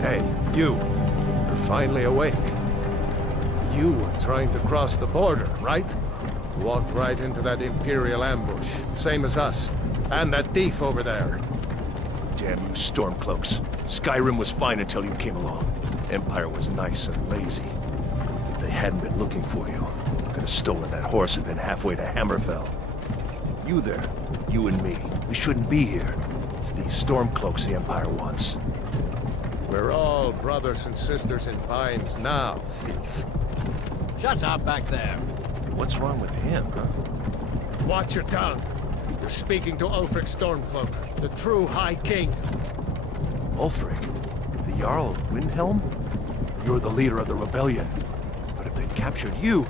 Hey, you. You're finally awake. You were trying to cross the border, right? Walked right into that Imperial ambush, same as us. And that thief over there. Damn you Stormcloaks. Skyrim was fine until you came along. Empire was nice and lazy. If they hadn't been looking for you, could have stolen that horse and been halfway to Hammerfell. You there, you and me, we shouldn't be here. It's these Stormcloaks the Empire wants. We're all brothers and sisters in binds now, thief. Shut up back there. What's wrong with him, huh? Watch your tongue. You're speaking to Ulfric Stormcloak, the true High King. Ulfric? The Jarl of Windhelm? You're the leader of the rebellion. But if they've captured you...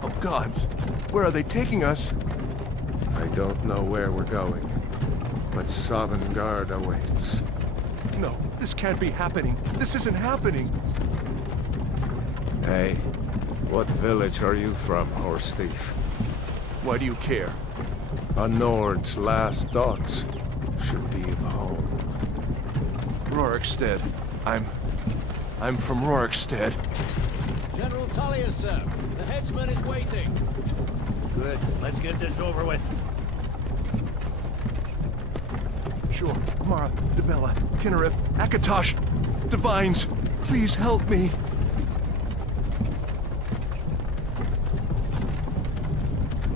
Oh gods, where are they taking us? I don't know where we're going, but Sovngarde awaits. No, this can't be happening. This isn't happening. Hey, what village are you from, horse thief? Why do you care? A Nord's last thoughts should be of home. Rorikstead. I'm from Rorikstead. General Tullius, sir. The headsman is waiting. Good. Let's get this over with. Sure. Mara, Debella, Kinnereth, Akatosh, Divines, please help me.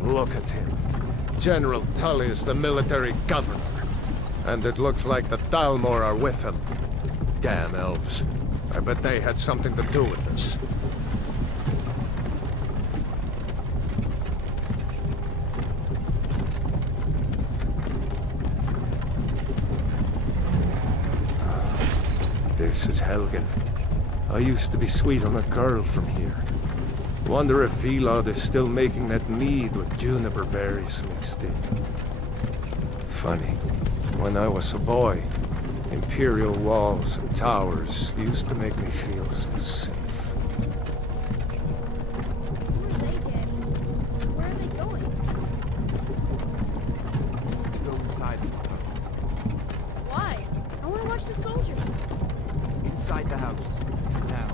Look at him. General Tullius, the military governor. And it looks like the Thalmor are with him. Damn elves. I bet they had something to do with this. This is Helgen. I used to be sweet on a girl from here. Wonder if Vilod is still making that mead with juniper berries mixed in. Funny, when I was a boy, Imperial walls and towers used to make me feel so safe. Who are they, Daddy? Where are they going? To go inside. Why? I want to watch the soldiers. Inside the house. Now.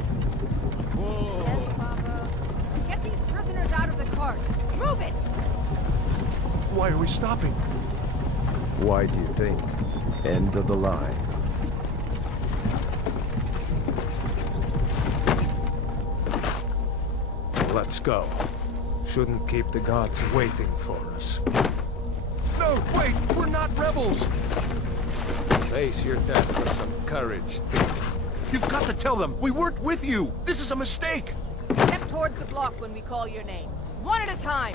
Yes, Papa. Get these prisoners out of the carts! Move it! Why are we stopping? Why do you think? End of the line. Let's go. Shouldn't keep the gods waiting for us. No, wait! We're not rebels! Face your death with some courage, thief. You've got to tell them! We weren't with you! This is a mistake! Step towards the block when we call your name. One at a time!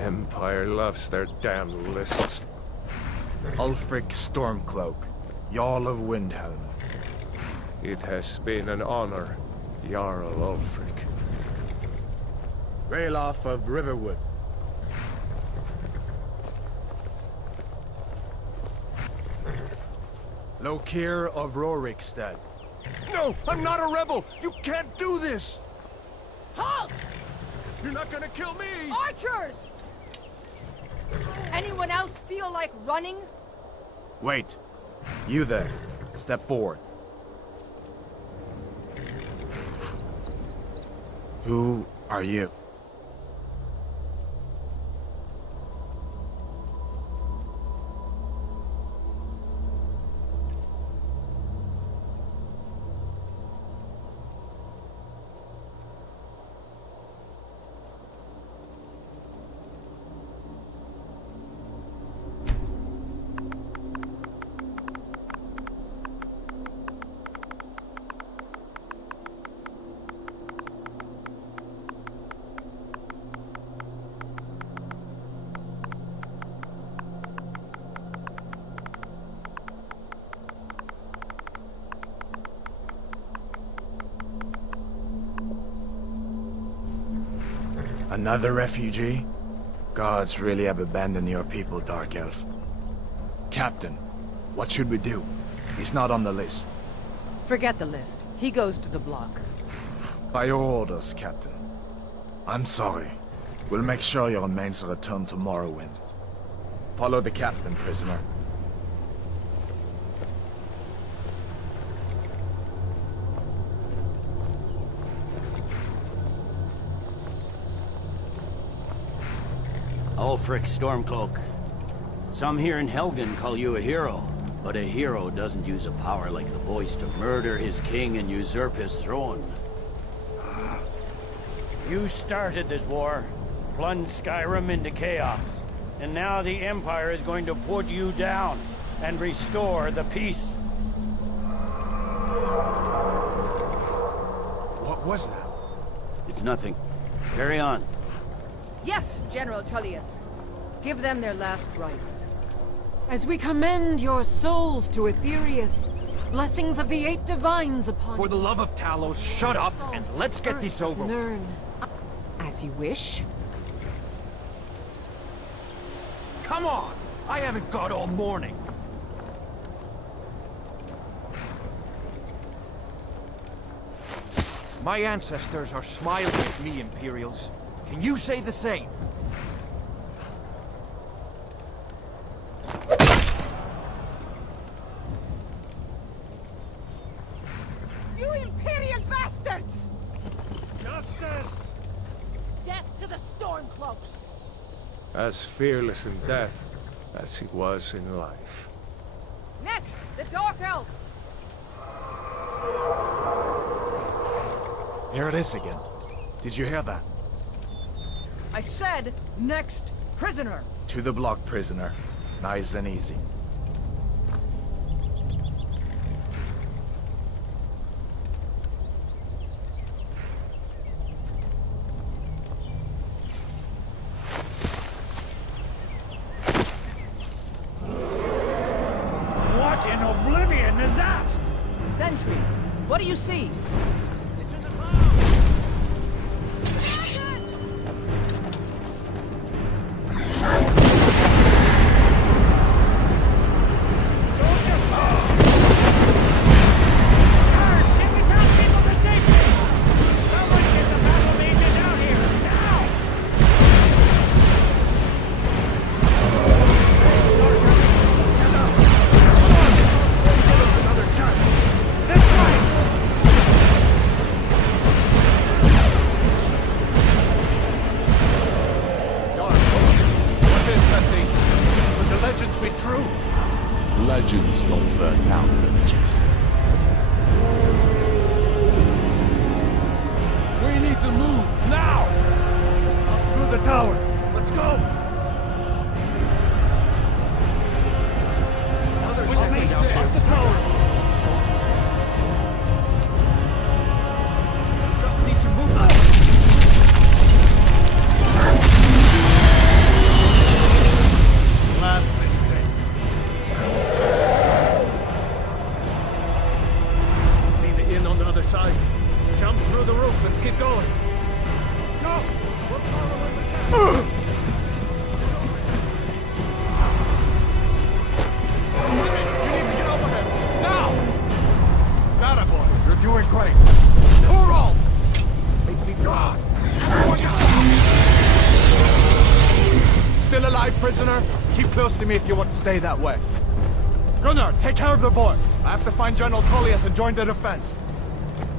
Empire loves their damn lists. Ulfric Stormcloak, Jarl of Windhelm. It has been an honor, Jarl Ulfric. Ralof of Riverwood. Lokir of Rorikstead. No! I'm not a rebel! You can't do this! Halt! You're not gonna kill me! Archers! Anyone else feel like running? Wait. You there. Step forward. Who are you? Another refugee? Gods really have abandoned your people, Dark Elf. Captain, what should we do? He's not on the list. Forget the list. He goes to the block. By your orders, Captain. I'm sorry. We'll make sure your remains are returned to Morrowind. Follow the captain, prisoner. Ulfric Stormcloak. Some here in Helgen call you a hero, but a hero doesn't use a power like the voice to murder his king and usurp his throne. You started this war, plunged Skyrim into chaos, and now the Empire is going to put you down and restore the peace. What was that? It's nothing. Carry on. Yes, General Tullius. Give them their last rites. As we commend your souls to Aetherius, blessings of the 8 divines upon For the love of Talos, shut up and let's get this over with. Nern. As you wish. Come on! I haven't got all morning. My ancestors are smiling at me, Imperials. Can you say the same? You Imperial bastards! Justice! Death to the Stormcloaks! As fearless in death as he was in life. Next, the Dark Elf! Here it is again. Did you hear that? I said, next prisoner! To the block, prisoner. Nice and easy. What in oblivion is that? Sentries, what do you see? It's in the clouds! Legends don't burn down villages. We need to move, now! Up through the tower. Let's go! Another Second second up the tower! Just need to move on. Last mistake. See the inn on the other side? Jump through the roof and keep going. Go! We're following the cat. You need to get over him! Now! Got it, boy. You're doing great. Hoorah! Make me God! Still alive, prisoner? Keep close to me if you want to stay that way. Gunnar, take care of the boy. I have to find General Tullius and join the defense.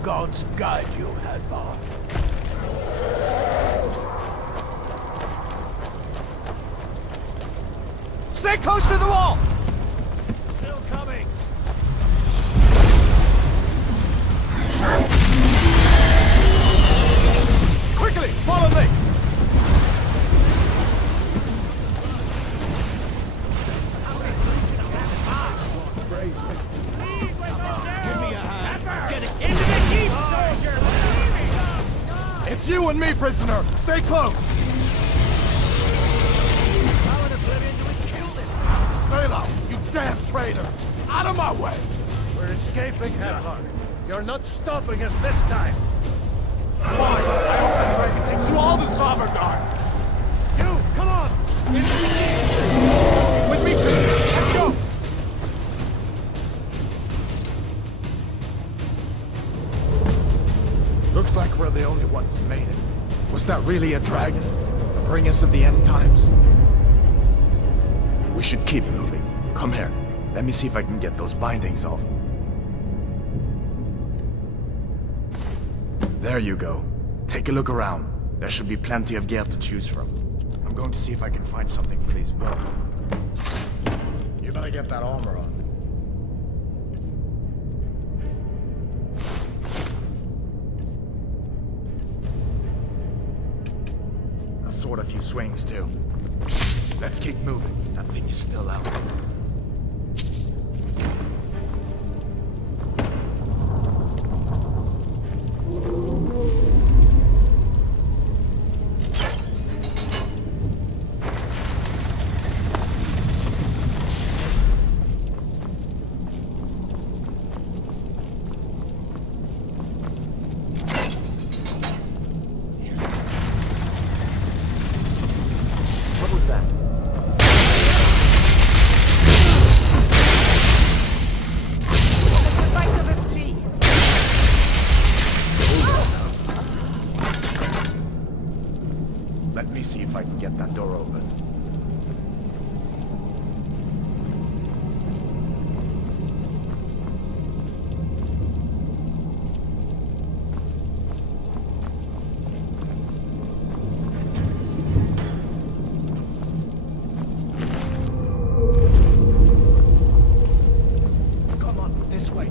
God's guide you, Hadvar. Stay close to the wall! Still coming. Quickly, follow me! Give me a hand. Get it into the jeep, soldier! It's you and me, prisoner! Stay close! Paladin Oblivion, do we kill this thing? Velo, you damn traitor! Out of my way! We're escaping, Hadvar. You're not stopping us this time. Fine, I hope that dragon takes you all to Sovngarde! You, come on! With me, prisoner! Let's go! Looks like we're the only ones who made it. Was that really a dragon? To bring us of the end times? We should keep moving. Come here. Let me see if I can get those bindings off. There you go. Take a look around. There should be plenty of gear to choose from. I'm going to see if I can find something for these women. You better get that armor on. A sword, a few swings, too. Let's keep moving. That thing is still out. What was that? The bite of a flea. Let me see if I can get that door open. Come on, this way.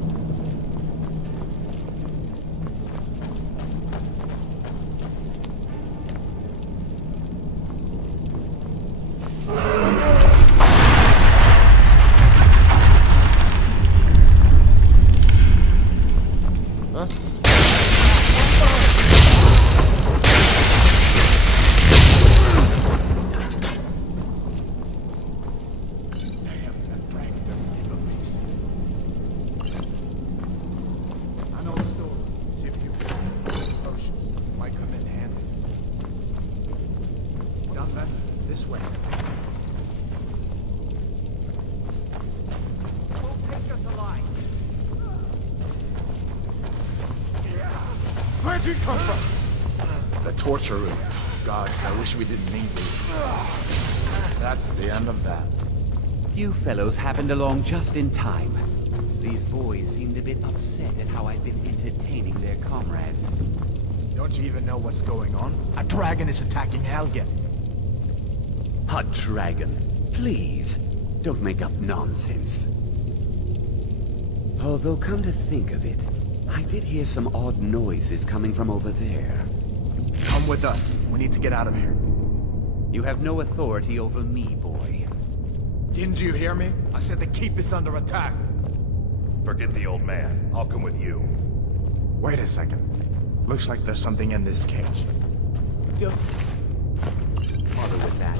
Damn, that dragon doesn't give a peace. I know a store. See if you can potions. Might come in handy. Down that this way. Won't take us alive. Where'd you come from? The torture room. Gods, I wish we didn't need these. That's the end of that. You fellows happened along just in time. These boys seemed a bit upset at how I've been entertaining their comrades. Don't you even know what's going on? A dragon is attacking Helgen. A dragon. Please, don't make up nonsense. Although, come to think of it, I did hear some odd noises coming from over there. Come with us. We need to get out of here. You have no authority over me, boy. Didn't you hear me? I said the keep is under attack. Forget the old man. I'll come with you. Wait a second. Looks like there's something in this cage. Don't bother with that.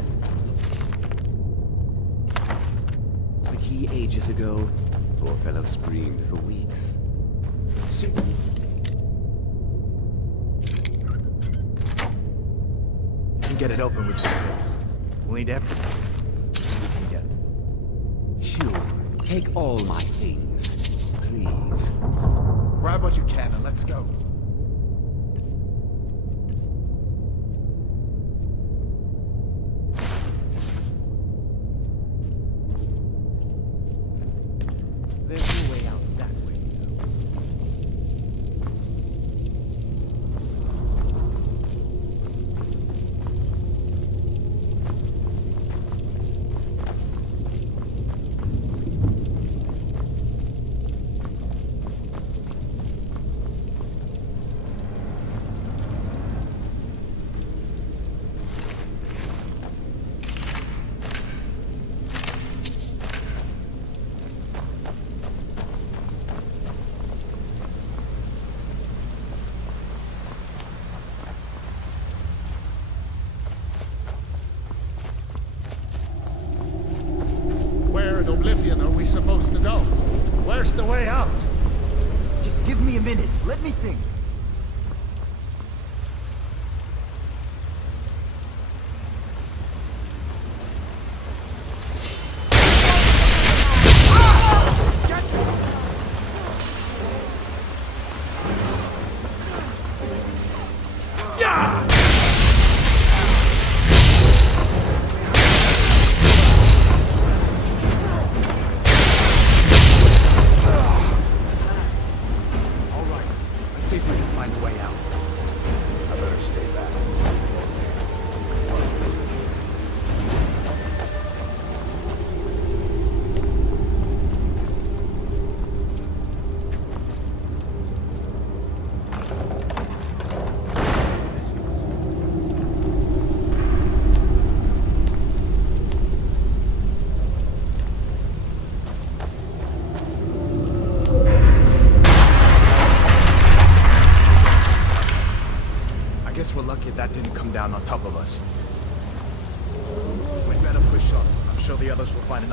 The key ages ago. Poor fellow screamed for weeks. See? We can get it open with some hits. We'll need everything we can get. Sure, take all my things, please. Grab what you can and let's go. There's no way out that way. Where in Oblivion are we supposed to go? Where's the way out? Just give me a minute. Let me think. See if we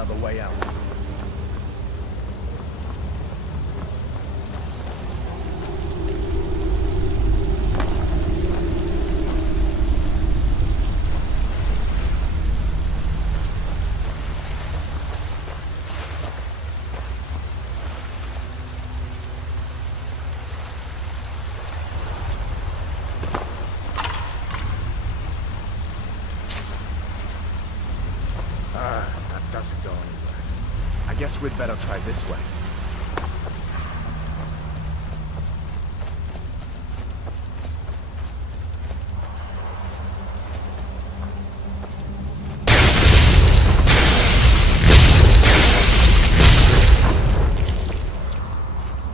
another way out. That doesn't go anywhere. I guess we'd better try this way.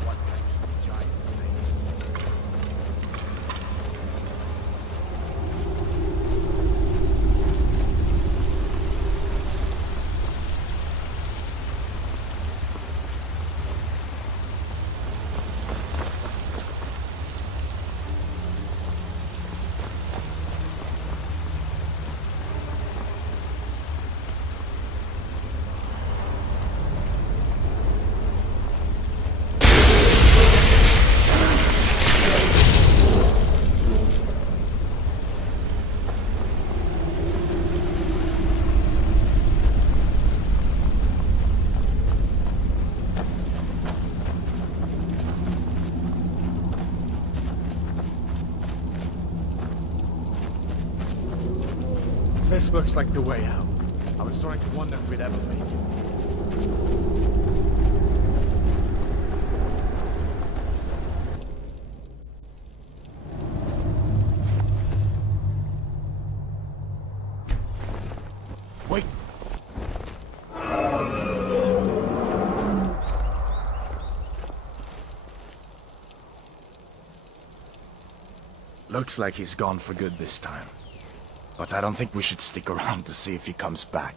What makes the giant snakes? This looks like the way out. I was starting to wonder if we'd ever make it. Wait! Looks like he's gone for good this time. But I don't think we should stick around to see if he comes back.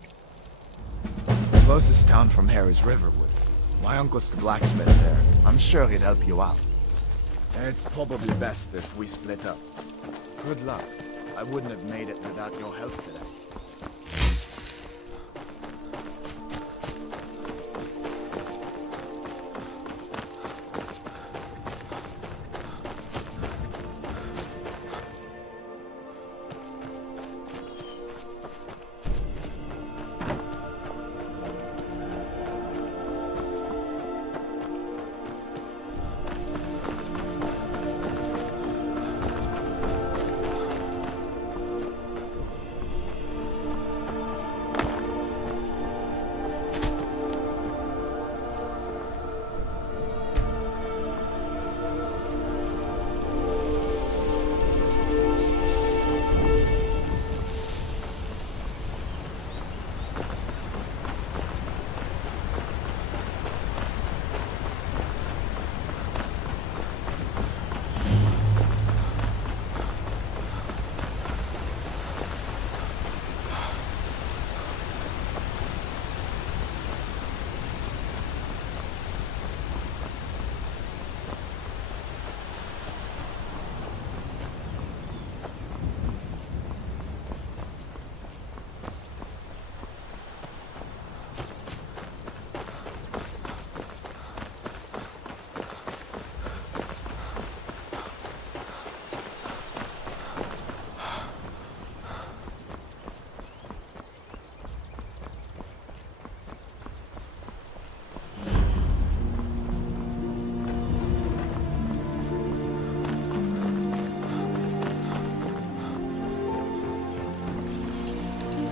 The closest town from here is Riverwood. My uncle's the blacksmith there. I'm sure he'd help you out. It's probably best if we split up. Good luck. I wouldn't have made it without your help today.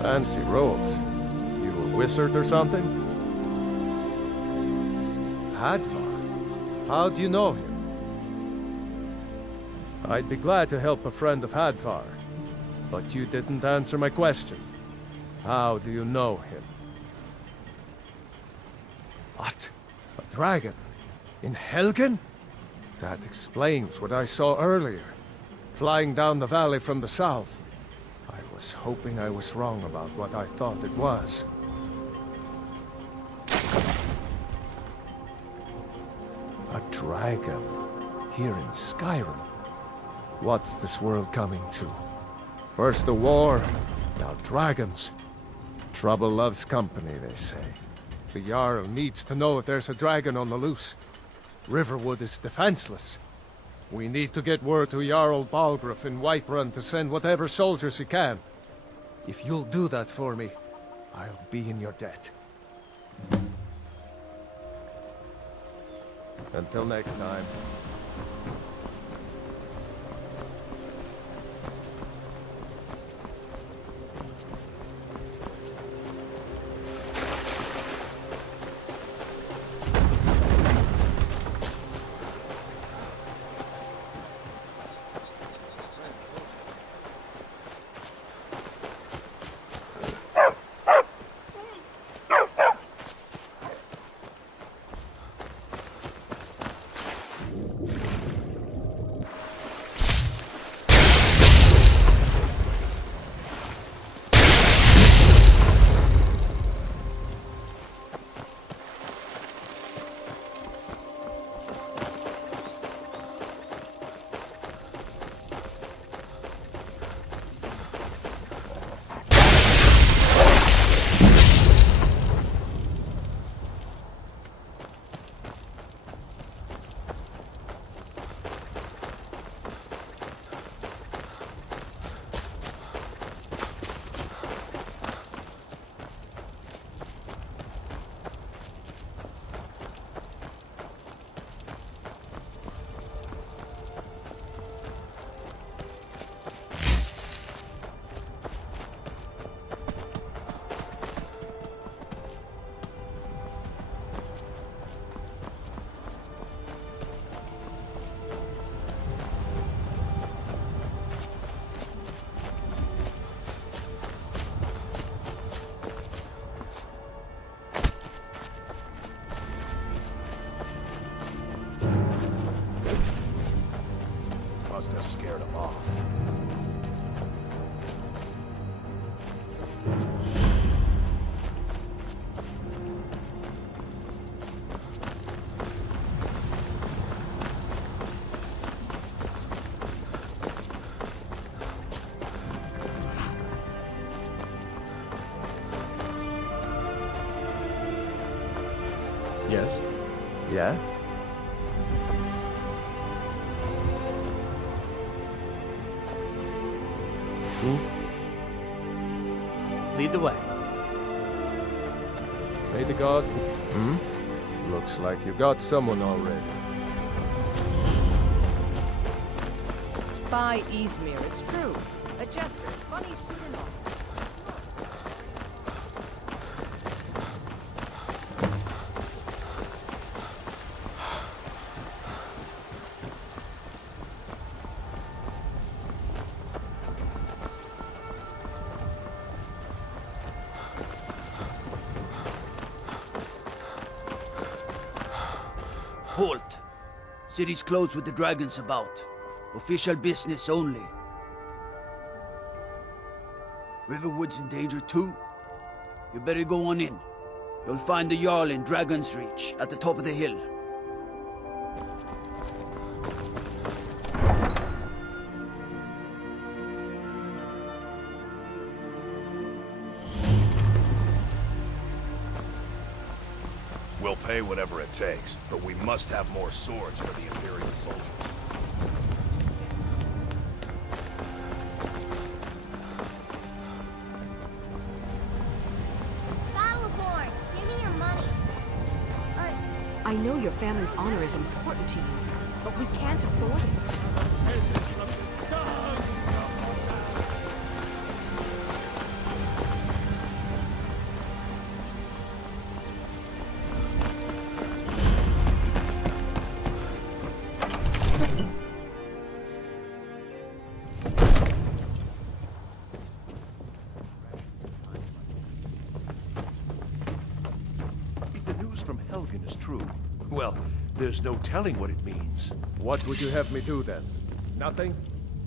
Fancy robes. You a wizard or something? Hadvar? How do you know him? I'd be glad to help a friend of Hadvar, but you didn't answer my question. How do you know him? What? A dragon? In Helgen? That explains what I saw earlier, flying down the valley from the south. I was hoping I was wrong about what I thought it was. A dragon here in Skyrim. What's this world coming to? First the war, now dragons. Trouble loves company, they say. The Jarl needs to know if there's a dragon on the loose. Riverwood is defenseless. We need to get word to Jarl Balgruuf in Whiterun to send whatever soldiers he can. If you'll do that for me, I'll be in your debt. Until next time. Must have scared him off. Yes? Yeah? Lead the way. May the gods... Looks like you got someone already. By Izmir, it's true. A jester, funny suit and all. Halt! City's closed with the dragons about. Official business only. Riverwood's in danger too. You better go on in. You'll find the Jarl in Dragon's Reach, at the top of the hill. We'll pay whatever it takes, but we must have more swords for the Imperial soldiers. Battleborn, give me your money. I know your family's honor is important to you, but we can't afford it. If the news from Helgen is true, well, there's no telling what it means. What would you have me do then? Nothing?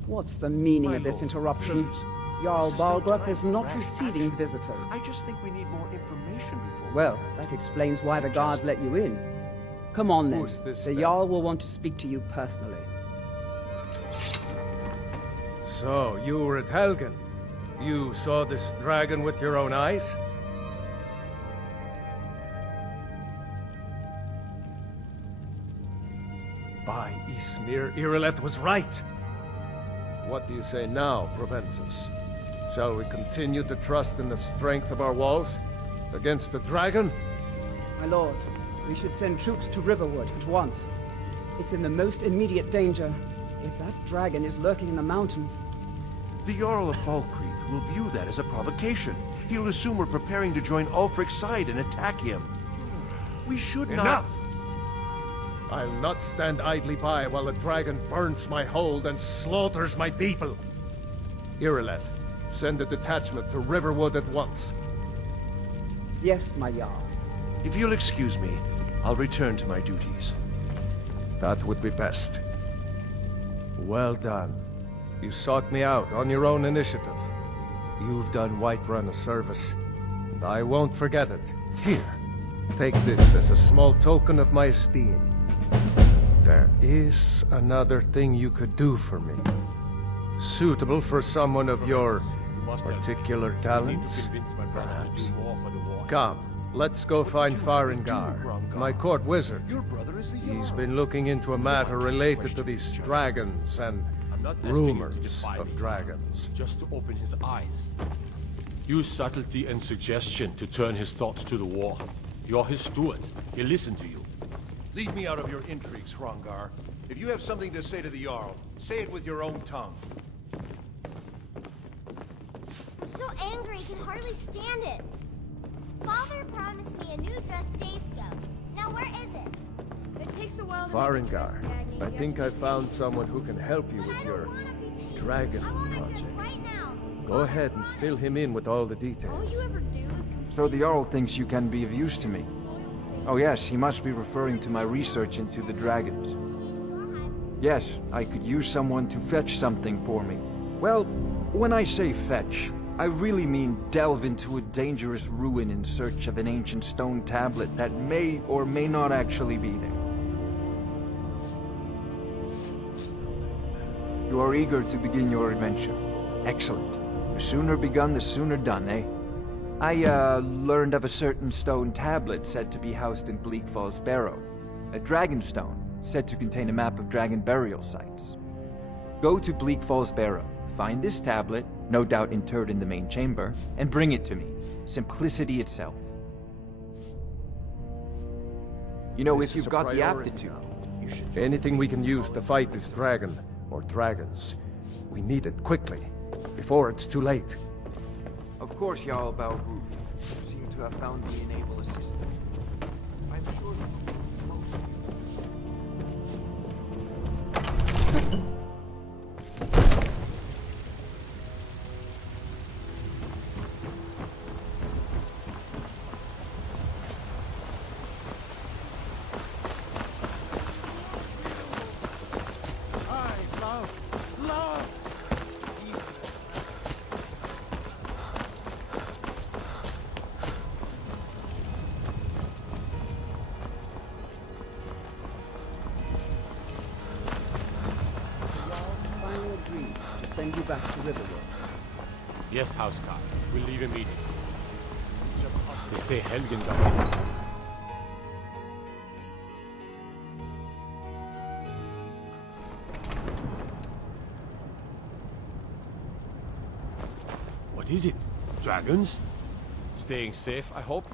What's the meaning My of this lord, interruption? please. Jarl This is no Balgruuf time is for not rash receiving action. visitors. I just think we need more information before... Well, that explains why the guards let you in. Come on then. Who's this, The then? Jarl will want to speak to you personally. So, you were at Helgen. You saw this dragon with your own eyes? By Ysmir, Irileth was right. What do you say now, Proventus? Shall we continue to trust in the strength of our walls? Against the dragon? My lord, we should send troops to Riverwood at once. It's in the most immediate danger. If that dragon is lurking in the mountains... The Jarl of Falkreath will view that as a provocation. He'll assume we're preparing to join Ulfric's side and attack him. We should not... Enough! I'll not stand idly by while the dragon burns my hold and slaughters my people. Irileth, send a detachment to Riverwood at once. Yes, my Jarl. If you'll excuse me, I'll return to my duties. That would be best. Well done. You sought me out on your own initiative. You've done Whiterun a service, and I won't forget it. Here, take this as a small token of my esteem. There is another thing you could do for me. Suitable for someone of your particular talents, perhaps. Come, let's go find Farengar, my court wizard. He's been looking into a matter related to these dragons and rumors of dragons. Just to open his eyes. Use subtlety and suggestion to turn his thoughts to the war. You're his steward. He'll listen to you. Leave me out of your intrigues, Hrongar. If you have something to say to the Jarl, say it with your own tongue. I'm so angry, I can hardly stand it. Father promised me a new dress days ago. Now where is it? It takes a while to Farengar, I think I found someone who can help you with your dragon project. Go ahead and fill him in with all the details. So the Jarl thinks you can be of use to me. Oh yes, he must be referring to my research into the dragons. Yes, I could use someone to fetch something for me. Well, when I say fetch, I really mean delve into a dangerous ruin in search of an ancient stone tablet that may or may not actually be there. You are eager to begin your adventure. Excellent. The sooner begun, the sooner done, eh? I, learned of a certain stone tablet said to be housed in Bleak Falls Barrow. A dragon stone, said to contain a map of dragon burial sites. Go to Bleak Falls Barrow, find this tablet, no doubt interred in the main chamber, and bring it to me. Simplicity itself. You know, if you've got the aptitude, you should... Anything we can use to fight this dragon, or dragons, we need it quickly, before it's too late. Of course, Jarl Balgruf. You seem to have found me an able assistant. I'm sure you will be most Send you back to Riverwood. Yes, Housecarl. We'll leave immediately. It's just us. They say Helgen got it. What is it? Dragons? Staying safe, I hope?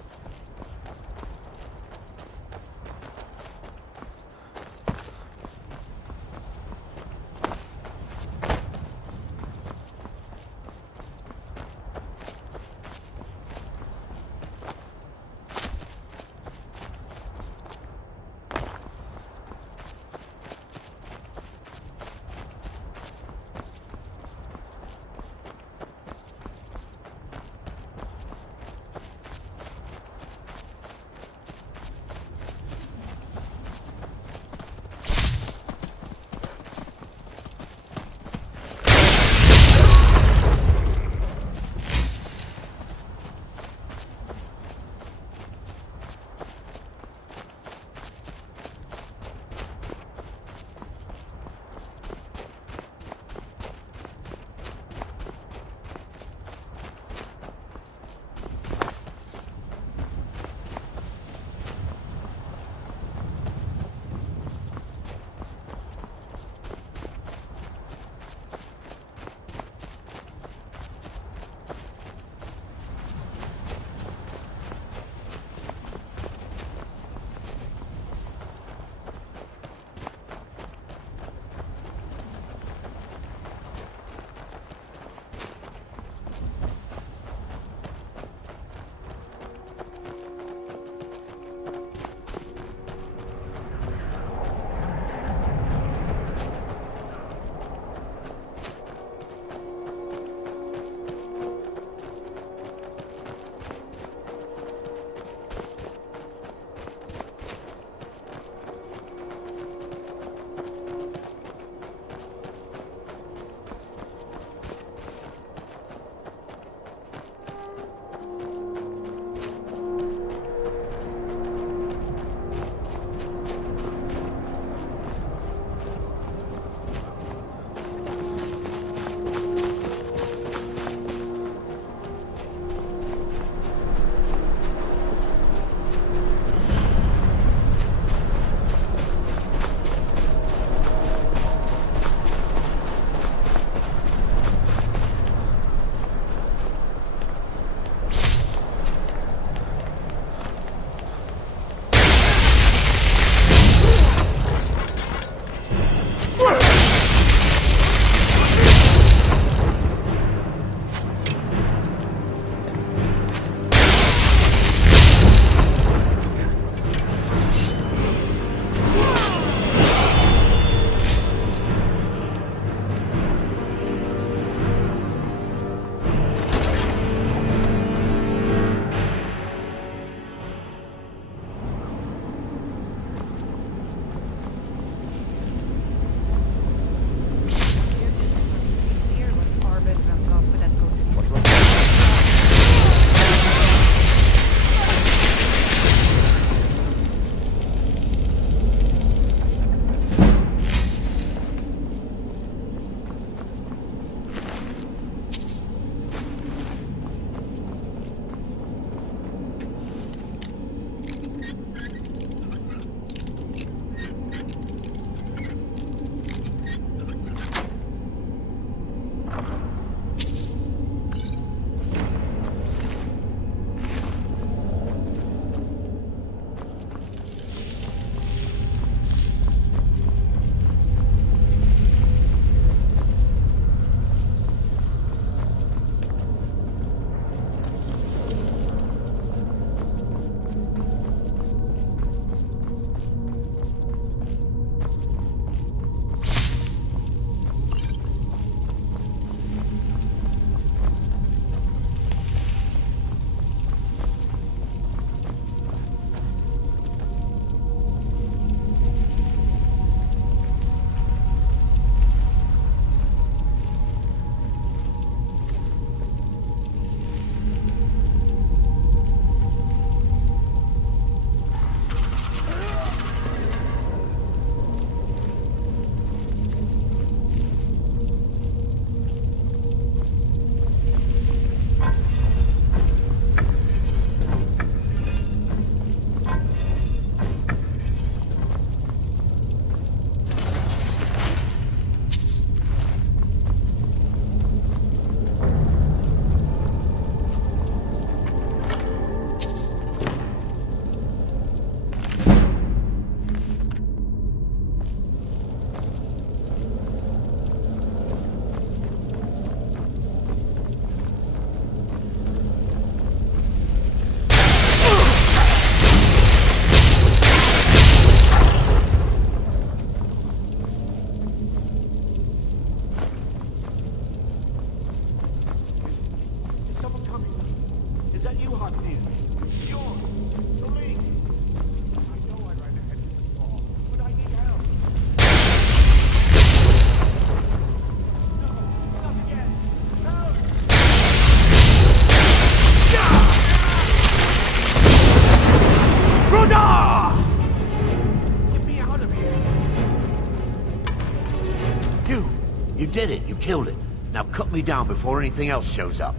did it. You killed it. Now cut me down before anything else shows up.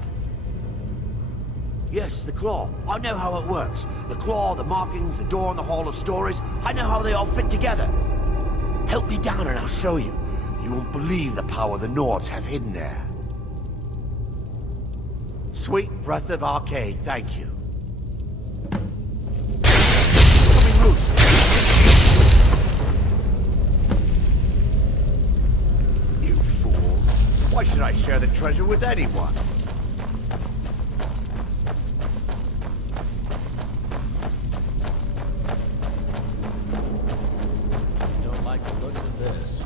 Yes, the claw. I know how it works. The claw, the markings, the door in the Hall of Stories. I know how they all fit together. Help me down and I'll show you. You won't believe the power the Nords have hidden there. Sweet breath of arcade, thank you. Coming loose. You fool. Why should I share the treasure with anyone? Don't like the looks of this.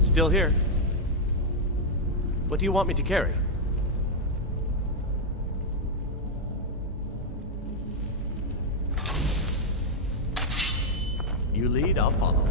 Still here. What do you want me to carry? You lead, I'll follow.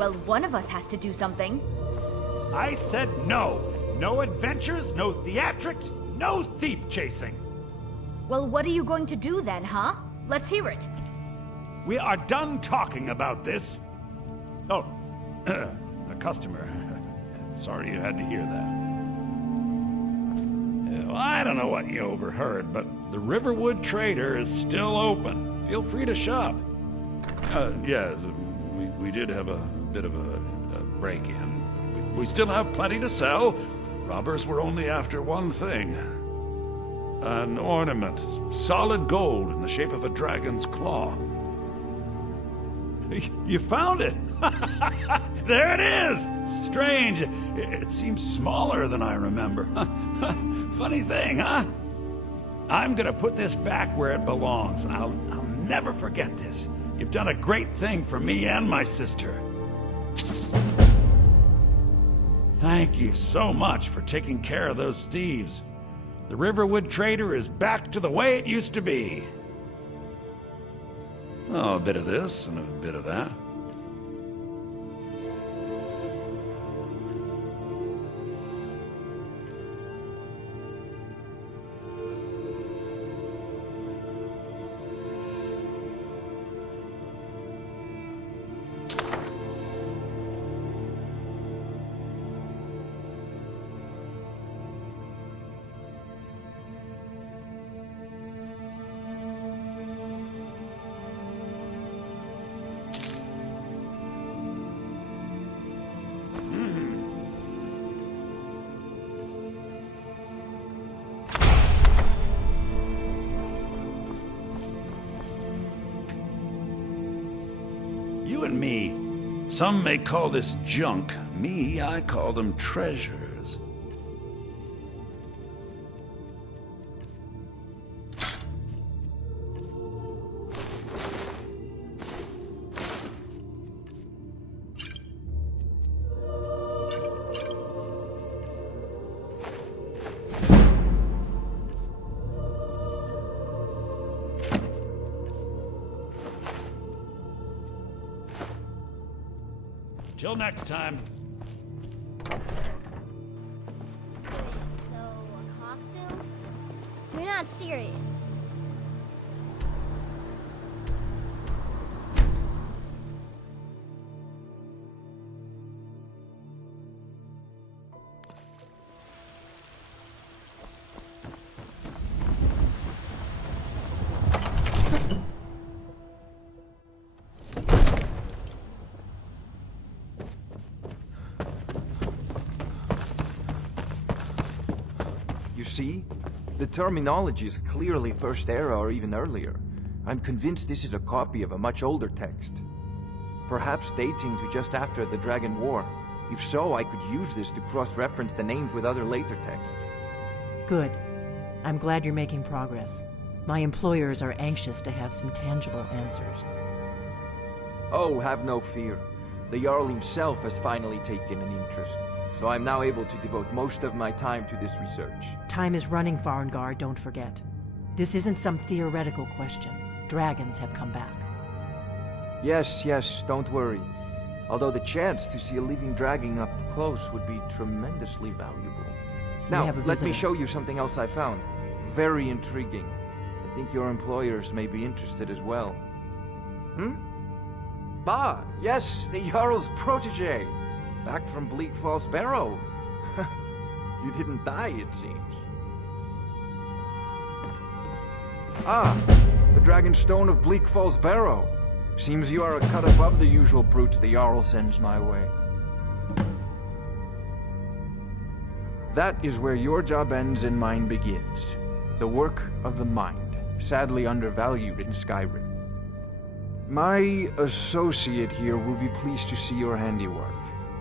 Well, one of us has to do something. I said no. No adventures, no theatrics, no thief chasing. Well, what are you going to do then, huh? Let's hear it. We are done talking about this. Oh, a customer. Sorry you had to hear that. Well, I don't know what you overheard, but the Riverwood Trader is still open. Feel free to shop. Yeah, we did have a bit of a break-in. We still have plenty to sell. Robbers were only after one thing. An ornament, solid gold in the shape of a dragon's claw. You found it! There it is! Strange. It seems smaller than I remember. Funny thing, huh? I'm gonna put this back where it belongs. I'll never forget this. You've done a great thing for me and my sister. Thank you so much for taking care of those thieves. The Riverwood Trader is back to the way it used to be. Oh, a bit of this and a bit of that. You and me, some may call this junk. Me, I call them treasures. Till next time. Wait, so a costume? You're not serious. You see? The terminology is clearly First Era or even earlier. I'm convinced this is a copy of a much older text. Perhaps dating to just after the Dragon War. If so, I could use this to cross-reference the names with other later texts. Good. I'm glad you're making progress. My employers are anxious to have some tangible answers. Oh, have no fear. The Jarl himself has finally taken an interest, so I'm now able to devote most of my time to this research. Time is running, Farengar, don't forget. This isn't some theoretical question. Dragons have come back. Yes, don't worry. Although the chance to see a living dragon up close would be tremendously valuable. Now, let me show you something else I found. Very intriguing. I think your employers may be interested as well. Ah, yes, the Jarl's protege. Back from Bleak Falls Barrow. You didn't die, it seems. Ah, the Dragon Stone of Bleak Falls Barrow. Seems you are a cut above the usual brutes the Jarl sends my way. That is where your job ends and mine begins. The work of the mind, sadly undervalued in Skyrim. My associate here will be pleased to see your handiwork.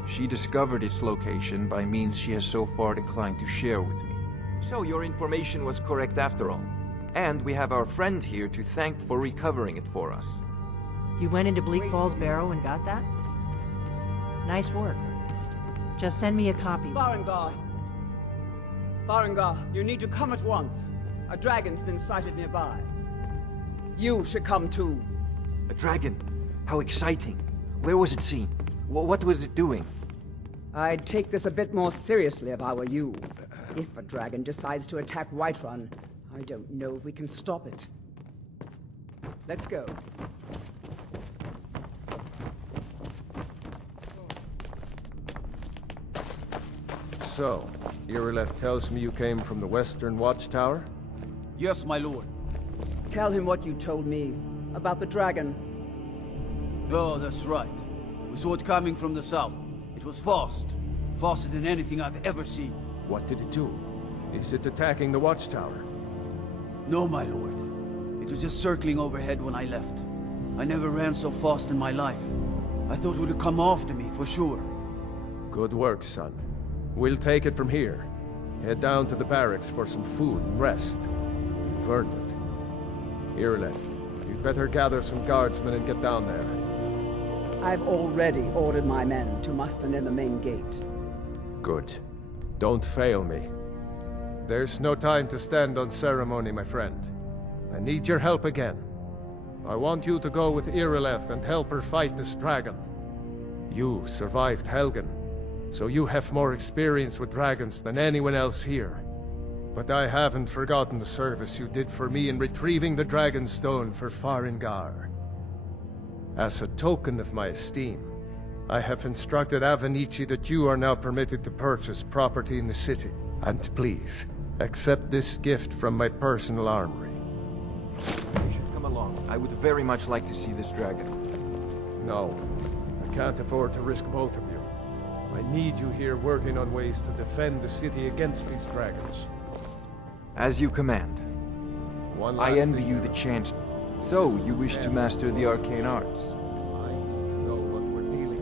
She discovered its location by means she has so far declined to share with me. So your information was correct after all. And we have our friend here to thank for recovering it for us. You went into Bleak Falls Barrow and got that? Nice work. Just send me a copy. Farengar! Farengar, you need to come at once. A dragon's been sighted nearby. You should come too. A dragon? How exciting. Where was it seen? What was it doing? I'd take this a bit more seriously if I were you. If a dragon decides to attack Whiterun, I don't know if we can stop it. Let's go. So, Irileth tells me you came from the Western Watchtower? Yes, my lord. Tell him what you told me about the dragon. Oh, that's right. We saw it coming from the south. It was fast. Faster than anything I've ever seen. What did it do? Is it attacking the Watchtower? No, my lord. It was just circling overhead when I left. I never ran so fast in my life. I thought it would come after me, for sure. Good work, son. We'll take it from here. Head down to the barracks for some food and rest. You've earned it. Irileth, you'd better gather some guardsmen and get down there. I've already ordered my men to muster near the main gate. Good. Don't fail me. There's no time to stand on ceremony, my friend. I need your help again. I want you to go with Irileth and help her fight this dragon. You survived Helgen, so you have more experience with dragons than anyone else here. But I haven't forgotten the service you did for me in retrieving the Dragon's Stone for Farengar. As a token of my esteem, I have instructed Avenici that you are now permitted to purchase property in the city. And please, accept this gift from my personal armory. You should come along. I would very much like to see this dragon. No, I can't afford to risk both of you. I need you here working on ways to defend the city against these dragons. As you command. I envy you the chance. So, you wish to master the arcane arts? I need to know what we're dealing with.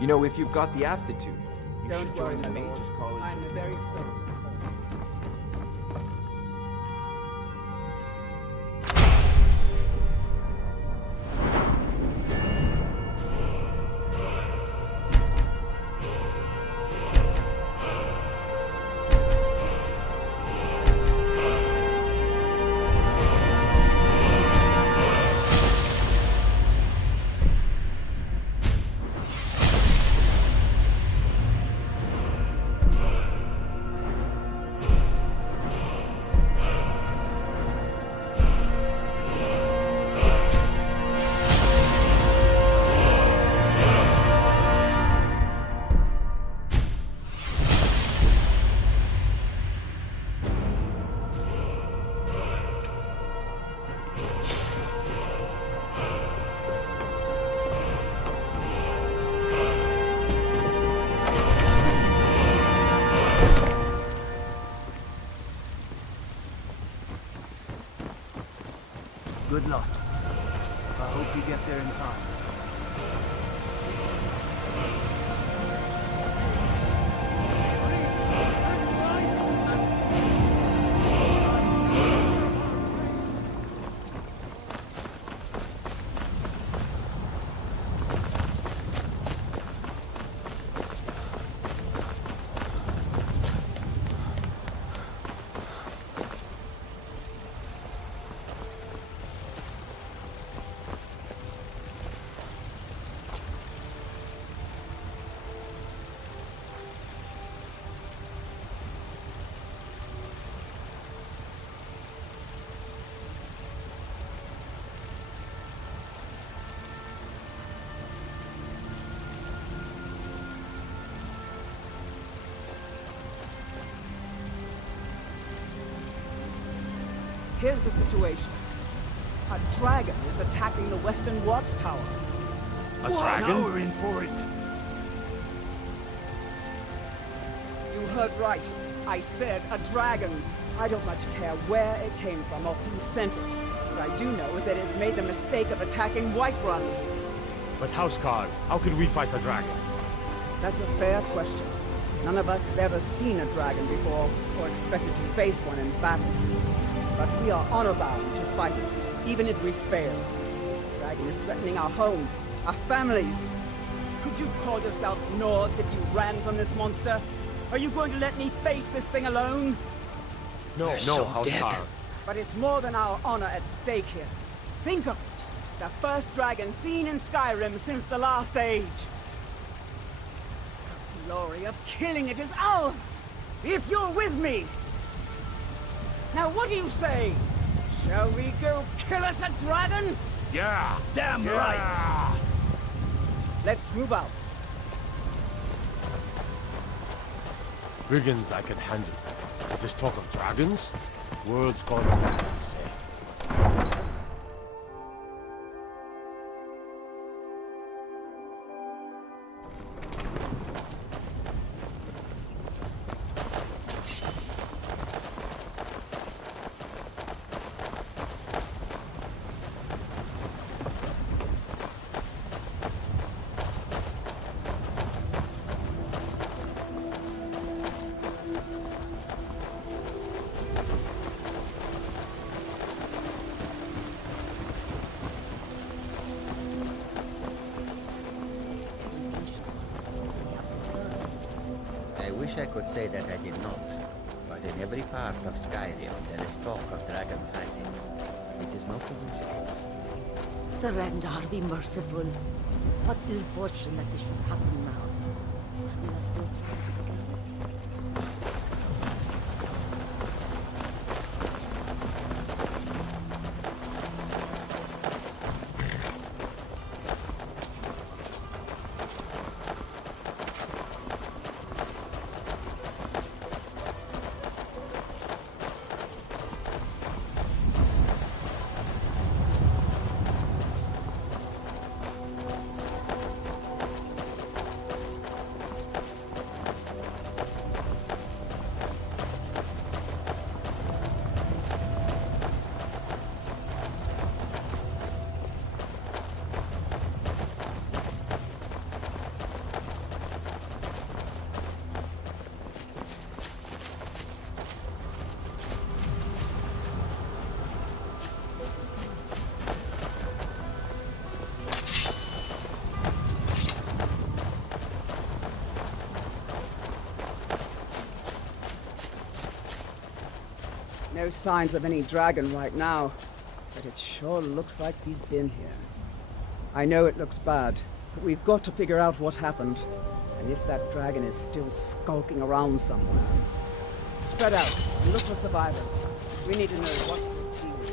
You know, if you've got the aptitude, you Don't should worry, join the my lord. Mages College. I'm very sorry. Good luck. I hope you get there in time. Here's the situation. A dragon is attacking the western watchtower. A dragon? Now we're in for it. You heard right. I said a dragon. I don't much care where it came from or who sent it. What I do know is that it's made the mistake of attacking Whiterun. But Houseguard, how can we fight a dragon? That's a fair question. None of us have ever seen a dragon before, or expected to face one in battle. But we are honor-bound to fight it, even if we fail. This dragon is threatening our homes, our families. Could you call yourselves Nords if you ran from this monster? Are you going to let me face this thing alone? No, Houseguard. But it's more than our honor at stake here. Think of it. The first dragon seen in Skyrim since the Last Age. The glory of killing it is ours, if you're with me. Now what do you say? Shall we go kill us a dragon? Yeah! Damn right! Let's move out. Brigands I can handle. But this talk of dragons? World's gone mad, you say. I wish I could say that I did not, but in every part of Skyrim there is talk of dragon sightings. It is no coincidence. Surrender, be merciful. What ill fortune that this should happen now. We must still try to No signs of any dragon right now, but it sure looks like he's been here. I know it looks bad, but we've got to figure out what happened, and if that dragon is still skulking around somewhere. Spread out and look for survivors. We need to know what to deal with.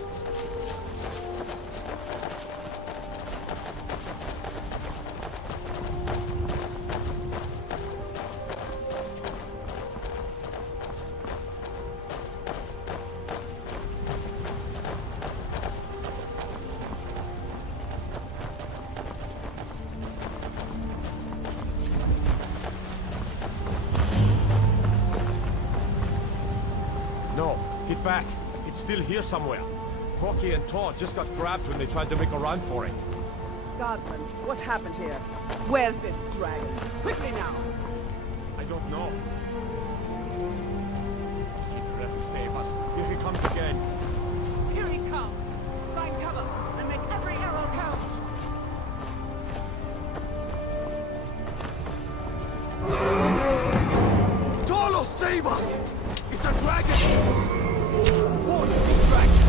No, get back. It's still here somewhere. Crocky and Tor just got grabbed when they tried to make a run for it. Guardsman, what happened here? Where's this dragon? Quickly now! I don't know. Keep save us. Here he comes again. Here he comes! Find cover and make every arrow count! Tolo, save us! It's a dragon! Warn these dragons!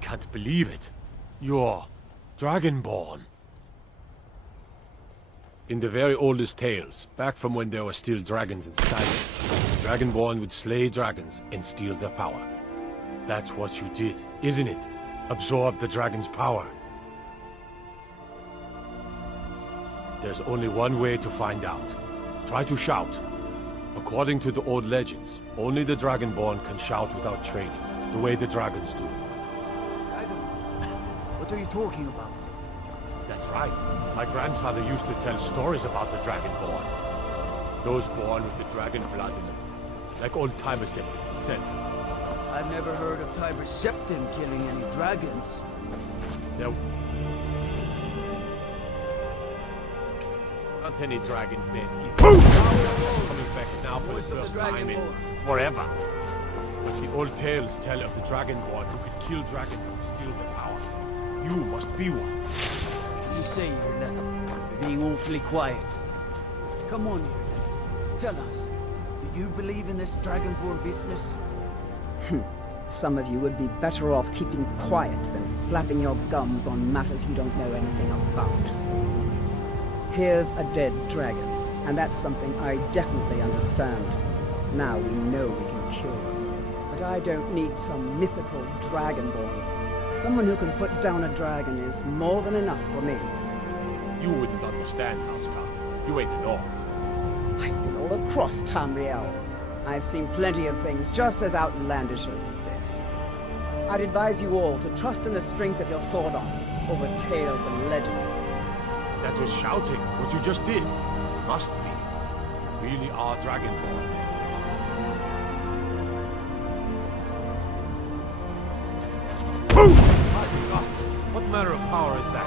can't believe it. You're Dragonborn. In the very oldest tales, back from when there were still dragons in Skyrim, the Dragonborn would slay dragons and steal their power. That's what you did, isn't it? Absorb the dragon's power. There's only one way to find out. Try to shout. According to the old legends, only the Dragonborn can shout without training, the way the dragons do. What are you talking about? That's right. My grandfather used to tell stories about the Dragonborn. Those born with the dragon blood in them. Like old Tiber himself. I've never heard of Tiber Septim killing any dragons. There aren't any dragons then either. Just coming back now for the first time in forever. But the old tales tell of the Dragonborn who could kill dragons and steal their power. You must be one. You say you're left. You're being awfully quiet. Come on here. Tell us. Do you believe in this Dragonborn business? Some of you would be better off keeping quiet than flapping your gums on matters you don't know anything about. Here's a dead dragon, and that's something I definitely understand. Now we know we can kill them. But I don't need some mythical Dragonborn. Someone who can put down a dragon is more than enough for me. You wouldn't understand, Housecar. You ain't an orc. I've been all across Tamriel. I've seen plenty of things just as outlandish as this. I'd advise you all to trust in the strength of your sword arm over tales and legends. That was shouting, what you just did. Must be. You really are Dragonborn. My God, what manner of power is that?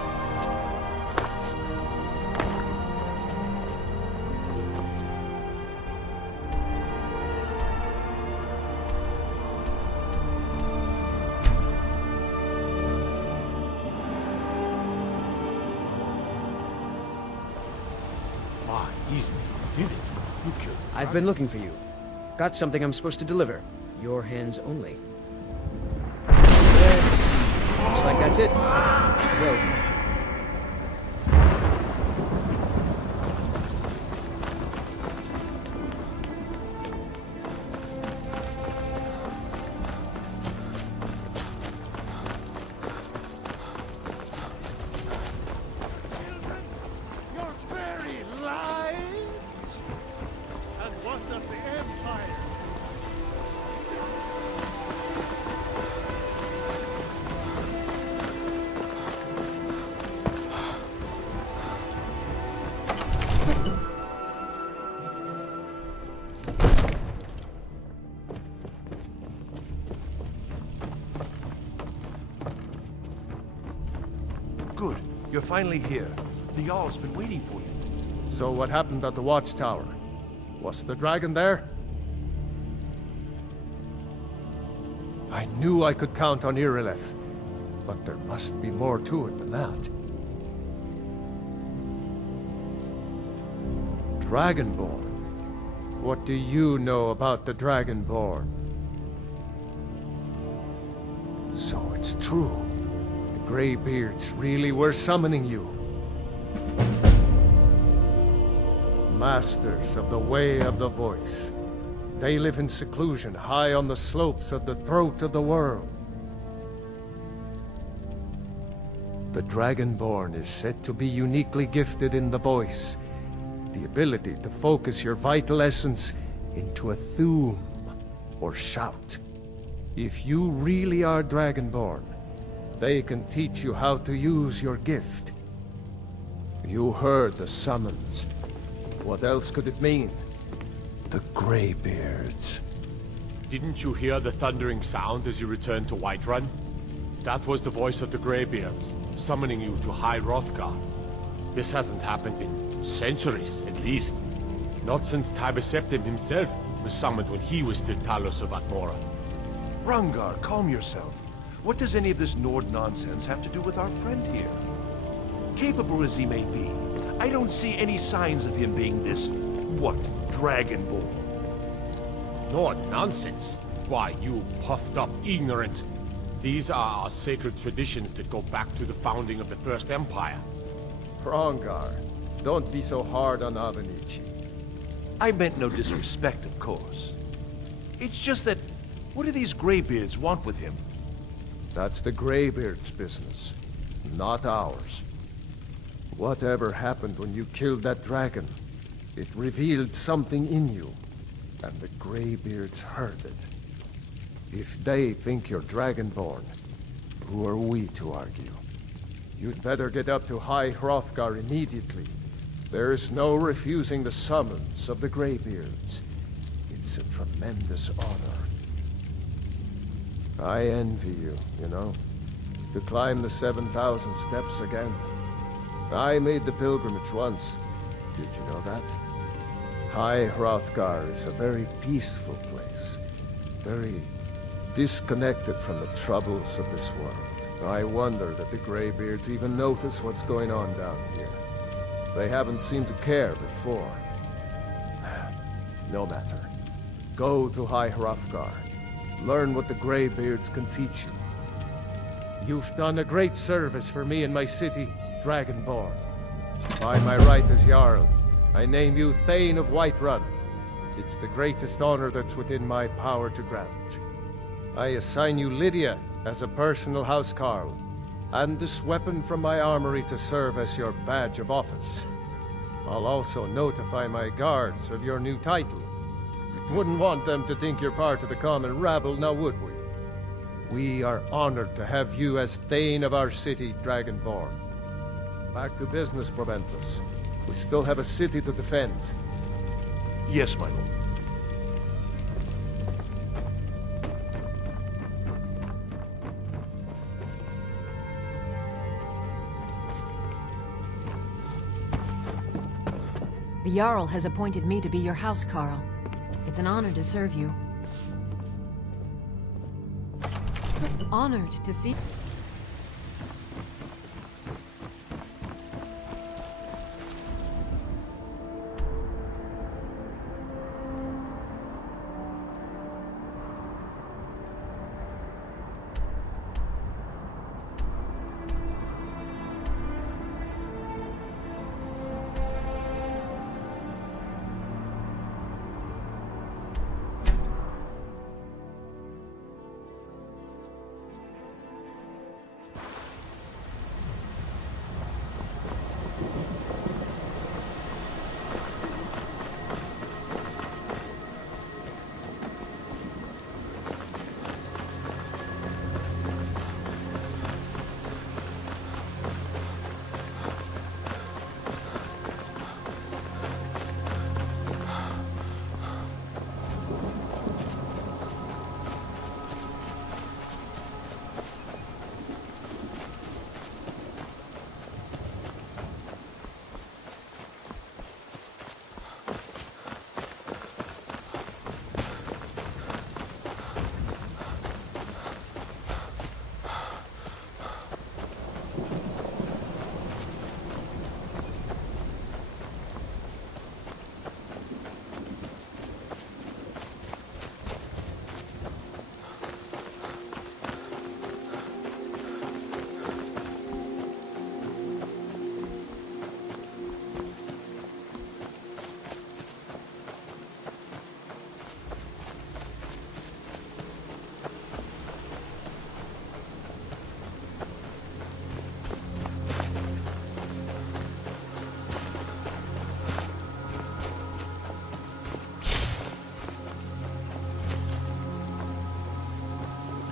Did it? You killed him. I've been looking for you. Got something I'm supposed to deliver. Your hands only. Let's see. Looks like that's it. Good to go. Good. You're finally here. The Jarl's been waiting for you. So what happened at the watchtower? Was the dragon there? I knew I could count on Irileth, but there must be more to it than that. Dragonborn? What do you know about the Dragonborn? So it's true. The Greybeards really were summoning you. Masters of the Way of the Voice. They live in seclusion high on the slopes of the throat of the world. The Dragonborn is said to be uniquely gifted in the voice, the ability to focus your vital essence into a thum, or shout. If you really are Dragonborn, they can teach you how to use your gift. You heard the summons. What else could it mean? The Greybeards. Didn't you hear the thundering sound as you returned to Whiterun? That was the voice of the Greybeards, summoning you to High Hrothgar. This hasn't happened in centuries, at least. Not since Tiber Septim himself was summoned when he was still Talos of Atmora. Rangar, calm yourself. What does any of this Nord nonsense have to do with our friend here? Capable as he may be, I don't see any signs of him being this, what, Dragonborn. Nord nonsense? Why, you puffed up ignorant. These are our sacred traditions that go back to the founding of the First Empire. Hrongar, don't be so hard on Avenici. I meant no disrespect, of course. It's just that, what do these Greybeards want with him? That's the Greybeards' business, not ours. Whatever happened when you killed that dragon, it revealed something in you, and the Greybeards heard it. If they think you're Dragonborn, who are we to argue? You'd better get up to High Hrothgar immediately. There's no refusing the summons of the Greybeards. It's a tremendous honor. I envy you, you know, to climb the 7,000 steps again. I made the pilgrimage once. Did you know that? High Hrothgar is a very peaceful place. Very disconnected from the troubles of this world. I wonder that the Greybeards even notice what's going on down here. They haven't seemed to care before. No matter. Go to High Hrothgar. Learn what the Greybeards can teach you. You've done a great service for me and my city, Dragonborn. By my right as Jarl, I name you Thane of Whiterun. It's the greatest honor that's within my power to grant. I assign you Lydia as a personal housecarl, and this weapon from my armory to serve as your badge of office. I'll also notify my guards of your new title. Wouldn't want them to think you're part of the common rabble, now would we? We are honored to have you as Thane of our city, Dragonborn. Back to business, Proventus. We still have a city to defend. Yes, my lord. The Jarl has appointed me to be your housecarl. It's an honor to serve you. Honored to see...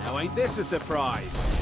Now ain't this a surprise?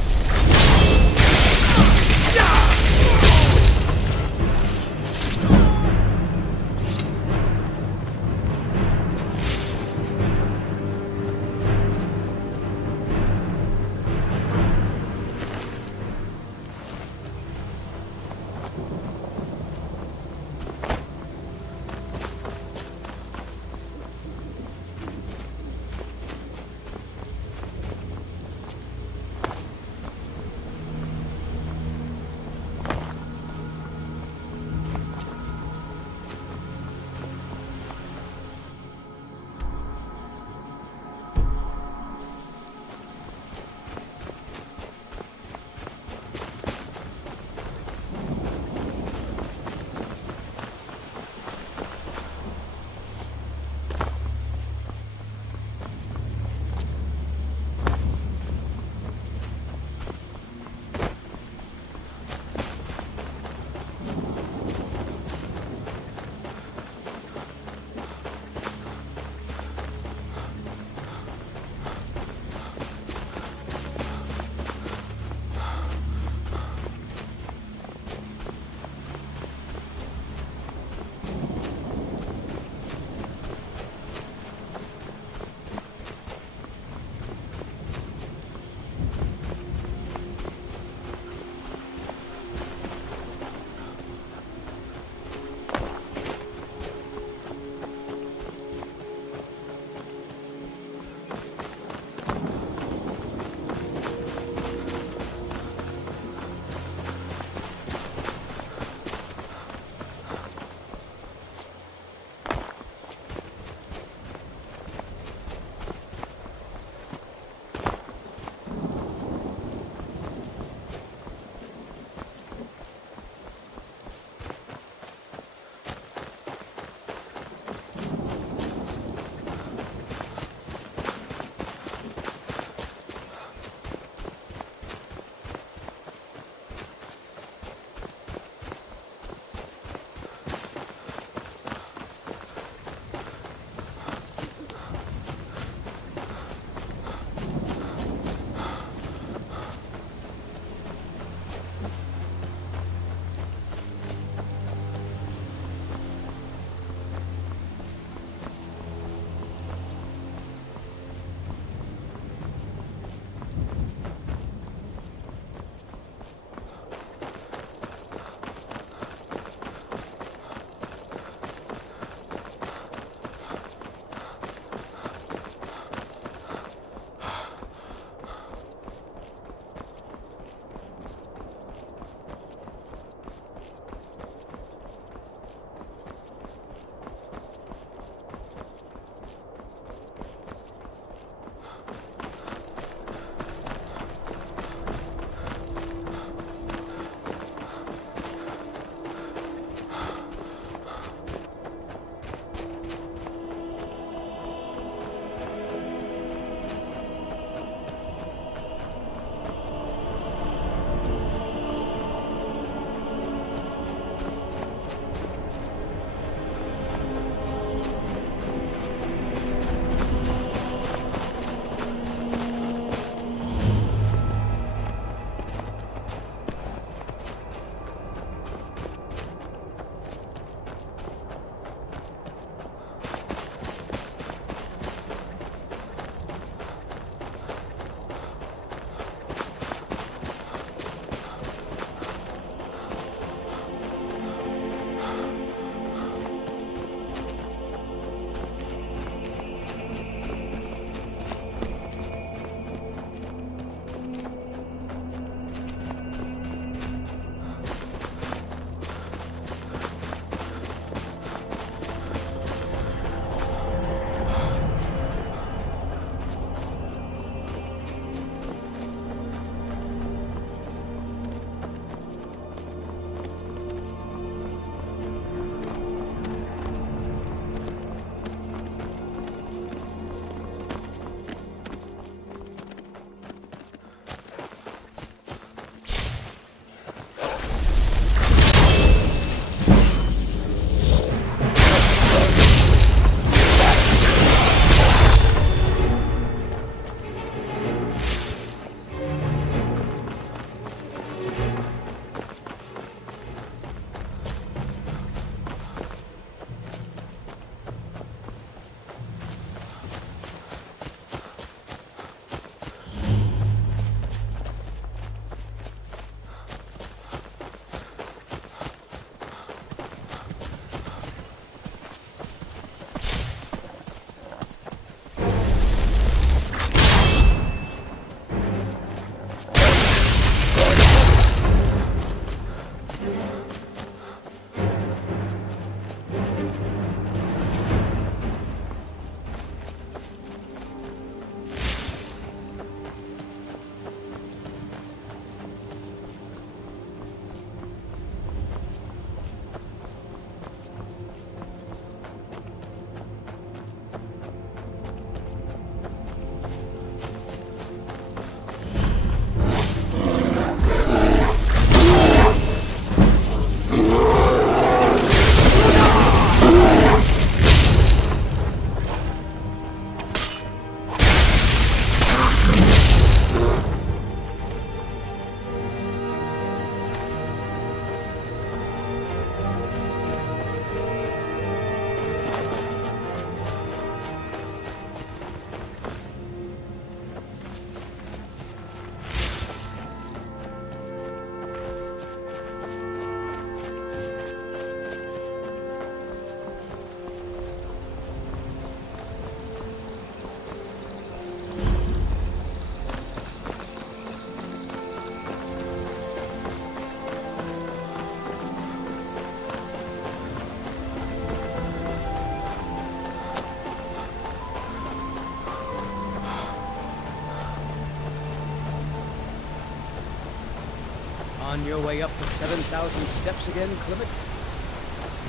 On your way up the 7,000 steps again, Clement?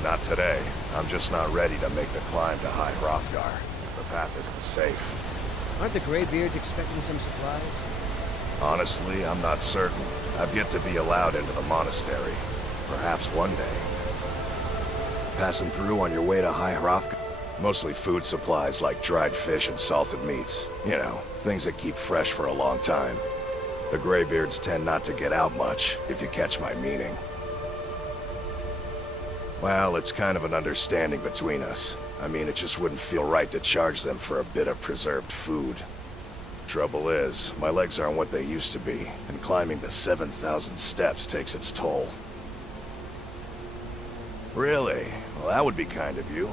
Not today. I'm just not ready to make the climb to High Hrothgar. The path isn't safe. Aren't the Greybeards expecting some supplies? Honestly, I'm not certain. I've yet to be allowed into the monastery. Perhaps one day. Passing through on your way to High Hrothgar? Mostly food supplies like dried fish and salted meats. You know, things that keep fresh for a long time. The Greybeards tend not to get out much, if you catch my meaning. Well, it's kind of an understanding between us. I mean, it just wouldn't feel right to charge them for a bit of preserved food. Trouble is, my legs aren't what they used to be, and climbing the 7,000 steps takes its toll. Really? Well, that would be kind of you.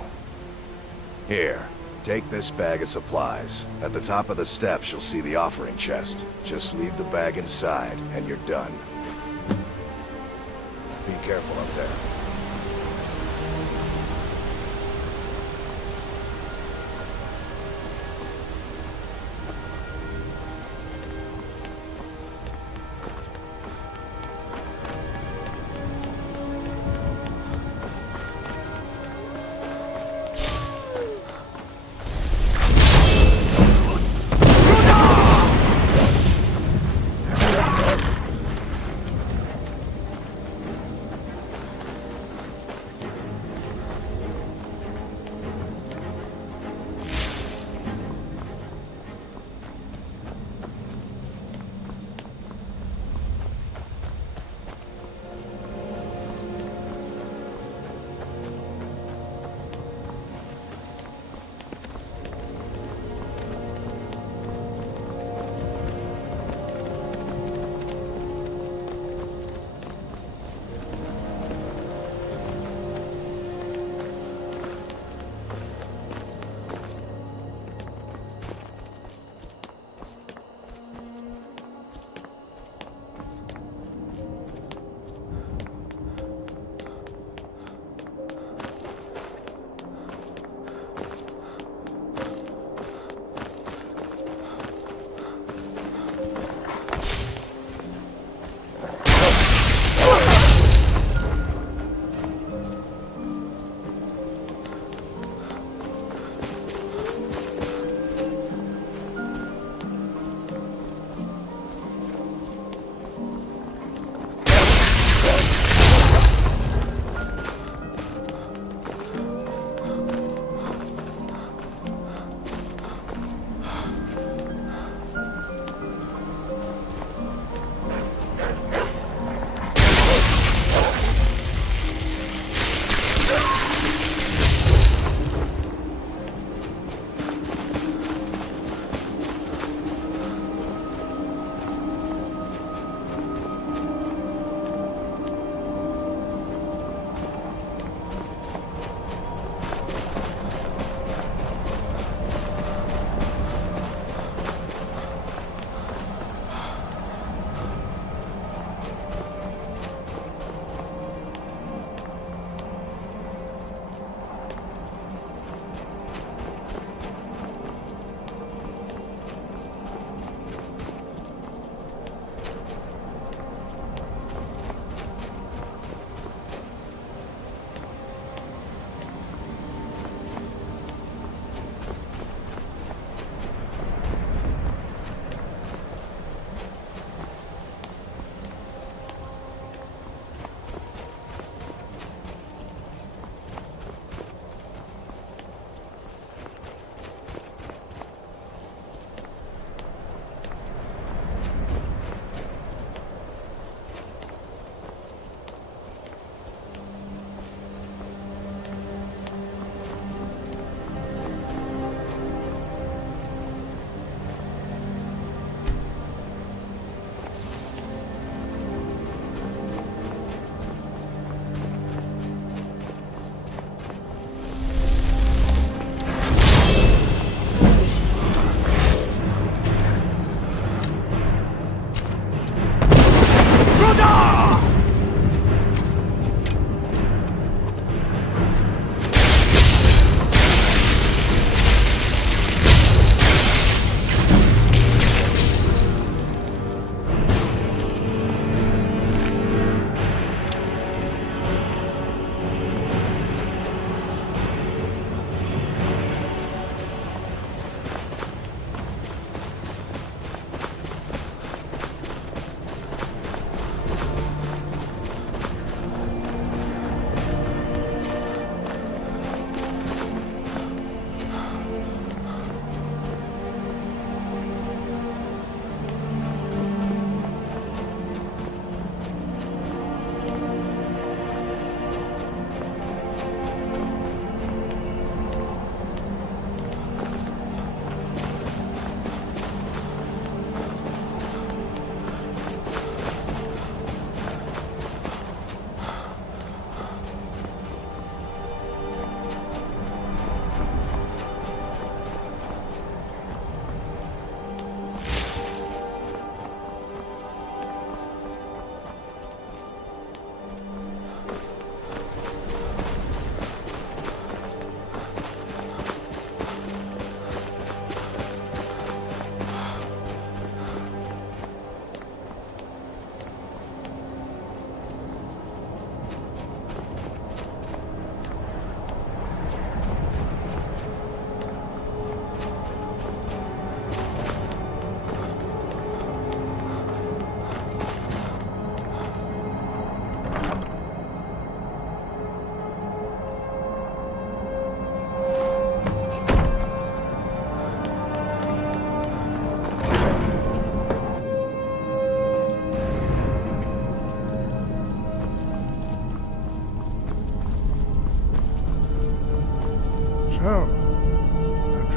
Here, take this bag of supplies. At the top of the steps, you'll see the offering chest. Just leave the bag inside, and you're done. Be careful up there.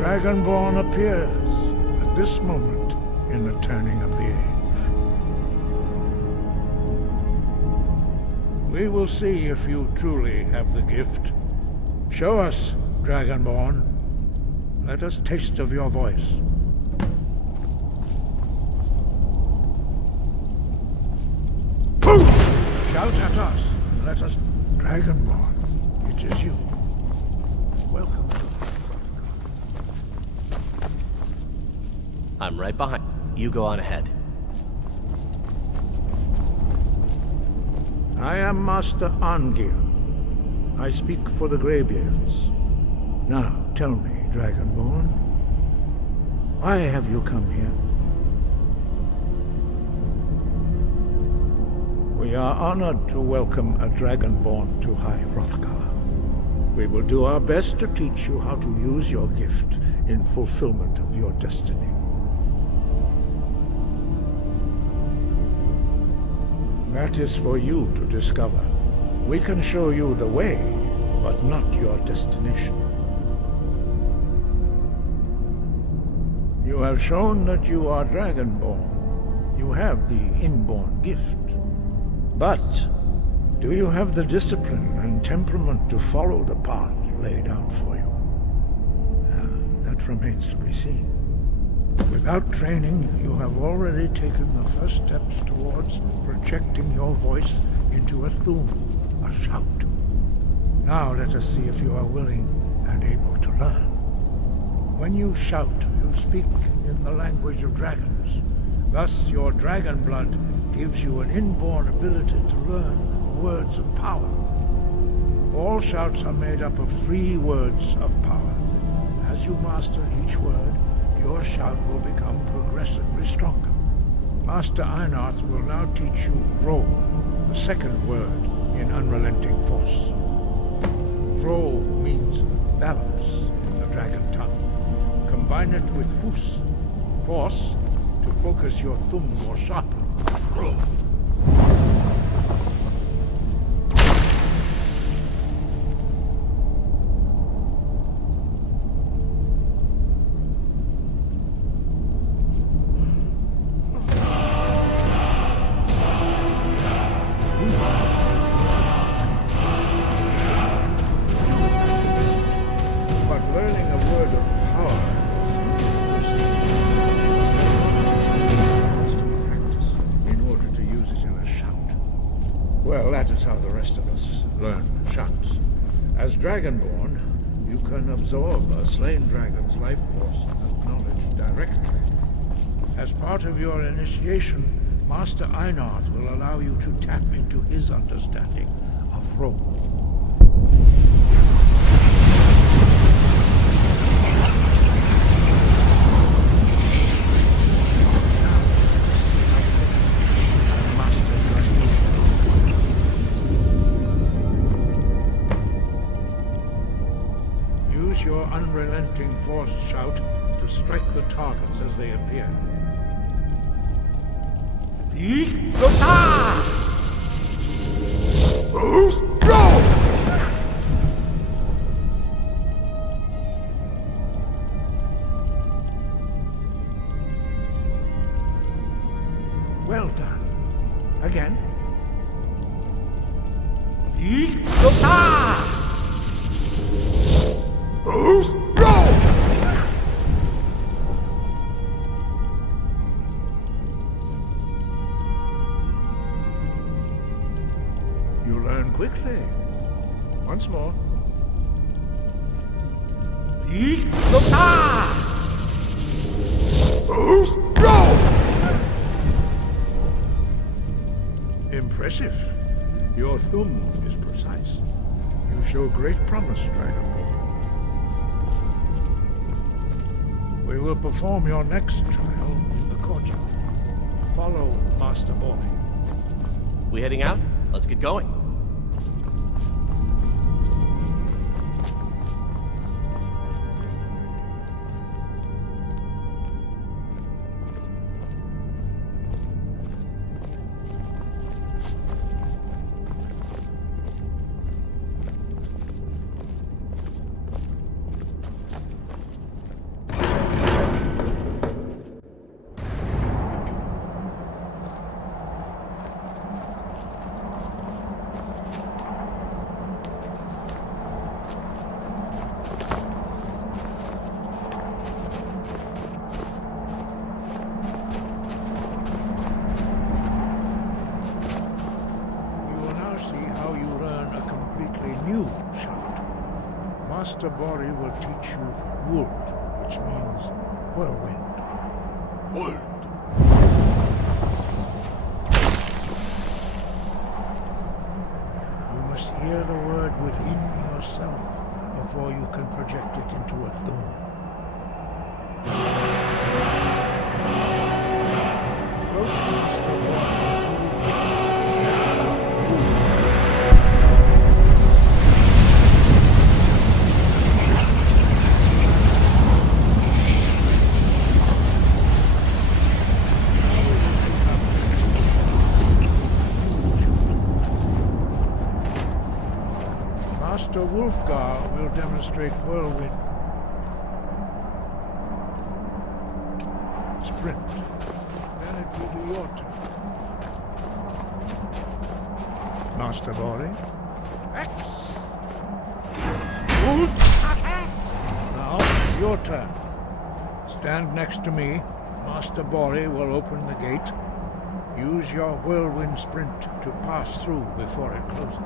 Dragonborn appears at this moment in the turning of the age. We will see if you truly have the gift. Show us, Dragonborn. Let us taste of your voice. Shout at us. Let us... Dragonborn, it is you. Welcome. I'm right behind. You go on ahead. I am Master Angir. I speak for the Greybeards. Now, tell me, Dragonborn, why have you come here? We are honored to welcome a Dragonborn to High Hrothgar. We will do our best to teach you how to use your gift in fulfillment of your destiny. That is for you to discover. We can show you the way, but not your destination. You have shown that you are Dragonborn. You have the inborn gift. But do you have the discipline and temperament to follow the path laid out for you? That remains to be seen. Without training, you have already taken the first steps towards projecting your voice into a thum, a shout. Now let us see if you are willing and able to learn. When you shout, you speak in the language of dragons. Thus, your dragon blood gives you an inborn ability to learn words of power. All shouts are made up of 3 words of power. As you master each word, your shout will become progressively stronger. Master Einarth will now teach you Ro, the second word in Unrelenting Force. Ro means balance in the dragon tongue. Combine it with Fus, force, to focus your thumb more sharply. Ro. Well, that is how the rest of us learn shouts. As Dragonborn, you can absorb a slain dragon's life force and knowledge directly. As part of your initiation, Master Einarth will allow you to tap into his understanding of Ro. Use your unrelenting force shout to strike the targets as they appear. Well done. Again. You learn quickly. Once more. Impressive. Your thumb is precise. You show great promise, Dragonborn. We will perform your next trial in the courtyard. Follow Master Boy. We heading out? Let's get going. Master Bori will teach you Wold, which means whirlwind. Wold! You must hear the word within yourself before you can project it into a thum. Approach Master Bori. Master Wolfgar will demonstrate whirlwind. Sprint. Then it will be your turn. Master Bori. X. Now, your turn. Stand next to me. Master Bori will open the gate. Use your whirlwind sprint to pass through before it closes.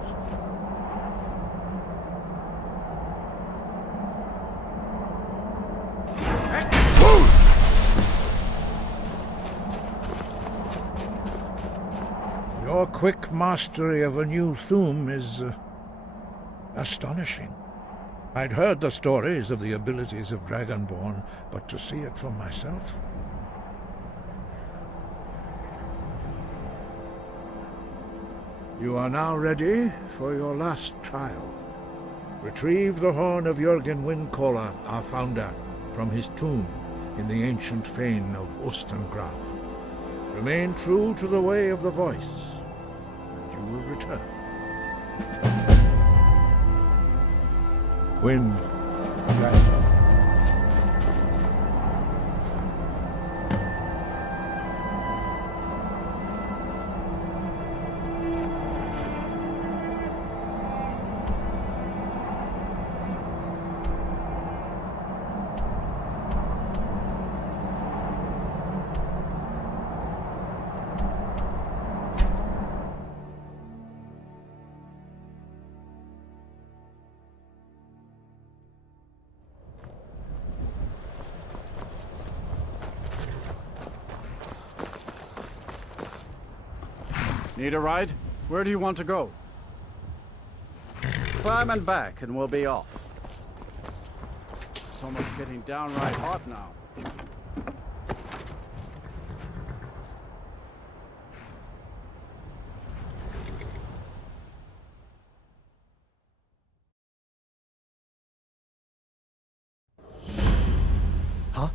Your quick mastery of a new thum is astonishing. I'd heard the stories of the abilities of Dragonborn, but to see it for myself... You are now ready for your last trial. Retrieve the horn of Jürgen Windcaller, our founder, from his tomb in the ancient fane of Ostengraf. Remain true to the way of the voice, and you will return. Wind, dragon. Need a ride? Where do you want to go? Climb and back and we'll be off. It's almost getting downright hot now. Huh?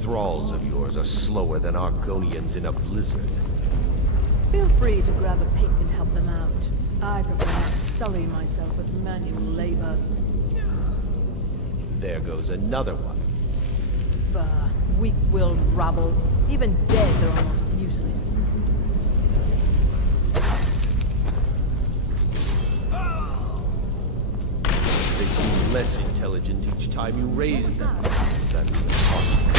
thralls of yours are slower than Argonians in a blizzard. Feel free to grab a pick and help them out. I prefer not to sully myself with manual labor. There goes another one. Bah, weak-willed rabble. Even dead, they're almost useless. They seem less intelligent each time you raise them. That's the cost.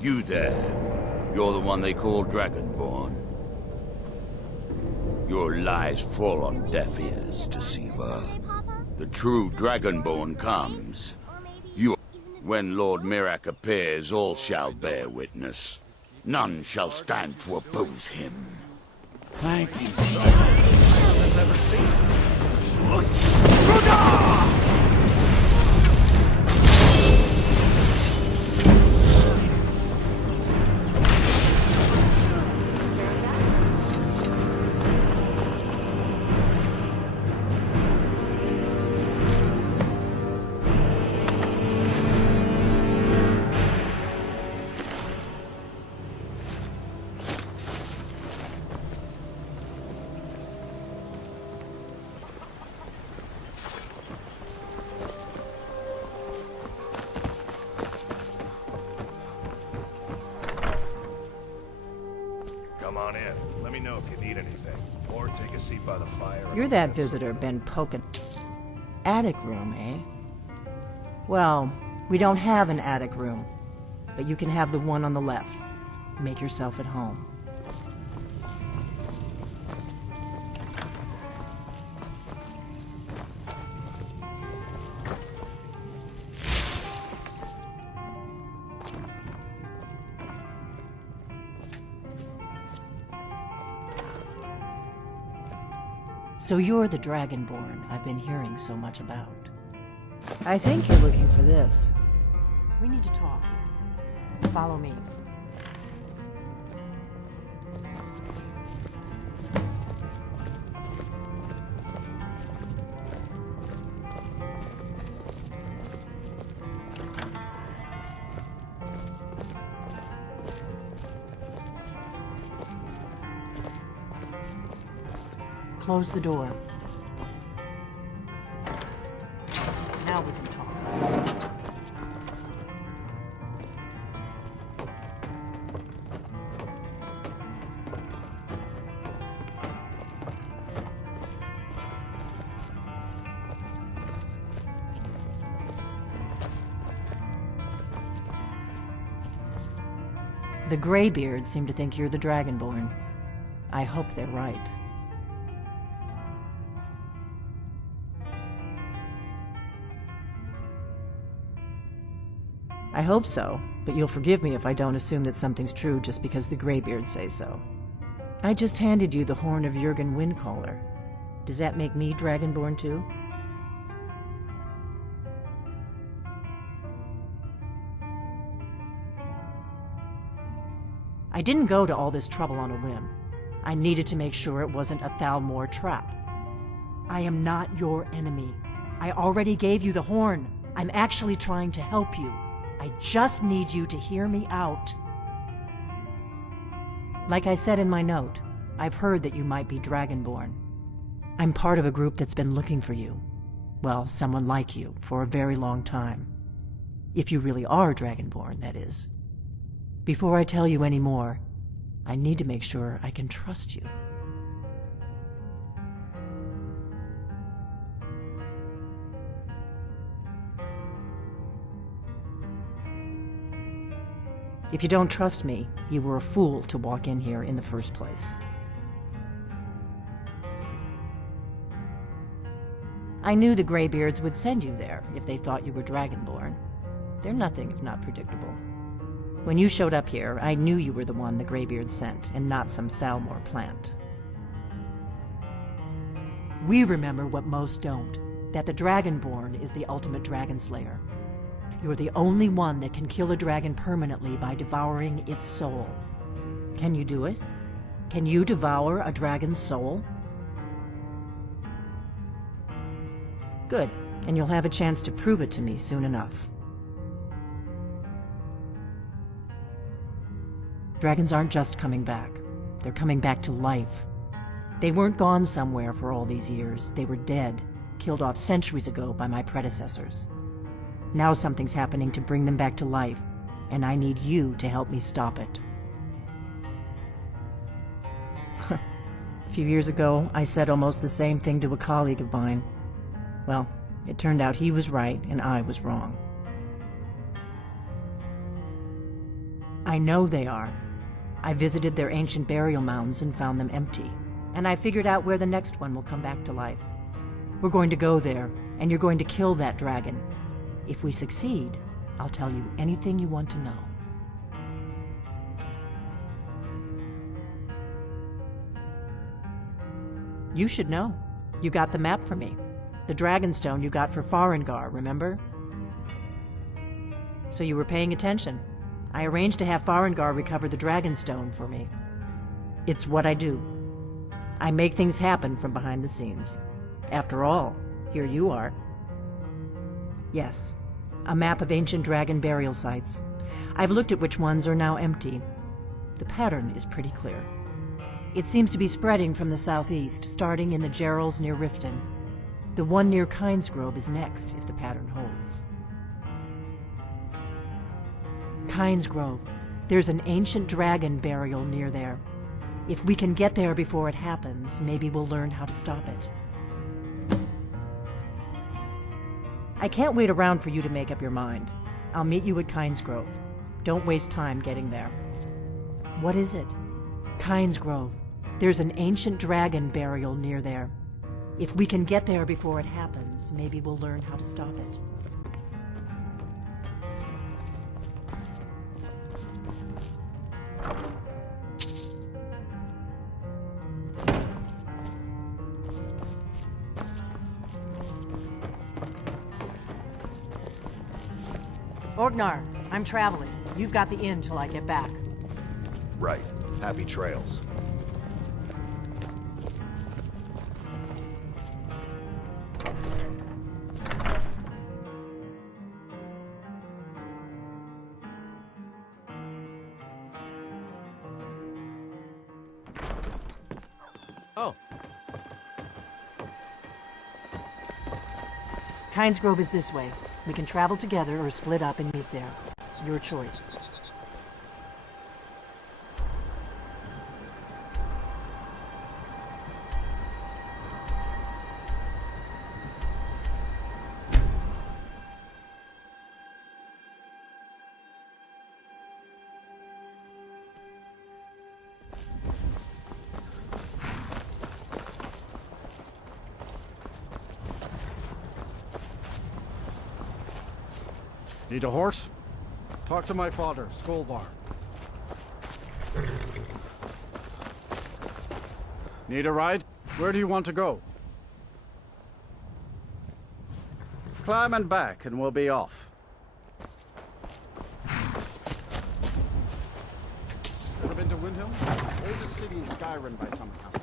You there. You're the one they call Dragonborn. Your lies fall on deaf ears, Deceiver. The true Dragonborn comes. When Lord Mirak appears, all shall bear witness. None shall stand to oppose him. Thank you so much. I've never seen Come on in. Let me know if you need anything. Or take a seat by the fire. You're that visitor been poking. Attic room, eh? Well, we don't have an attic room, but you can have the one on the left. Make yourself at home. So you're the Dragonborn I've been hearing so much about. I think you're looking for this. We need to talk. Follow me. Close the door. Now we can talk. The Greybeards seem to think you're the Dragonborn. I hope they're right. I hope so, but you'll forgive me if I don't assume that something's true just because the Greybeards say so. I just handed you the horn of Jurgen Windcaller. Does that make me Dragonborn too? I didn't go to all this trouble on a whim. I needed to make sure it wasn't a Thalmor trap. I am not your enemy. I already gave you the horn. I'm actually trying to help you. I just need you to hear me out. Like I said in my note, I've heard that you might be Dragonborn. I'm part of a group that's been looking for you. Well, someone like you, for a very long time. If you really are Dragonborn, that is. Before I tell you any more, I need to make sure I can trust you. If you don't trust me, you were a fool to walk in here in the first place. I knew the Greybeards would send you there if they thought you were Dragonborn. They're nothing if not predictable. When you showed up here, I knew you were the one the Greybeards sent, and not some Thalmor plant. We remember what most don't, that the Dragonborn is the ultimate dragon slayer. You're the only one that can kill a dragon permanently by devouring its soul. Can you do it? Can you devour a dragon's soul? Good, and you'll have a chance to prove it to me soon enough. Dragons aren't just coming back. They're coming back to life. They weren't gone somewhere for all these years. They were dead, killed off centuries ago by my predecessors. Now something's happening to bring them back to life, and I need you to help me stop it. A few years ago, I said almost the same thing to a colleague of mine. Well, it turned out he was right and I was wrong. I know they are. I visited their ancient burial mounds and found them empty. And I figured out where the next one will come back to life. We're going to go there, and you're going to kill that dragon. If we succeed, I'll tell you anything you want to know. You should know. You got the map for me. The Dragonstone you got for Farengar, remember? So you were paying attention. I arranged to have Farengar recover the Dragonstone for me. It's what I do. I make things happen from behind the scenes. After all, here you are. Yes, a map of ancient dragon burial sites. I've looked at which ones are now empty. The pattern is pretty clear. It seems to be spreading from the southeast, starting in the Gerals near Riften. The one near Kynesgrove is next, if the pattern holds. Kynesgrove. There's an ancient dragon burial near there. If we can get there before it happens, maybe we'll learn how to stop it. I can't wait around for you to make up your mind. I'll meet you at Kynesgrove. Don't waste time getting there. What is it? Kynesgrove. There's an ancient dragon burial near there. If we can get there before it happens, maybe we'll learn how to stop it. Orgnar, I'm traveling. You've got the inn till I get back. Right. Happy trails. Oh. Kynesgrove is this way. We can travel together or split up and meet there. Your choice. Need a horse? Talk to my father, Skolvar. Need a ride? Where do you want to go? Climb and back and we'll be off. Ever been to Windhelm? Oldest city in Skyrim by some account.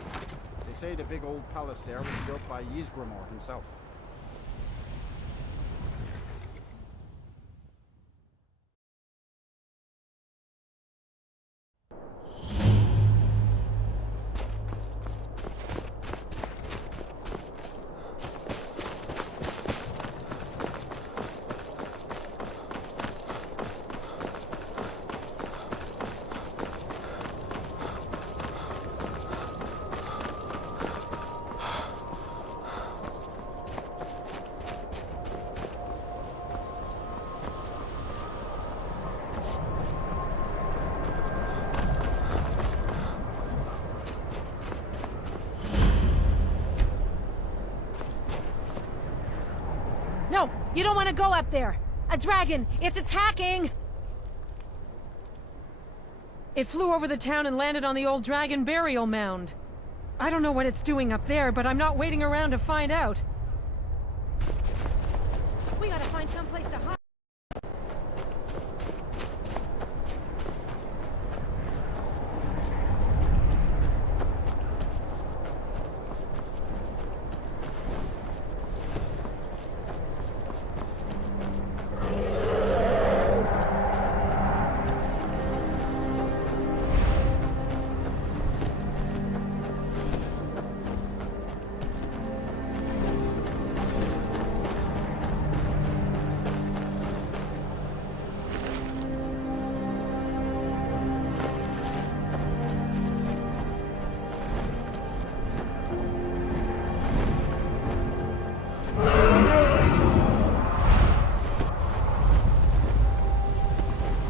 They say the big old palace there was built by Ysgramor himself. No, you don't want to go up there. A dragon, it's attacking! It flew over the town and landed on the old dragon burial mound. I don't know what it's doing up there, but I'm not waiting around to find out. We gotta find someplace to hide.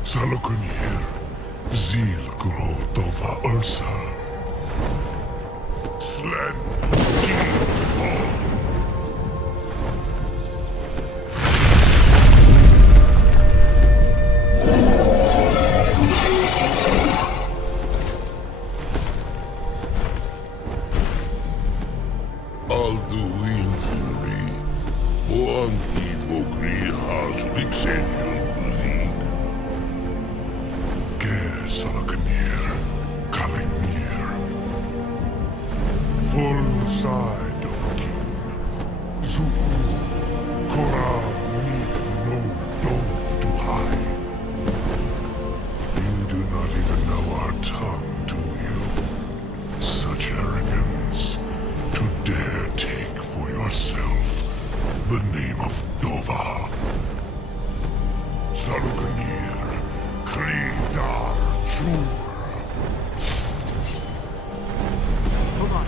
Salokun here. Zil Grotova Ursa. Slen Paul. Alduin Fury. Boantid Vokri Has Vixenjun Kuzik. Ger Salakanir. Kalimir. Full side Dokin. Zuku. Korav Nip No Dove to high. You do not even know our tongue, do you? Such arrogance. To dare take for yourself the name of Dova. Salukanir, Klidar, Chur. Hold on.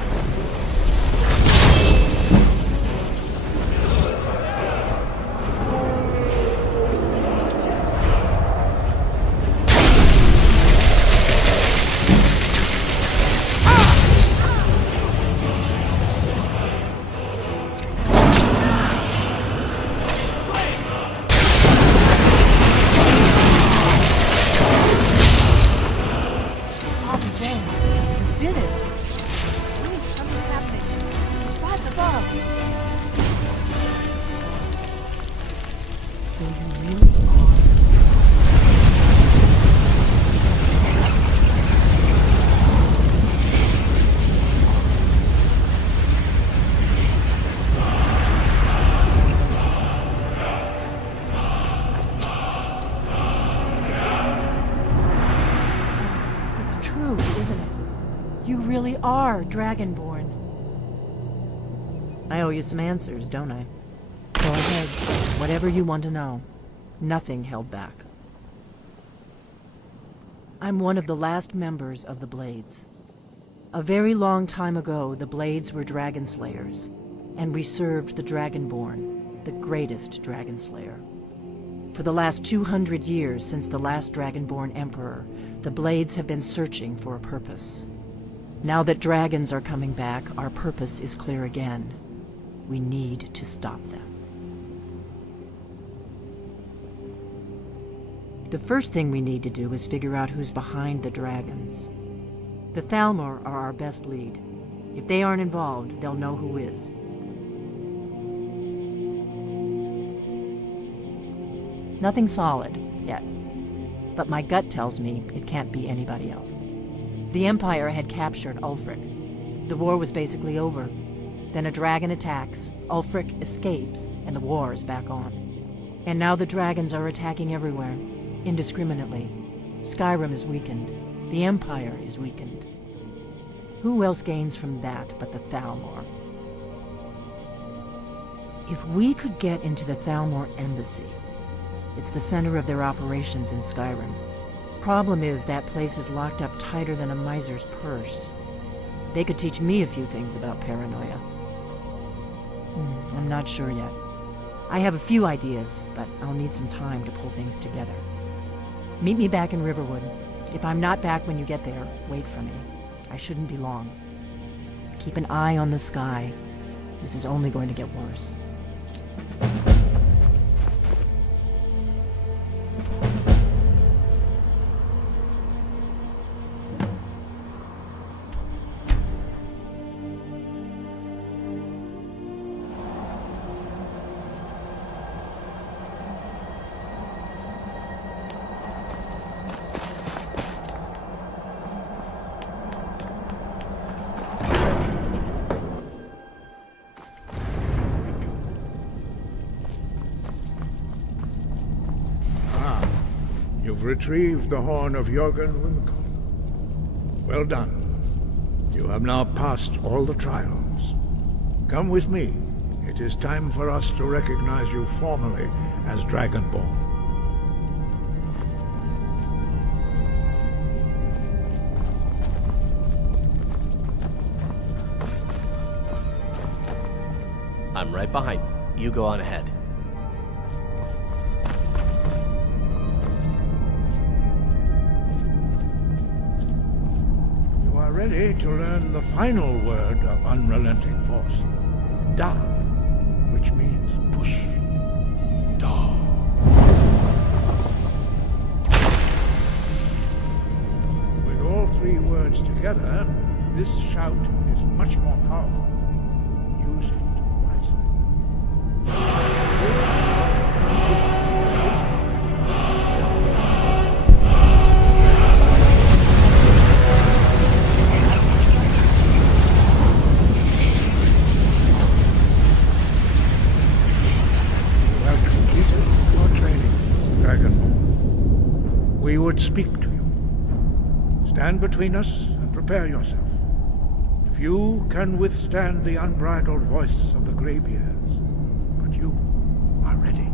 Dragonborn. I owe you some answers, don't I? Go ahead. Whatever you want to know. Nothing held back. I'm one of the last members of the Blades. A very long time ago, the Blades were dragon slayers, and we served the Dragonborn, the greatest dragon slayer. For the last 200 years since the last Dragonborn Emperor, the Blades have been searching for a purpose. Now that dragons are coming back, our purpose is clear again. We need to stop them. The first thing we need to do is figure out who's behind the dragons. The Thalmor are our best lead. If they aren't involved, they'll know who is. Nothing solid, yet. But my gut tells me it can't be anybody else. The Empire had captured Ulfric. The war was basically over. Then a dragon attacks, Ulfric escapes, and the war is back on. And now the dragons are attacking everywhere, indiscriminately. Skyrim is weakened. The Empire is weakened. Who else gains from that but the Thalmor? If we could get into the Thalmor embassy, it's the center of their operations in Skyrim. Problem is, that place is locked up tighter than a miser's purse. They could teach me a few things about paranoia. I'm not sure yet. I have a few ideas, but I'll need some time to pull things together. Meet me back in Riverwood. If I'm not back when you get there, wait for me. I shouldn't be long. Keep an eye on the sky. This is only going to get worse. You've retrieved the horn of Jörgen Wimkel. Well done. You have now passed all the trials. Come with me. It is time for us to recognize you formally as Dragonborn. I'm right behind you. You go on ahead. ready to learn the final word of unrelenting force. Da, which means push. Da. With all three words together, this shout is much more powerful. Use it wisely. We would speak to you. Stand between us and prepare yourself. Few can withstand the unbridled voice of the Greybeards, but you are ready.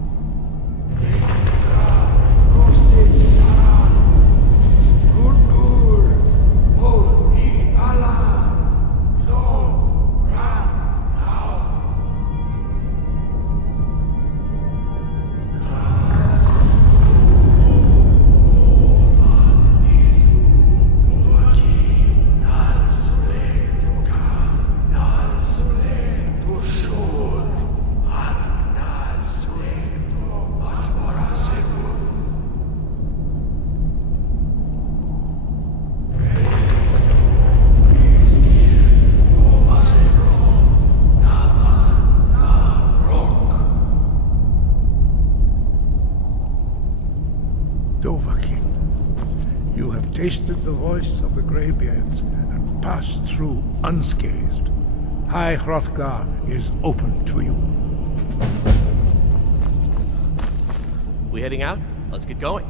You have tasted the voice of the Greybeards and passed through unscathed. High Hrothgar is open to you. We heading out? Let's get going.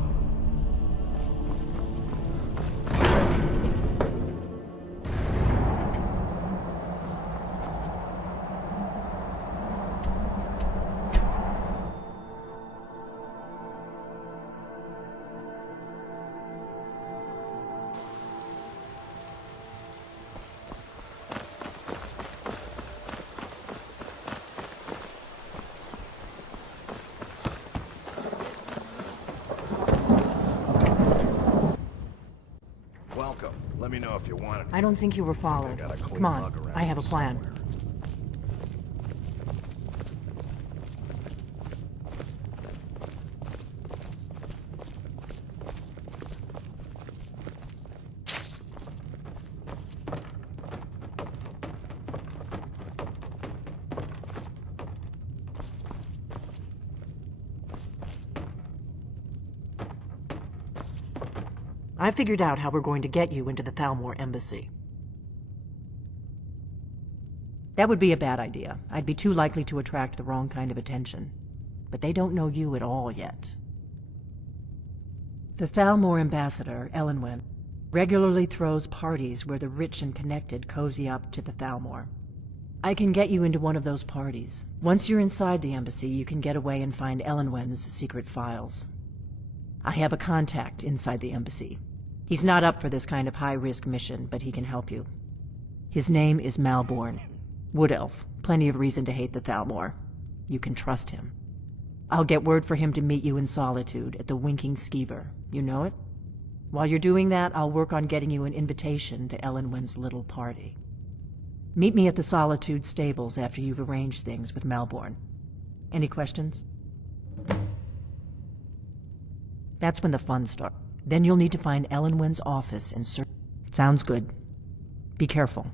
Let me know if you want it. I don't think you were followed. Come on, I have a plan. I figured out how we're going to get you into the Thalmor embassy. That would be a bad idea. I'd be too likely to attract the wrong kind of attention. But they don't know you at all yet. The Thalmor ambassador, Elenwen, regularly throws parties where the rich and connected cozy up to the Thalmor. I can get you into one of those parties. Once you're inside the embassy, you can get away and find Elenwen's secret files. I have a contact inside the embassy. He's not up for this kind of high-risk mission, but he can help you. His name is Malborn. Wood Elf. Plenty of reason to hate the Thalmor. You can trust him. I'll get word for him to meet you in Solitude at the Winking Skeever. You know it? While you're doing that, I'll work on getting you an invitation to Elenwen's little party. Meet me at the Solitude stables after you've arranged things with Malborn. Any questions? That's when the fun starts. Then you'll need to find Elenwen's office and search. Sounds good. Be careful.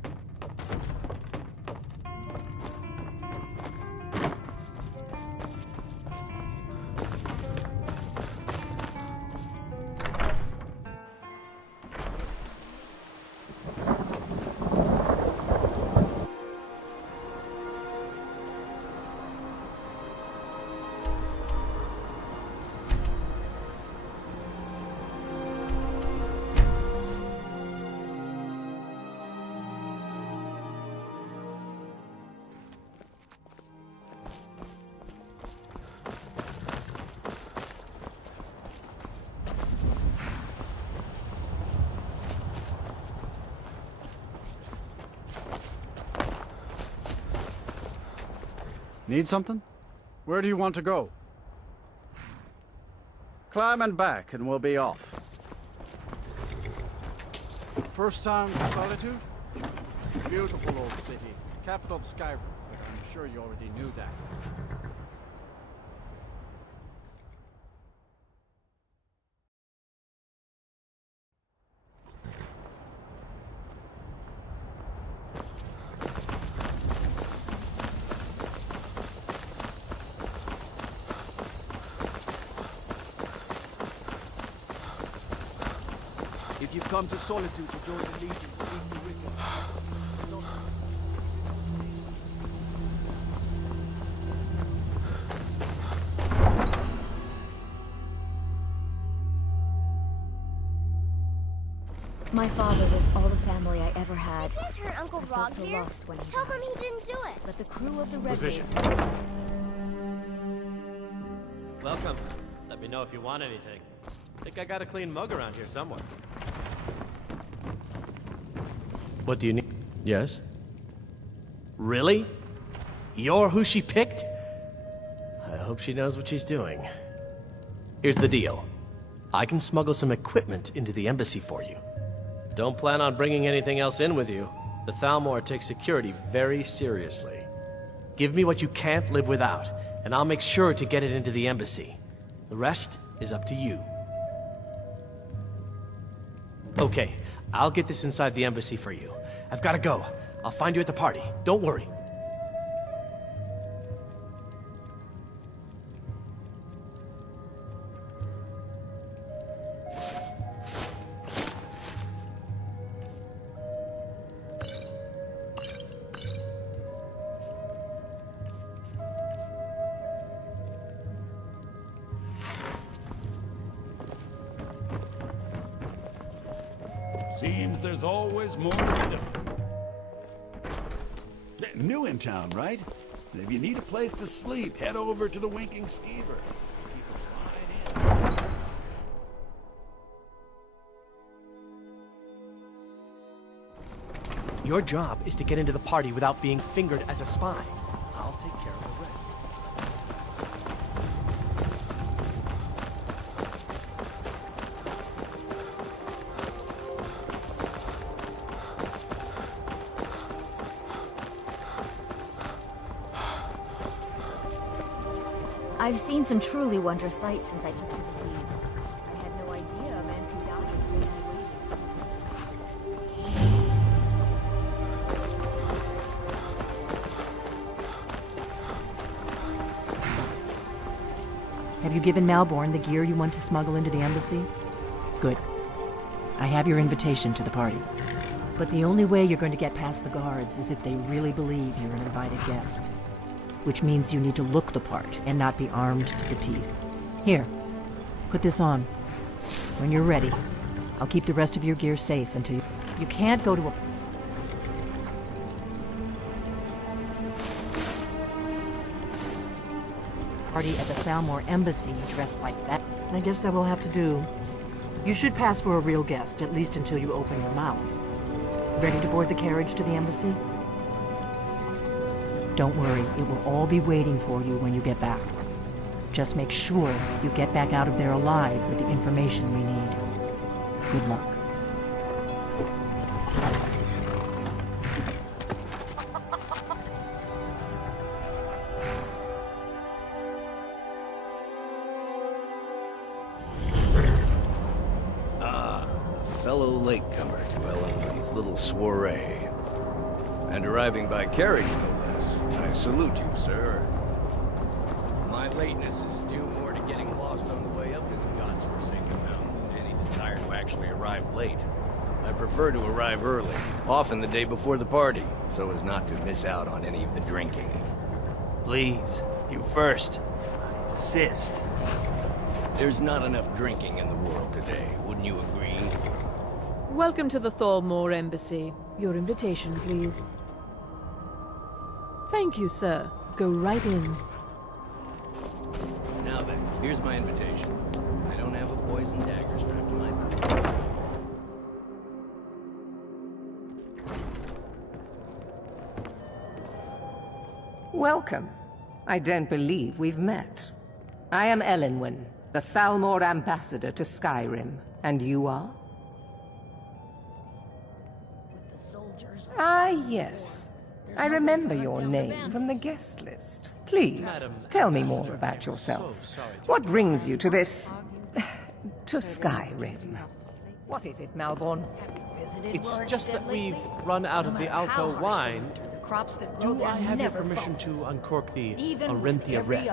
Need something? Where do you want to go? Climb and back and we'll be off. First time to Solitude? Beautiful old city, capital of Skyrim, but I'm sure you already knew that. If you've come to Solitude to join the Legion, speak to Rickon. My father was all the family I ever had. I can't hurt Uncle I Rob felt so here. lost when he Tell died. him he didn't do it. But the crew of the Red Position. Wings... Welcome. Let me know if you want anything. Think I got a clean mug around here somewhere. What do you need? Yes? Really? You're who she picked? I hope she knows what she's doing. Here's the deal. I can smuggle some equipment into the embassy for you. Don't plan on bringing anything else in with you. The Thalmor takes security very seriously. Give me what you can't live without, and I'll make sure to get it into the embassy. The rest is up to you. Okay, I'll get this inside the embassy for you. I've got to go. I'll find you at the party. Don't worry. Seems there's always more to do. New in town, right? If you need a place to sleep, head over to the Winking Skeever. Your job is to get into the party without being fingered as a spy. I'll take care of the rest. I've seen some truly wondrous sights since I took to the seas. I had no idea a man could die in so many ways. Have you given Malborn the gear you want to smuggle into the embassy? Good. I have your invitation to the party. But the only way you're going to get past the guards is if they really believe you're an invited guest. Which means you need to look the part and not be armed to the teeth. Here, put this on. When you're ready, I'll keep the rest of your gear safe until you can't go to a party at the Thalmor embassy dressed like that. I guess that will have to do. You should pass for a real guest, at least until you open your mouth. Ready to board the carriage to the embassy? Don't worry, it will all be waiting for you when you get back. Just make sure you get back out of there alive with the information we need. Good luck. A fellow latecomer to Ellen's little soiree. And arriving by carriage, no less. I salute you, sir. My lateness is due more to getting lost on the way up this god's-forsaken mountain than any desire to actually arrive late. I prefer to arrive early, often the day before the party, so as not to miss out on any of the drinking. Please, you first. I insist. There's not enough drinking in the world today, wouldn't you agree? Welcome to the Thalmor Embassy. Your invitation, please. Thank you, sir. Go right in. Now then, here's my invitation. I don't have a poison dagger strapped to my throat. Welcome. I don't believe we've met. I am Elenwen, the Thalmor ambassador to Skyrim. And you are? Ah, yes. I remember your name from the guest list. Please, tell me more about yourself. What brings you to this... to Skyrim? What is it, Malborn? It's just that we've run out of the Alto wine. Do I have your permission to uncork the Orinthia Red?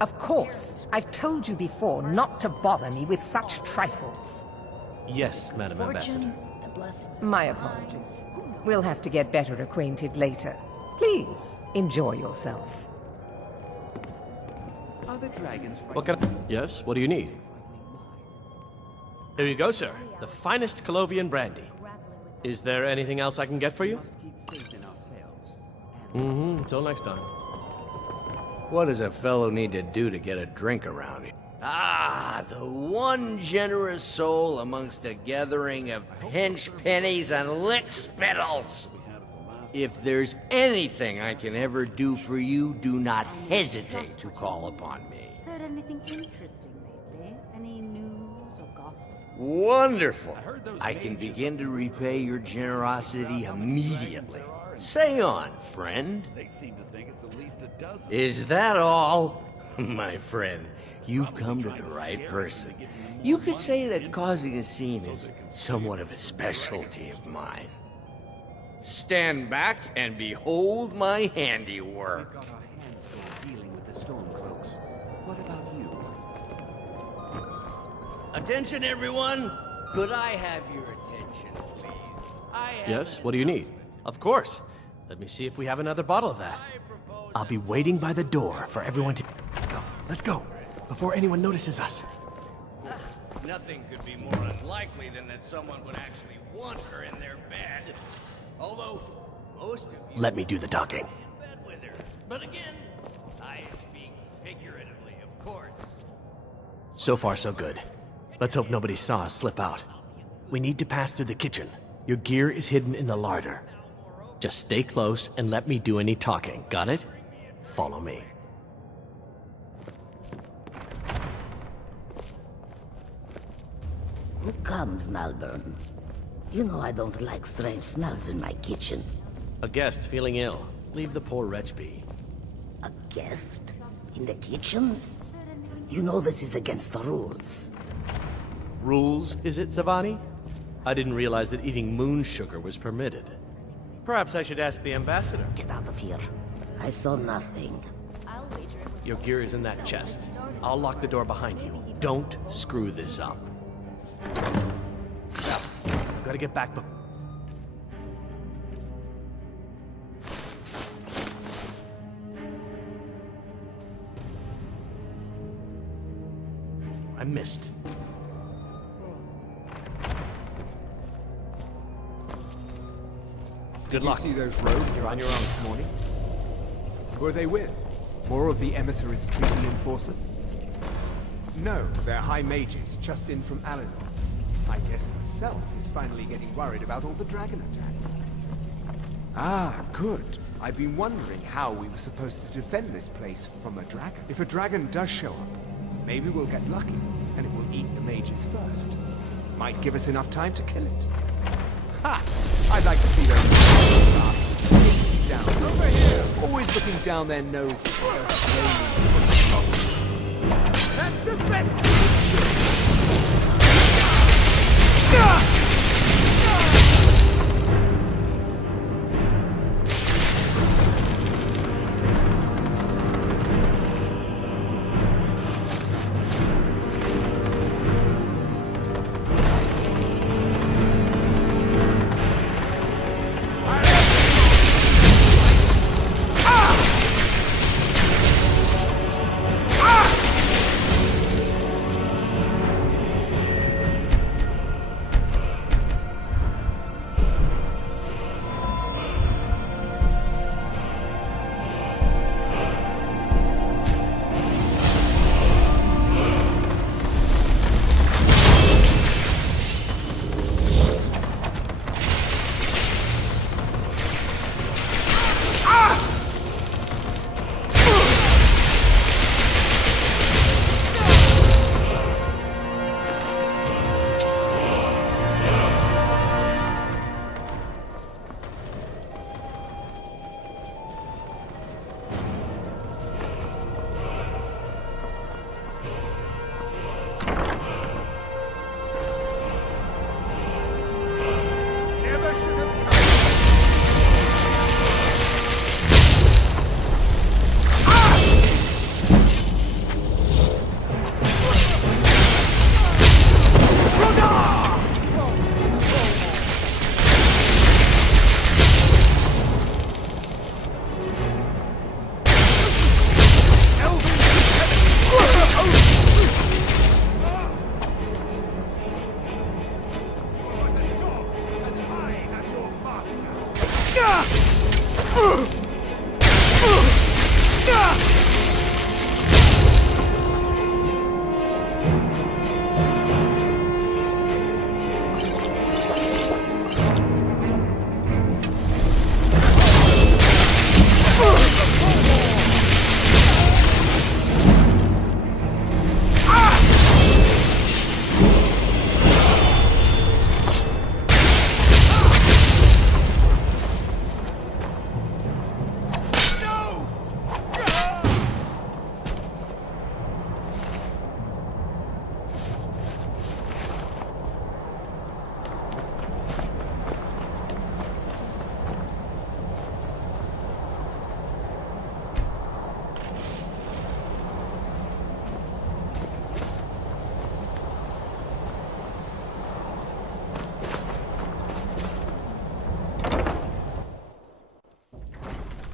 Of course. I've told you before not to bother me with such trifles. Yes, Madam Ambassador. My apologies. We'll have to get better acquainted later. Please, enjoy yourself. Are the dragons What can Yes, what do you need? Here you go, sir. The finest Colovian brandy. Is there anything else I can get for you? Until next time. What does a fellow need to do to get a drink around here? Ah, the one generous soul amongst a gathering of pinch pennies and lick spittles. If there's anything I can ever do for you, do not hesitate to call upon me. Heard anything interesting lately? Any news or gossip? Wonderful. I can begin to repay your generosity immediately. Say on, friend. They seem to think it's at least a dozen. Is that all? My friend, you've come to the right person. You could say that causing a scene is somewhat of a specialty of mine. Stand back and behold my handiwork. We've got our hands full dealing with the Stormcloaks. What about you? Attention, everyone! Could I have your attention, please? Yes, what do you need? Of course. Let me see if we have another bottle of that. I'll be waiting by the door for everyone to... Let's go, before anyone notices us. Nothing could be more unlikely than that someone would actually want her in their bed. Although, most of you... Let me do the talking. ...in bed with her. But again, I speak figuratively, of course. So far, so good. Let's hope nobody saw us slip out. We need to pass through the kitchen. Your gear is hidden in the larder. Just stay close and let me do any talking. Got it? Follow me. Who comes, Malborn? You know I don't like strange smells in my kitchen. A guest feeling ill. Leave the poor wretch be. A guest? In the kitchens? You know this is against the rules. Rules, is it, Zavani? I didn't realize that eating moon sugar was permitted. Perhaps I should ask the ambassador. Get out of here. I saw nothing. Your gear is in that chest. I'll lock the door behind you. Don't screw this up. Gotta get back before... I missed. Good luck. Did you see those rogues you're on your own this morning? Who are they with? More of the emissaries' treaty enforcers? No, they're high mages, just in from Alinor. I guess herself is finally getting worried about all the dragon attacks. Ah, good. I've been wondering how we were supposed to defend this place from a dragon. If a dragon does show up, maybe we'll get lucky, and it will eat the mages first. Might give us enough time to kill it. Ha! I'd like to see those bastards down. Over here! Always looking down their noses. That's the best!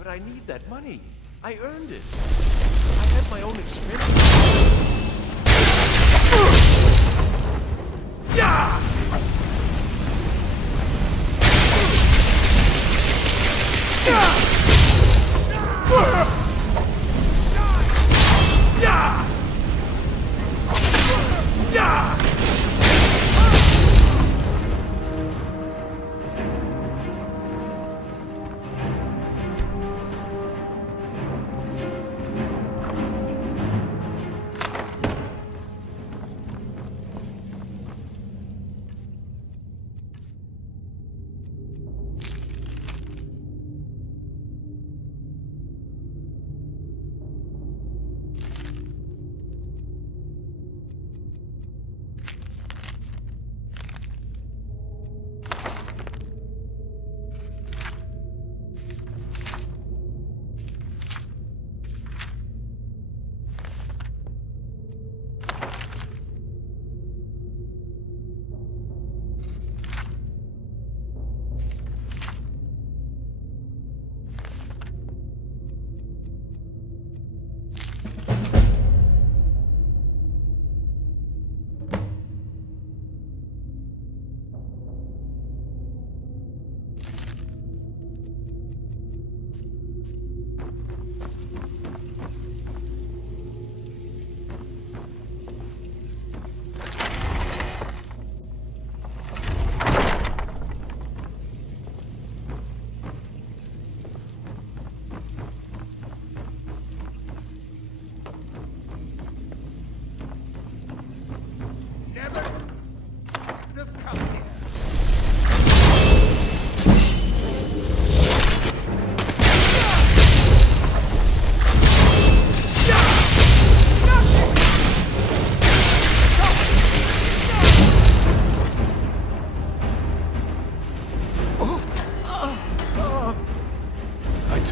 But I need that money. I earned it. I had my own expenses. Yeah!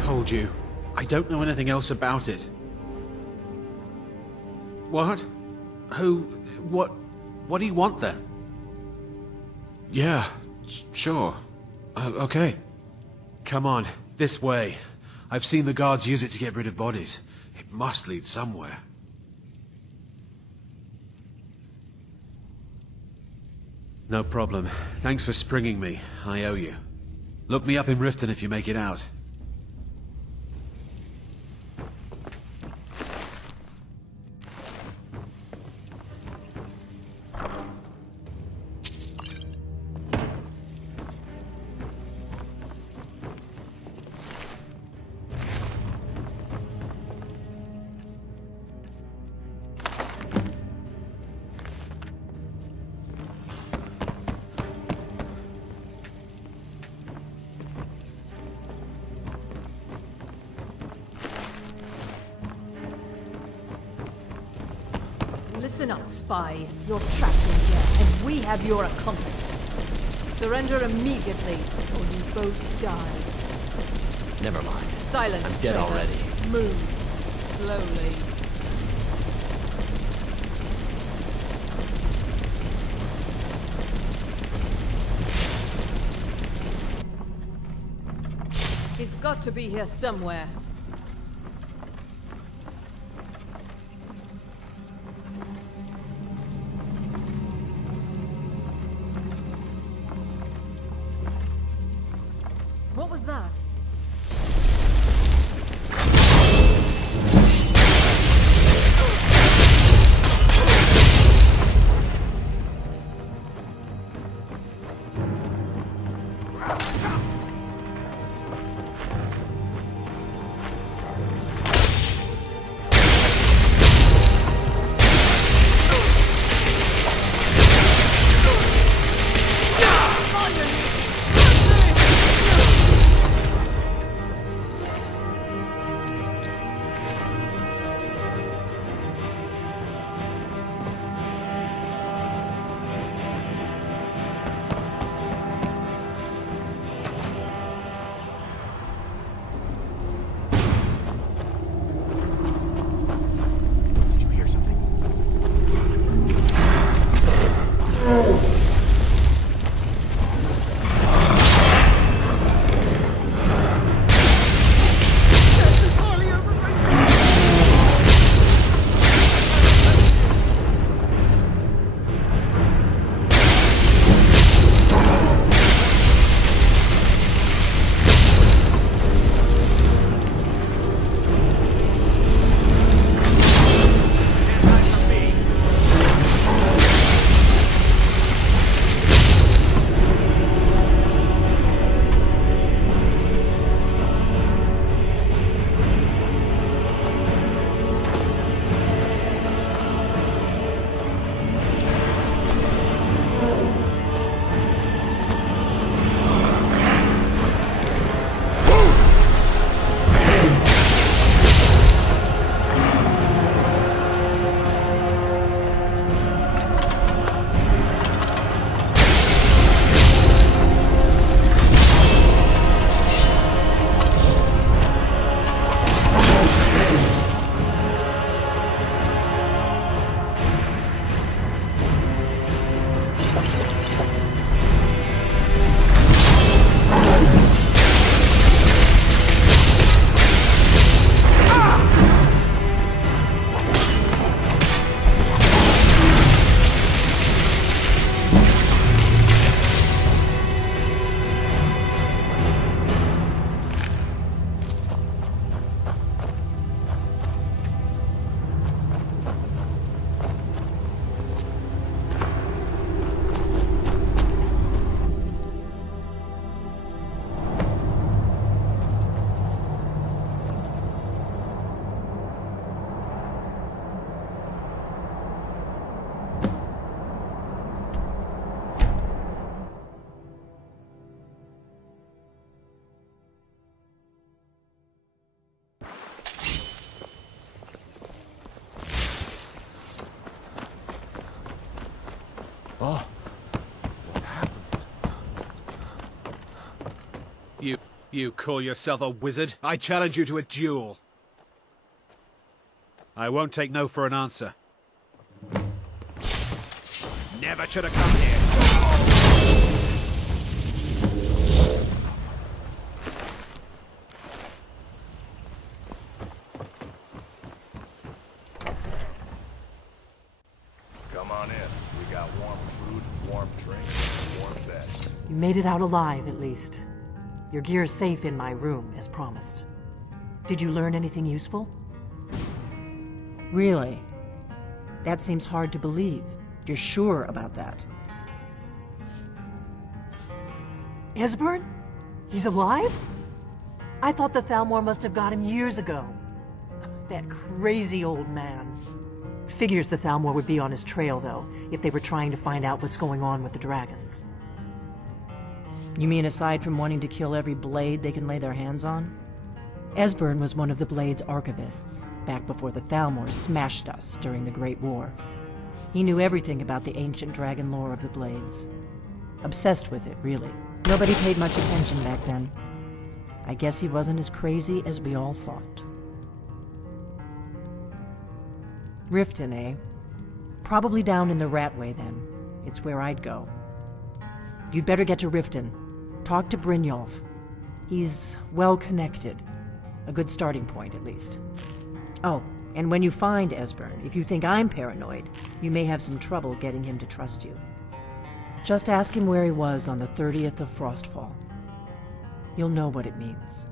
told you. I don't know anything else about it. What? Who? What do you want then? Yeah, sure. Okay. Come on, this way. I've seen the guards use it to get rid of bodies. It must lead somewhere. No problem. Thanks for springing me. I owe you. Look me up in Riften if you make it out. Listen up, spy. You're trapped in here, and we have your accomplice. Surrender immediately, or you both die. Never mind. Silence, I'm dead traitor. already. Move. Slowly. He's got to be here somewhere. What was that? Oh, what happened? You call yourself a wizard? I challenge you to a duel. I won't take no for an answer. Never should have come here. Come on in. We got warm food, warm drinks, warm beds. You made it out alive, at least. Your gear's safe in my room, as promised. Did you learn anything useful? Really? That seems hard to believe. You're sure about that? Esbern? He's alive? I thought the Thalmor must have got him years ago. That crazy old man. Figures the Thalmor would be on his trail, though, if they were trying to find out what's going on with the dragons. You mean aside from wanting to kill every blade they can lay their hands on? Esbern was one of the Blade's archivists, back before the Thalmor smashed us during the Great War. He knew everything about the ancient dragon lore of the Blades. Obsessed with it, really. Nobody paid much attention back then. I guess he wasn't as crazy as we all thought. Riften, eh? Probably down in the Ratway, then. It's where I'd go. You'd better get to Riften. Talk to Brynjolf. He's well-connected. A good starting point, at least. Oh, and when you find Esbern, if you think I'm paranoid, you may have some trouble getting him to trust you. Just ask him where he was on the 30th of Frostfall. You'll know what it means.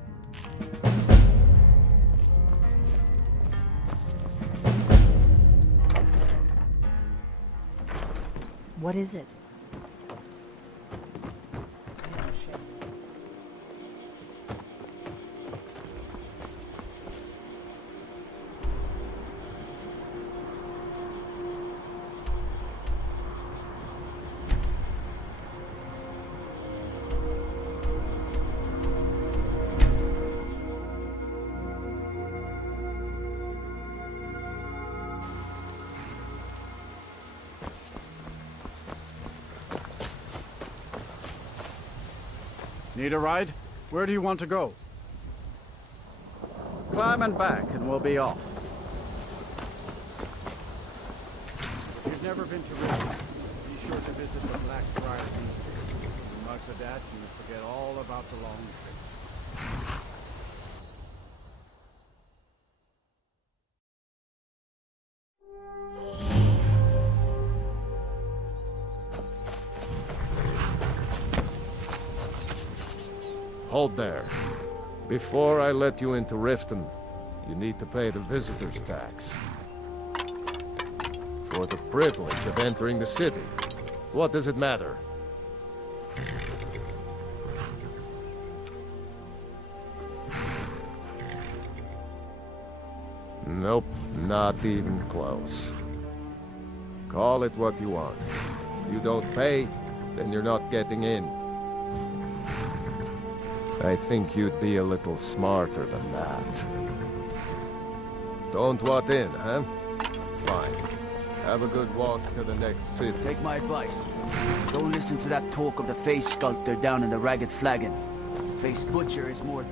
What is it? Need a ride? Where do you want to go? Climb and back and we'll be off. If you've never been to Richmond, be sure to visit the Blackfriar Museum. And after that, you forget all about the long trip. Hold there. Before I let you into Riften, you need to pay the visitor's tax. For the privilege of entering the city. What does it matter? Nope, not even close. Call it what you want. If you don't pay, then you're not getting in. I think you'd be a little smarter than that. Don't want in, huh? Fine. Have a good walk to the next city. Take my advice. Don't listen to that talk of the face sculptor down in the Ragged Flagon. Face butcher is more...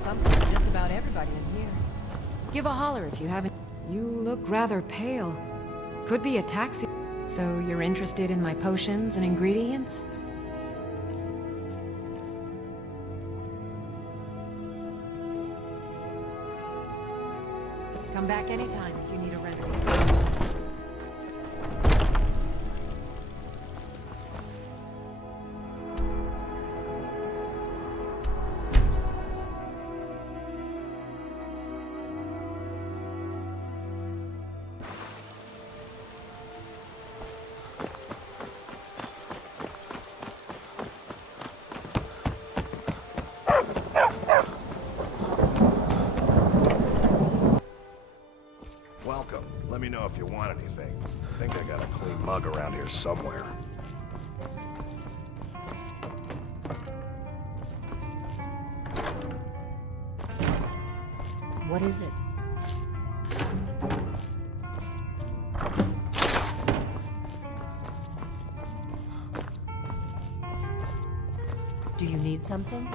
got something for just about everybody in here. Give a holler if you haven't. You look rather pale. Could be a taxi. So you're interested in my potions and ingredients? Come back anytime if you need a remedy. Welcome. Let me know if you want anything. I think I got a clean mug around here somewhere. What is it? Do you need something?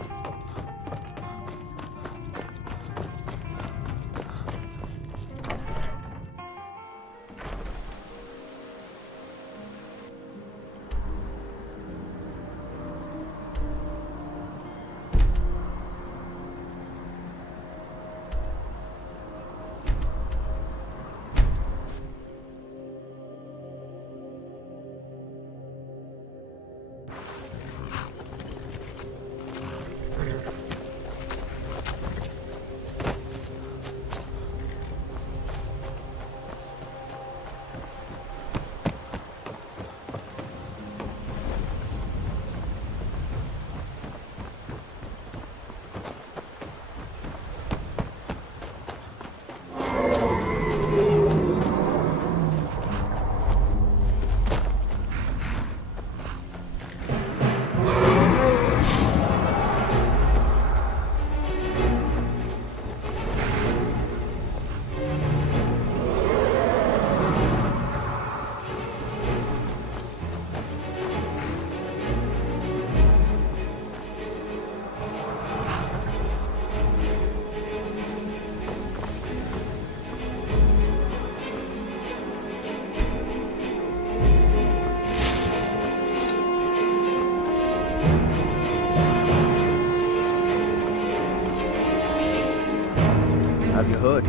Have you heard?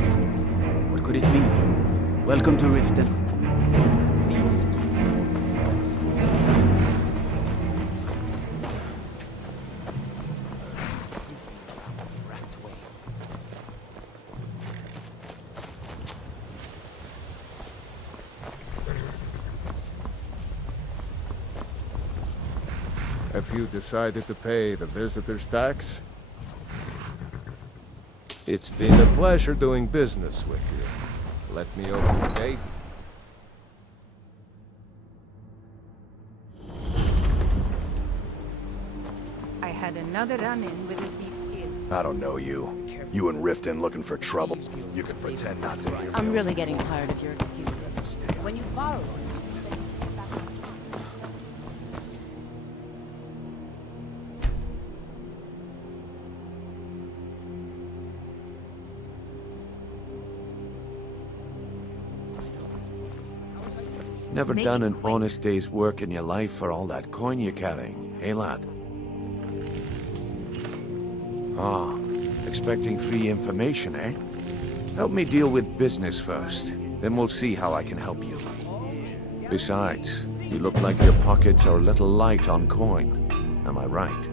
What could it mean? Welcome to Riften. Have you decided to pay the visitor's tax? It's been a pleasure doing business with you. Let me open the gate. I had another run-in with a thief's guild. I don't know you. You and Riften looking for trouble. You can pretend not to hear me. I'm really getting tired of your excuses. When you borrow Never done an honest day's work in your life for all that coin you're carrying, eh, lad? Ah, expecting free information, eh? Help me deal with business first, then we'll see how I can help you. Besides, you look like your pockets are a little light on coin. Am I right?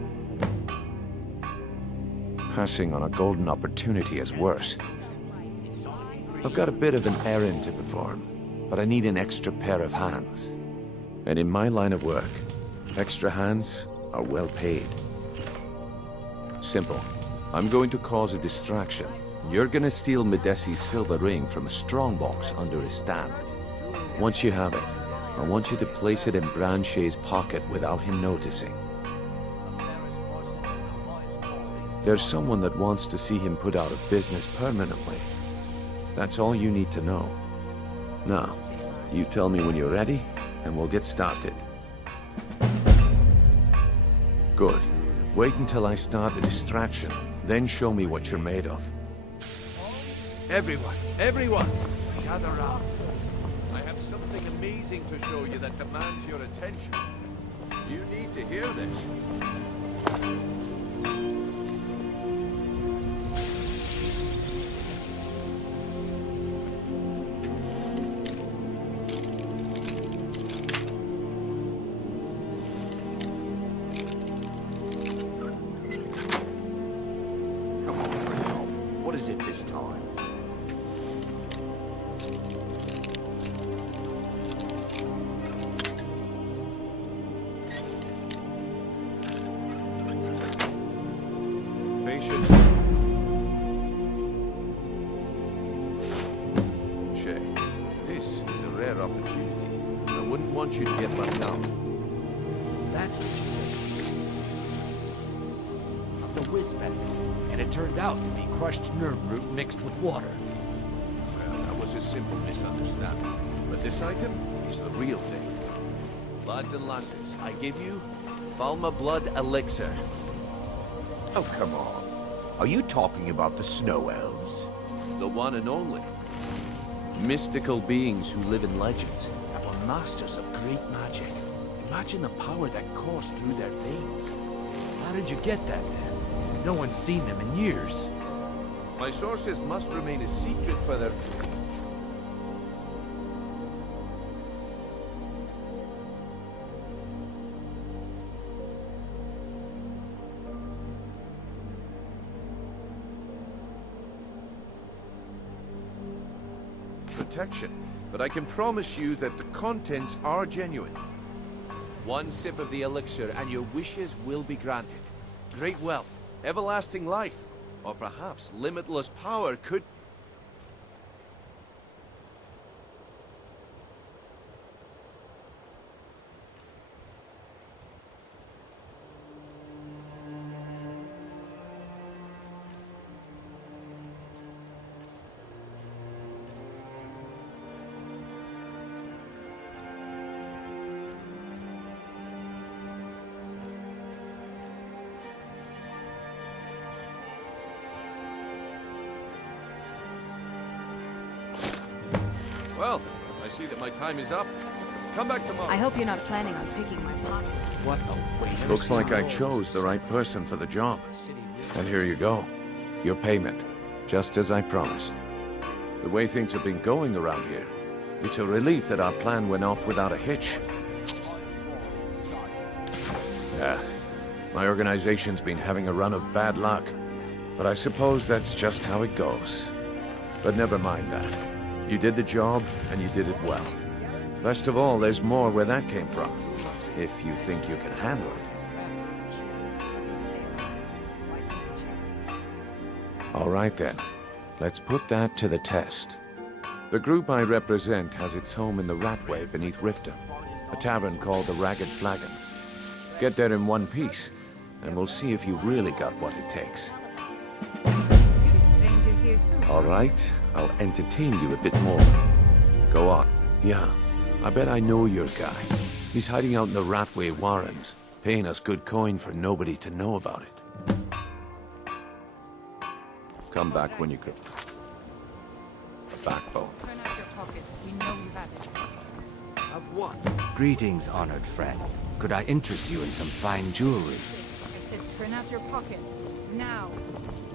Passing on a golden opportunity is worse. I've got a bit of an errand to perform, but I need an extra pair of hands. And in my line of work, extra hands are well paid. Simple. I'm going to cause a distraction. You're gonna steal Medesi's silver ring from a strongbox under his stand. Once you have it, I want you to place it in Branche's pocket without him noticing. There's someone that wants to see him put out of business permanently. That's all you need to know. Now, you tell me when you're ready, and we'll get started. Good. Wait until I start the distraction, then show me what you're made of. Everyone, gather round. I have something amazing to show you that demands your attention. You need to hear this. What is it this time? Patience. Che, this is a rare opportunity. I wouldn't want you to get left out. That's what you said. Of the wisp essence, and it turned out to be crushed nerve root mixed with water. Well, that was a simple misunderstanding. But this item is the real thing. Lads and lasses, I give you Falma Blood Elixir. Oh, come on. Are you talking about the snow elves? The one and only. Mystical beings who live in legends and were masters of great magic. Imagine the power that coursed through their veins. How did you get that then? No one's seen them in years. My sources must remain a secret for their... protection, but I can promise you that the contents are genuine. One sip of the elixir and your wishes will be granted. Great wealth, everlasting life, or perhaps limitless power could... Well, I see that my time is up. Come back tomorrow. I hope you're not planning on picking my pocket. What a waste. Looks like I chose the right person for the job. And here you go. Your payment. Just as I promised. The way things have been going around here, it's a relief that our plan went off without a hitch. My organization's been having a run of bad luck. But I suppose that's just how it goes. But never mind that. You did the job, and you did it well. Best of all, there's more where that came from. If you think you can handle it. All right then. Let's put that to the test. The group I represent has its home in the Ratway beneath Riften, a tavern called the Ragged Flagon. Get there in one piece, and we'll see if you really got what it takes. You're a stranger here too. All right, I'll entertain you a bit more. Go on. Yeah, I bet I know your guy. He's hiding out in the Ratway Warrens, paying us good coin for nobody to know about it. Come back when you could. A backbone. Turn out your pockets. We know you have it. Of what? Greetings, honored friend. Could I interest you in some fine jewelry? I said turn out your pockets. Now.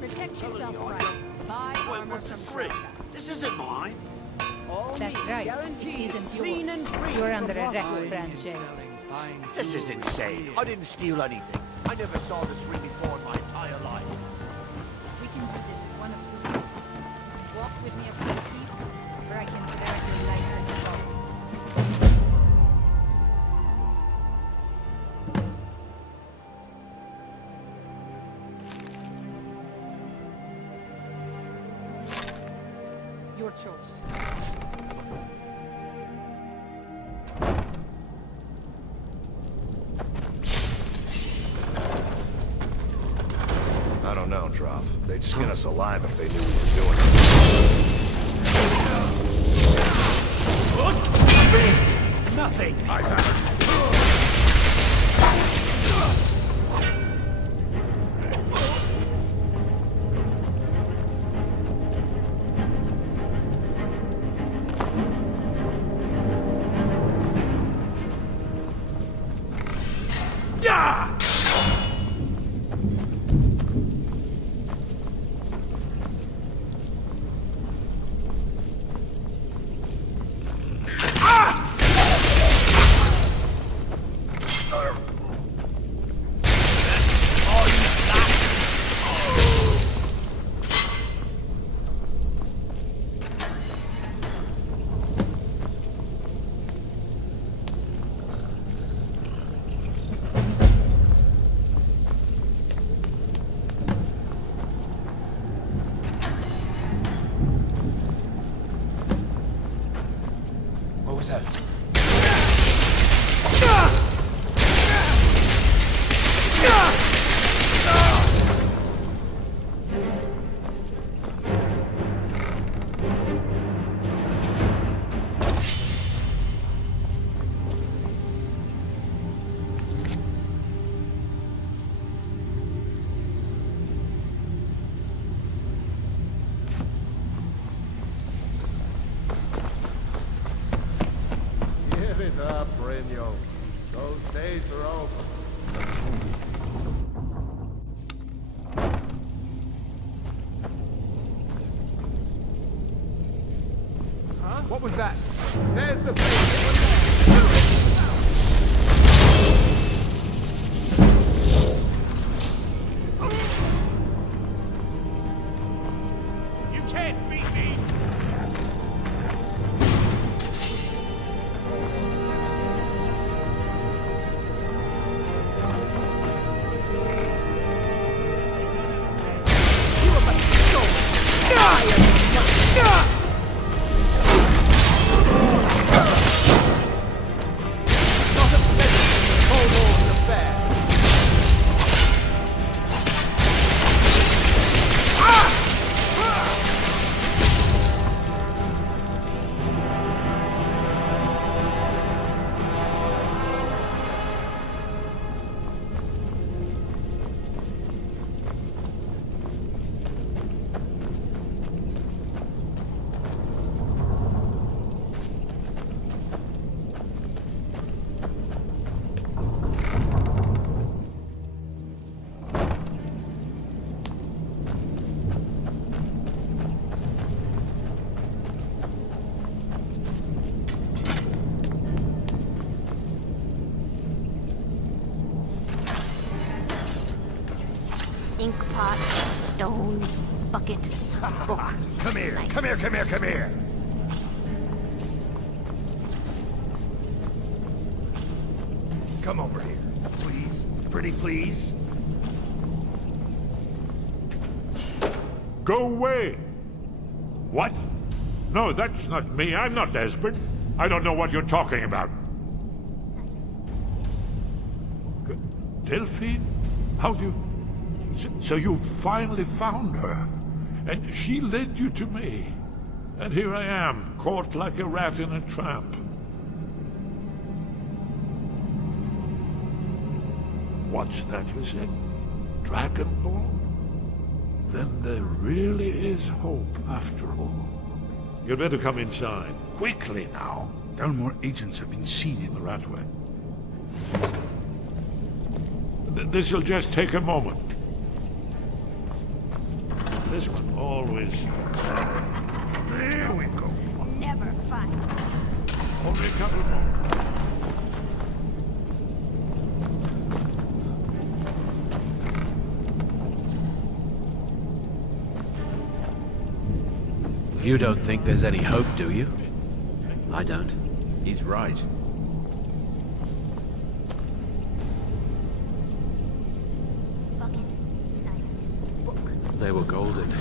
Protect yourself right. Buy armor from This isn't mine. That's right. It isn't yours. You're under arrest, Branche. This is insane. I didn't steal anything. I never saw this ring before in my entire life. We can do this in one of two ways. Walk with me up to the keep, or I can drag your life as a dog. Your choice. I don't know, Droff. They'd skin us alive if they knew we were doing it. Nothing. I got it. better. Give it up, Brynjo. Those days are over. Huh? What was that? There's the place. You can't beat me! Ink pot, stone, bucket, book. Come here, Nice. come here, come here, come here! Come over here, please. Pretty please. Go away! What? No, that's not me. I'm not Esbern. I don't know what you're talking about. Delphine? How do you... So you finally found her, and she led you to me. And here I am, caught like a rat in a trap. What's that you said? Dragonborn? Then there really is hope after all. You'd better come inside, quickly now. Dalmor agents have been seen in The Ratway. This'll just take a moment. This one always... There we go. Never find. Only a couple more. You don't think there's any hope, do you? I don't. He's right. Bucket, nice. Book. They were golden,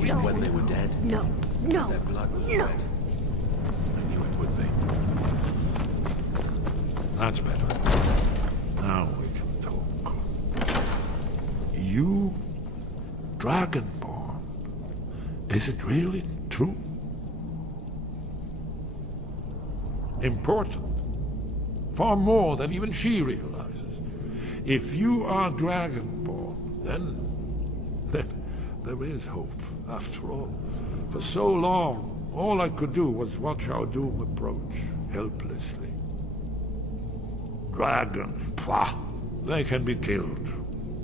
even when they were dead. No, no, Their blood was no. red. I knew it would be. That's better. Now we can talk. You... Dragonborn. Is it really true? Important. Far more than even she realizes. If you are Dragonborn, then there is hope, after all. For so long, all I could do was watch our doom approach, helplessly. Dragons, pah! They can be killed.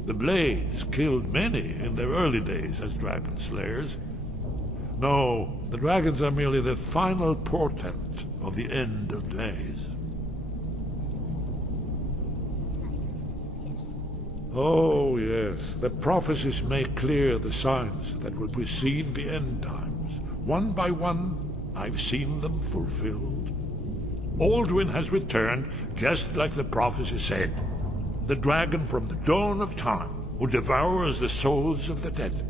The Blades killed many in their early days as dragon slayers. No, the dragons are merely the final portent of the end of days. Oh, yes. The prophecies make clear the signs that will precede the end times. One by one, I've seen them fulfilled. Alduin has returned, just like the prophecy said. The dragon from the dawn of time, who devours the souls of the dead.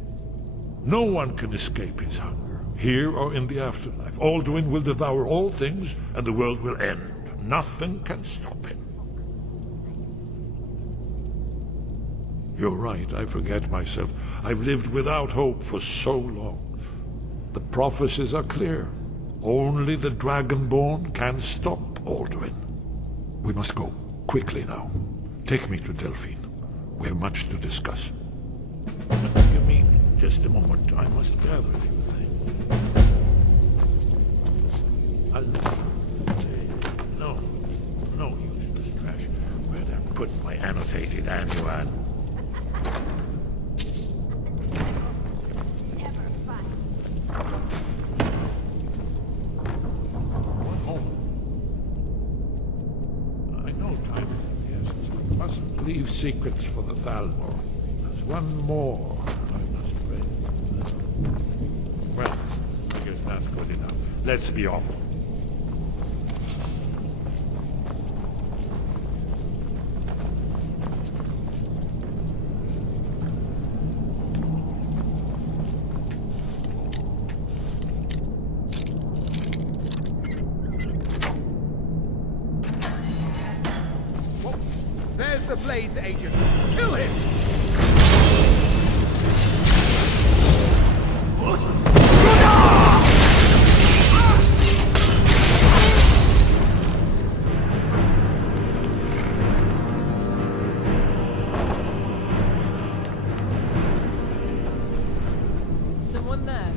No one can escape his hunger, Here or in the afterlife, Alduin will devour all things, and the world will end. Nothing can stop him. You're right, I forget myself. I've lived without hope for so long. The prophecies are clear. Only the Dragonborn can stop Alduin. We must go, quickly now. Take me to Delphine. We have much to discuss. You mean, just a moment, I must gather a few things. No useless trash. Where'd I put my annotated annuan? One moment. I know time is of the essence. We mustn't leave secrets for the Thalmor. There's one more I must read. Well, I guess that's good enough. Let's be off. There's the Blades agent. Kill him! Someone there?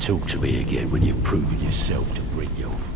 Talk to me again when you've proven yourself to Brynjolf.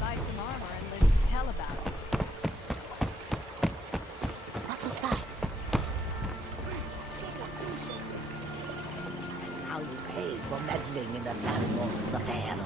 Buy some armor and live to tell about it. What was that? How you pay for meddling in the Thalmor's affair.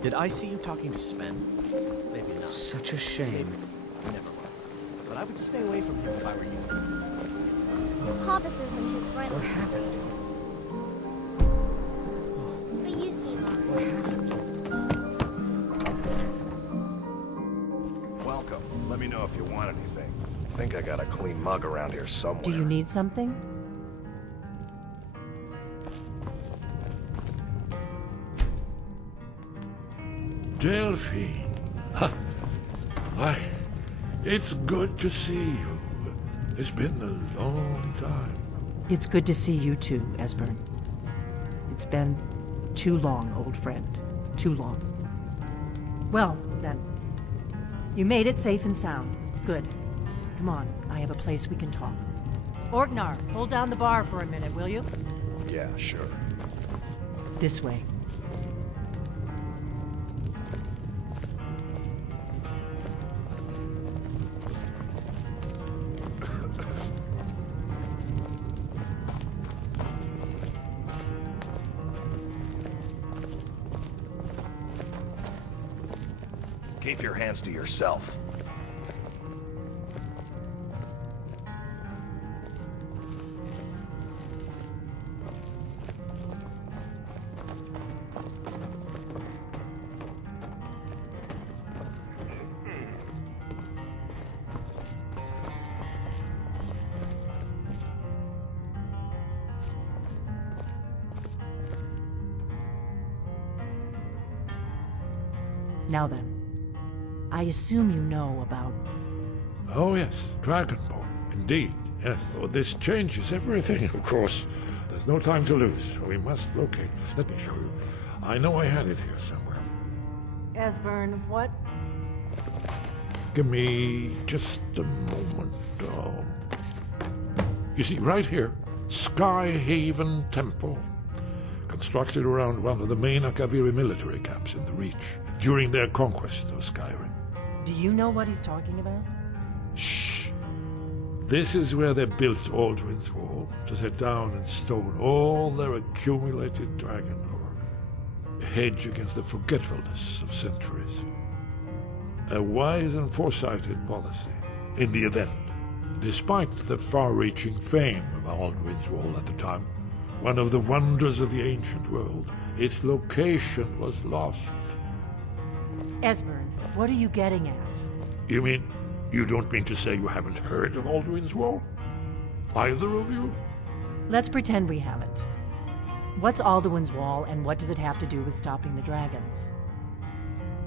Did I see you talking to Sven? Maybe not. Such a shame. Never mind. But I would stay away from him if I were you. Hobbs isn't too friendly. What happened? But you seem What happened? Welcome. Let me know if you want anything. I think I got a clean mug around here somewhere. Do you need something? Delphine. Why, it's good to see you. It's been a long time. It's good to see you too, Esbern. It's been too long, old friend. Too long. Well, then. You made it safe and sound. Good. Come on, I have a place we can talk. Orgnar, hold down the bar for a minute, will you? Yeah, sure. This way. Keep your hands to yourself. Now then, I assume you know about... Oh yes, Dragonborn. Indeed, yes. Oh, this changes everything, of course. There's no time to lose. We must locate. Let me show you. I know I had it here somewhere. Esbern, what? Give me just a moment. You see, right here, Skyhaven Temple. Constructed around one of the main Akaviri military camps in the Reach during their conquest of Skyrim. Do you know what he's talking about? Shh! This is where they built Alduin's Wall, to set down in stone all their accumulated dragon lore. A hedge against the forgetfulness of centuries. A wise and foresighted policy, in the event. Despite the far-reaching fame of Alduin's Wall at the time, one of the wonders of the ancient world, its location was lost. Esbern, what are you getting at? You mean, you don't mean to say you haven't heard of Alduin's Wall? Either of you? Let's pretend we haven't. What's Alduin's Wall, and what does it have to do with stopping the dragons?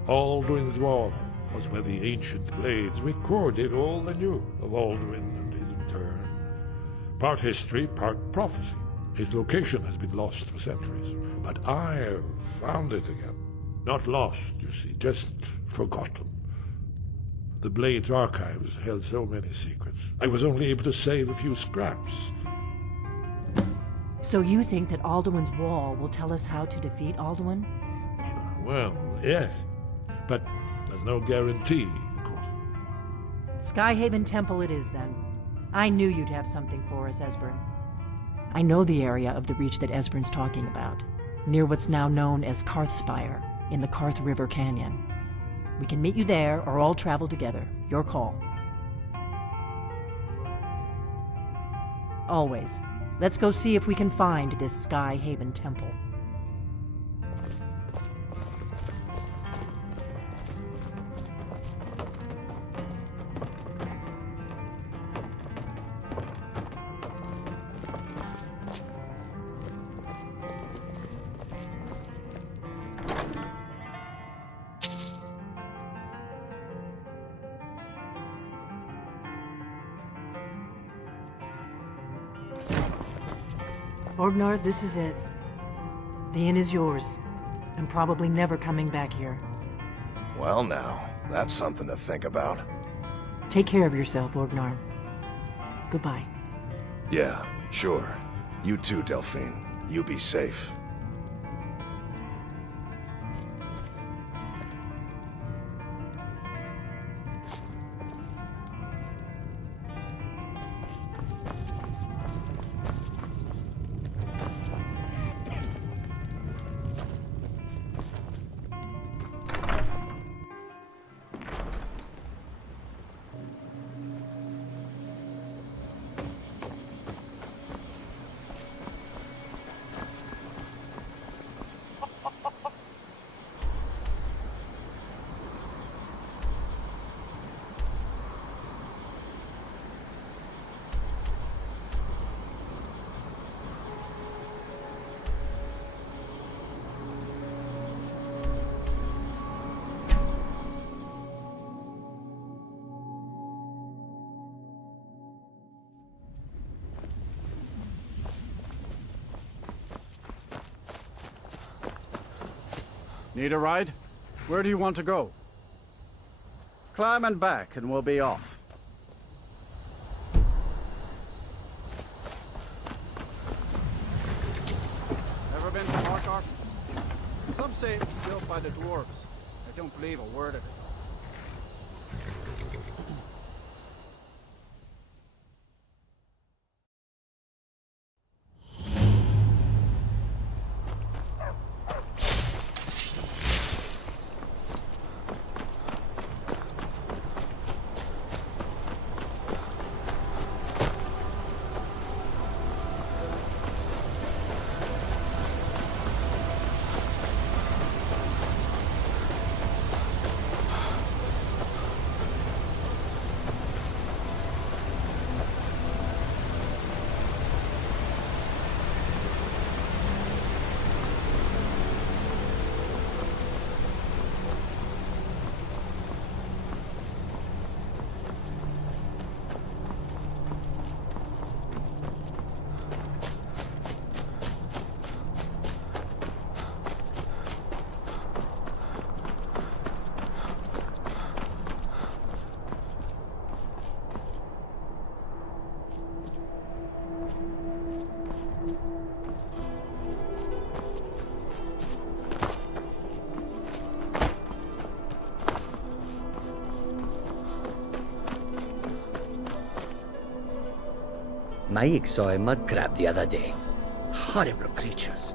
Alduin's Wall was where the ancient blades recorded all they knew of Alduin and his return. Part history, part prophecy. Its location has been lost for centuries, but I've found it again. Not lost, you see, just forgotten. The Blade's archives held so many secrets. I was only able to save a few scraps. So you think that Alduin's Wall will tell us how to defeat Alduin? Well, yes. But there's no guarantee, of course. Skyhaven Temple it is, then. I knew you'd have something for us, Esbern. I know the area of the Reach that Esbern's talking about, near what's now known as Karthspire, in the Karth River Canyon. We can meet you there, or all travel together. Your call. Always. Let's go see if we can find this Skyhaven Temple. Orgnar, this is it. The inn is yours. I'm probably never coming back here. Well now, that's something to think about. Take care of yourself, Orgnar. Goodbye. Yeah, sure. You too, Delphine. You be safe. Need a ride? Where do you want to go? Climb and back, and we'll be off. Ever been to Markarth? Some say it was built by the dwarves. I don't believe a word of it. Mike saw a mud crab the other day. Horrible creatures.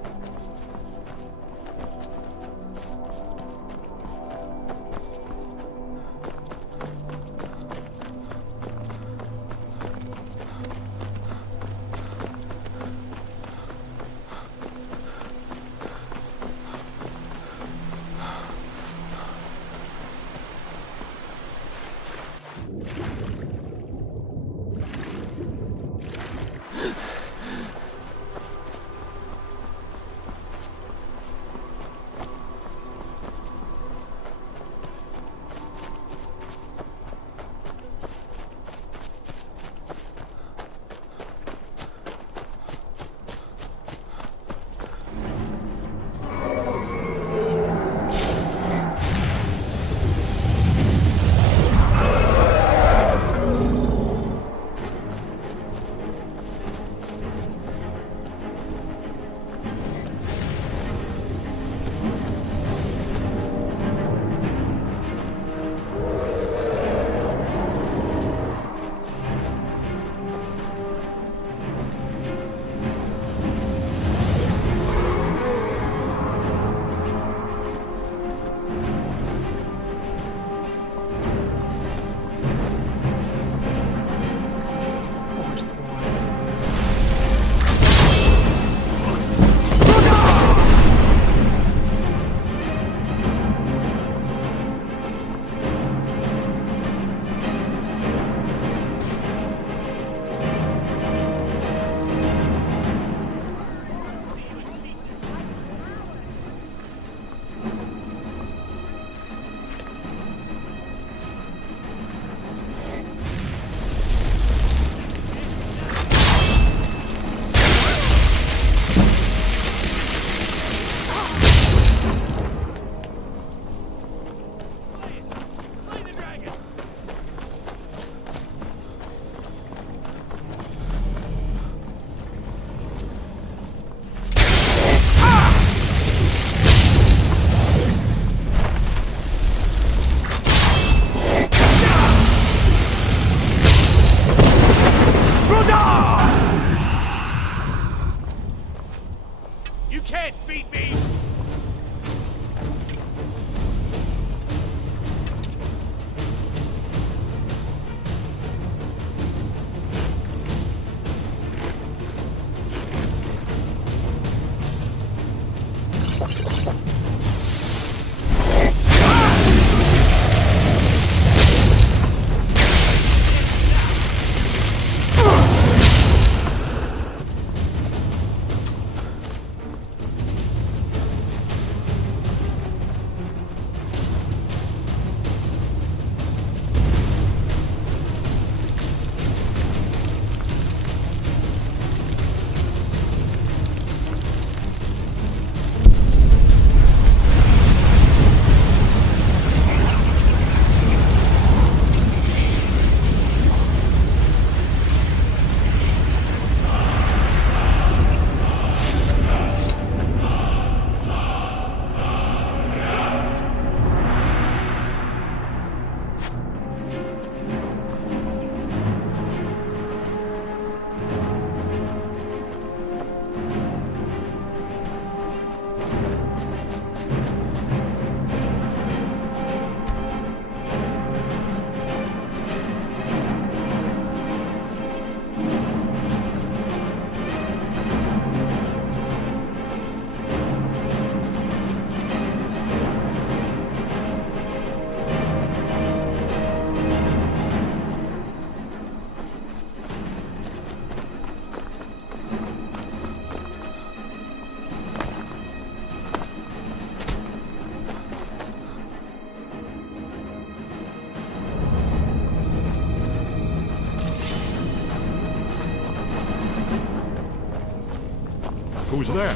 Who's there?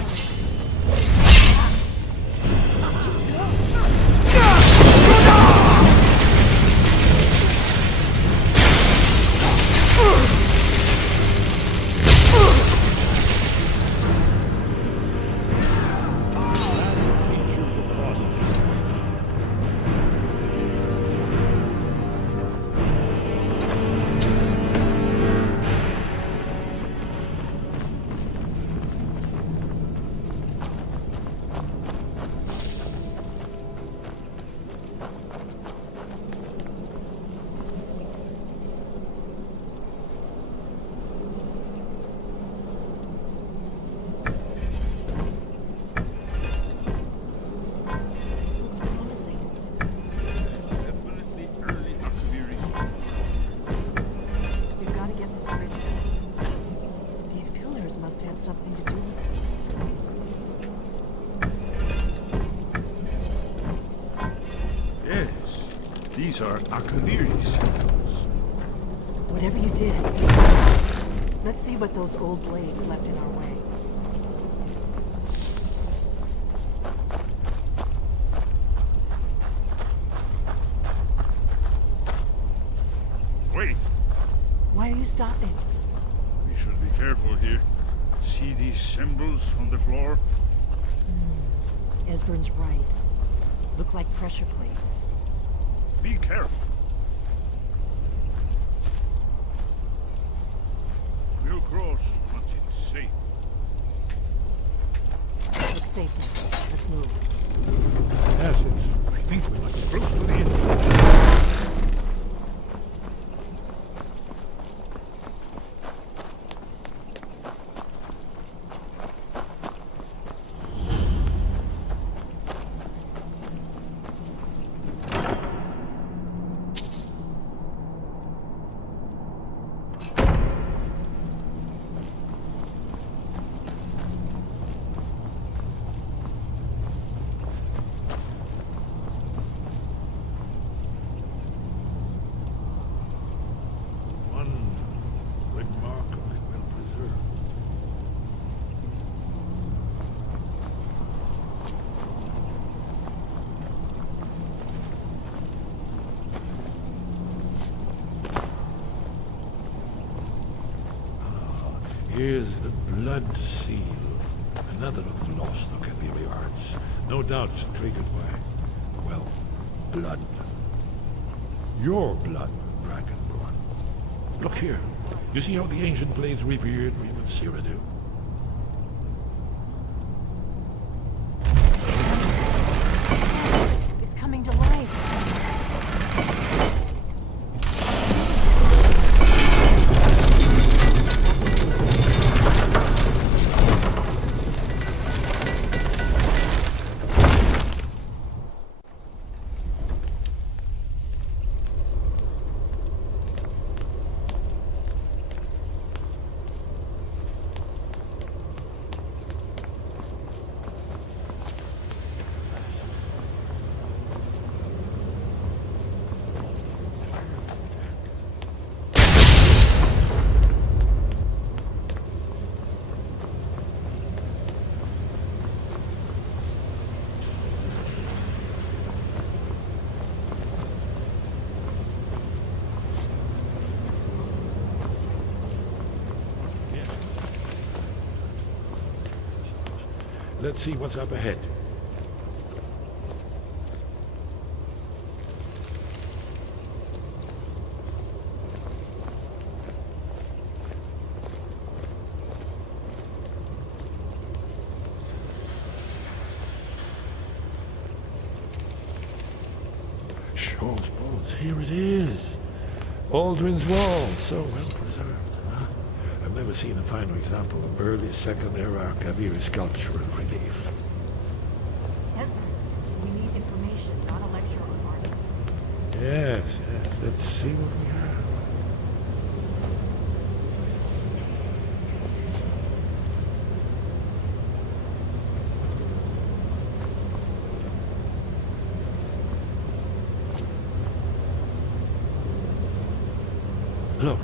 We've got to get this bridge down. These pillars must have something to do with it. Yes, these are Akaviri symbols. Whatever you did, let's see what those old blades left in our way. Wait, Why are you stopping? we should be careful here. See these symbols on the floor? Esbern's right. Look like pressure plates. Be careful. We'll cross once it's safe. Looks safe now. Let's move. Yes, yes. I think we might be close to the entrance. Remarkably well preserved. Here's the blood seal. Another of the lost Akaviri arts. No doubt it's triggered by, well, blood. Your blood, Dragonborn. Look here. You see how the ancient blades revered me with Cyrodiil? It's coming to life. Let's see what's up ahead. Shaw's bones, here it is. Aldrin's Wall, so well preserved. Huh? I've never seen a finer example of early Second Era Akaviri sculptural relief. Esbern, we need information, not a lecture on art. Yes, yes. Let's see what we have. Look,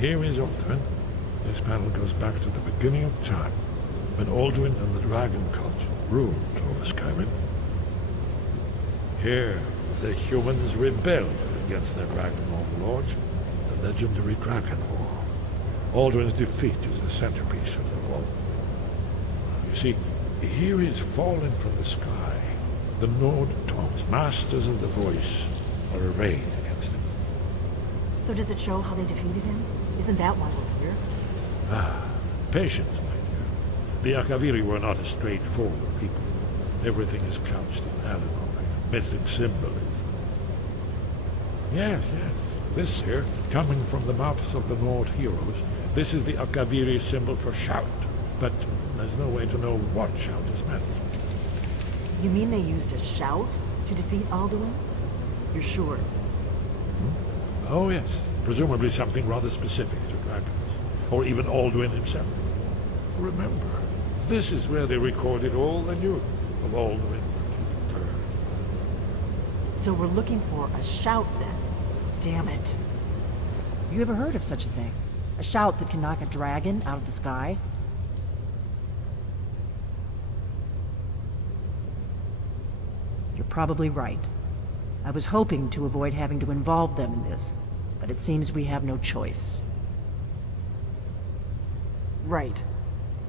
here is Aldrin. This panel goes back to the beginning of time. when Alduin and the Dragon Cult ruled over Skyrim. Here, the humans rebelled against their dragon overlords, the legendary Dragon War. Alduin's defeat is the centerpiece of the war. You see, here he's fallen from the sky. The Nord Taunts, masters of the voice, are arrayed against him. So does it show how they defeated him? Isn't that why we're here? Ah, patience, my dear. The Akaviri were not a straightforward people. Everything is couched in allegory, mythic symbolism. Yes, yes. This here, coming from the mouths of the Nord heroes, this is the Akaviri symbol for shout. But there's no way to know what shout is meant. You mean they used a shout to defeat Alduin? You're sure? Oh yes, presumably something rather specific to dragons, or even Alduin himself. Remember, this is where they recorded all they knew of Alduin and his bird. So we're looking for a shout then. Damn it. You ever heard of such a thing? A shout that can knock a dragon out of the sky? You're probably right. I was hoping to avoid having to involve them in this, but it seems we have no choice. Right.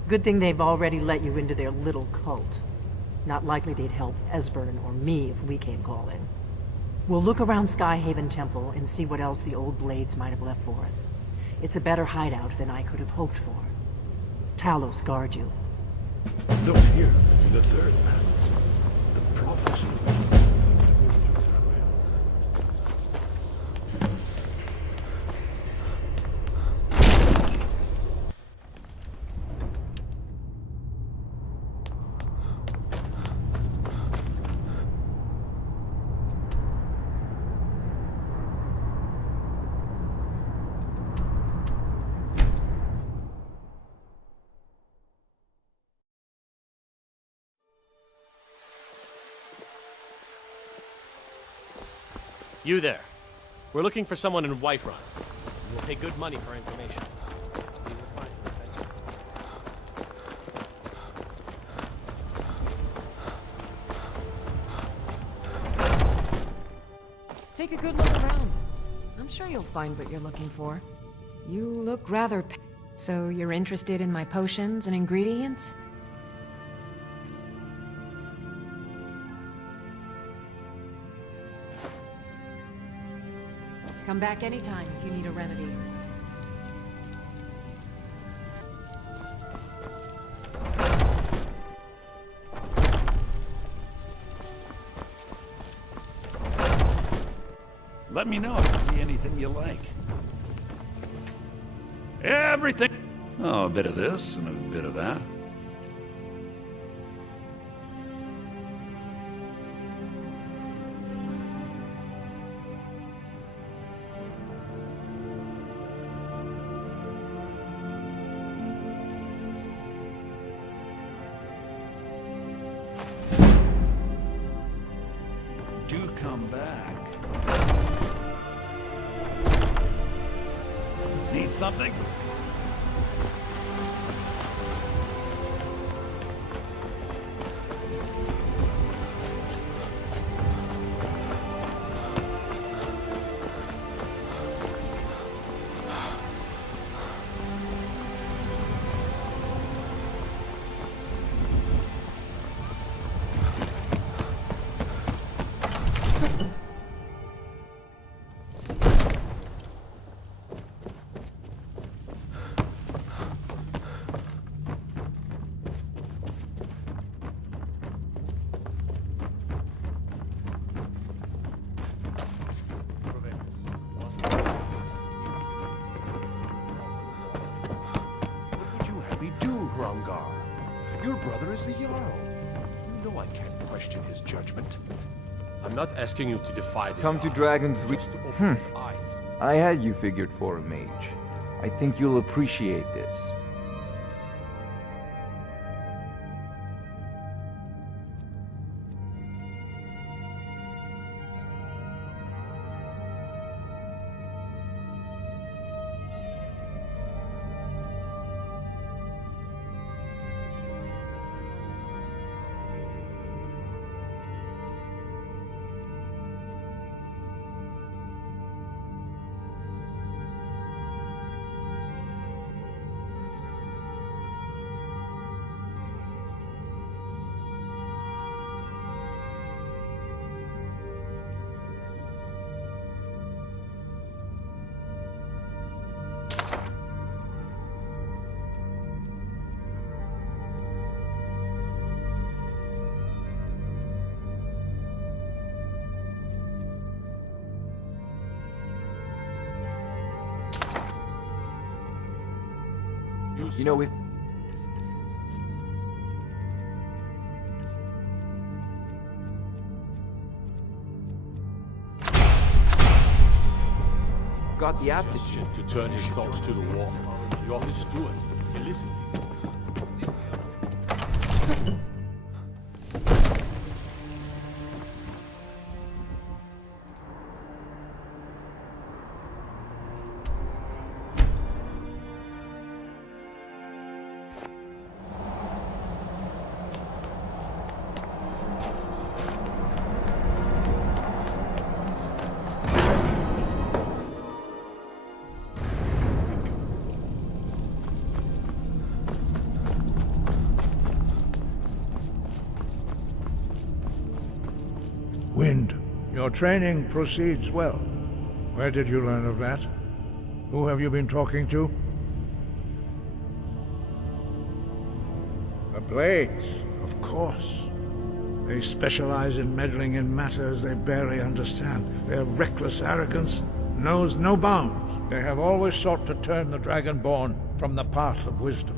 Good thing they've already let you into their little cult. Not likely they'd help Esbern or me if we came calling. We'll look around Skyhaven Temple and see what else the old blades might have left for us. It's a better hideout than I could have hoped for. Talos guard you. Look here, in the third map. The prophecy. You there. We're looking for someone in Whiterun. We'll pay good money for information. We will find her eventually. Take a good look around. I'm sure you'll find what you're looking for. You look rather so you're interested in my potions and ingredients? Come back anytime if you need a remedy. Let me know if you see anything you like. Everything! Oh, a bit of this and a bit of that. Do come back. Need something? Your brother is the Jarl. You know I can't question his judgment. I'm not asking you to defy the Come to Jarl, Dragon's just to open his eyes. I had you figured for a mage. I think you'll appreciate this. You know, with got the aptitude to turn his thoughts to the war. You're his steward. He listens. Wind, your training proceeds well. Where did you learn of that? Who have you been talking to? The Blades, of course. They specialize in meddling in matters they barely understand. Their reckless arrogance knows no bounds. They have always sought to turn the Dragonborn from the path of wisdom.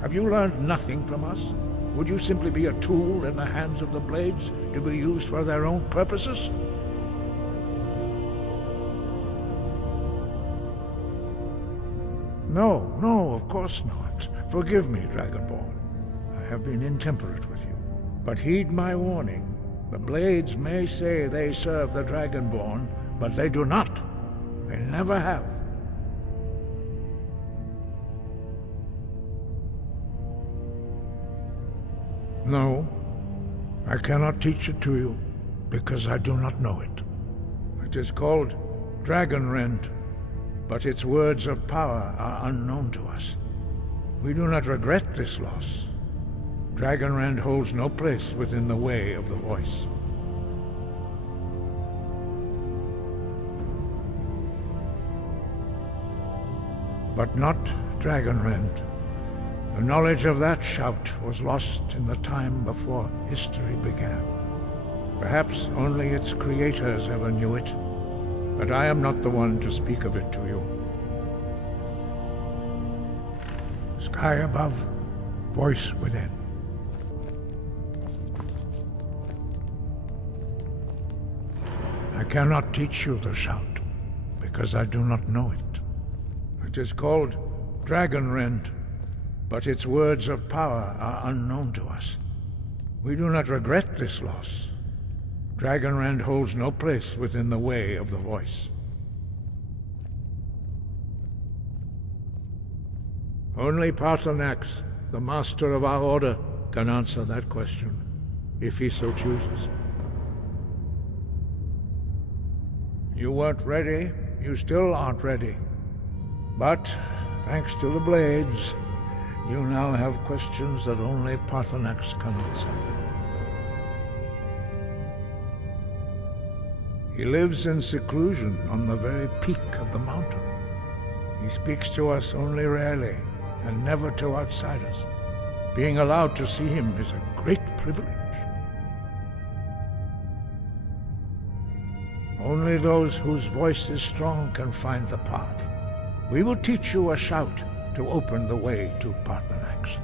Have you learned nothing from us? Would you simply be a tool in the hands of the Blades to be used for their own purposes? No, of course not. Forgive me, Dragonborn. I have been intemperate with you. But heed my warning. The Blades may say they serve the Dragonborn, but they do not. They never have. No, I cannot teach it to you, because I do not know it. It is called Dragonrend, but its words of power are unknown to us. We do not regret this loss. Dragonrend holds no place within the way of the voice. But not Dragonrend. The knowledge of that shout was lost in the time before history began. Perhaps only its creators ever knew it, but I am not the one to speak of it to you. Sky above, voice within. I cannot teach you the shout, because I do not know it. It is called Dragonrend, but its words of power are unknown to us. We do not regret this loss. Dragonrend holds no place within the way of the voice. Only Paarthurnax, the master of our order, can answer that question, if he so chooses. You weren't ready, you still aren't ready. But, thanks to the Blades, you now have questions that only Paarthurnax can answer. He lives in seclusion on the very peak of the mountain. He speaks to us only rarely, and never to outsiders. Being allowed to see him is a great privilege. Only those whose voice is strong can find the path. We will teach you a shout to open the way to Paarthurnax.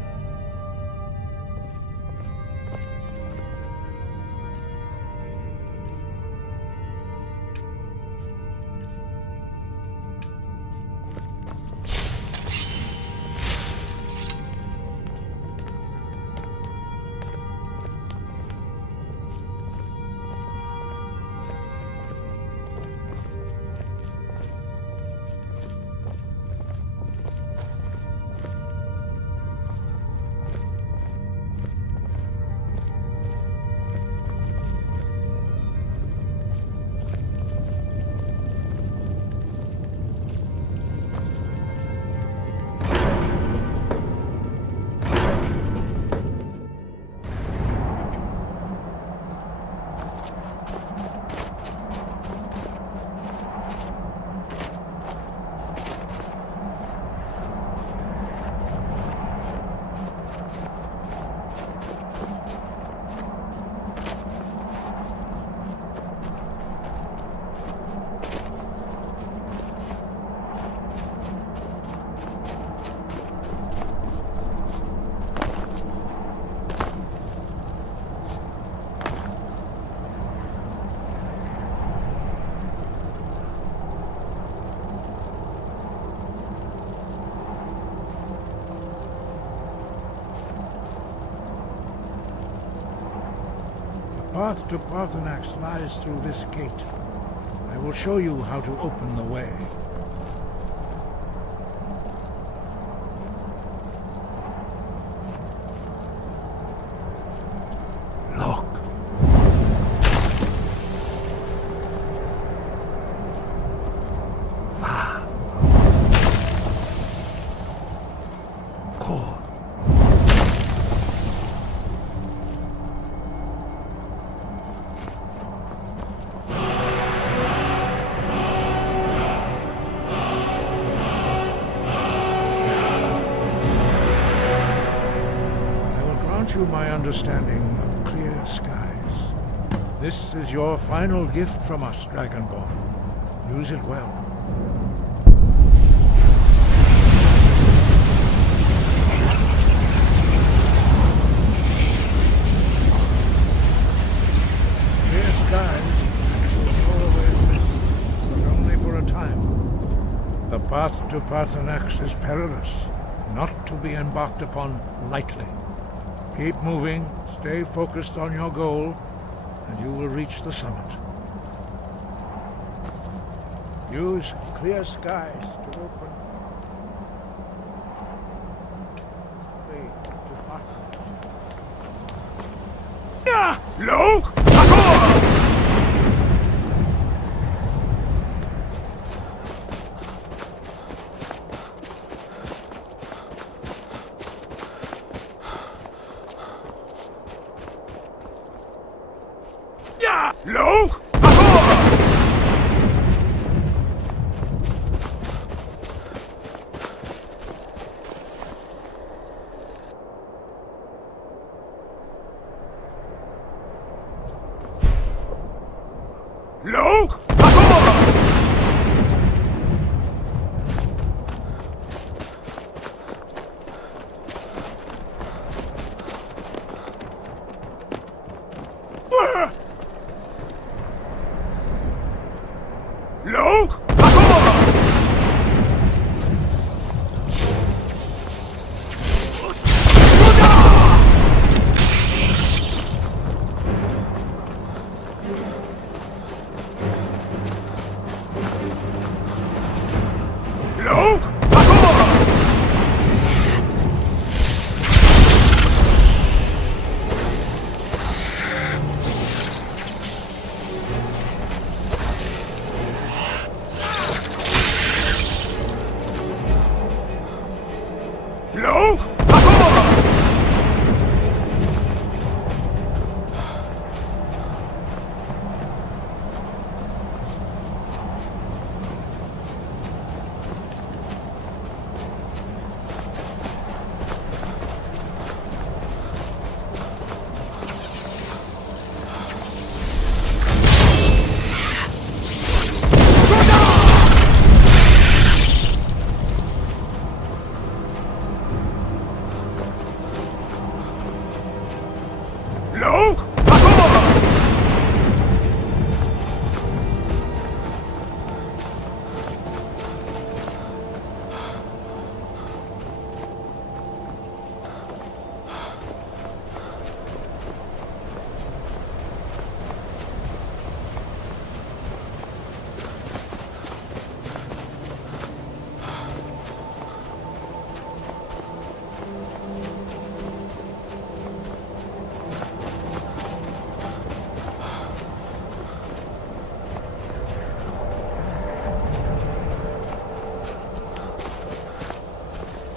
path to Parthenax lies through this gate. I will show you how to open the way. You my understanding of clear skies. This is your final gift from us, Dragonborn. Use it well. Clear skies will fall away in mist, but only for a time. The path to Parthenax is perilous, not to be embarked upon lightly. Keep moving, stay focused on your goal, and you will reach the summit. Use clear skies to open the way to Parthenax. Loke! Loke! Loke! Loke! Loke! Loke! Loke!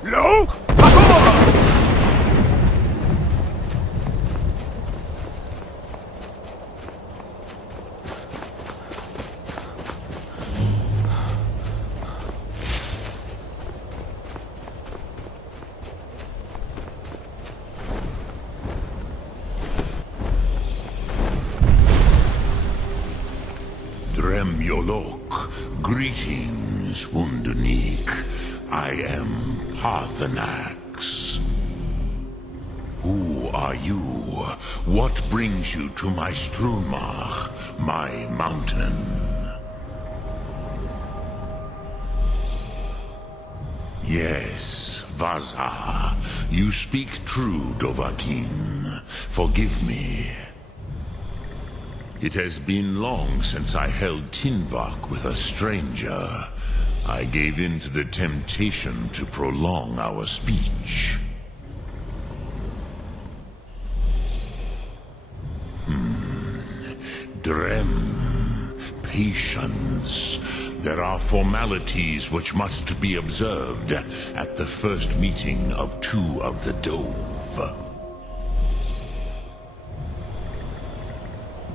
Loke! Dremyolok, greetings, Wundernik. I am Parthenax. Who are you? What brings you to my Strunmach, my mountain? Yes, Vaza. You speak true, Dovahkiin. Forgive me. It has been long since I held Tinvok with a stranger. I gave in to the temptation to prolong our speech. Drem. Patience. There are formalities which must be observed at the first meeting of two of the Dove.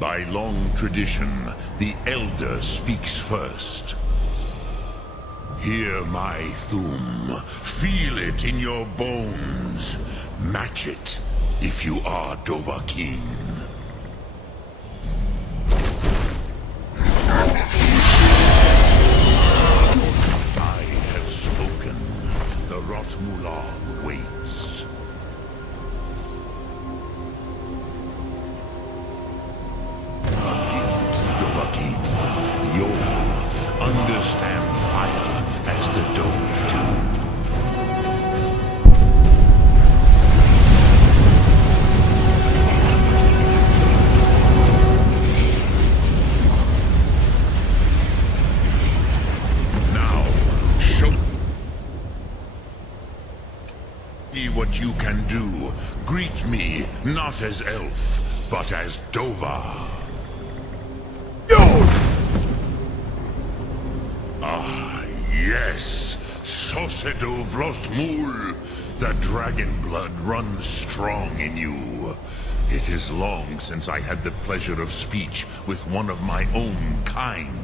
By long tradition, the Elder speaks first. Hear my Thum. Feel it in your bones. Match it if you are Dovahkiin. I have spoken. The Rotmulag waits. A gift, Dovahkiin. You'll understand fire as the Dove do. What you can do. Greet me, not as elf, but as Dova. Ah, yes. Sosedo Vrostmul. The dragon blood runs strong in you. It is long since I had the pleasure of speech with one of my own kind.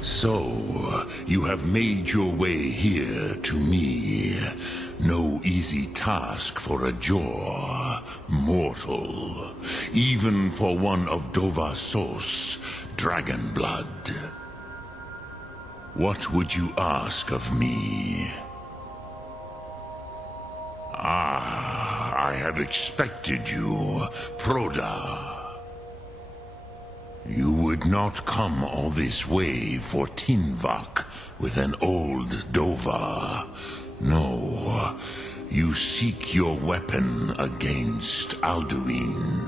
So, you have made your way here to me. No easy task for a Jor, mortal. Even for one of Dovasos, dragon blood. What would you ask of me? Ah, I have expected you, Proda. You would not come all this way for Tinvok with an old Dova. No, you seek your weapon against Alduin.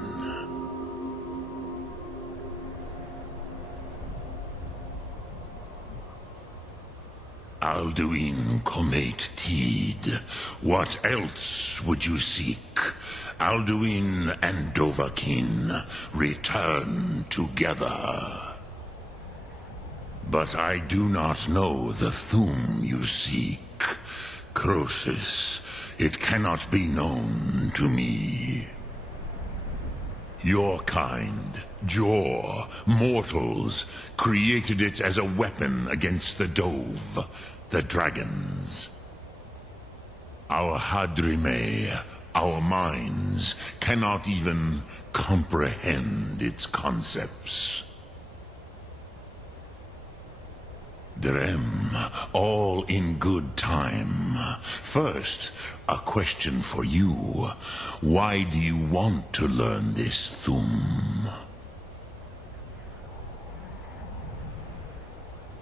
Alduin Comate Teed. What else would you seek? Alduin and Dovahkiin return together. But I do not know the Thum you seek. Croesus, it cannot be known to me. Your kind, Jor, mortals, created it as a weapon against the Dove, the dragons. Our Hadrime, our minds, cannot even comprehend its concepts. Drem, all in good time. First, a question for you. Why do you want to learn this Thum?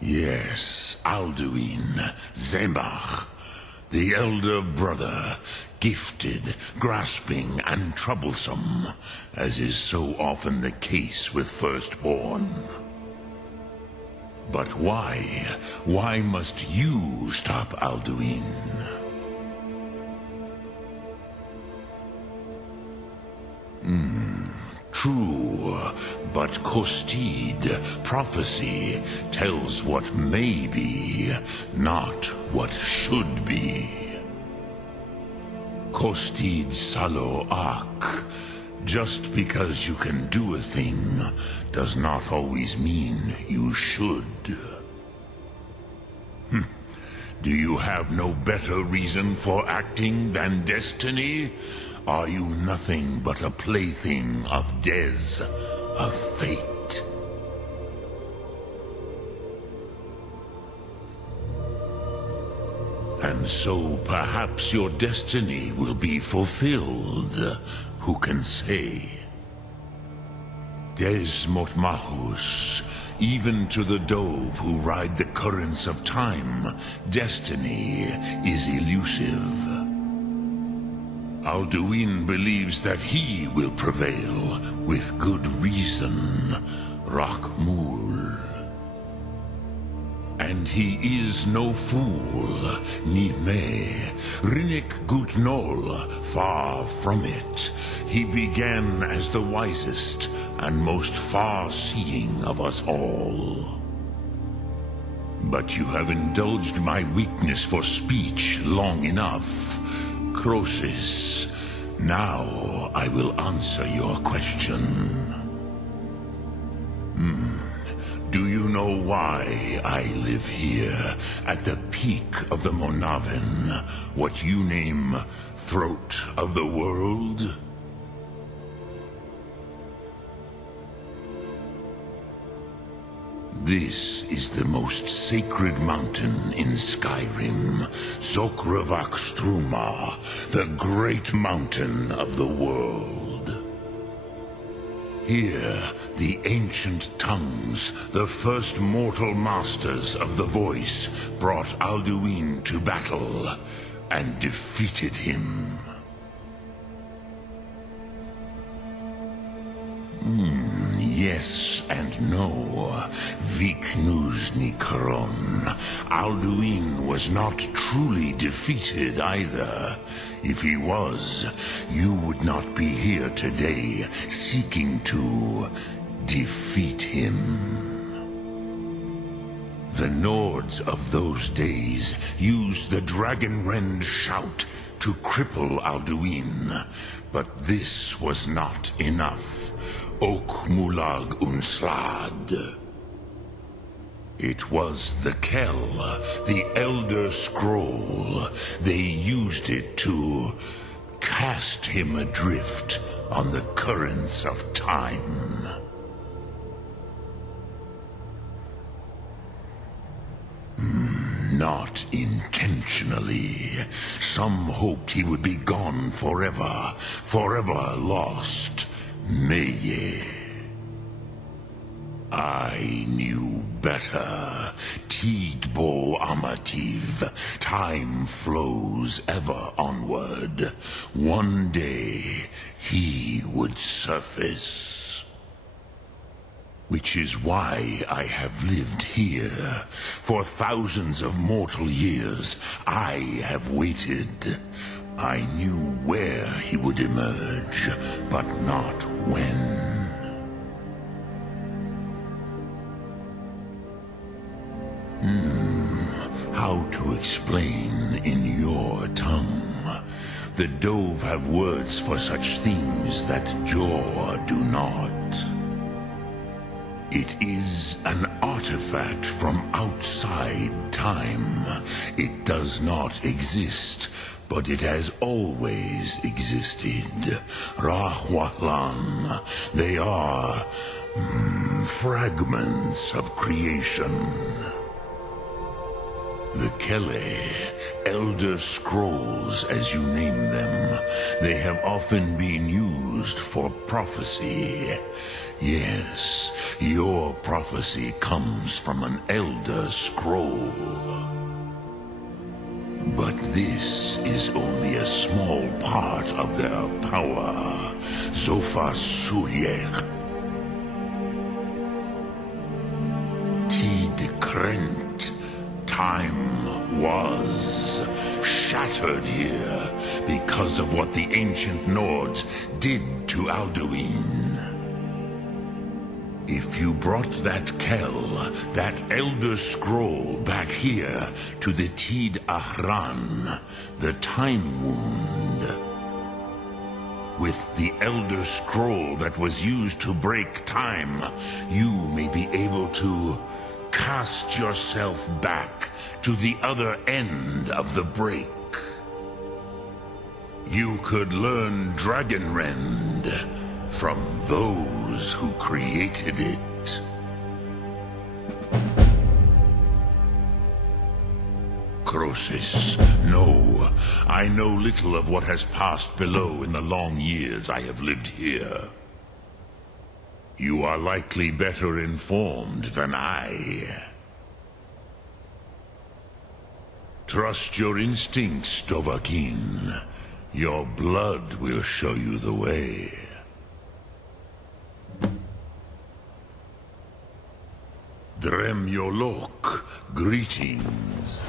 Yes, Alduin, Zemach, the elder brother, gifted, grasping, and troublesome, as is so often the case with firstborn. But why? Why must you stop Alduin? True, but Kostid, prophecy, tells what may be, not what should be. Kostid Salo Ak. Just because you can do a thing does not always mean you should. Do you have no better reason for acting than destiny? Are you nothing but a plaything of Dez, of fate? And so perhaps your destiny will be fulfilled. Who can say? Des Motmahus, even to the dove who ride the currents of time, destiny is elusive. Alduin believes that he will prevail, with good reason, Rockmul. And he is no fool, ni me, Rinnik Gutnol, far from it. He began as the wisest and most far-seeing of us all. But you have indulged my weakness for speech long enough, Croesus. Now I will answer your question. Do you know why I live here, at the peak of the Monavin, what you name Throat of the World? This is the most sacred mountain in Skyrim, Zokravak Struma, the great mountain of the world. Here, the ancient tongues, the first mortal masters of the voice, brought Alduin to battle and defeated him. Yes and no. Viknuzny Karon. Alduin was not truly defeated either. If he was, you would not be here today seeking to defeat him. The Nords of those days used the Dragonrend shout to cripple Alduin, but this was not enough. Ok Mulag Unslad. It was the Kell, the Elder Scroll. They used it to cast him adrift on the currents of time. Not intentionally. Some hoped he would be gone forever, forever lost. Meye. I knew better. Tidbo Amativ. Time flows ever onward. One day, he would surface. Which is why I have lived here. For thousands of mortal years, I have waited. I knew where he would emerge, but not when. How to explain in your tongue? The Dove have words for such things that Jor do not. It is an artifact from outside time. It does not exist, but it has always existed. Rahwalan. They are fragments of creation. The Kele, Elder Scrolls as you name them, they have often been used for prophecy. Yes, your prophecy comes from an Elder Scroll. But this is only a small part of their power. Zofa Suryer. Tid Krent. Time was shattered here because of what the ancient Nords did to Alduin. If you brought that Kell, that Elder Scroll back here to the Tid Ahran, the Time Wound, with the Elder Scroll that was used to break time, you may be able to cast yourself back to the other end of the break. You could learn Dragonrend from those who created it. Croesus, no. I know little of what has passed below in the long years I have lived here. You are likely better informed than I. Trust your instincts, Dovahkiin. Your blood will show you the way. Drem Yolok, greetings.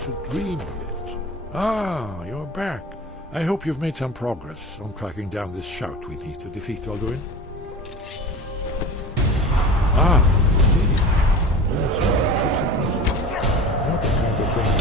To dream of it. Ah, you're back. I hope you've made some progress on tracking down this shout we need to defeat Alduin. Ah, indeed. There's a pretty present. Not the kind of thing.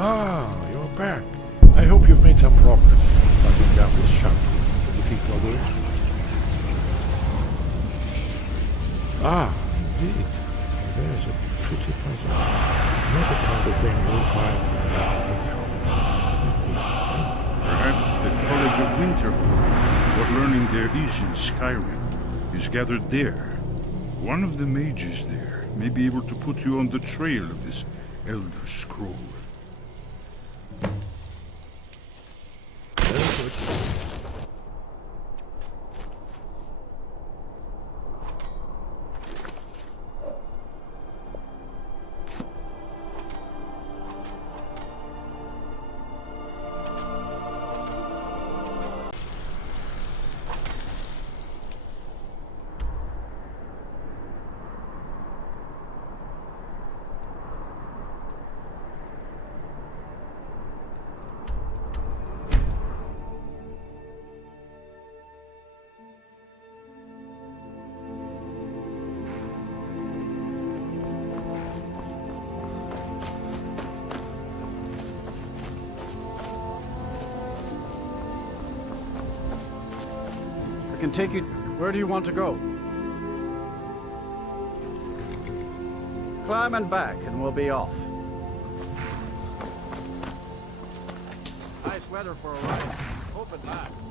Ah, you're back. I hope you've made some progress tracking down this shout to defeat Alduin. Ah, indeed. There's a pretty puzzle. Not the kind of thing you'll find in an average shop. Let me think. Perhaps the College of Winterhold, what learning there is in Skyrim, is gathered there. One of the mages there may be able to put you on the trail of this Elder Scroll. I can take you... Where do you want to go? Climb and back, and we'll be off. Nice weather for a ride. Hope it lasts.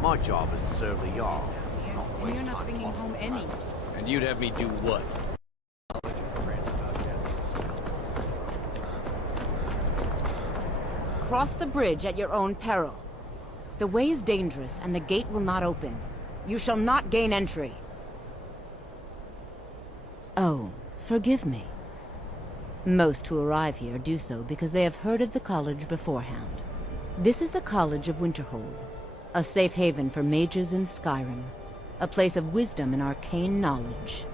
My job is to serve the Jarl, not And waste you're not time bringing talking home about any. it. And you'd have me do what? Knowledge and rants about death and smell. Cross the bridge at your own peril. The way is dangerous, and the gate will not open. You shall not gain entry. Oh, forgive me. Most who arrive here do so because they have heard of the college beforehand. This is the College of Winterhold, a safe haven for mages in Skyrim, a place of wisdom and arcane knowledge.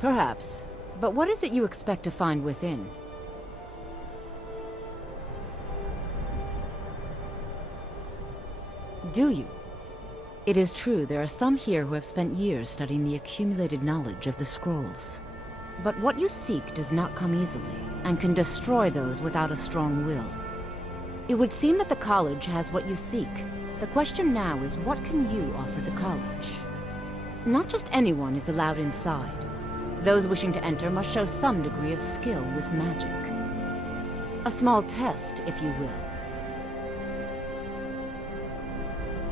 Perhaps, but what is it you expect to find within? Do you? It is true there are some here who have spent years studying the accumulated knowledge of the scrolls. But what you seek does not come easily, and can destroy those without a strong will. It would seem that the college has what you seek. The question now is, what can you offer the college? Not just anyone is allowed inside. Those wishing to enter must show some degree of skill with magic. A small test, if you will.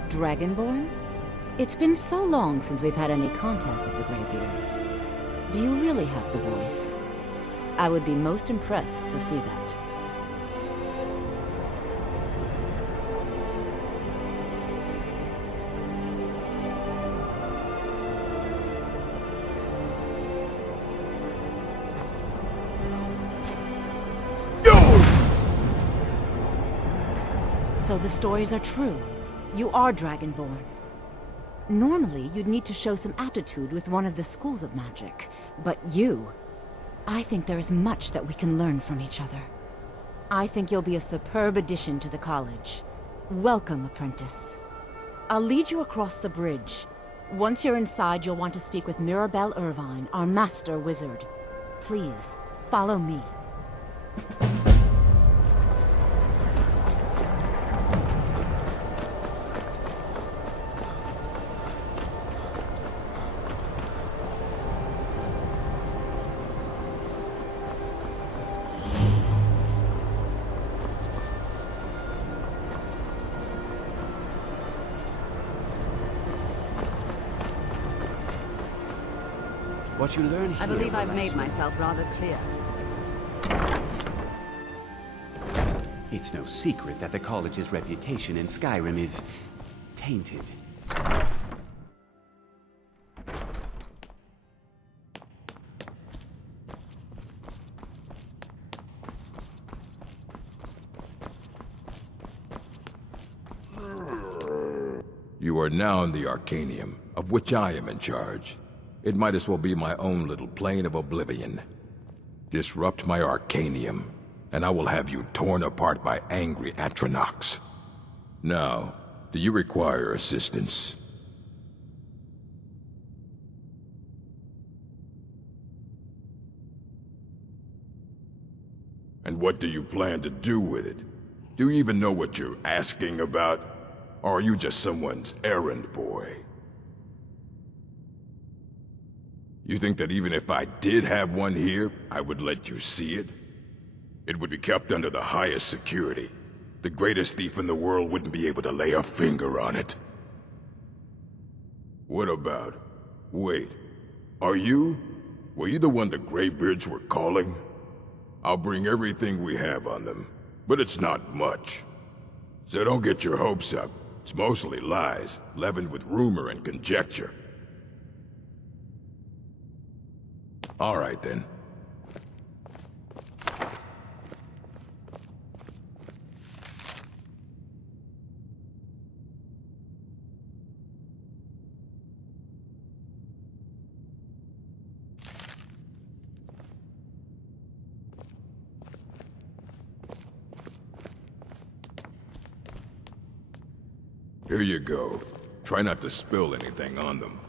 Dragonborn? It's been so long since we've had any contact with the Greybeards. Do you really have the voice? I would be most impressed to see that. So the stories are true. You are Dragonborn. Normally, you'd need to show some aptitude with one of the schools of magic. But you... I think there is much that we can learn from each other. I think you'll be a superb addition to the college. Welcome, apprentice. I'll lead you across the bridge. Once you're inside, you'll want to speak with Mirabelle Irvine, our master wizard. Please, follow me. What you learn here... I believe I've made myself rather clear. It's no secret that the college's reputation in Skyrim is... tainted. You are now in the Arcanium, of which I am in charge. It might as well be my own little plane of oblivion. Disrupt my Arcanium, and I will have you torn apart by angry Atronachs. Now, do you require assistance? And what do you plan to do with it? Do you even know what you're asking about? Or are you just someone's errand boy? You think that even if I did have one here, I would let you see it? It would be kept under the highest security. The greatest thief in the world wouldn't be able to lay a finger on it. What about... Wait. Are you? Were you the one the Greybeards were calling? I'll bring everything we have on them, but it's not much. So don't get your hopes up. It's mostly lies, leavened with rumor and conjecture. All right, then. Here you go. Try not to spill anything on them.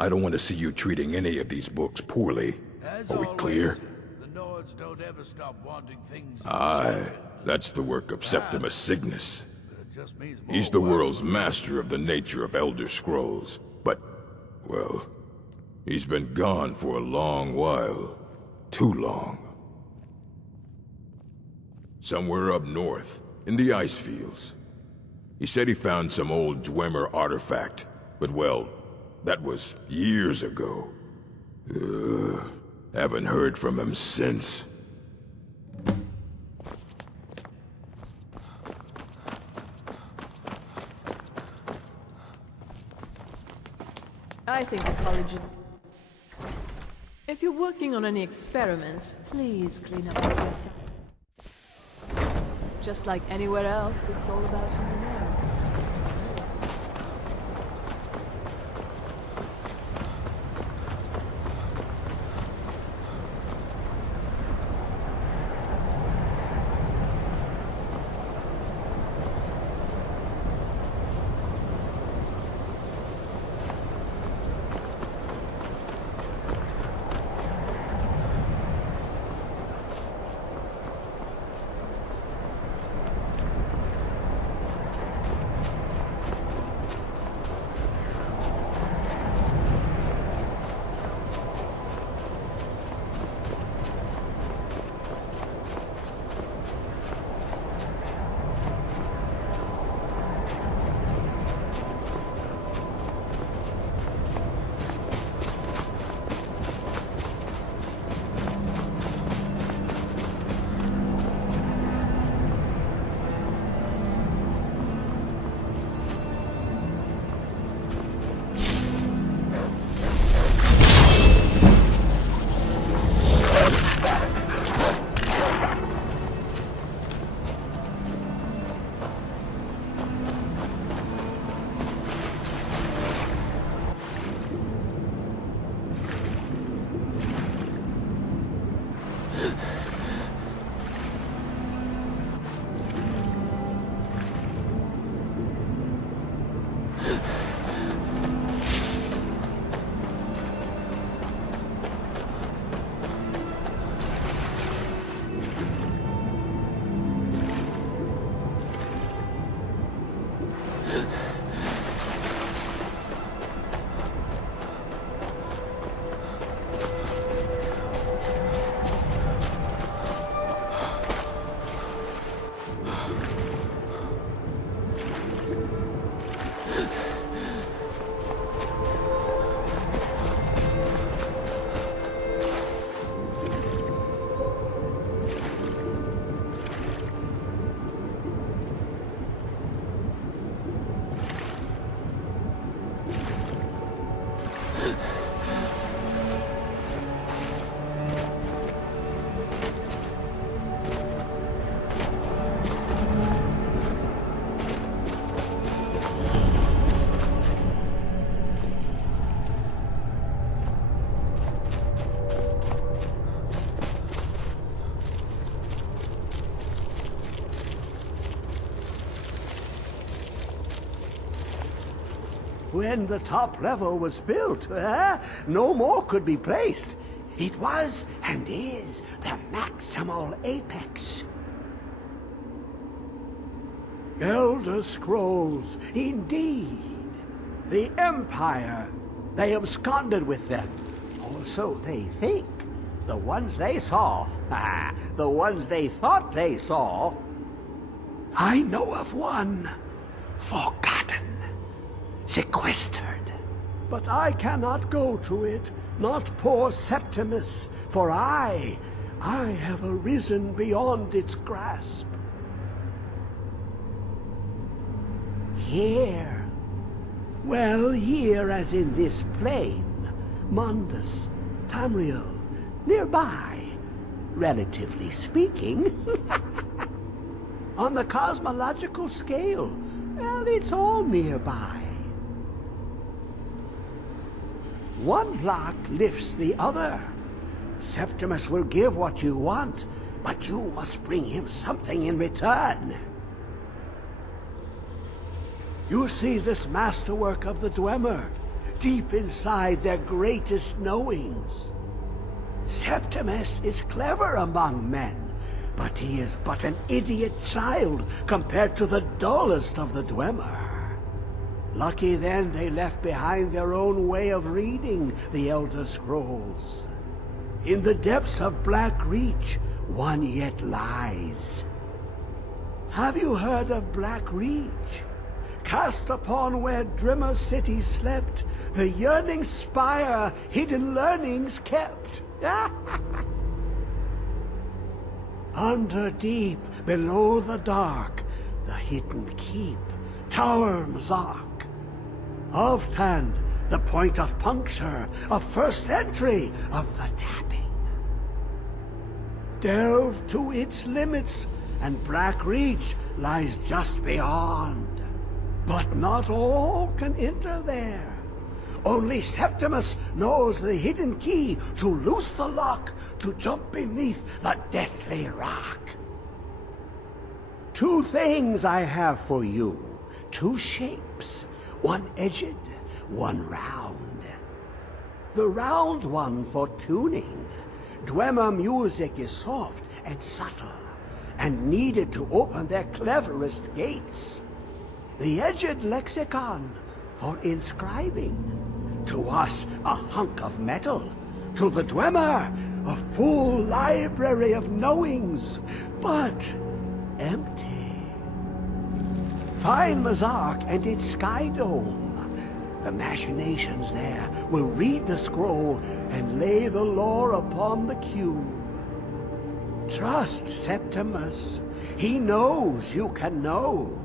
I don't want to see you treating any of these books poorly. As Are we always, clear? the Nords don't ever stop wanting things. Aye, that's the work of Septimus Cygnus. It just means more He's the work. world's master of the nature of Elder Scrolls. But, well, he's been gone for a long while. Too long. Somewhere up north, in the ice fields. He said he found some old Dwemer artifact, but well, that was years ago. Haven't heard from him since. I think the college is... If you're working on any experiments, please clean up after yourself. Just like anywhere else, it's all about who you know. When the top level was built, no more could be placed. It was and is the maximal apex. Elder Scrolls, indeed. The Empire. They absconded with them. Or so they think. The ones they saw. The ones they thought they saw. I know of one. Forgotten. Sequestered. But I cannot go to it, not poor Septimus, for I have arisen beyond its grasp. Here. Well, here as in this plane. Mundus, Tamriel, nearby, relatively speaking. On the cosmological scale, well, it's all nearby. One block lifts the other. Septimus will give what you want, but you must bring him something in return. You see this masterwork of the Dwemer. deep inside their greatest knowings. Septimus is clever among men, but he is but an idiot child compared to the dullest of the Dwemer. Lucky then they left behind their own way of reading the Elder Scrolls. In the depths of Black Reach, one yet lies. Have you heard of Black Reach? Cast upon where Drimmer City slept, the yearning spire hidden learnings kept. Under deep, below the dark, the hidden keep, Tower Mzark. Oft-hand, the point of puncture, of first entry of the tapping. Delve to its limits, and Black Reach lies just beyond. But not all can enter there. Only Septimus knows the hidden key to loose the lock, to jump beneath the deathly rock. Two things I have for you, two shapes, one edged, one round. The round one for tuning. Dwemer music is soft and subtle, and needed to open their cleverest gates. The edged lexicon for inscribing. To us, a hunk of metal. To the Dwemer, a full library of knowings, but empty. Find Mzark and its sky dome. The machinations there will read the scroll and lay the lore upon the cube. Trust Septimus. He knows you can know.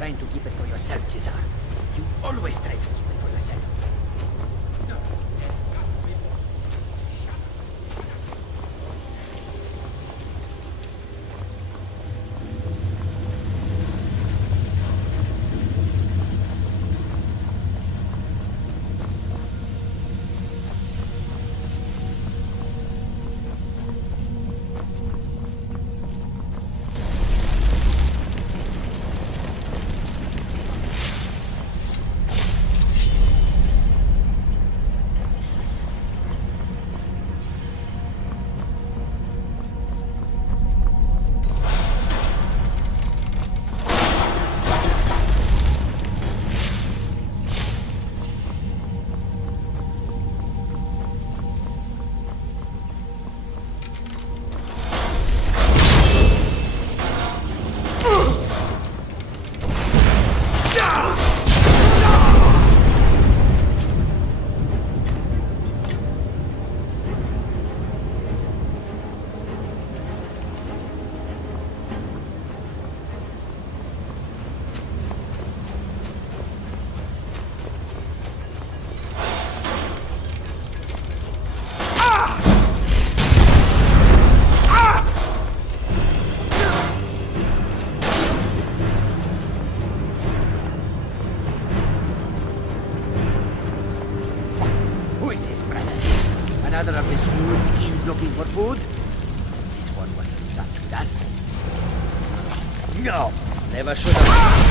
trying to keep it for yourself, Cesar. You always try to keep it for yourself. Another of the smooth skins looking for food? This one wasn't trapped with us. No! Never should have.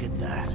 Look at that.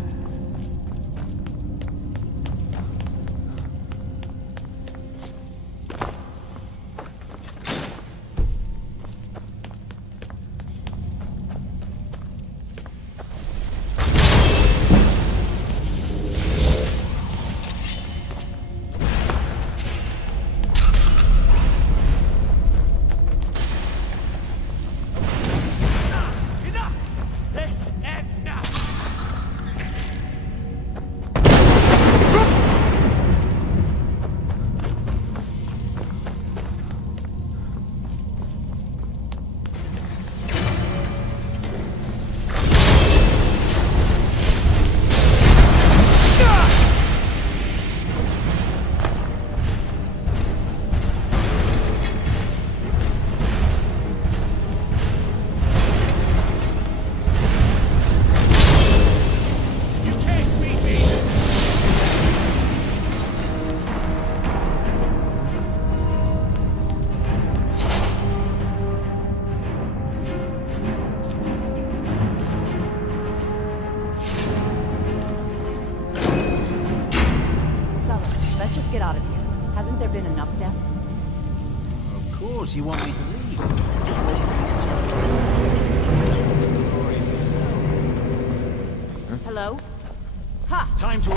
Get out of here. Hasn't there been enough death? Of course, you want me to leave. I'm just waiting for you to tell me. Hello? Ha! Time to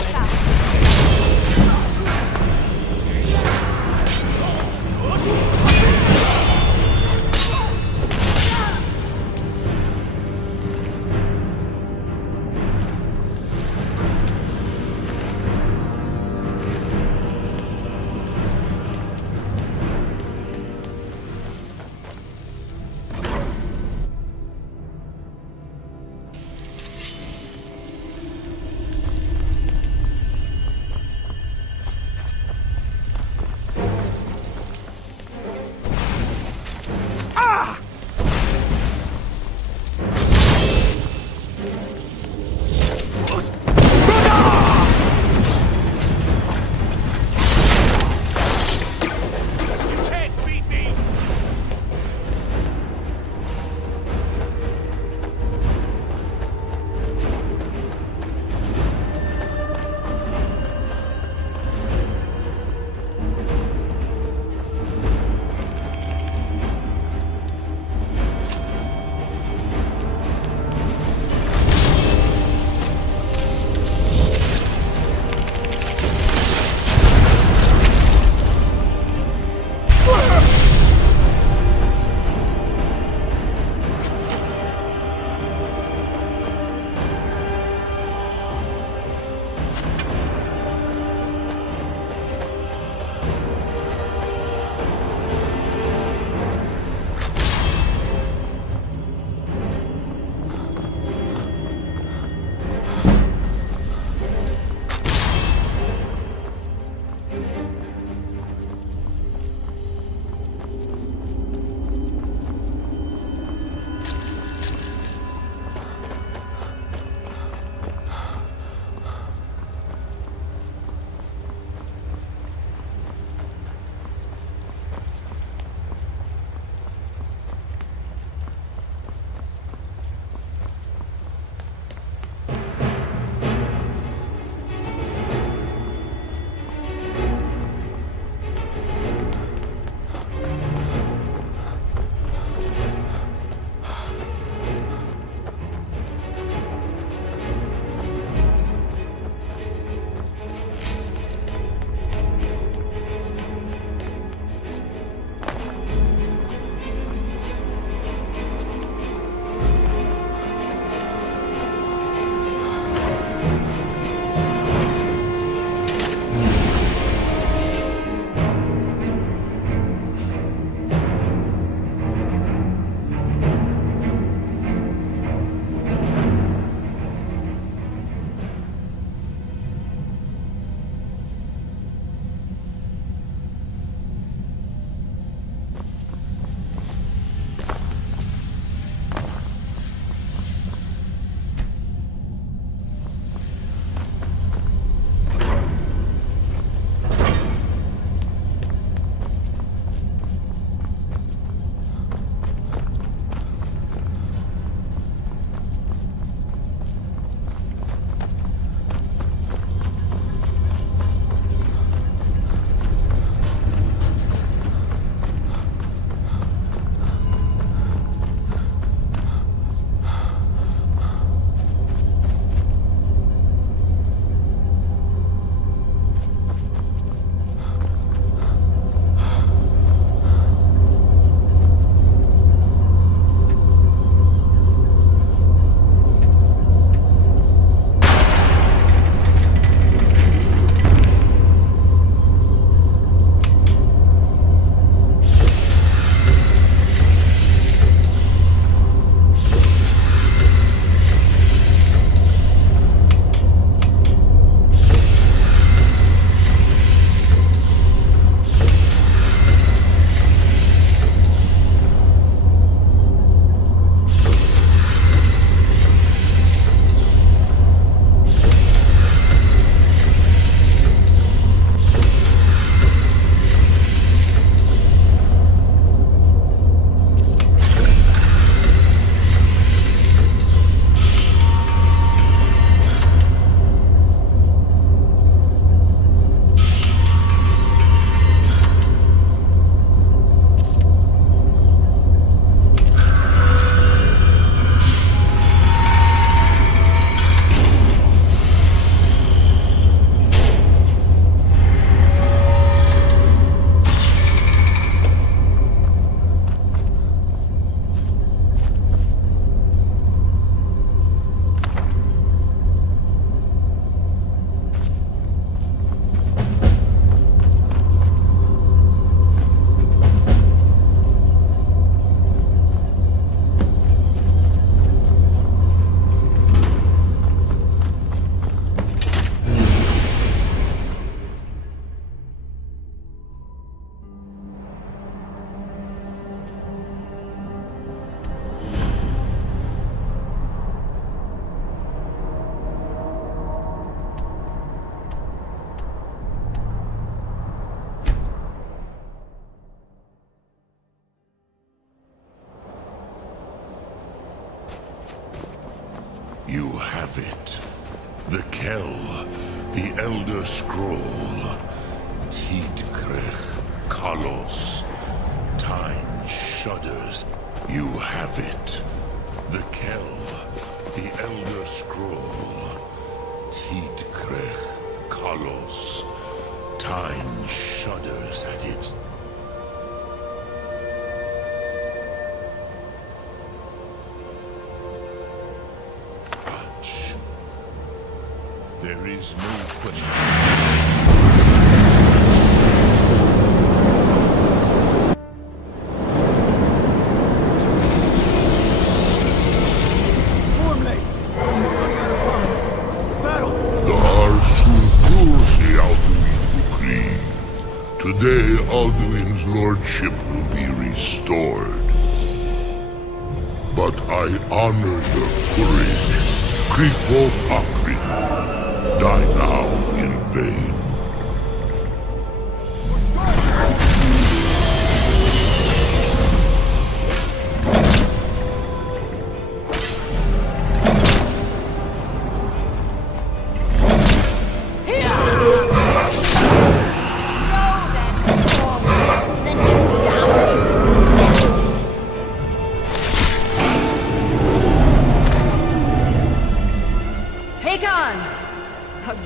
have it. The Kell, the Elder Scroll. Tidkrech Kalos. Time shudders. You have it. The Kell, the Elder Scroll. Tidkrech Kalos. Time shudders at its... touch. There is no question. Today, Alduin's lordship will be restored. But I honor your courage. Kriegwolf Akri. Die now in vain.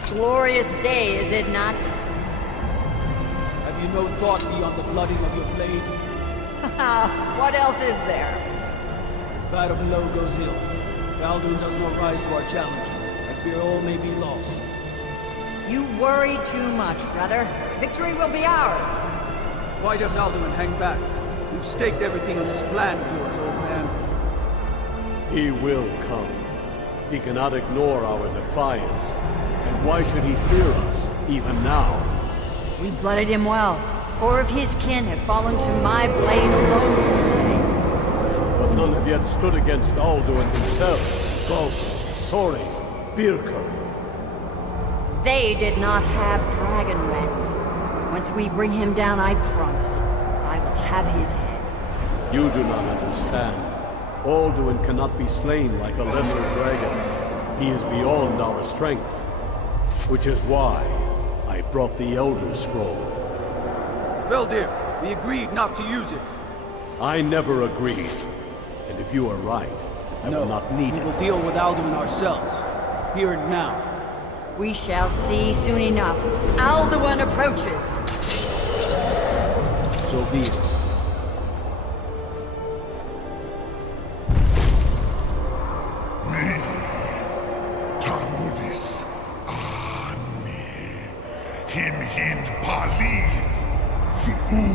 Glorious day, is it not? Have you no thought beyond the blooding of your blade? What else is there? Battle below goes ill. If Alduin does not rise to our challenge, I fear all may be lost. You worry too much, brother. Victory will be ours. Why does Alduin hang back? We've staked everything on this plan of yours, old man. He will come. He cannot ignore our defiance. And why should he fear us, even now? We blooded him well. 4 of his kin have fallen to my blade alone this day. But none have yet stood against Alduin himself. Gulp, Sori, Birka. They did not have Dragonrend. Once we bring him down, I promise, I will have his head. You do not understand. Alduin cannot be slain like a lesser dragon. He is beyond our strength. Which is why I brought the Elder Scroll. Veldir, we agreed not to use it. I never agreed. And if you are right, I will not need it. We will deal with Alduin ourselves. Here and now. We shall see soon enough. Alduin approaches. So be it. Tamudis Ani Him Hind Paliv Su'u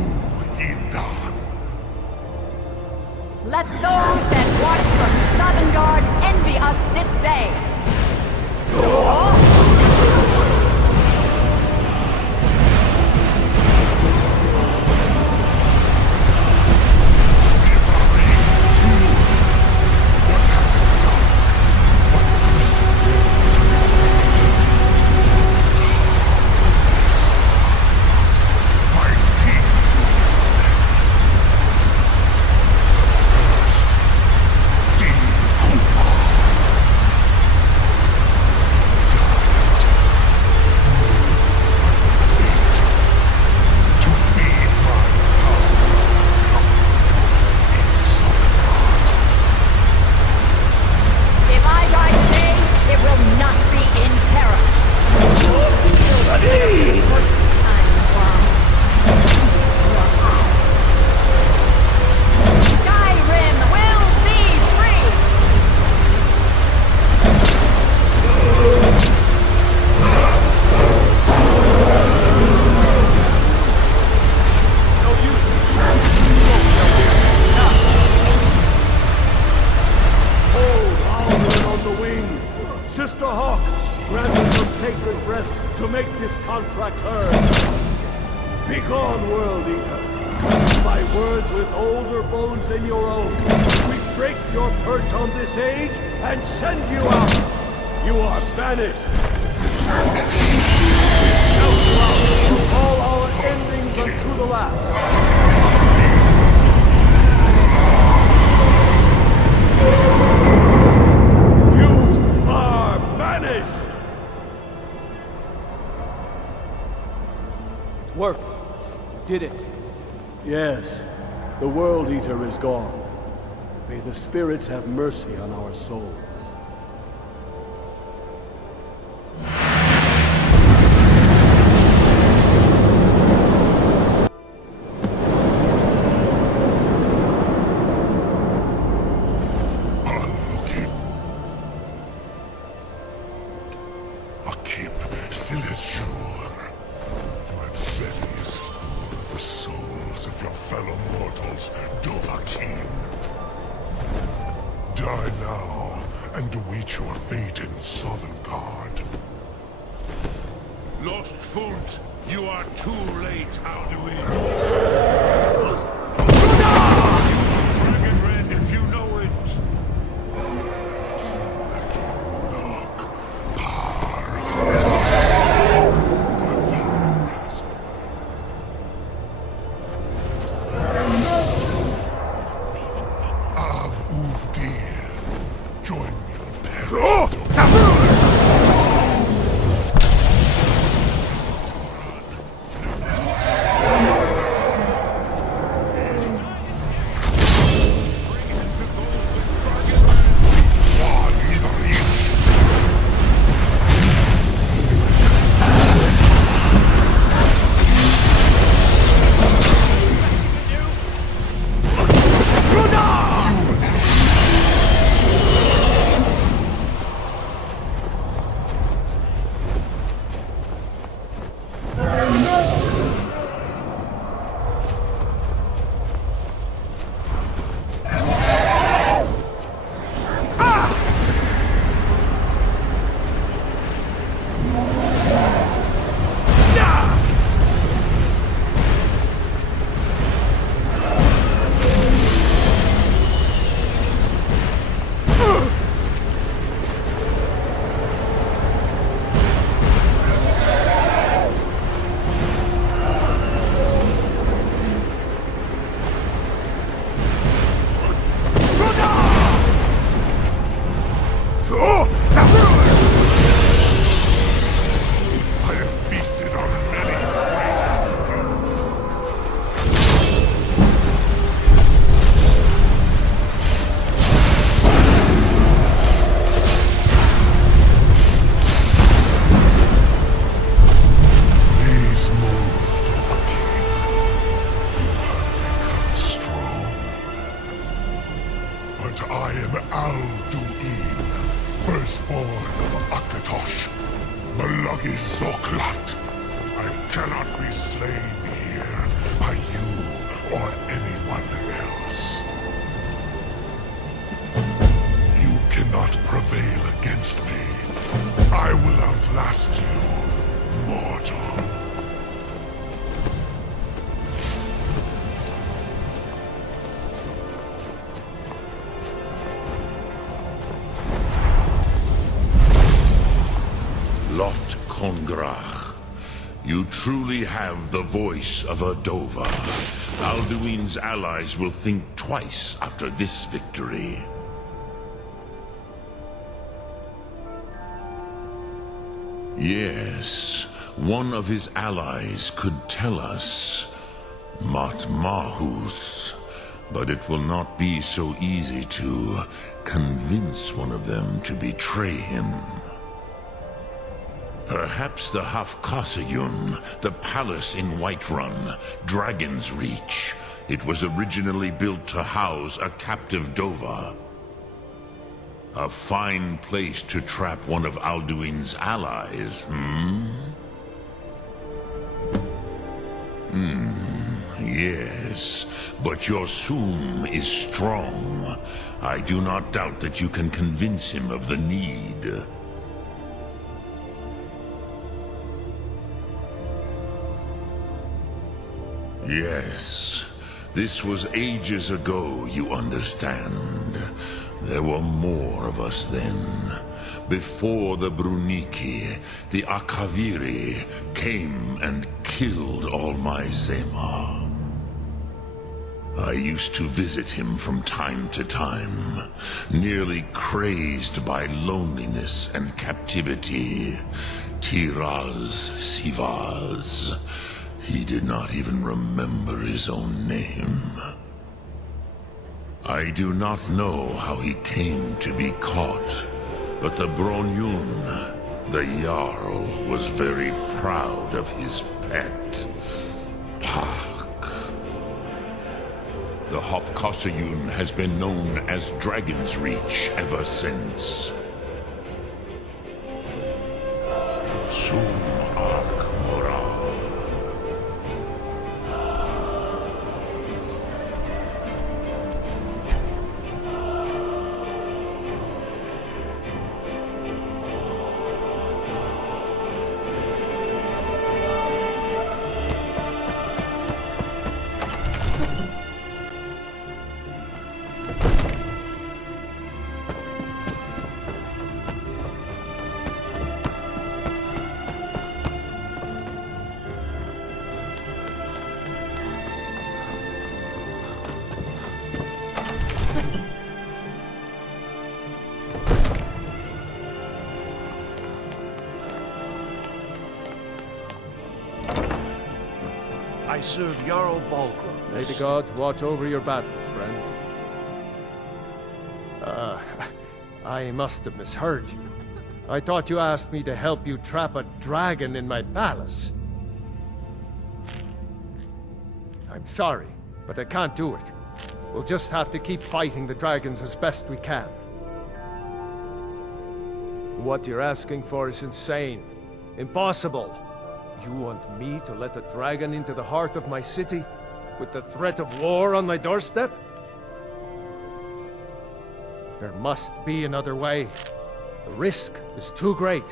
Hindan. Let those that watch from Sovngarde envy us this day. You are worked. You did it. Yes, the World Eater is gone. May the spirits have mercy on our souls. Die now, and await your fate in Sovngarde. Lost Foot, you are too late, Alduin. Dragon Rend, if you know it. I am Alduin, firstborn of Akatosh, Malagi Zoklat. I cannot be slain here by you or anyone else. You cannot prevail against me. I will outlast you, mortal. Lot Kongrach, you truly have the voice of a Dova. Alduin's allies will think twice after this victory. Yes, one of his allies could tell us Matmahus, but it will not be so easy to convince one of them to betray him. Perhaps the Hafkasayun, the palace in Whiterun, Dragon's Reach. It was originally built to house a captive Dova. A fine place to trap one of Alduin's allies, yes, but your Sum is strong. I do not doubt that you can convince him of the need. Yes, this was ages ago, you understand. There were more of us then. Before the Bruniki, the Akaviri came and killed all my Zema. I used to visit him from time to time, nearly crazed by loneliness and captivity. Tiraz Sivaz. He did not even remember his own name. I do not know how he came to be caught, but the Bronyun, the Jarl, was very proud of his pet, Park. The Hofkossayun has been known as Dragon's Reach ever since. Soon Ark Moral. I serve Jarl Balgruuf. May the gods watch over your battles, friend. I must have misheard you. I thought you asked me to help you trap a dragon in my palace. I'm sorry, but I can't do it. We'll just have to keep fighting the dragons as best we can. What you're asking for is insane. Impossible. You want me to let a dragon into the heart of my city, with the threat of war on my doorstep? There must be another way. The risk is too great.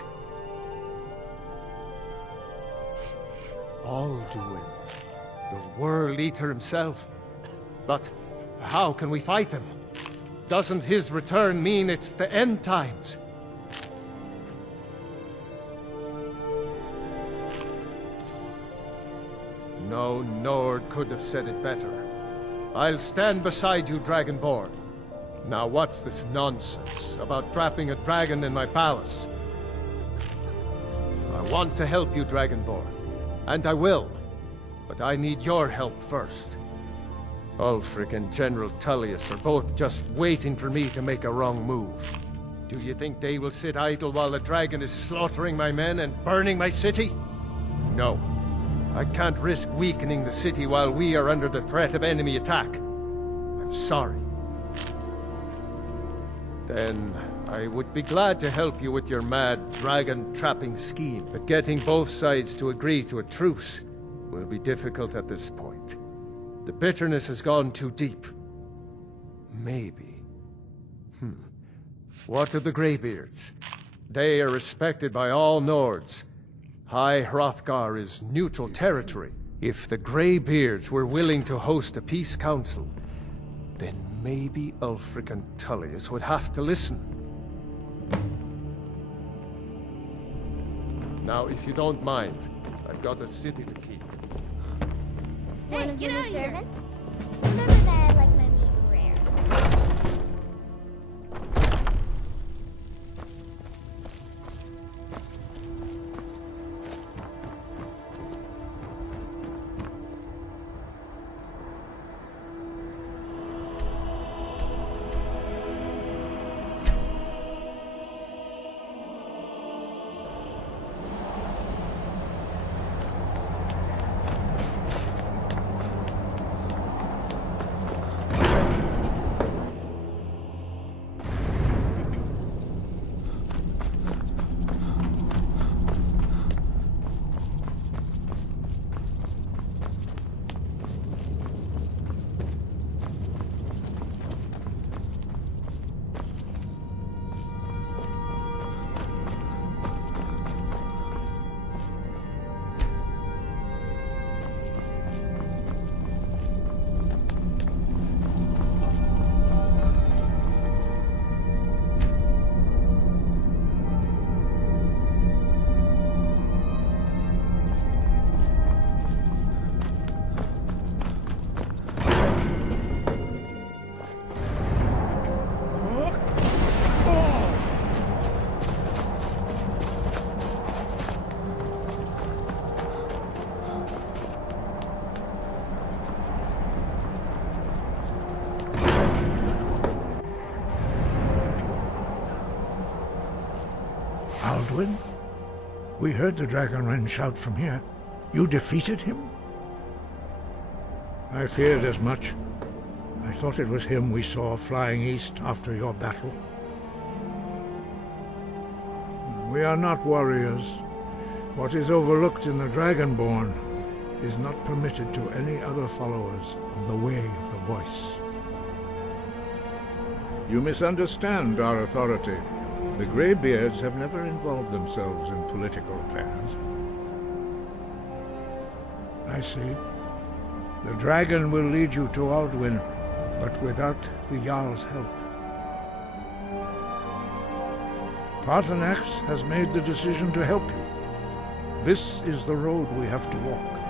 Alduin, the World Eater himself. But how can we fight him? Doesn't his return mean it's the end times? No Nord could have said it better. I'll stand beside you, Dragonborn. Now what's this nonsense about trapping a dragon in my palace? I want to help you, Dragonborn. And I will. But I need your help first. Ulfric and General Tullius are both just waiting for me to make a wrong move. Do you think they will sit idle while the dragon is slaughtering my men and burning my city? No. I can't risk weakening the city while we are under the threat of enemy attack. I'm sorry. Then I would be glad to help you with your mad dragon-trapping scheme, but getting both sides to agree to a truce will be difficult at this point. The bitterness has gone too deep. Maybe. What of the Greybeards? They are respected by all Nords. High Hrothgar is neutral territory. If the Greybeards were willing to host a peace council, then maybe Ulfric and Tullius would have to listen. Now, if you don't mind, I've got a city to keep. One of your servants? Remember that I like my meat rare. We heard the Dragonren shout from here. You defeated him? I feared as much. I thought it was him we saw flying east after your battle. We are not warriors. What is overlooked in the Dragonborn is not permitted to any other followers of the Way of the Voice. You misunderstand our authority. The Greybeards have never involved themselves in political affairs. I see. The dragon will lead you to Alduin, but without the Jarl's help. Paarthurnax has made the decision to help you. This is the road we have to walk.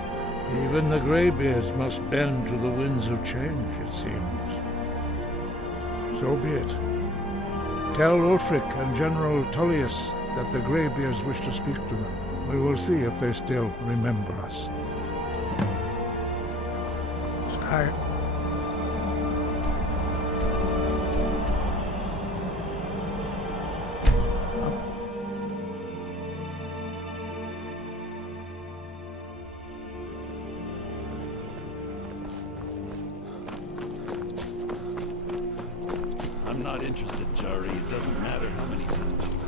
Even the Greybeards must bend to the winds of change, it seems. So be it. Tell Ulfric and General Tullius that the Greybeards wish to speak to them. We will see if they still remember us. Sky. I'm not interested, Jari. It doesn't matter how many times you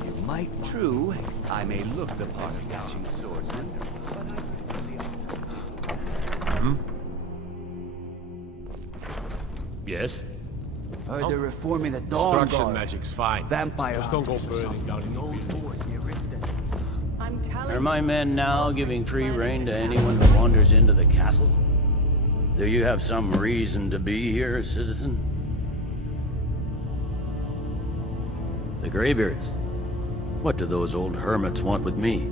ask. You might, true. I may look the part of dashing swordsman, but Yes? Heard they're reforming the Dawn Destruction Guard. magic's fine. Vampire Just don't go hunters or burning down something. the old fort. I'm telling Are my men now giving free rein to anyone who wanders into the castle? Do you have some reason to be here, citizen? The Greybeards. What do those old hermits want with me?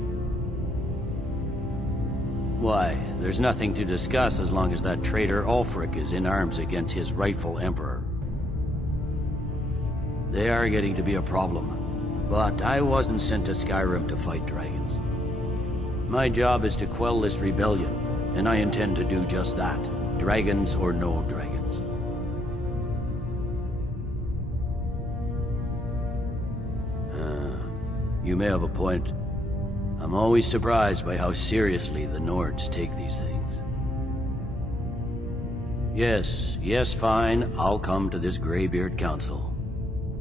Why, there's nothing to discuss as long as that traitor Ulfric is in arms against his rightful emperor. They are getting to be a problem, but I wasn't sent to Skyrim to fight dragons. My job is to quell this rebellion, and I intend to do just that. Dragons or no dragons. You may have a point. I'm always surprised by how seriously the Nords take these things. Yes, fine. I'll come to this Greybeard Council.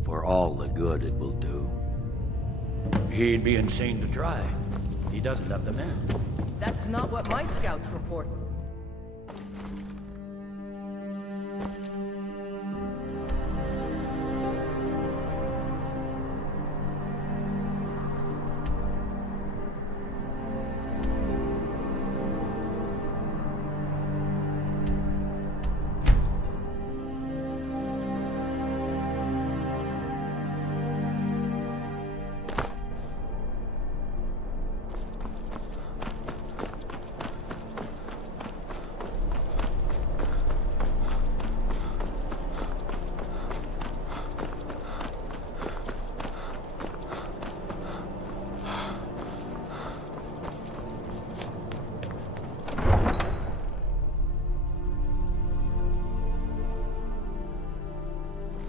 For all the good it will do. He'd be insane to try. He doesn't have the men. That's not what my scouts report.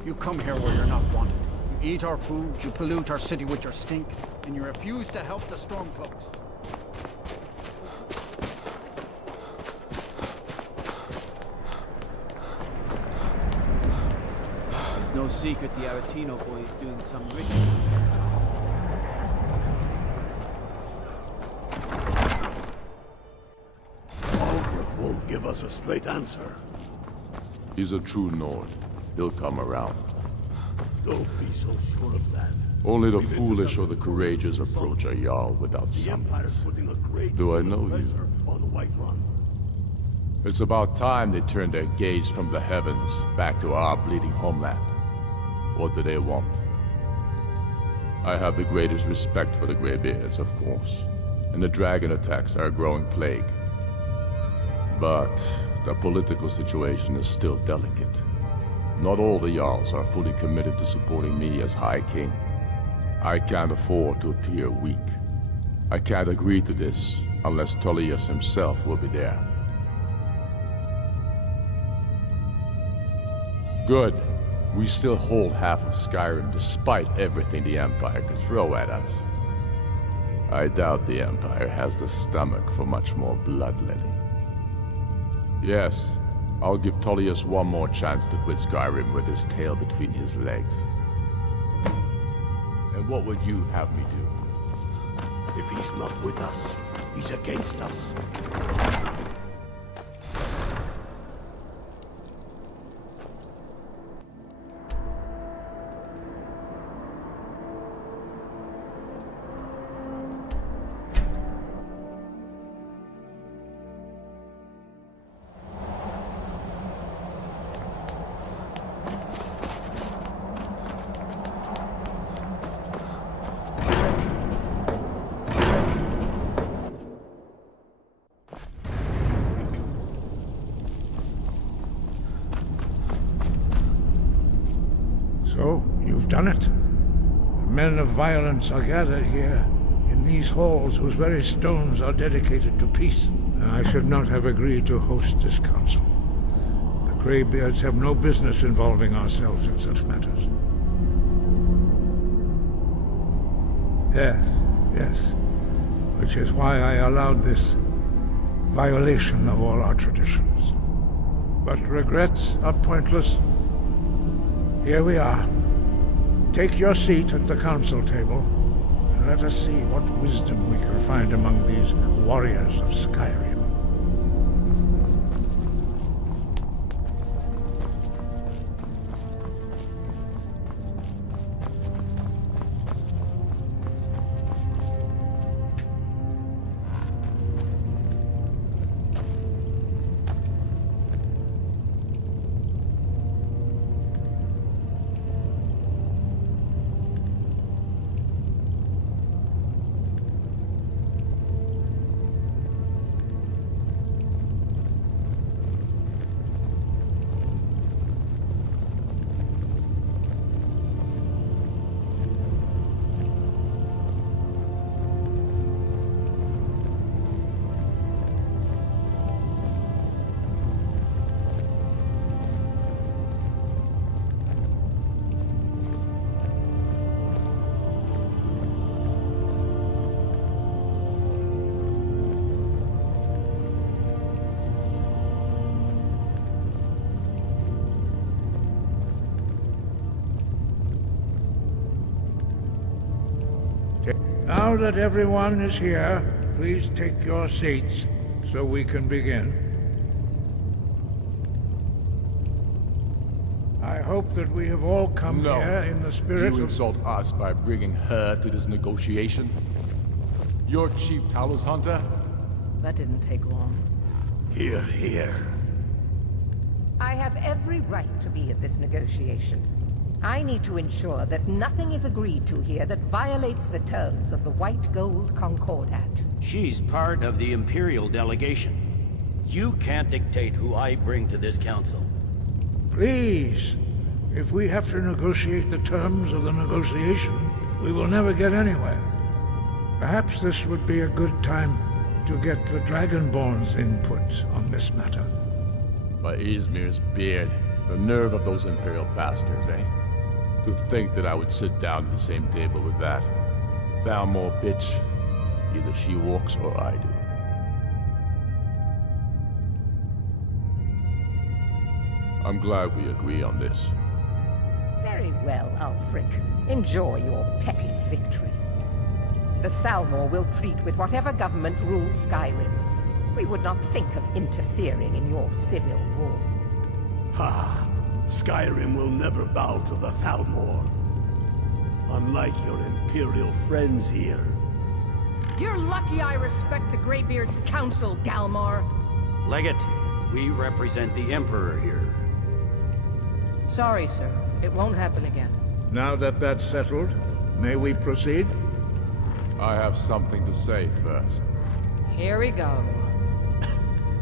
You come here where you're not wanted. You eat our food, you pollute our city with your stink, and you refuse to help the Stormcloaks. It's no secret the Aretino boy is doing some ritual. Algrif won't give us a straight answer. He's a true Nord. He'll come around. Don't be so sure of that. Only the foolish or the courageous approach a Jarl without The Empire's summons. putting a great Do I deal of know you? pressure on Whiterun. It's about time they turned their gaze from the heavens back to our bleeding homeland. What do they want? I have the greatest respect for the Greybeards, of course, and the dragon attacks are a growing plague. But the political situation is still delicate. Not all the Jarls are fully committed to supporting me as High King. I can't afford to appear weak. I can't agree to this unless Tullius himself will be there. Good. We still hold half of Skyrim despite everything the Empire could throw at us. I doubt the Empire has the stomach for much more bloodletting. Yes, I'll give Tullius one more chance to quit Skyrim with his tail between his legs. And what would you have me do? If he's not with us, he's against us. So, you've done it. The men of violence are gathered here, in these halls whose very stones are dedicated to peace. I should not have agreed to host this council. The Greybeards have no business involving ourselves in such matters. Yes. Which is why I allowed this violation of all our traditions. But regrets are pointless. Here we are. Take your seat at the council table, and let us see what wisdom we can find among these warriors of Skyrim. Now that everyone is here, please take your seats so we can begin. I hope that we have all come here in the spirit of... You insult us by bringing her to this negotiation? You're Chief Talos Hunter? That didn't take long. Here. I have every right to be at this negotiation. I need to ensure that nothing is agreed to here that violates the terms of the White Gold Concordat. She's part of the Imperial delegation. You can't dictate who I bring to this council. Please, if we have to negotiate the terms of the negotiation, we will never get anywhere. Perhaps this would be a good time to get the Dragonborn's input on this matter. By Izmir's beard, the nerve of those Imperial bastards, eh? To think that I would sit down at the same table with that. Thalmor bitch. Either she walks or I do. I'm glad we agree on this. Very well, Ulfric. Enjoy your petty victory. The Thalmor will treat with whatever government rules Skyrim. We would not think of interfering in your civil war. Ha! Skyrim will never bow to the Thalmor. Unlike your Imperial friends here. You're lucky I respect the Greybeard's council, Galmar. Legate, we represent the Emperor here. Sorry, sir. It won't happen again. Now that that's settled, may we proceed? I have something to say first. Here we go.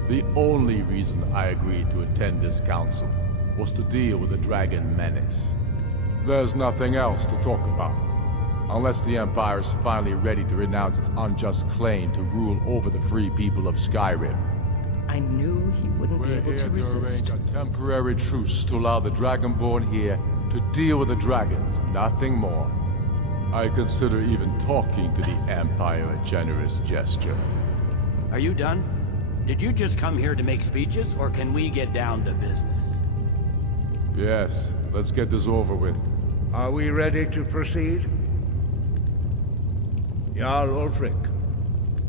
The only reason I agreed to attend this council was to deal with the dragon menace. There's nothing else to talk about. Unless the Empire is finally ready to renounce its unjust claim to rule over the free people of Skyrim. I knew he wouldn't be able to resist. We're here to arrange a temporary truce to allow the Dragonborn here To deal with the dragons, nothing more. I consider even talking to the Empire a generous gesture. Are you done? Did you just come here to make speeches, or can we get down to business? Yes, let's get this over with. Are we ready to proceed? Jarl Ulfric,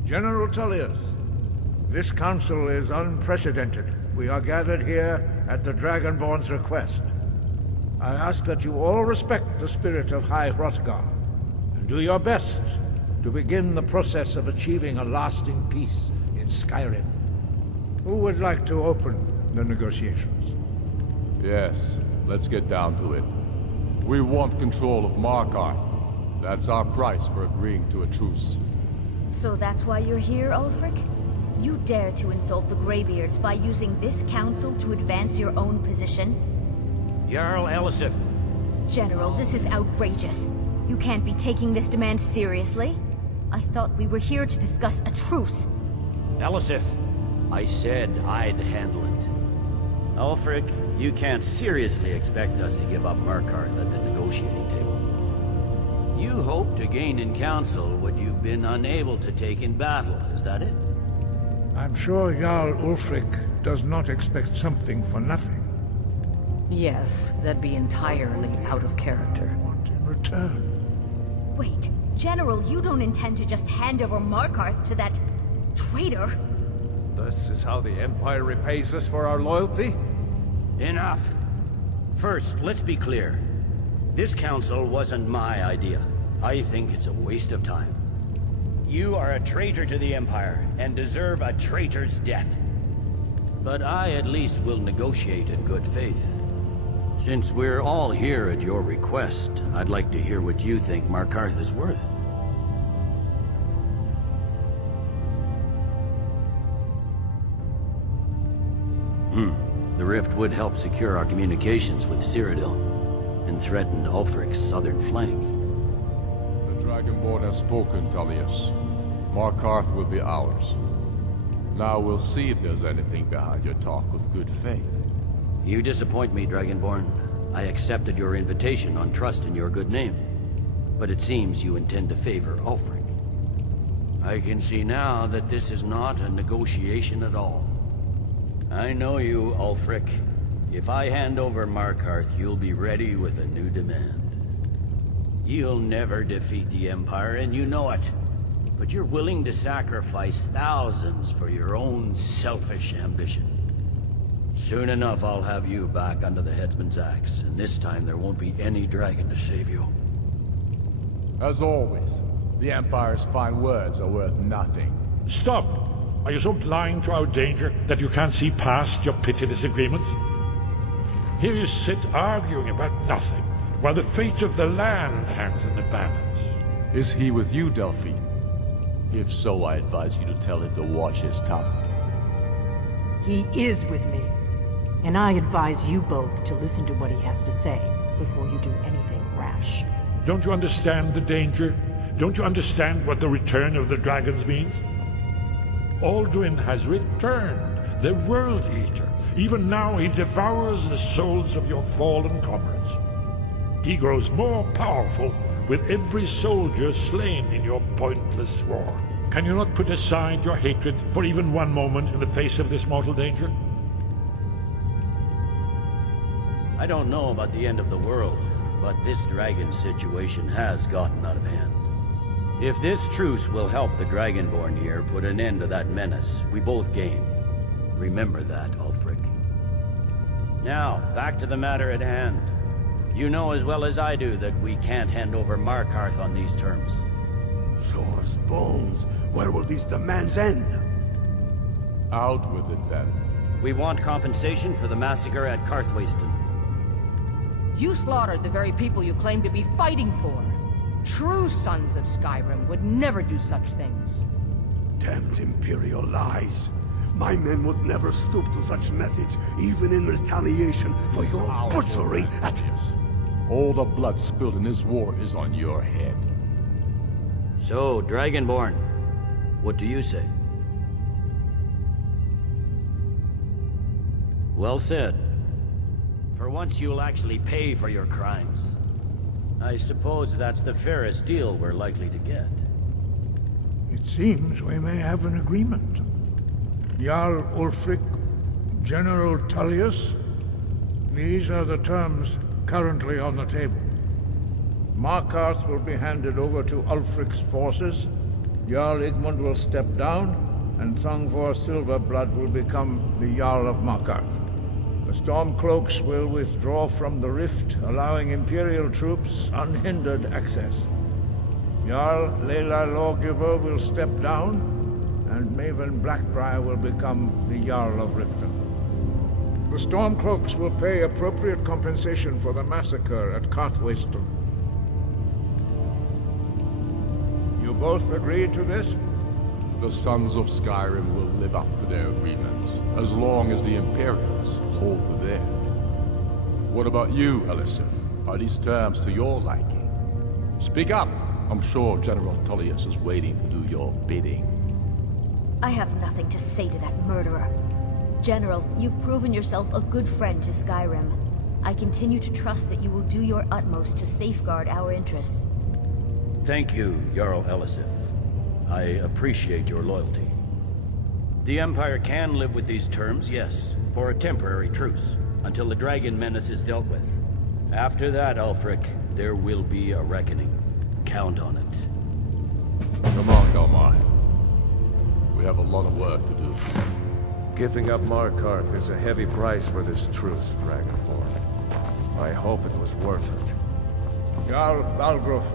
General Tullius, this council is unprecedented. We are gathered here at the Dragonborn's request. I ask that you all respect the spirit of High Hrothgar, and do your best to begin the process of achieving a lasting peace in Skyrim. Who would like to open the negotiations? Yes, let's get down to it. We want control of Markarth. That's our price for agreeing to a truce. So that's why you're here, Ulfric? You dare to insult the Greybeards by using this council to advance your own position? Jarl Elisif. General, this is outrageous. You can't be taking this demand seriously. I thought we were here to discuss a truce. Elisif, I said I'd handle it. Ulfric, you can't seriously expect us to give up Markarth at the negotiating table. You hope to gain in council what you've been unable to take in battle, is that it? I'm sure Jarl Ulfric does not expect something for nothing. Yes, that'd be entirely out of character. What in return? Wait, General, you don't intend to just hand over Markarth to that traitor? This is how the Empire repays us for our loyalty? Enough. First, let's be clear. This council wasn't my idea. I think it's a waste of time. You are a traitor to the Empire, and deserve a traitor's death. But I at least will negotiate in good faith. Since we're all here at your request, I'd like to hear what you think Markarth is worth. The rift would help secure our communications with Cyrodiil, and threatened Ulfric's southern flank. The Dragonborn has spoken, Tullius. Markarth will be ours. Now we'll see if there's anything behind your talk of good faith. You disappoint me, Dragonborn. I accepted your invitation on trust in your good name. But it seems you intend to favor Ulfric. I can see now that this is not a negotiation at all. I know you, Ulfric. If I hand over Markarth, you'll be ready with a new demand. You'll never defeat the Empire, and you know it. But you're willing to sacrifice thousands for your own selfish ambition. Soon enough, I'll have you back under the headsman's axe, and this time there won't be any dragon to save you. As always, the Empire's fine words are worth nothing. Stop! Are you so blind to our danger that you can't see past your petty disagreements? Here you sit arguing about nothing, while the fate of the land hangs in the balance. Is he with you, Delphine? If so, I advise you to tell him to watch his tongue. He is with me. And I advise you both to listen to what he has to say before you do anything rash. Don't you understand the danger? Don't you understand what the return of the dragons means? Alduin has returned, the World Eater. Even now he devours the souls of your fallen comrades. He grows more powerful with every soldier slain in your pointless war. Can you not put aside your hatred for even one moment in the face of this mortal danger? I don't know about the end of the world, but this dragon situation has gotten out of hand. If this truce will help the Dragonborn here put an end to that menace, we both gain. Remember that, Ulfric. Now, back to the matter at hand. You know as well as I do that we can't hand over Markarth on these terms. Swords, bones, where will these demands end? Out with it, then. We want compensation for the massacre at Karthwasten. You slaughtered the very people you claim to be fighting for. True sons of Skyrim would never do such things. Damned Imperial lies. My men would never stoop to such methods, even in retaliation for your butchery at... All the blood spilled in this war is on your head. So, Dragonborn, what do you say? Well said. For once you'll actually pay for your crimes. I suppose that's the fairest deal we're likely to get. It seems we may have an agreement. Jarl Ulfric, General Tullius, these are the terms currently on the table. Markarth will be handed over to Ulfric's forces, Jarl Igmund will step down, and Thongvor Silverblood will become the Jarl of Markarth. The Stormcloaks will withdraw from the rift, allowing Imperial troops unhindered access. Jarl Leila Lawgiver will step down, and Maven Blackbriar will become the Jarl of Riften. The Stormcloaks will pay appropriate compensation for the massacre at Carthwayston. You both agree to this? The Sons of Skyrim will live up to their agreements, as long as the Imperials hold to theirs. What about you, Elisif? Are these terms to your liking? Speak up! I'm sure General Tullius is waiting to do your bidding. I have nothing to say to that murderer. General, you've proven yourself a good friend to Skyrim. I continue to trust that you will do your utmost to safeguard our interests. Thank you, Jarl Elisif. I appreciate your loyalty. The Empire can live with these terms, yes, for a temporary truce, until the dragon menace is dealt with. After that, Ulfric, there will be a reckoning. Count on it. Come on, Galmar. We have a lot of work to do. Giving up Markarth is a heavy price for this truce, Dragonborn. I hope it was worth it. Jarl Balgruuf,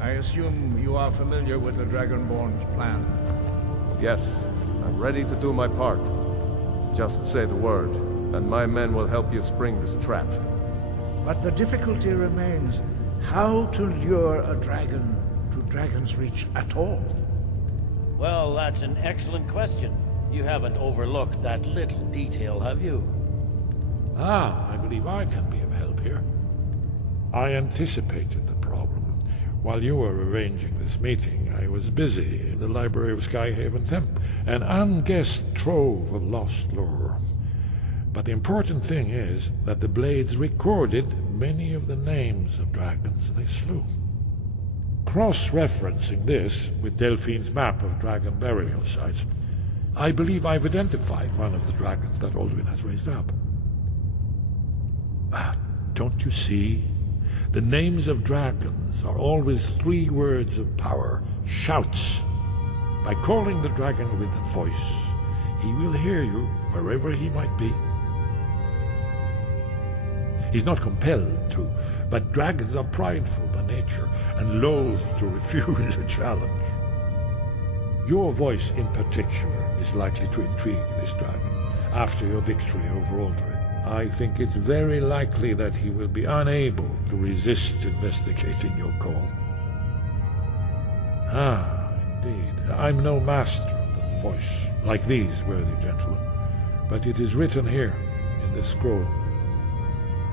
I assume you are familiar with the Dragonborn's plan. Yes, I'm ready to do my part. Just say the word, and my men will help you spring this trap. But the difficulty remains how to lure a dragon to Dragon's Reach at all. Well, that's an excellent question. You haven't overlooked that little detail, have you? I believe I can be of help here. I anticipated the problem. While you were arranging this meeting, I was busy in the library of Skyhaven Temp, an unguessed trove of lost lore. But the important thing is that the Blades recorded many of the names of dragons they slew. Cross-referencing this with Delphine's map of dragon burial sites, I believe I've identified one of the dragons that Alduin has raised up. Don't you see? The names of dragons are always 3 words of power, shouts. By calling the dragon with a voice, he will hear you wherever he might be. He's not compelled to, but dragons are prideful by nature and loath to refuse a challenge. Your voice in particular is likely to intrigue this dragon after your victory over Alduin. I think it's very likely that he will be unable to resist investigating your call. Indeed. I'm no master of the voice, like these worthy gentlemen, but it is written here in this scroll.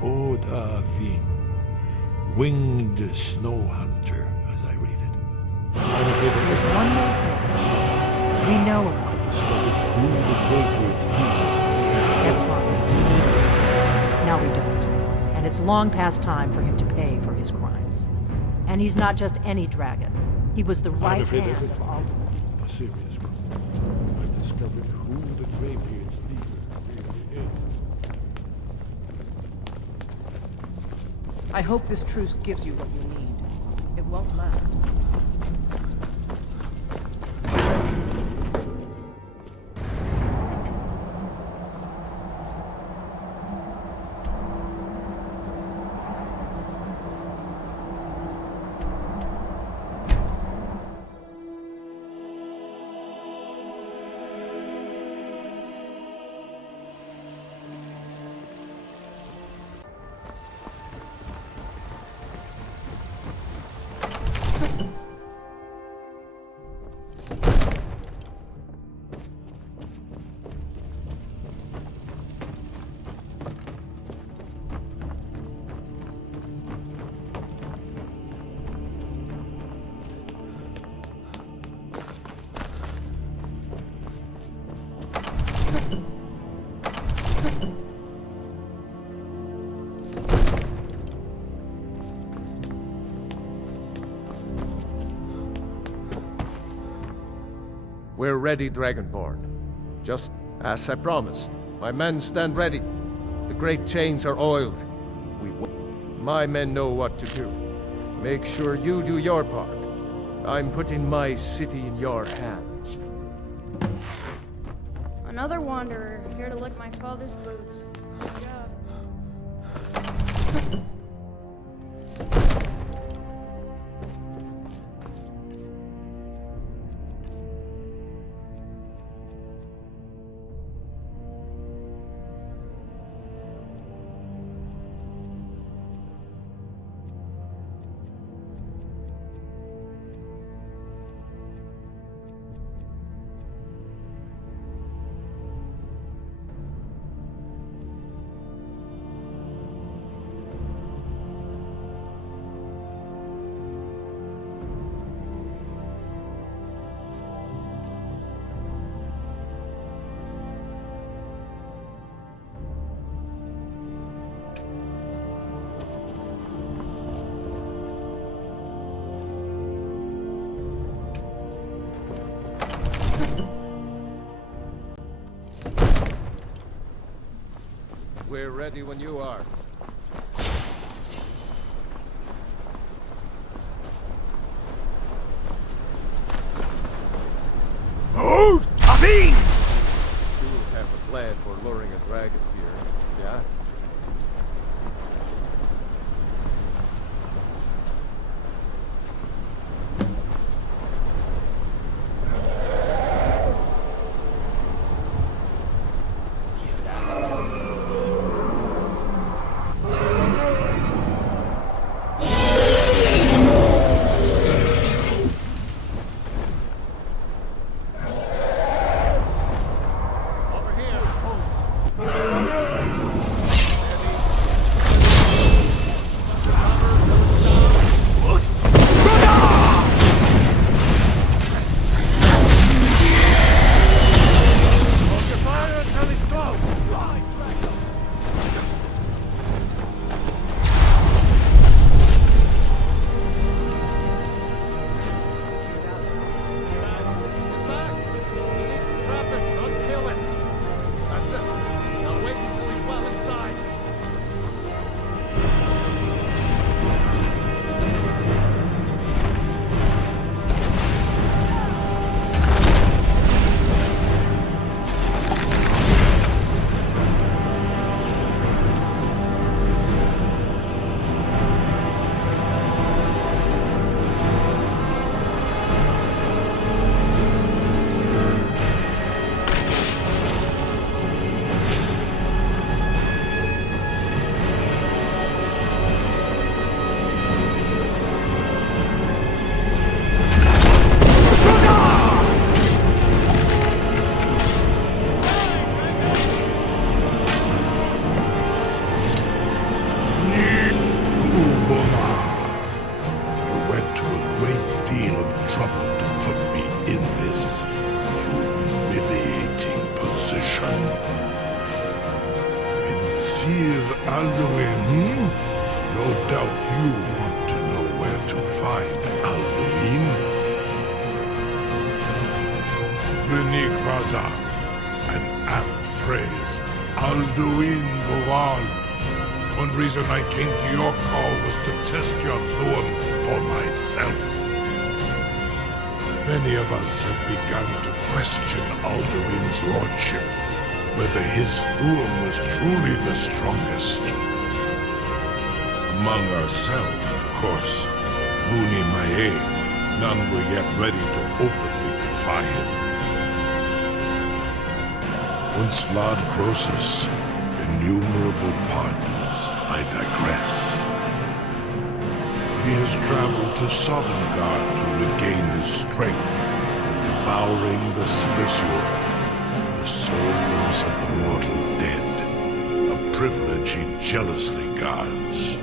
Oda Ving, winged snow hunter, as I read it. I'm afraid there's one more thing we know about That's fine. Now we don't. And it's long past time for him to pay for his crimes. And he's not just any dragon. He was the right hand of Alduin. A serious crime. I've discovered who the Greybeard's leader really is. I hope this truce gives you what you need. It won't last. We're ready, Dragonborn. Just as I promised. My men stand ready. The great chains are oiled. My men know what to do. Make sure you do your part. I'm putting my city in your hands. Another wanderer, here to lick my father's boots. Good job. We're ready when you are. Oh, Abin! You have a plan for luring a dragon here, yeah? Sir Alduin, no doubt you want to know where to find Alduin. Unique Raza, an apt phrase. Alduin Boval. One reason I came to your call was to test your Thuum for myself. Many of us have begun to question Alduin's lordship, whether his Thuum was truly the strongest. Among ourselves, of course, Mooney Mae, none were yet ready to openly defy him. Once Lord Croesus, innumerable pardons, I digress. He has traveled to Sovngarde to regain his strength, devouring the Silesur, the souls of the mortal dead, a privilege he jealously guards.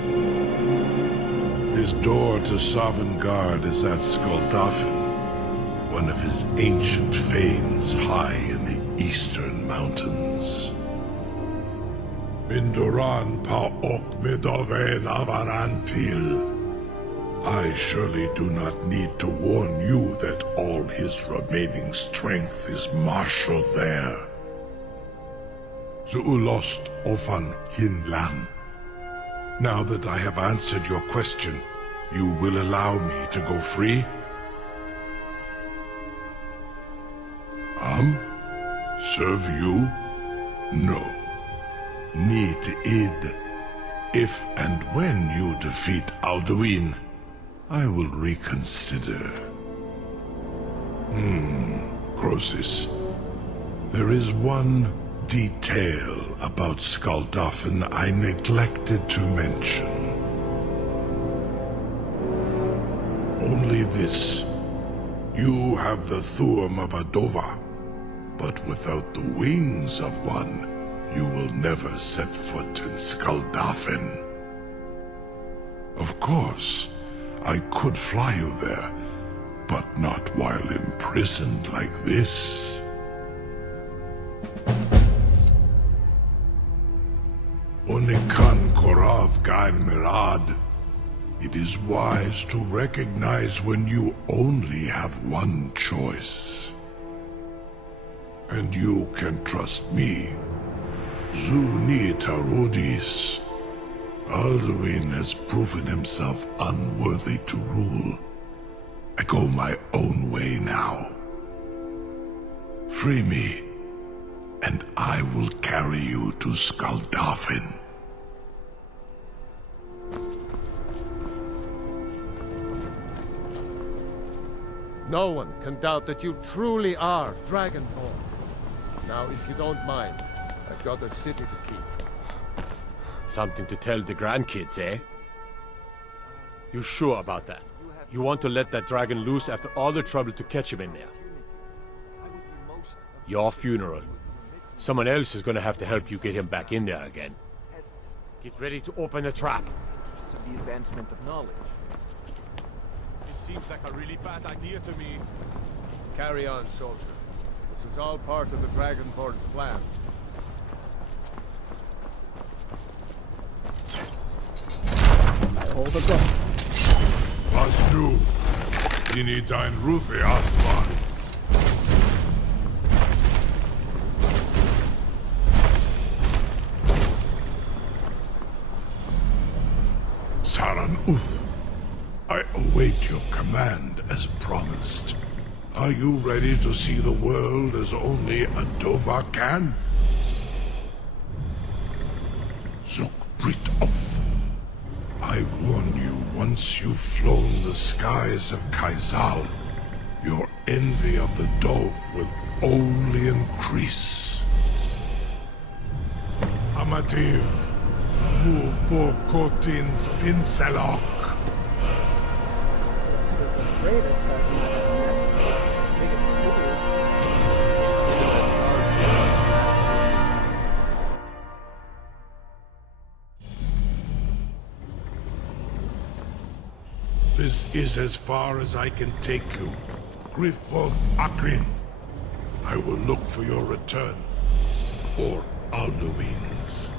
His door to Sovngarde is at Skuldafn, one of his ancient fanes high in the eastern mountains. Mindoran pa ok midoven avarantil. I surely do not need to warn you that all his remaining strength is marshaled there. Zuulost Ofan Hinlan. Now that I have answered your question, you will allow me to go free? Serve you? No. Need id. If and when you defeat Alduin, I will reconsider. Croesus. There is one detail about Skuldafn I neglected to mention. Only this. You have the Thuum of Adova, but without the wings of one, you will never set foot in Skuldafn. Of course, I could fly you there, but not while imprisoned like this. Onikan Korav Gain Mirad. It is wise to recognize when you only have one choice. And you can trust me. Zuni Tarudis. Alduin has proven himself unworthy to rule. I go my own way now. Free me, and I will carry you to Skuldafn. No one can doubt that you truly are Dragonborn. Now, if you don't mind, I've got a city to keep. Something to tell the grandkids, eh? You sure about that? You want to let that dragon loose after all the trouble to catch him in there? Your funeral. Someone else is gonna have to help you get him back in there again. Get ready to open the trap. Of the advancement of knowledge. This seems like a really bad idea to me. Carry on, soldier. This is all part of the Dragonborn's plan. All the buttons. Was nu? Dini dein Rufe erstmal. Saran Uth, I await your command as promised. Are you ready to see the world as only Adova can? Zuk Brit Off. I warn you, once you've flown the skies of Kaizal, your envy of the Dove will only increase. Amativ, Mubokotin Stinselok. The greatest person I've met. Biggest fool. This is as far as I can take you. Grifboth Akrin. I will look for your return. Or Alduin's.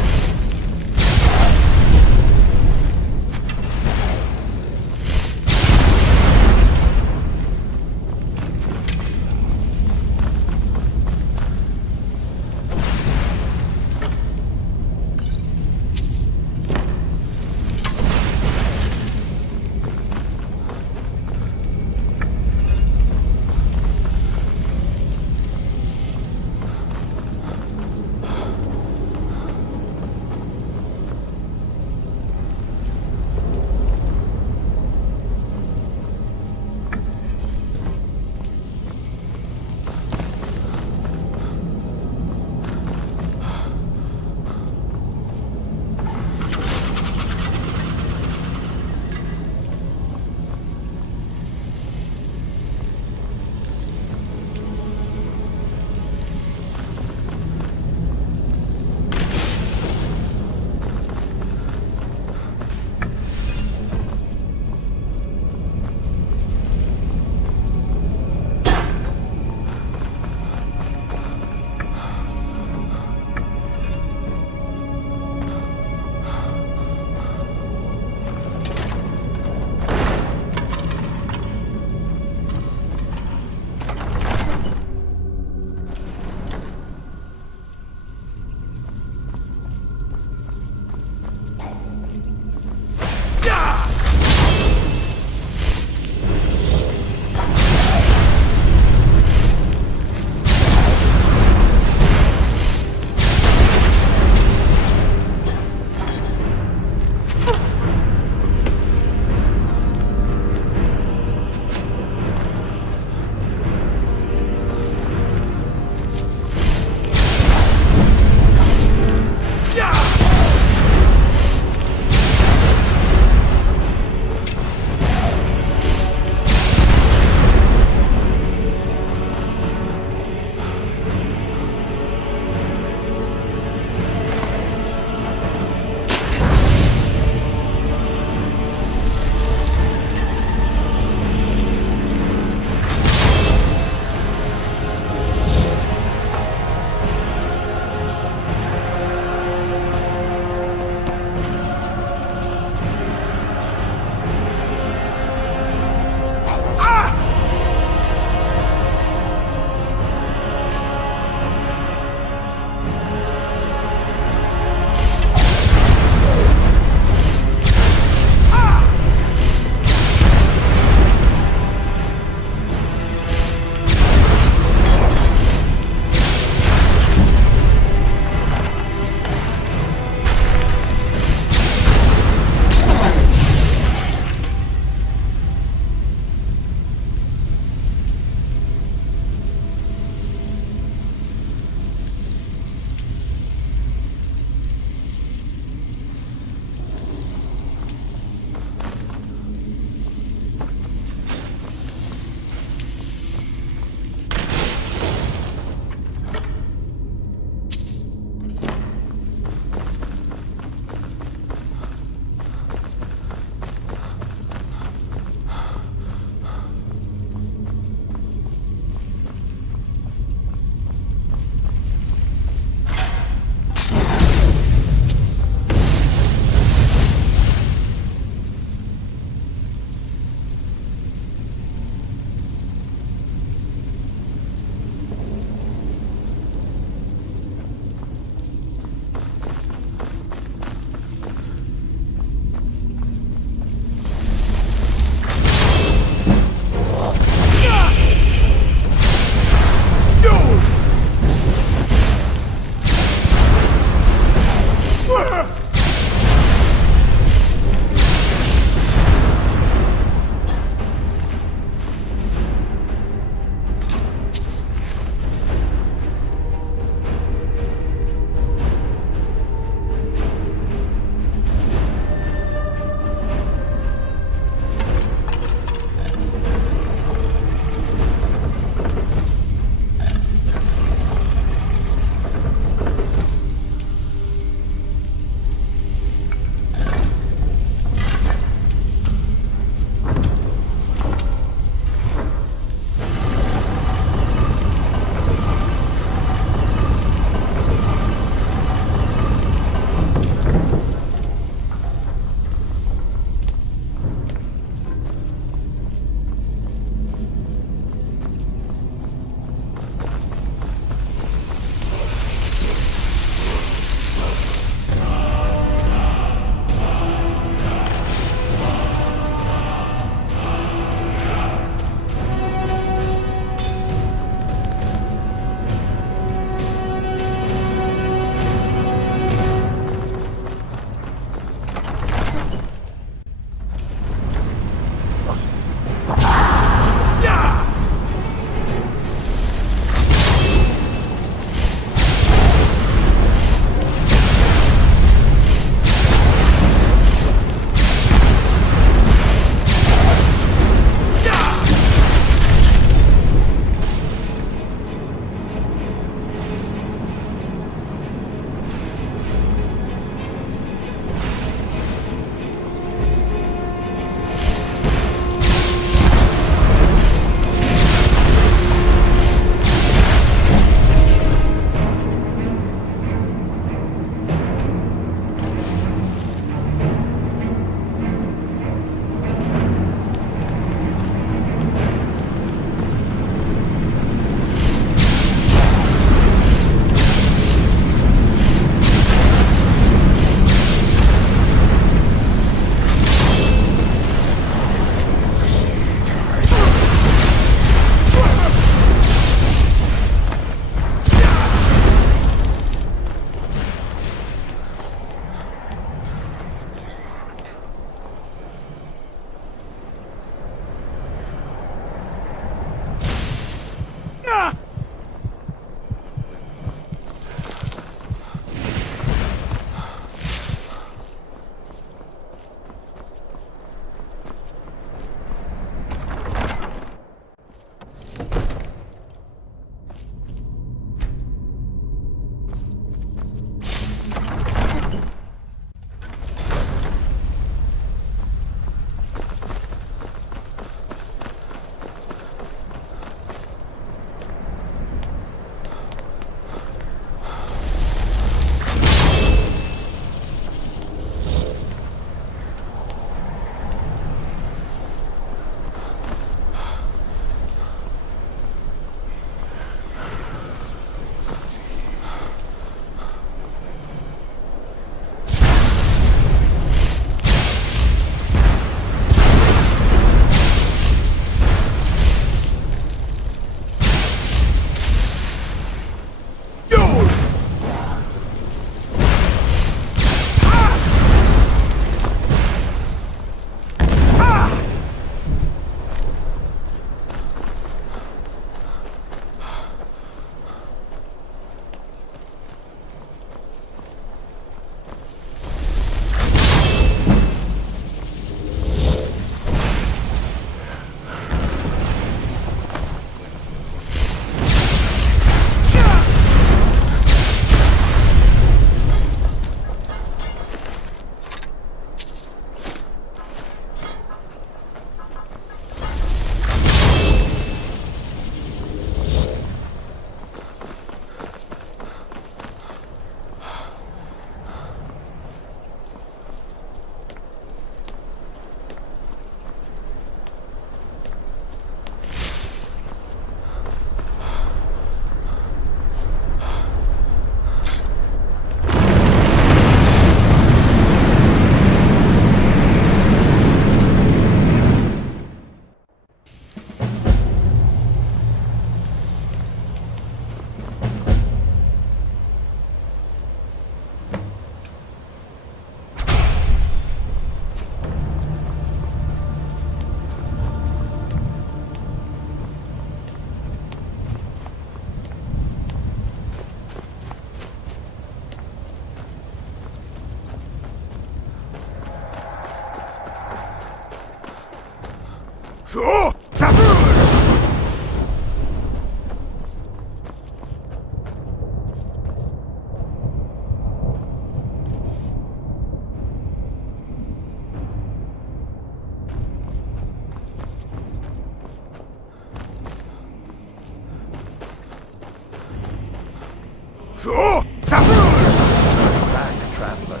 Turn back, traveler.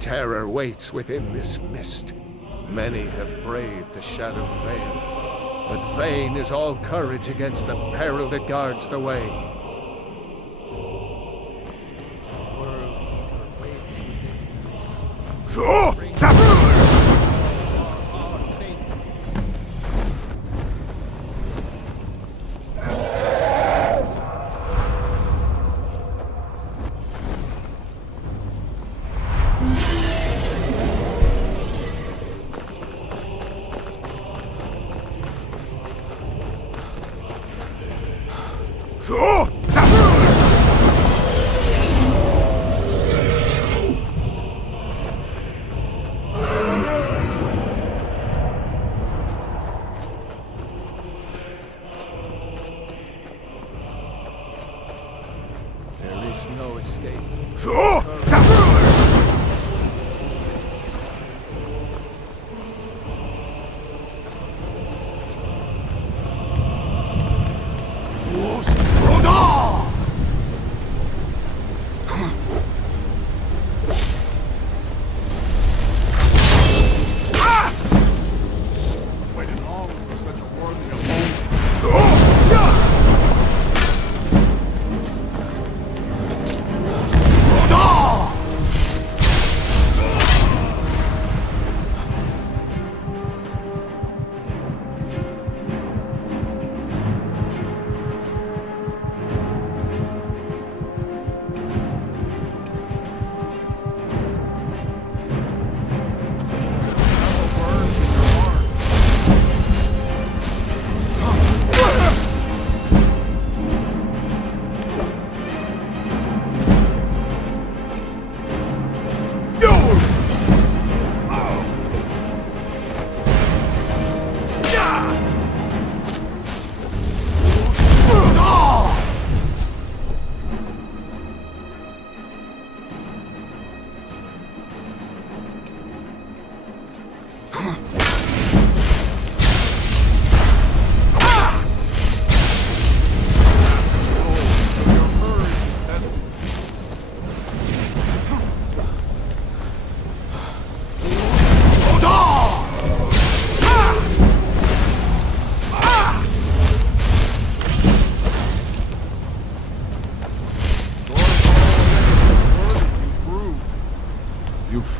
Terror waits within this mist. Many have braved the shadowed veil, but vain is all courage against the peril that guards the way. There is no escape. Waited long for such a worthy opponent.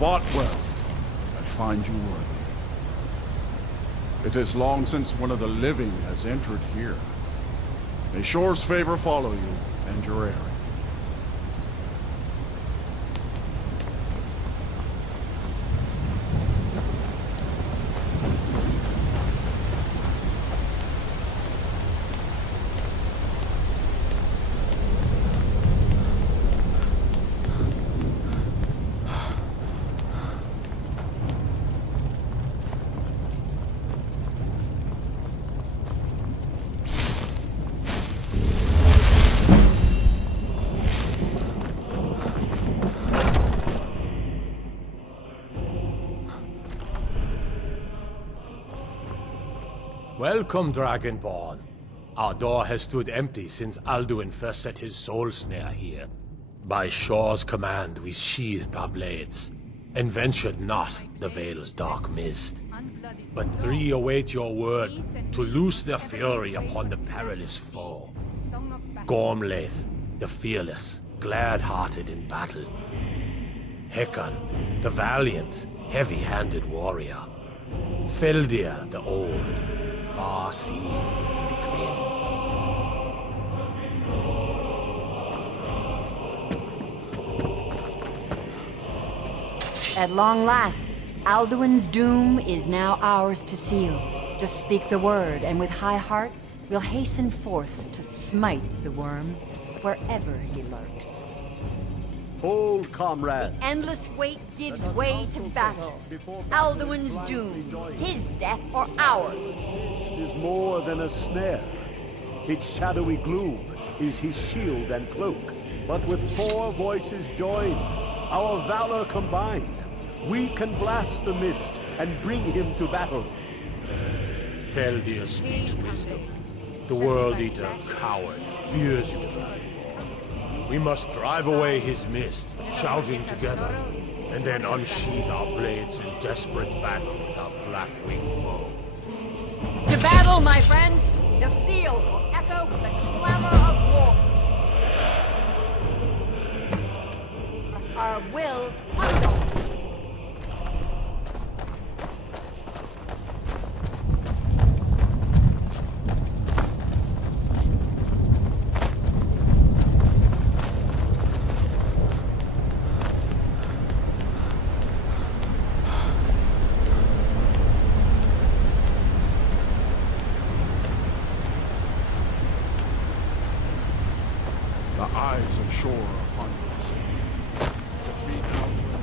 fought well. I find you worthy. It is long since one of the living has entered here. May Shore's favor follow you and your errand. Welcome, Dragonborn. Our door has stood empty since Alduin first set his soul snare here. By Shore's command, we sheathed our blades, and ventured not the Vale's dark mist. But three await your word to loose their fury upon the perilous foe. Gormlaith, the fearless, glad-hearted in battle. Hekon, the valiant, heavy-handed warrior. Feldir, the old, far-seeing and grim. At long last, Alduin's doom is now ours to seal. Just speak the word, and with high hearts, we'll hasten forth to smite the worm wherever he lurks. Hold, comrade. The endless wait gives way to battle. Alduin's doom, his death or ours. It is more than a snare. Its shadowy gloom is his shield and cloak. But with 4 voices joined, our valor combined, we can blast the mist and bring him to battle. Feldir speaks wisdom. The World Eater, coward, fears you, Dragon. We must drive away his mist, shouting together, and then unsheath our blades in desperate battle with our black-winged foe. To battle, my friends! The field will echo with the clamor of war. Our wills unknown. The eyes of Shore are upon you, defeat Alduin.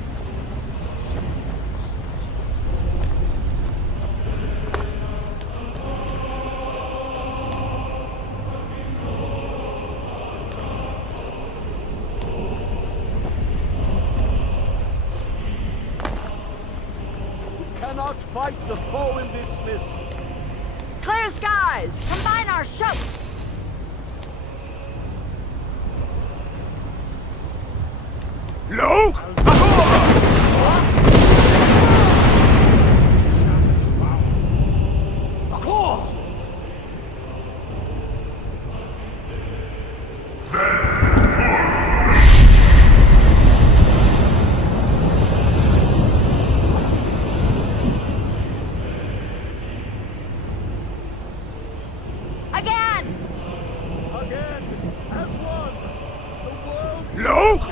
We cannot fight the foe in this mist. Clear skies! Combine our shouts! Loke! Again! Again, as one, the world... Loke!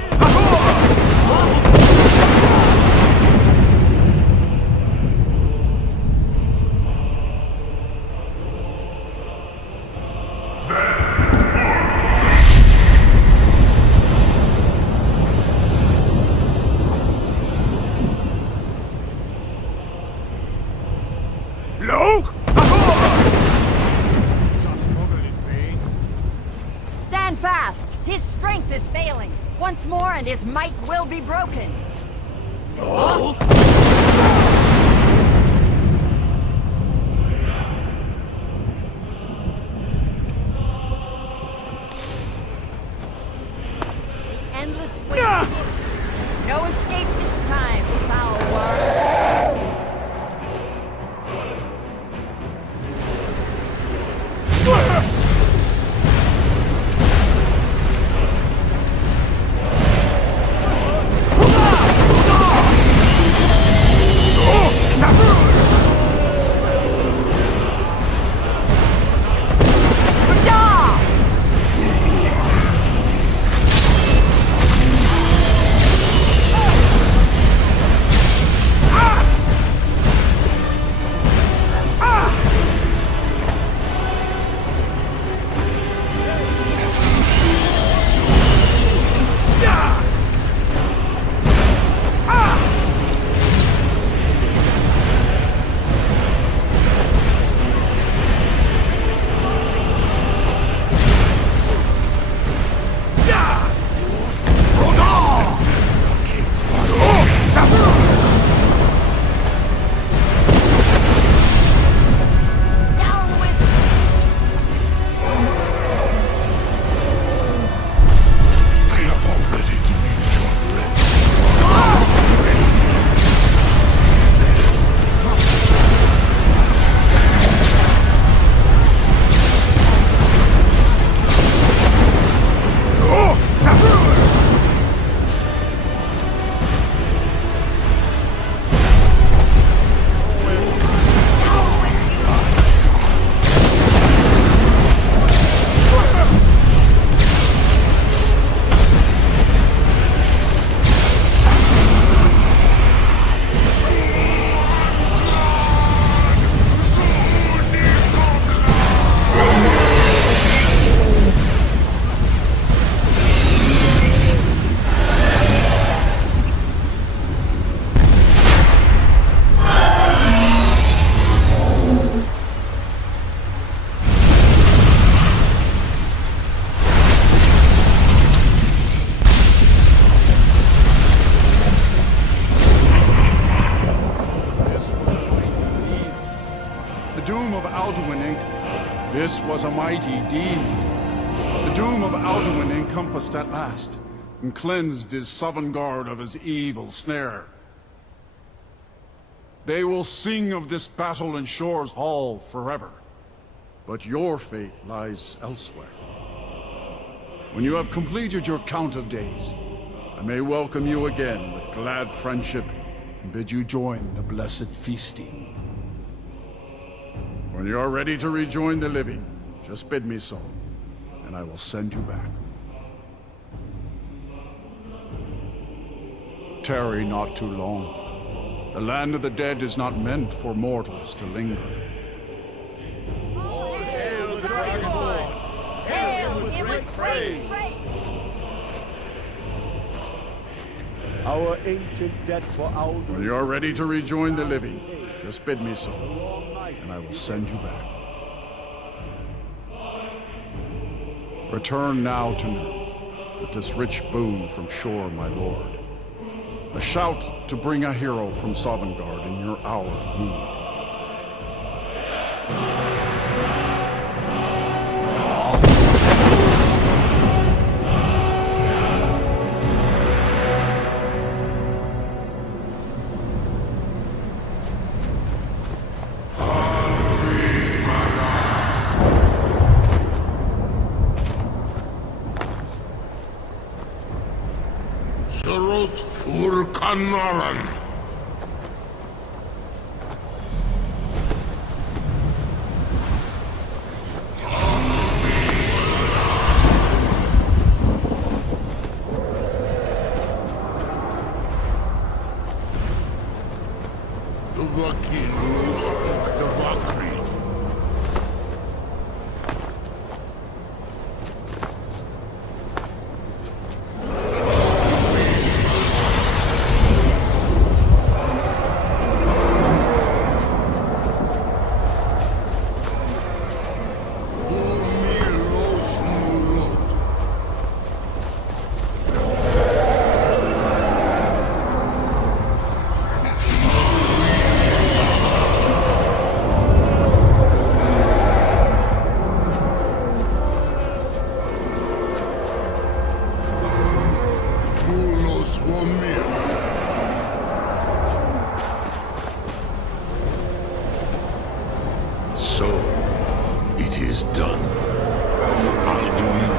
Loke! Stand fast! His strength is failing. Once more and his might will be broken. Oh. The endless wait. No escape this time, foul worm. This was a mighty deed. The doom of Alduin encompassed at last, and cleansed his Sovngarde of his evil snare. They will sing of this battle in Shore's Hall forever, but your fate lies elsewhere. When you have completed your count of days, I may welcome you again with glad friendship and bid you join the blessed feasting. When you are ready to rejoin the living, just bid me so, and I will send you back. Tarry not too long. The land of the dead is not meant for mortals to linger. All hail the Dragonborn! Hail with great praise! Our ancient debt for Alduin. When you are ready to rejoin the living, just bid me so, and I will send you back. Return now to me, with this rich boon from Shore, my lord. A shout to bring a hero from Sovngarde in your hour of need. Serot Furkanaran. So, it is done. Alduin,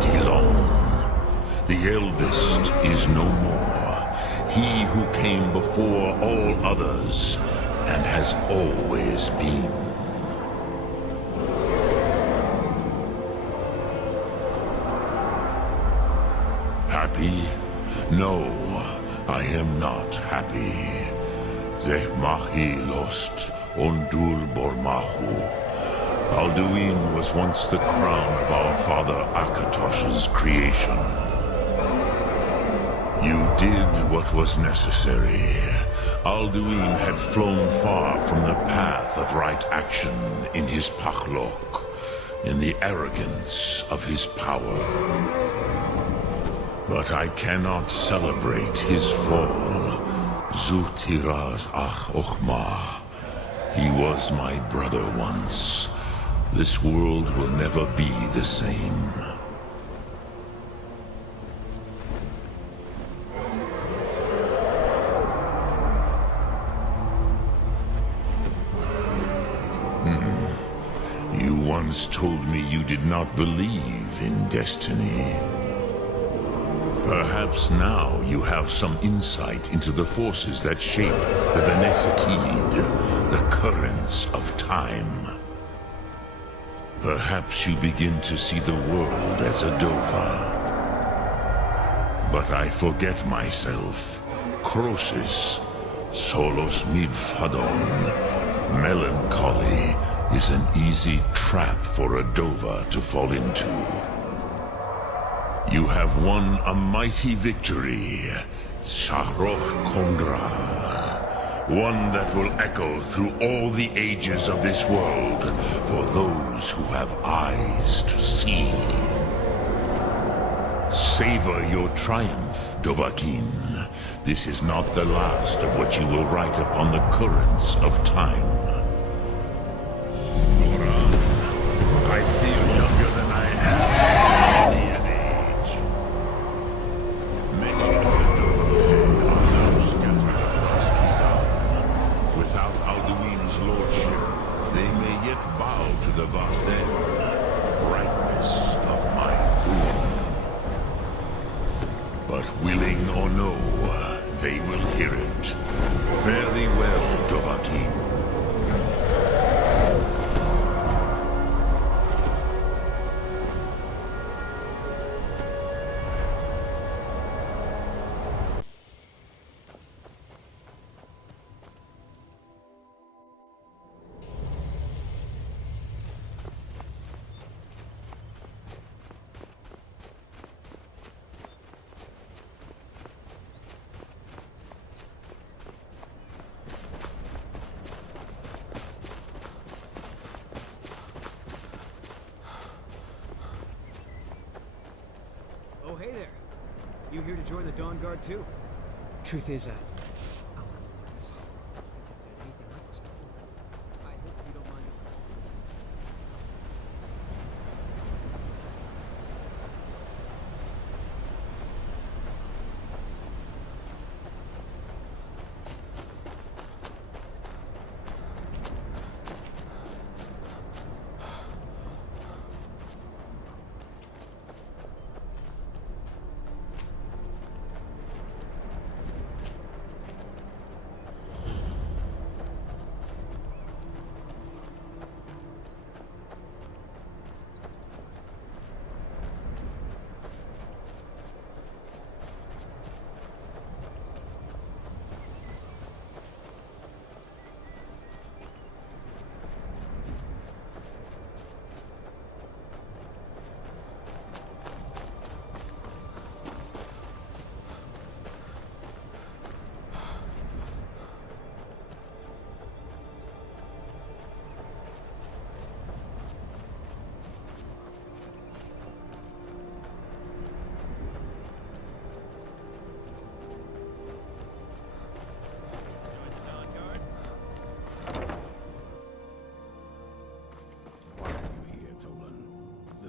Dilon, the eldest is no more. He who came before all others, and has always been. Happy? No, I am not happy. Zeh mahi lost ondul bormahu. Alduin was once the crown of our father Akatosh's creation. You did what was necessary. Alduin had flown far from the path of right action in his pachlok, in the arrogance of his power. But I cannot celebrate his fall. Zutiraz ach ochma. He was my brother once. This world will never be the same. You once told me you did not believe in destiny. Perhaps now you have some insight into the forces that shape the Benesatid, the currents of time. Perhaps you begin to see the world as a Dova. But I forget myself. Crosis, solos midfadon. Melancholy is an easy trap for a Dova to fall into. You have won a mighty victory, Shahroch Kondra. One that will echo through all the ages of this world for those who have eyes to see. Savor your triumph, Dovahkiin. This is not the last of what you will write upon the currents of time. But willing or no, they will hear it. Fare thee well, Dovahkiin. Oh, hey there. You here to join the Dawn Guard too? Truth is, anything like this before. I hope you don't mind.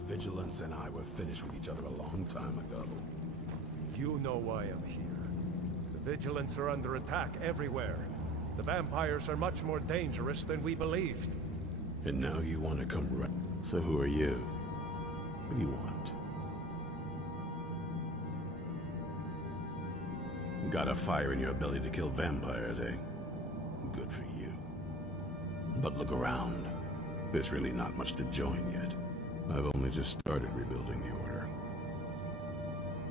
Vigilance and I were finished with each other a long time ago. You know why I'm here. The Vigilants are under attack everywhere. The vampires are much more dangerous than we believed. And now you want to come right. So who are you? What do you want? Got a fire in your belly to kill vampires, eh? Good for you. But look around. There's really not much to join yet. I've only just started rebuilding the Order.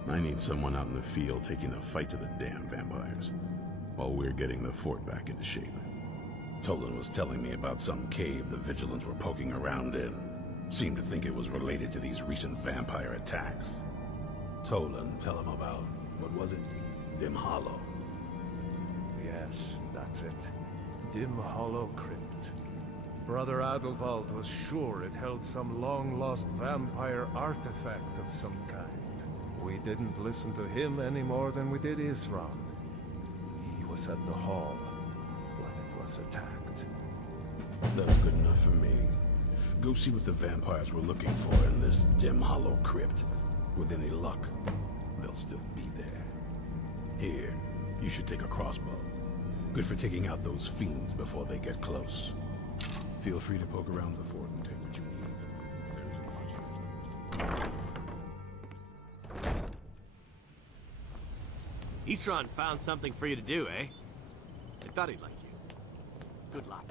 I need someone out in the field taking a fight to the damn vampires, while we're getting the fort back into shape. Tolan was telling me about some cave the Vigilants were poking around in. Seemed to think it was related to these recent vampire attacks. Tolan, tell him about, what was it? Dim Hollow. Yes, that's it. Dim Hollow Crypt. Brother Adelwald was sure it held some long-lost vampire artifact of some kind. We didn't listen to him any more than we did Isran. He was at the hall when it was attacked. That's good enough for me. Go see what the vampires were looking for in this Dim Hollow Crypt. With any luck, they'll still be there. Here, you should take a crossbow. Good for taking out those fiends before they get close. Feel free to poke around the fort and take what you need. There isn't much. Isran found something for you to do, eh? I thought he'd like you. Good luck.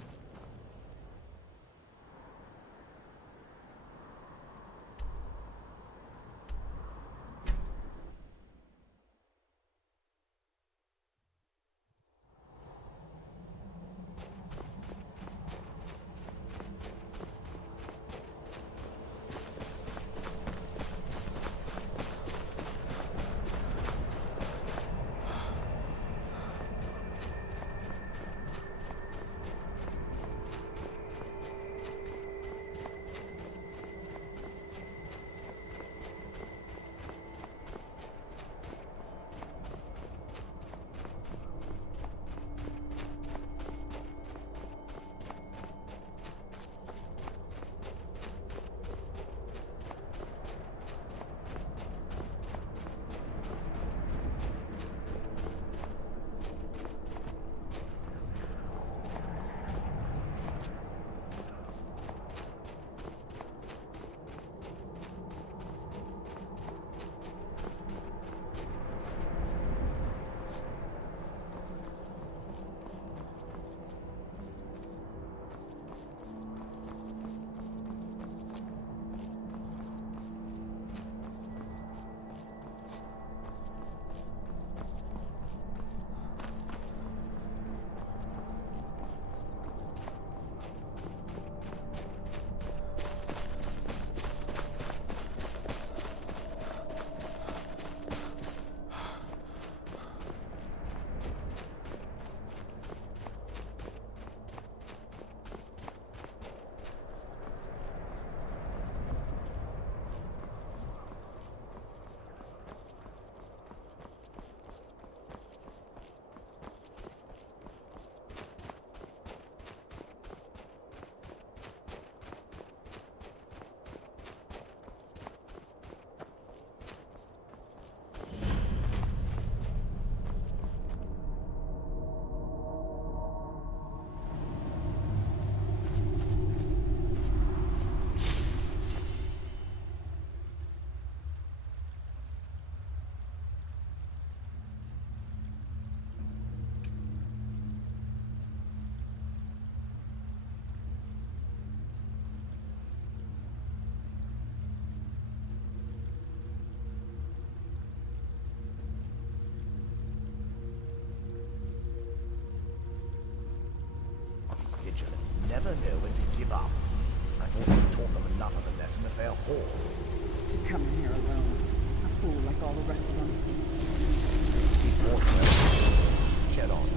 never know when to give up. I thought I'd taught them enough of a lesson at their hall. To come in here alone. A fool like all the rest of them. Keep walking away. Shed on.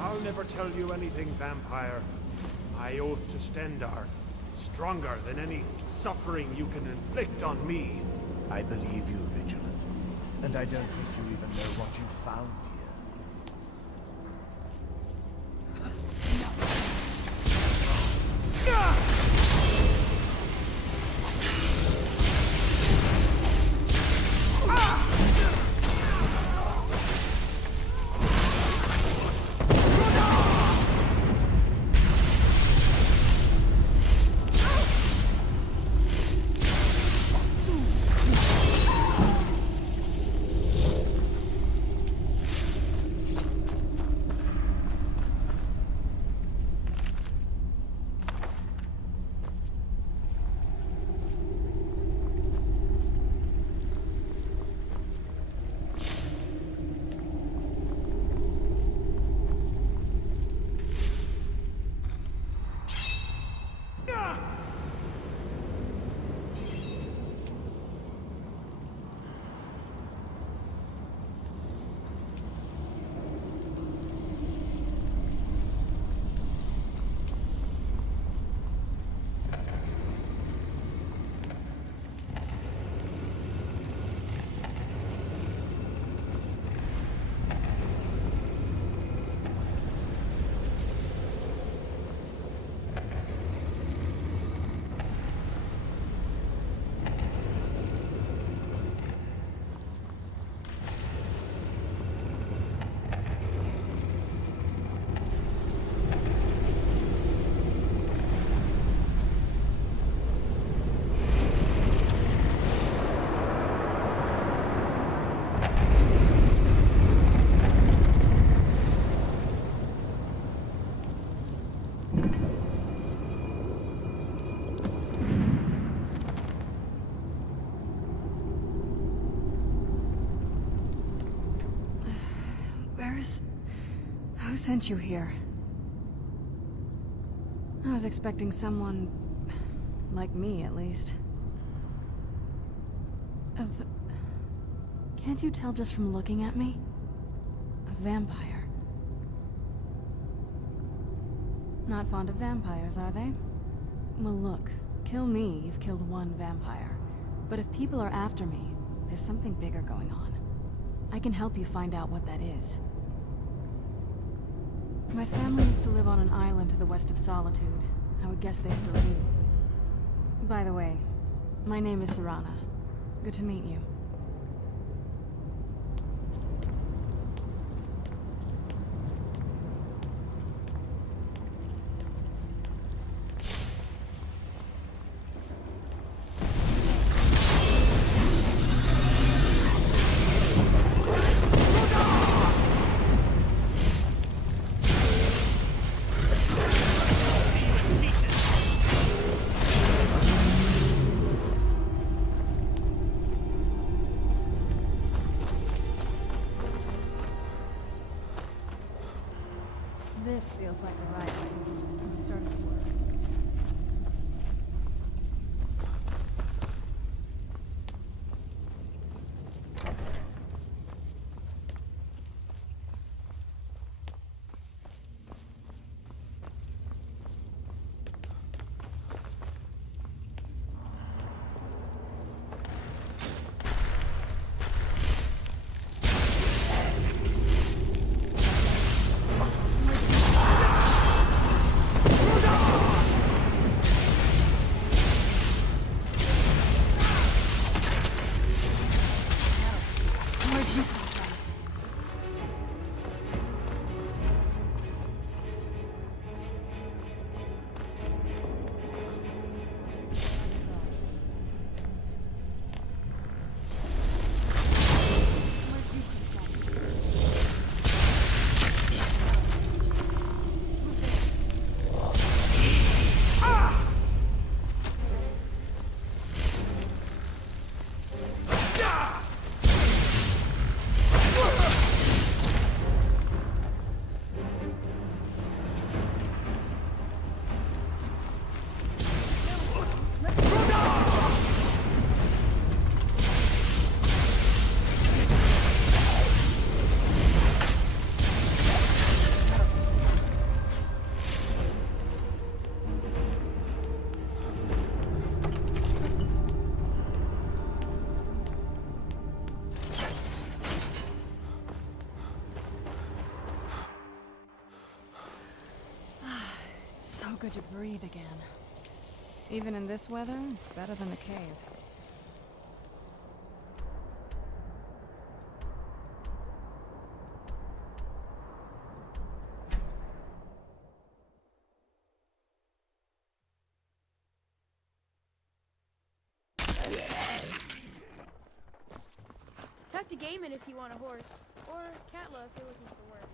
I'll never tell you anything, vampire. My oath to Stendar is stronger than any suffering you can inflict on me. I believe you, Vigilant. And I don't think you even know what you found here. Vampires? Who sent you here? I was expecting someone... like me, at least. Can't you tell just from looking at me? A vampire. Not fond of vampires, are they? Well, look. Kill me, you've killed one vampire. But if people are after me, there's something bigger going on. I can help you find out what that is. My family used to live on an island to the west of Solitude. I would guess they still do. By the way, my name is Serana. Good to meet you. This feels like the right way. I'm starting to work. Good to breathe again. Even in this weather, it's better than the cave. Talk to Gaiman if you want a horse, or Katla if you're looking for work.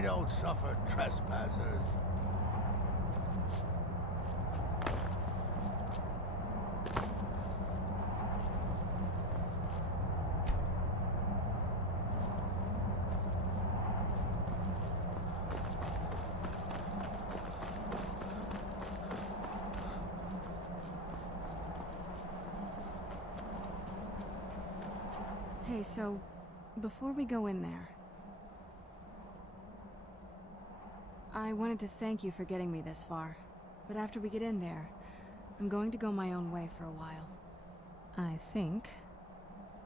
We don't suffer trespassers. Hey, so, before we go in there, I wanted to thank you for getting me this far, but after we get in there, I'm going to go my own way for a while. I think.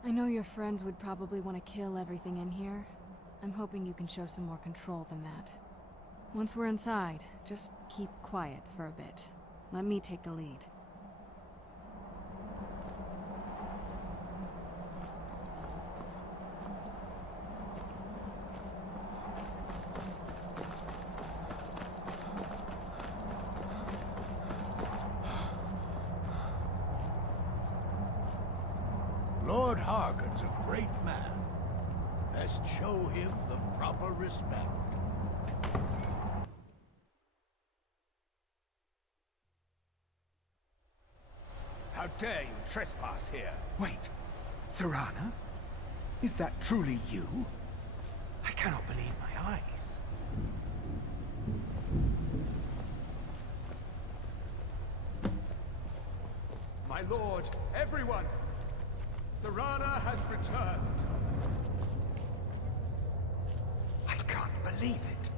I know your friends would probably want to kill everything in here. I'm hoping you can show some more control than that. Once we're inside, just keep quiet for a bit. Let me take the lead. Lord Harkon's a great man. Best show him the proper respect. How dare you trespass here? Wait, Serana? Is that truly you? I cannot believe my eyes. My lord, everyone! Serana has returned. I can't believe it.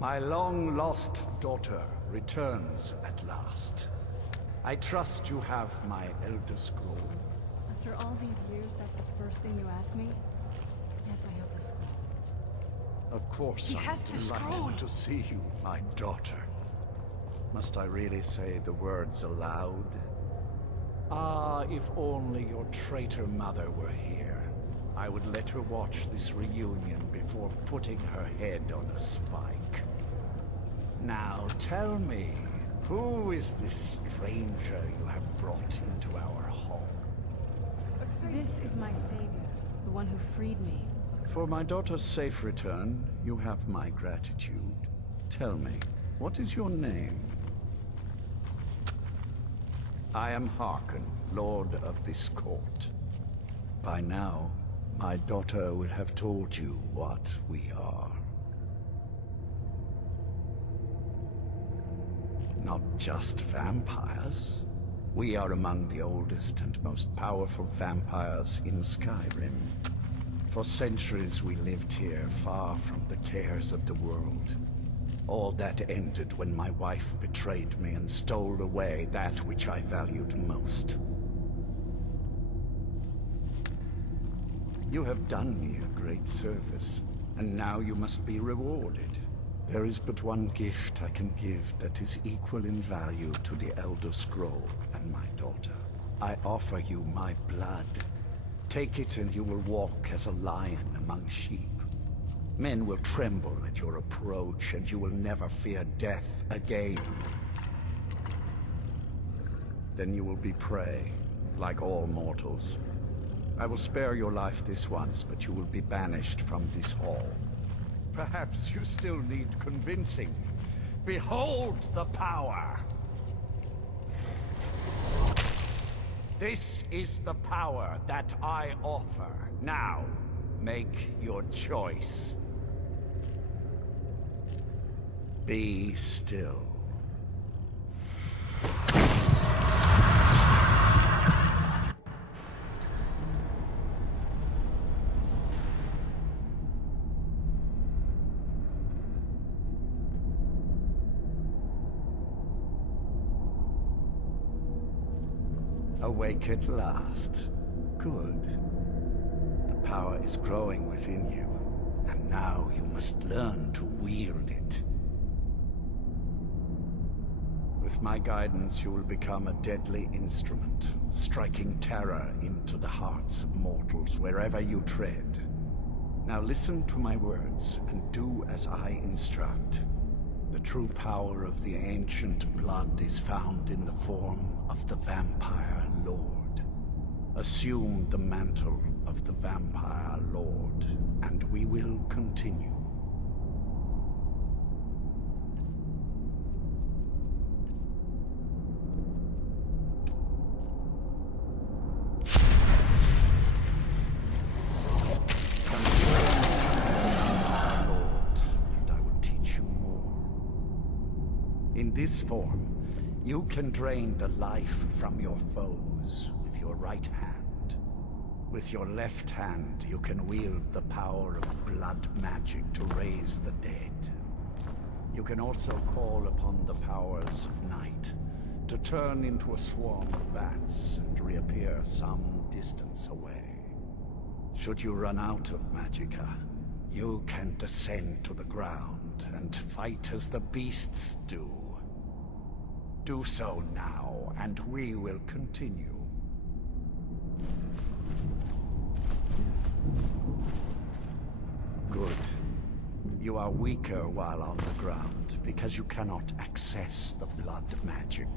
My long-lost daughter returns at last. I trust you have my Elder Scroll. After all these years, that's the first thing you ask me? Yes, I have the scroll. Of course, He I'm has the scroll! delighted to see you, my daughter. Must I really say the words aloud? Ah, if only your traitor mother were here. I would let her watch this reunion before putting her head on a spike. Now tell me, who is this stranger you have brought into our home? This is my savior, the one who freed me. For my daughter's safe return, you have my gratitude. Tell me, what is your name? I am Harkon, Lord of this court. By now, my daughter will have told you what we are. Not just vampires. We are among the oldest and most powerful vampires in Skyrim. For centuries we lived here, far from the cares of the world. All that ended when my wife betrayed me and stole away that which I valued most. You have done me a great service, and now you must be rewarded. There is but one gift I can give that is equal in value to the Elder Scroll and my daughter. I offer you my blood. Take it and you will walk as a lion among sheep. Men will tremble at your approach, and you will never fear death again. Then you will be prey, like all mortals. I will spare your life this once, but you will be banished from this hall. Perhaps you still need convincing. Behold the power! This is the power that I offer. Now, make your choice. Be still. Awake at last. Good. The power is growing within you, and now you must learn to wield it. With my guidance, you will become a deadly instrument, striking terror into the hearts of mortals wherever you tread. Now listen to my words, and do as I instruct. The true power of the ancient blood is found in the form of the Vampire Lord. Assume the mantle of the Vampire Lord, and we will continue. In this form, you can drain the life from your foes with your right hand. With your left hand, you can wield the power of blood magic to raise the dead. You can also call upon the powers of night to turn into a swarm of bats and reappear some distance away. Should you run out of magicka, you can descend to the ground and fight as the beasts do. Do so now, and we will continue. Good. You are weaker while on the ground, because you cannot access the blood magic.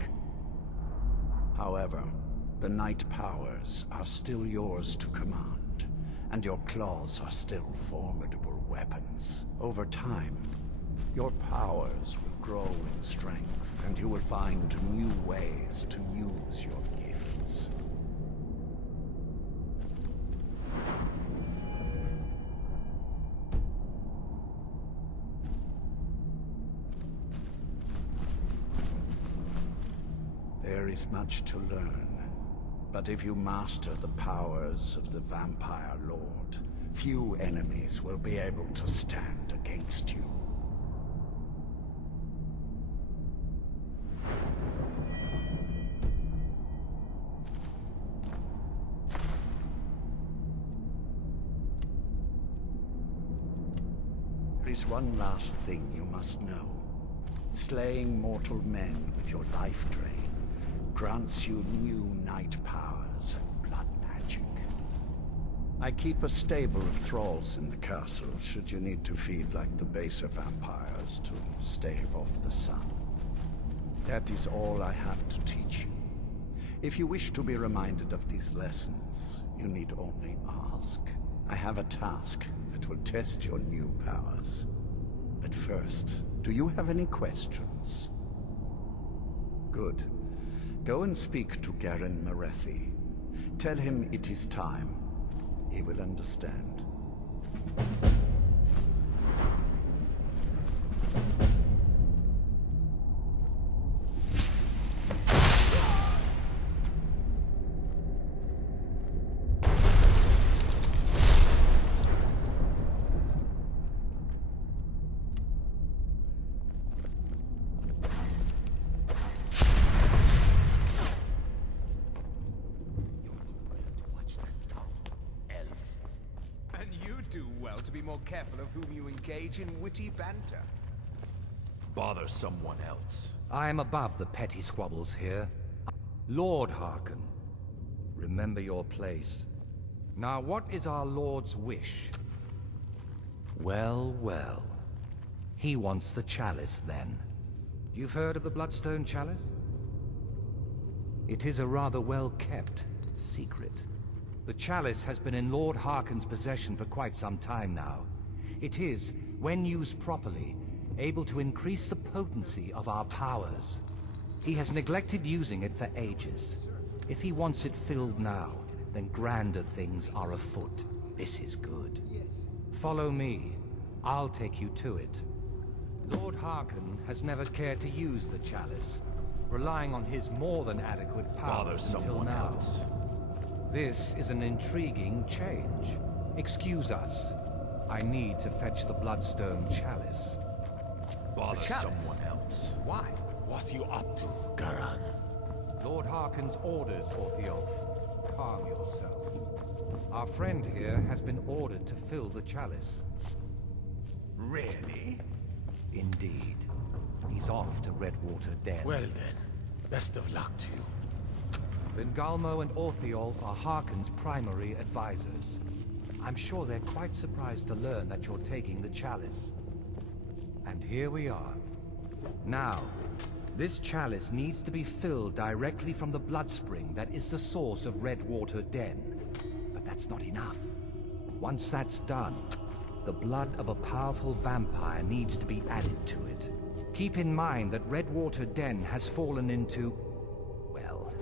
However, the night powers are still yours to command, and your claws are still formidable weapons. Over time, your powers will grow in strength, and you will find new ways to use your gifts. There is much to learn, but if you master the powers of the Vampire Lord, few enemies will be able to stand against you. There is one last thing you must know. Slaying mortal men with your life drain grants you new night powers and blood magic. I keep a stable of thralls in the castle, should you need to feed like the baser vampires to stave off the sun. That is all I have to teach you. If you wish to be reminded of these lessons, you need only ask. I have a task that will test your new powers. But first, do you have any questions? Good. Go and speak to Garen Marethi. Tell him it is time. He will understand. Careful of whom you engage in witty banter. Bother someone else. I am above the petty squabbles here. Lord Harkon, remember your place. Now what is our Lord's wish? Well, well. He wants the chalice then. You've heard of the Bloodstone Chalice? It is a rather well-kept secret. The chalice has been in Lord Harkon's possession for quite some time now. It is, when used properly, able to increase the potency of our powers. He has neglected using it for ages. If he wants it filled now, then grander things are afoot. This is good. Follow me. I'll take you to it. Lord Harkon has never cared to use the chalice, relying on his more than adequate powers until now. This is an intriguing change. Excuse us. I need to fetch the Bloodstone Chalice. Bother someone else. Why? What are you up to, Garan? Lord Harkon's orders, Orthiolf. Calm yourself. Our friend here has been ordered to fill the chalice. Really? Indeed. He's off to Redwater Den. Well then, best of luck to you. Bengalmo and Orthiolf are Harkon's primary advisors. I'm sure they're quite surprised to learn that you're taking the chalice. And here we are. Now, this chalice needs to be filled directly from the blood spring that is the source of Redwater Den. But that's not enough. Once that's done, the blood of a powerful vampire needs to be added to it. Keep in mind that Redwater Den has fallen into, well,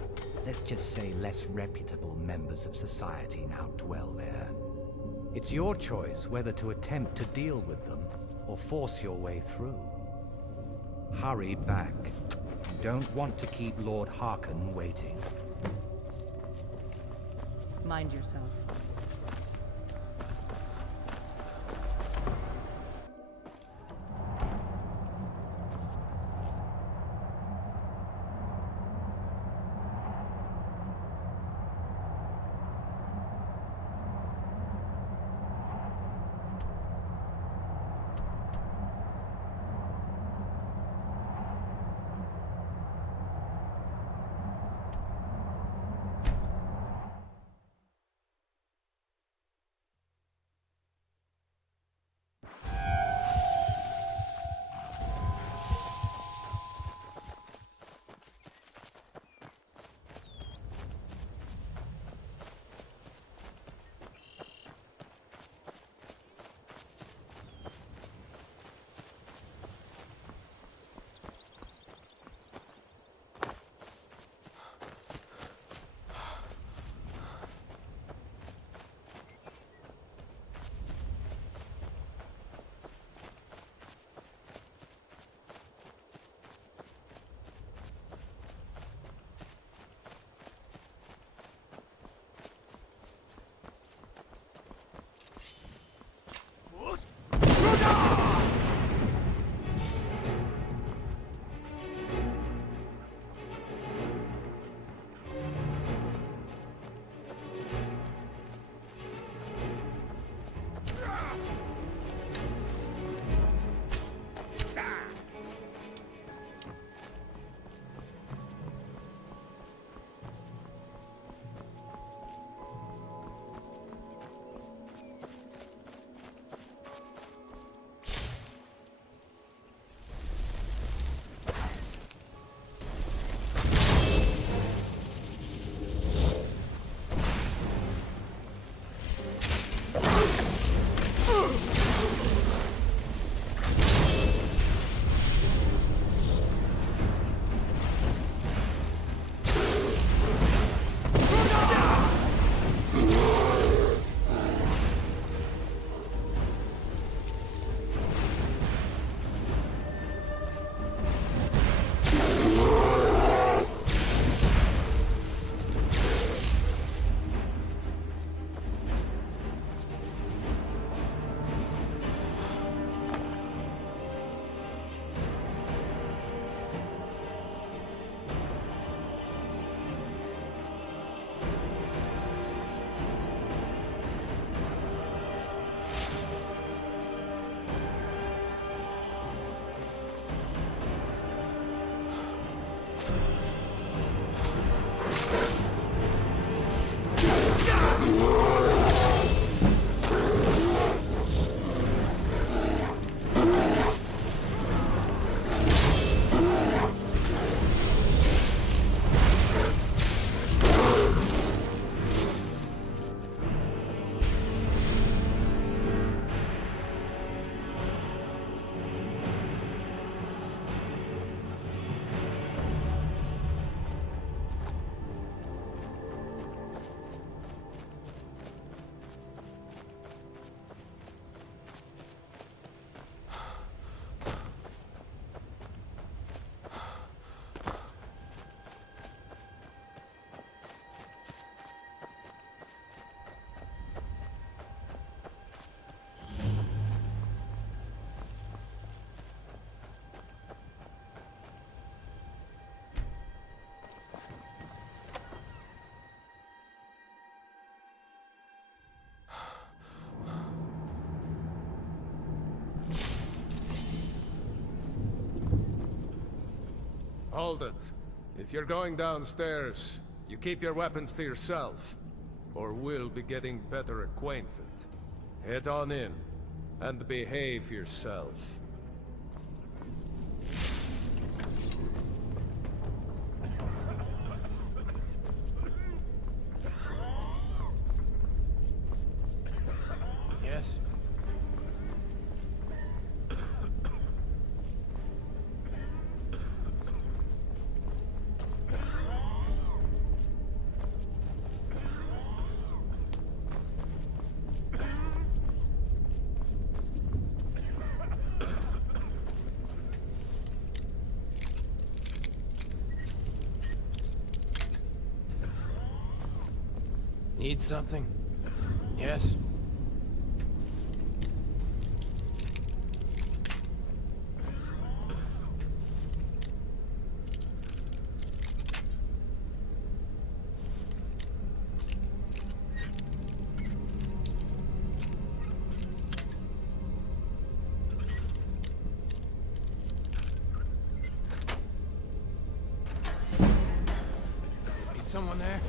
let's just say less reputable members of society now dwell there. It's your choice whether to attempt to deal with them or force your way through. Hurry back. You don't want to keep Lord Harkon waiting. Mind yourself. Hold it. If you're going downstairs, you keep your weapons to yourself, or we'll be getting better acquainted. Head on in, and behave yourself. Need something? Yes? Someone there?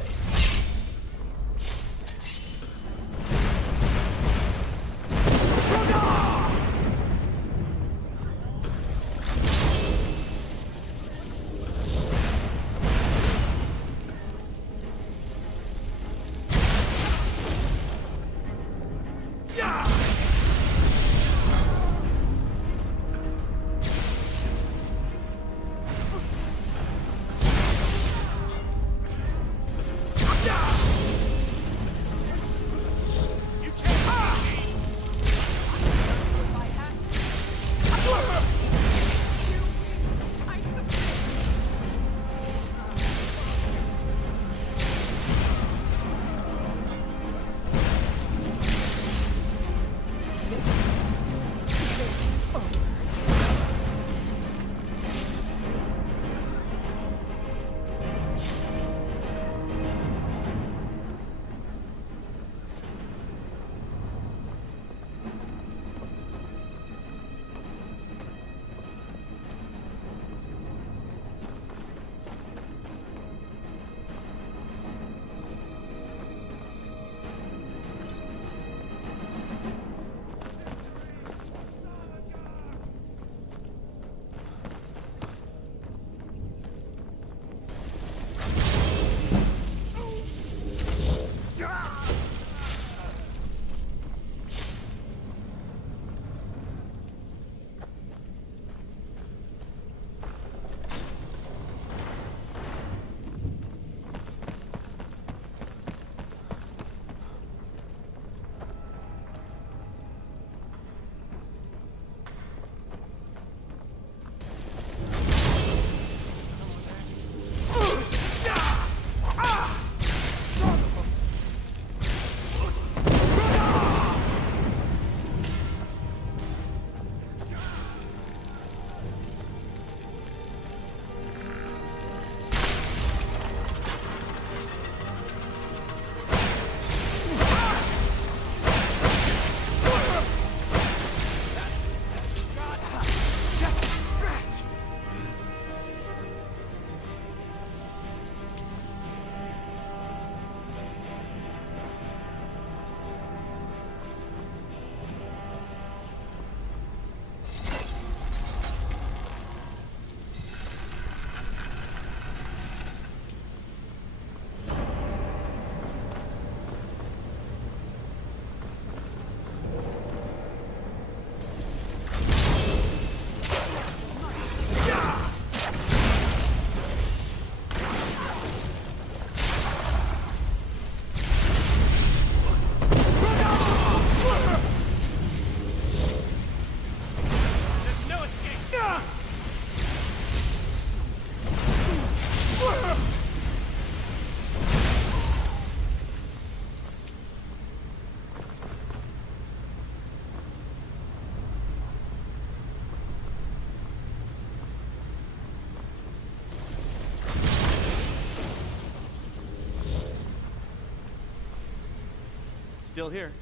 Still here.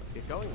Let's get going then.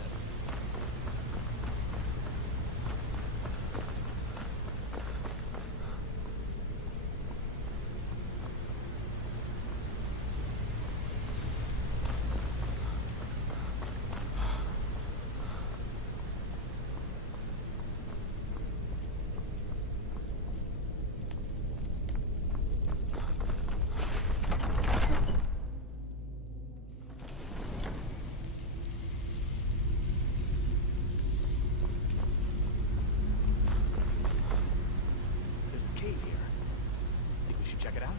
Check it out.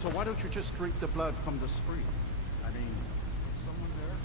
So why don't you just drink the blood from the spring? I mean, someone there?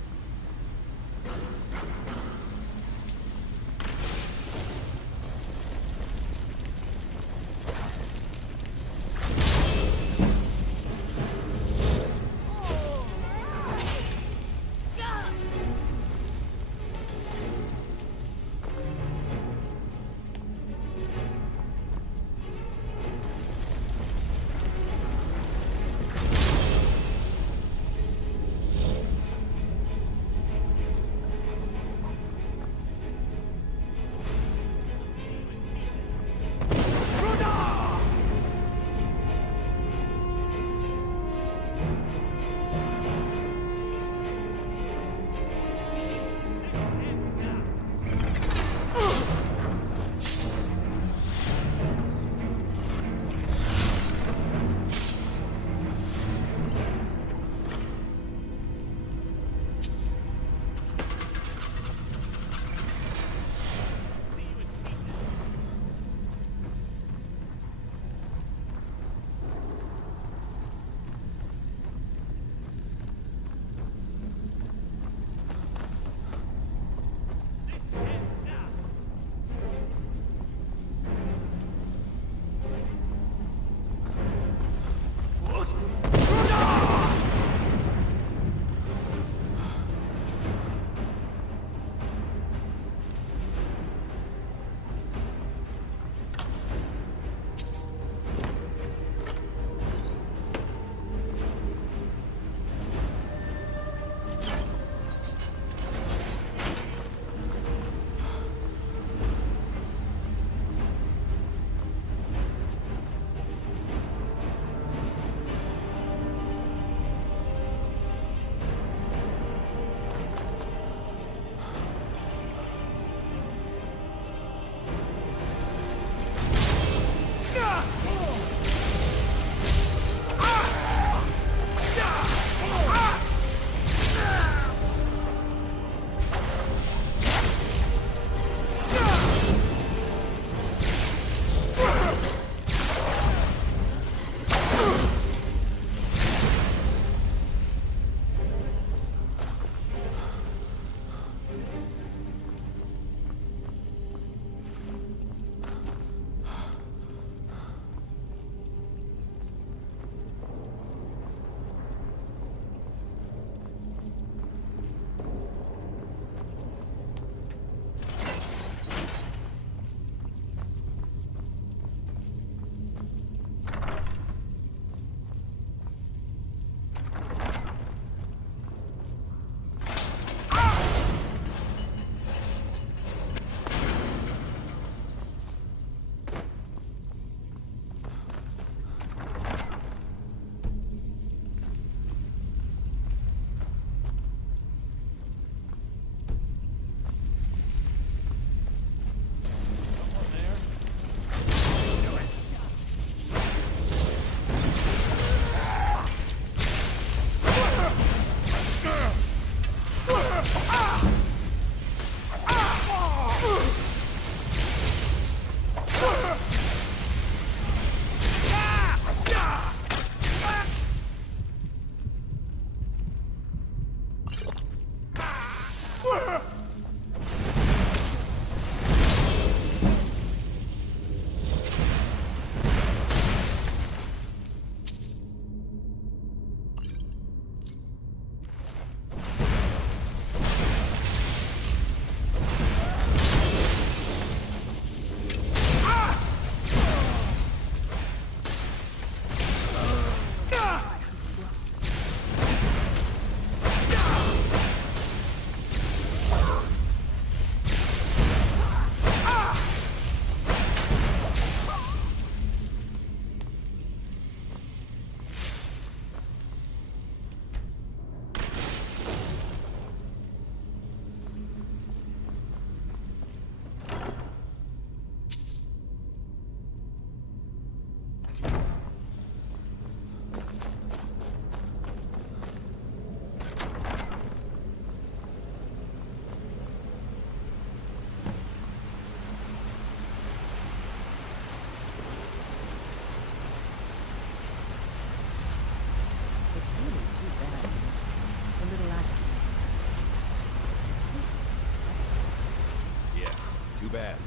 Too bad.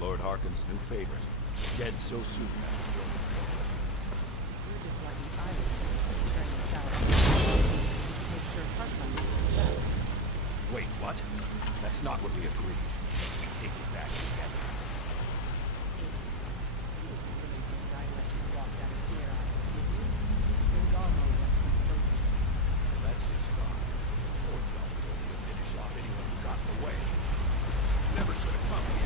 Lord Harkon's new favorite. Dead so soon. You're just lucky I was during the shower. Make sure Harkon is better. Wait, what? That's not what we agreed. We take it back together. That's just gone. Lord John told me to finish off anyone who got in the way. Never should have come here.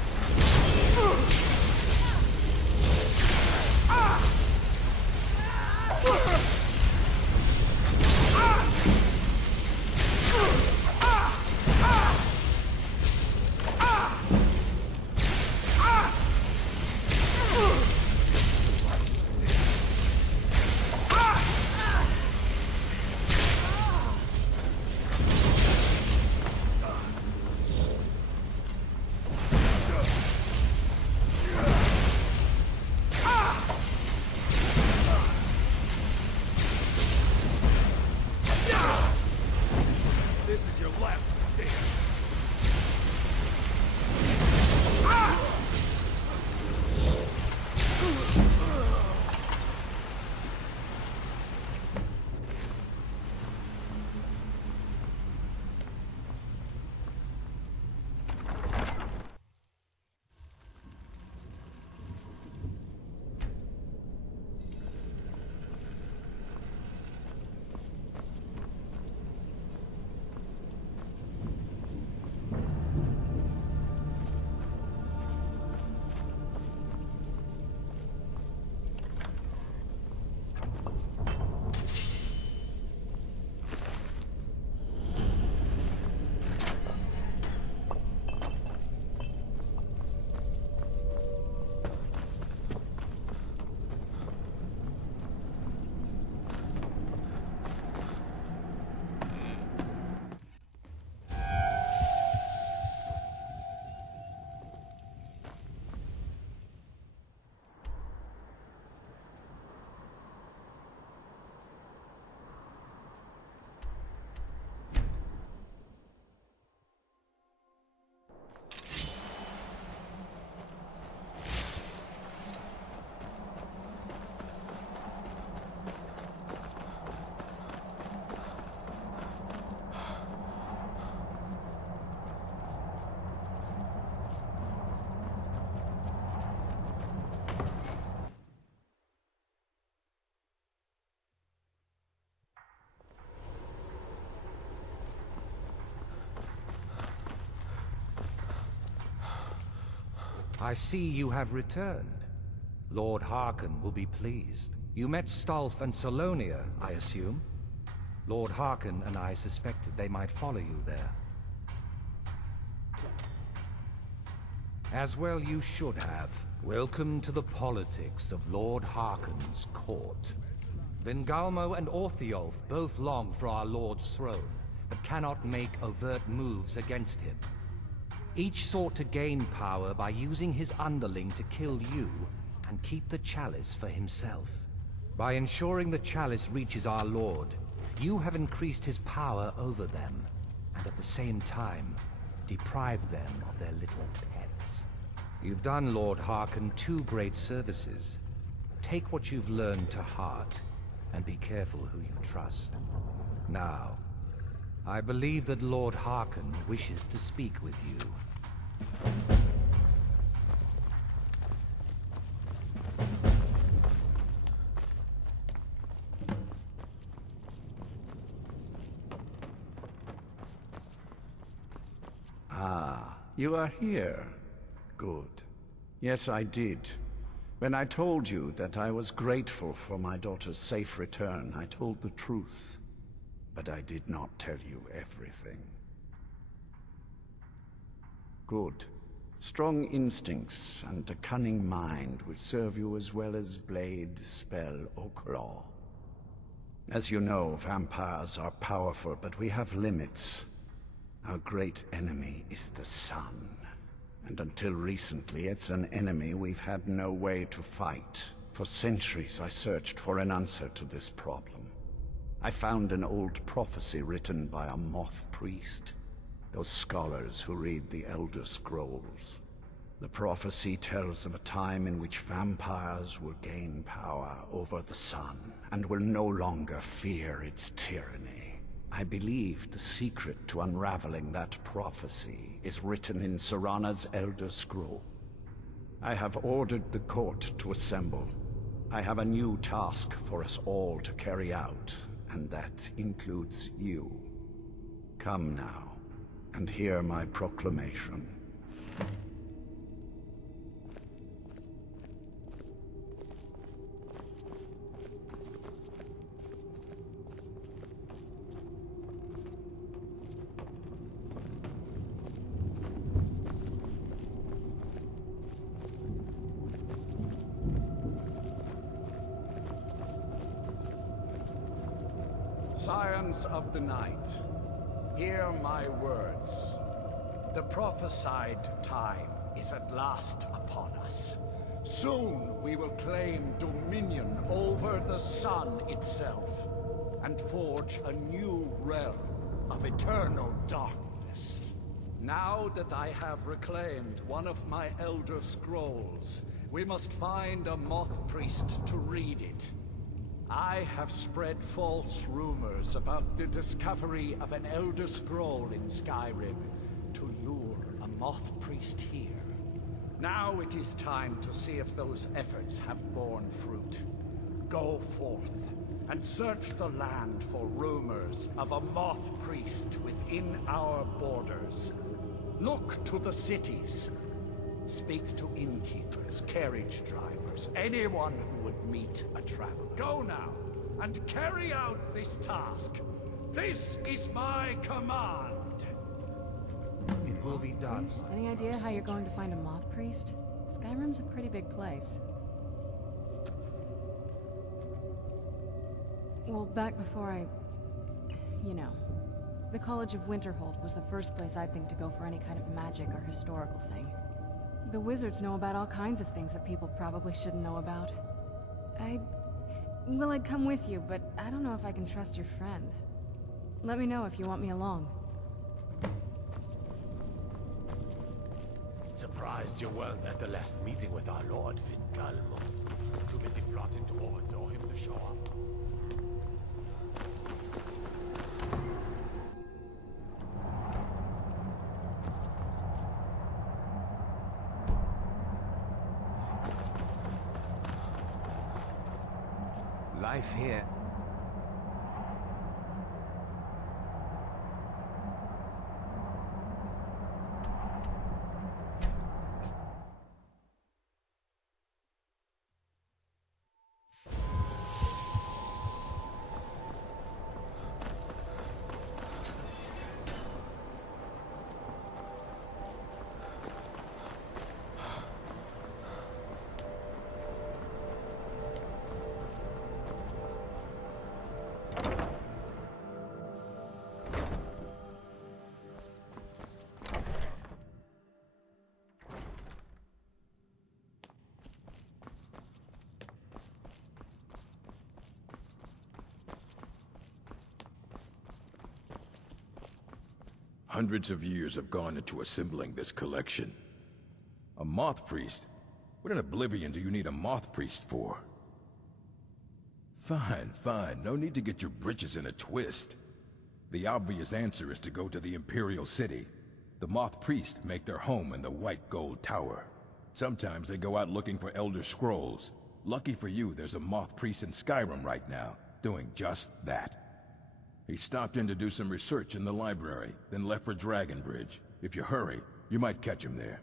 This is your last mistake. I see you have returned. Lord Harkon will be pleased. You met Stolf and Salonia, I assume? Lord Harkon and I suspected they might follow you there. As well you should have. Welcome to the politics of Lord Harkon's court. Vingalmo and Orthiolf both long for our Lord's throne, but cannot make overt moves against him. Each sought to gain power by using his underling to kill you and keep the chalice for himself. By ensuring the chalice reaches our Lord, you have increased his power over them, and at the same time, deprived them of their little pets. You've done Lord Harkon 2 great services. Take what you've learned to heart, and be careful who you trust. Now, I believe that Lord Harkon wishes to speak with you. Ah, you are here. Good. Yes, I did. When I told you that I was grateful for my daughter's safe return, I told the truth. But I did not tell you everything. Good. Strong instincts and a cunning mind will serve you as well as blade, spell, or claw. As you know, vampires are powerful, but we have limits. Our great enemy is the sun. And until recently, it's an enemy we've had no way to fight. For centuries, I searched for an answer to this problem. I found an old prophecy written by a moth priest. Those scholars who read the Elder Scrolls. The prophecy tells of a time in which vampires will gain power over the sun and will no longer fear its tyranny. I believe the secret to unraveling that prophecy is written in Serana's Elder Scroll. I have ordered the court to assemble. I have a new task for us all to carry out, and that includes you. Come now, and hear my proclamation. Scions of the night, hear my words. The prophesied time is at last upon us. Soon we will claim dominion over the sun itself, and forge a new realm of eternal darkness. Now that I have reclaimed one of my Elder Scrolls, we must find a Moth Priest to read it. I have spread false rumors about the discovery of an Elder Scroll in Skyrim to lure a Moth Priest here. Now it is time to see if those efforts have borne fruit. Go forth and search the land for rumors of a Moth Priest within our borders. Look to the cities. Speak to innkeepers, carriage drivers, anyone who would meet a traveler. Go now, and carry out this task. This is my command. It will be done. Any idea how you're going to find a Moth Priest? Skyrim's a pretty big place. Well, back before you know. The College of Winterhold was the first place I'd think to go for any kind of magic or historical thing. The wizards know about all kinds of things that people probably shouldn't know about. Well, I'd come with you, but I don't know if I can trust your friend. Let me know if you want me along. Surprised you weren't at the last meeting with our Lord, Fingalmo. Too busy plotting to overthrow him to show up. Life here. Hundreds of years have gone into assembling this collection. A Moth Priest? What in oblivion do you need a Moth Priest for? Fine, fine. No need to get your britches in a twist. The obvious answer is to go to the Imperial City. The Moth Priest make their home in the White Gold Tower. Sometimes they go out looking for Elder Scrolls. Lucky for you, there's a Moth Priest in Skyrim right now, doing just that. He stopped in to do some research in the library, then left for Dragonbridge. If you hurry, you might catch him there.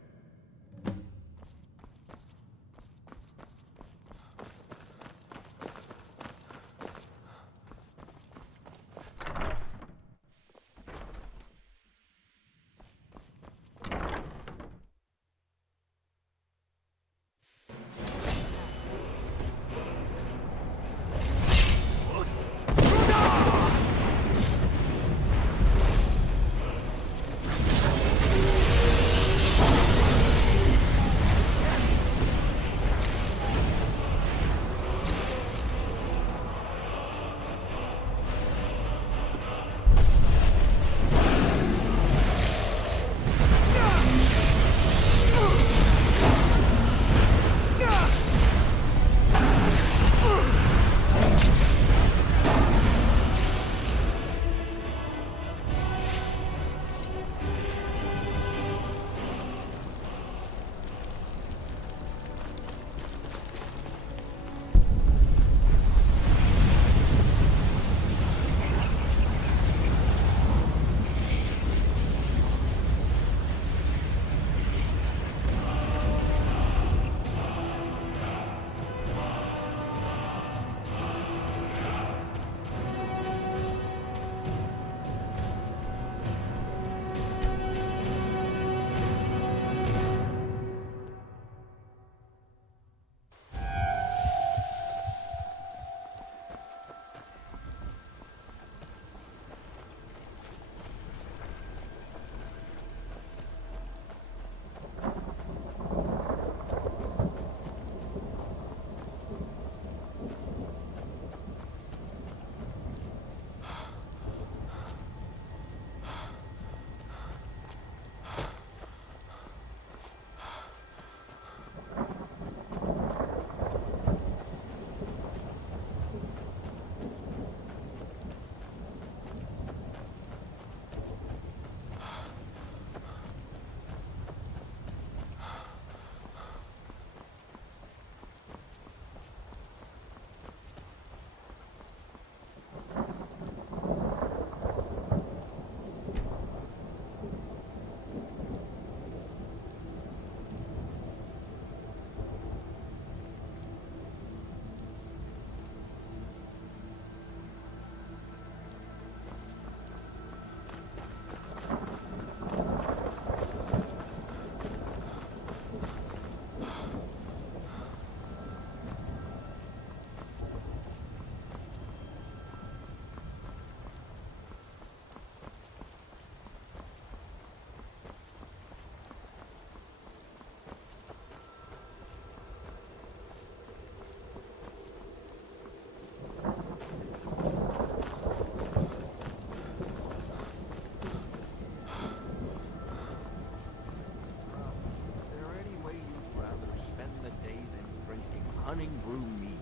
hunting brew mead.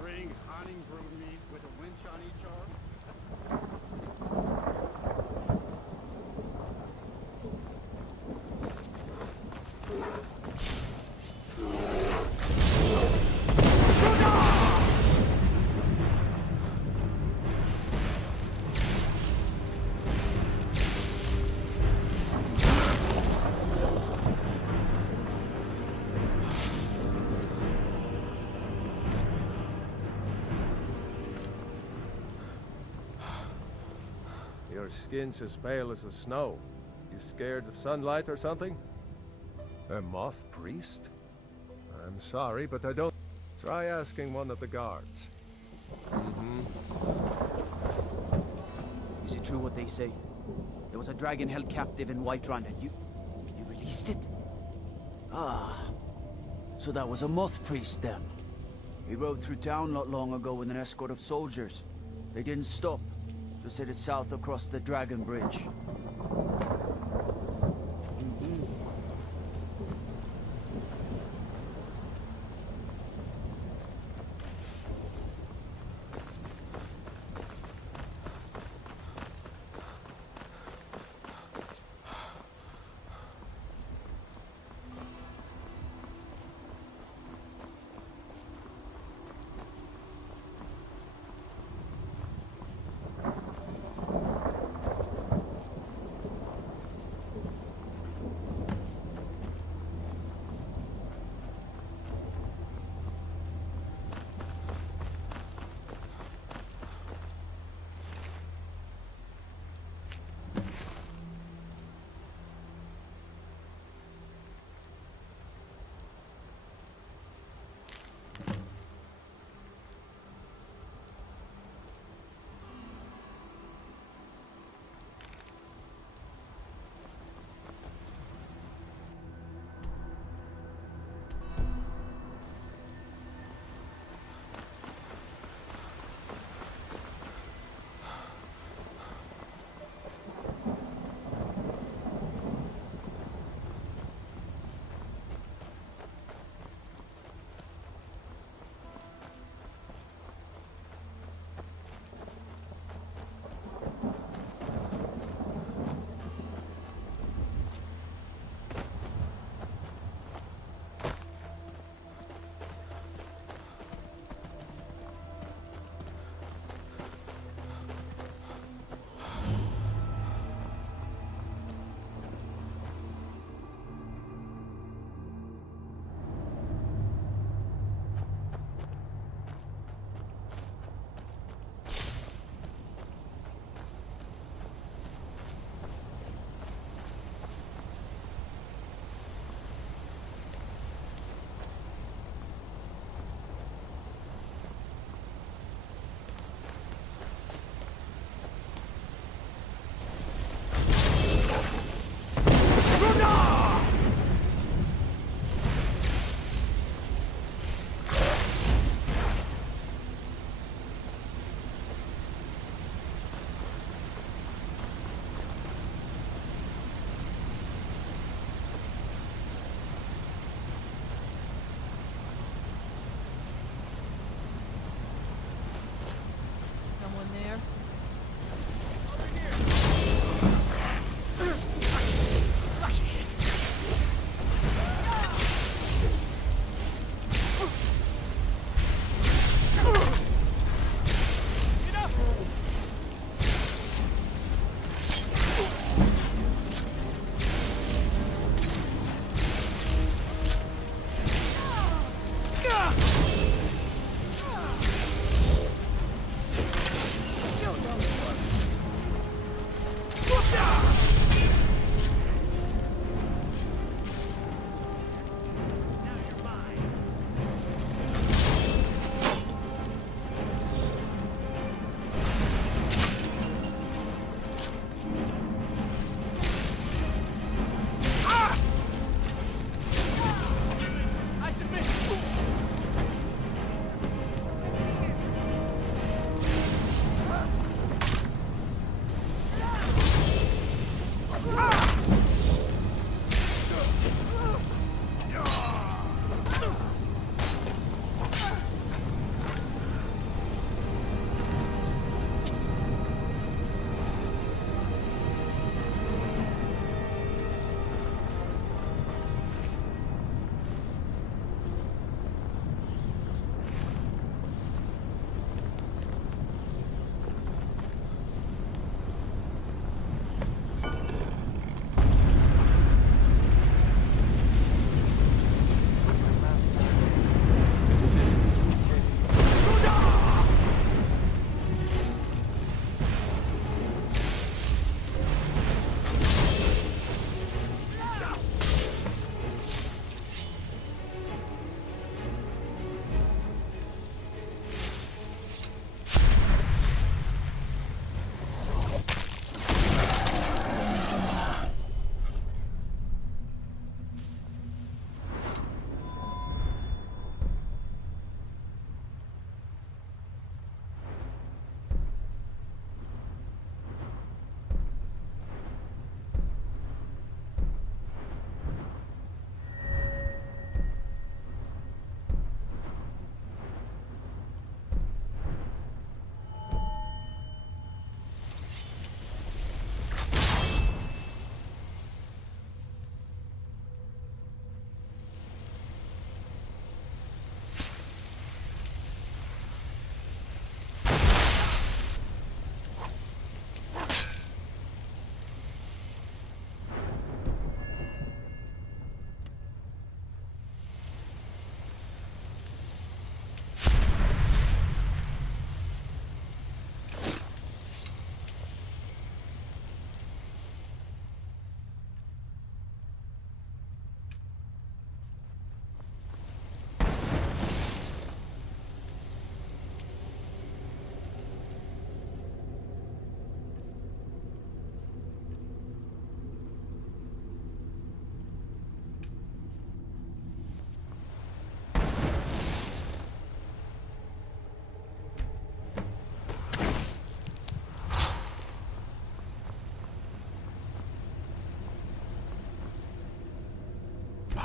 Drink hunting brew mead with a winch on each arm? Your skin's as pale as the snow. You scared of sunlight or something? A moth priest? I'm sorry, but I don't... Try asking one of the guards. Is it true what they say? There was a dragon held captive in Whiterun and you released it? Ah, so that was a moth priest then. He rode through town not long ago with an escort of soldiers. They didn't stop, just headed south across the Dragon Bridge.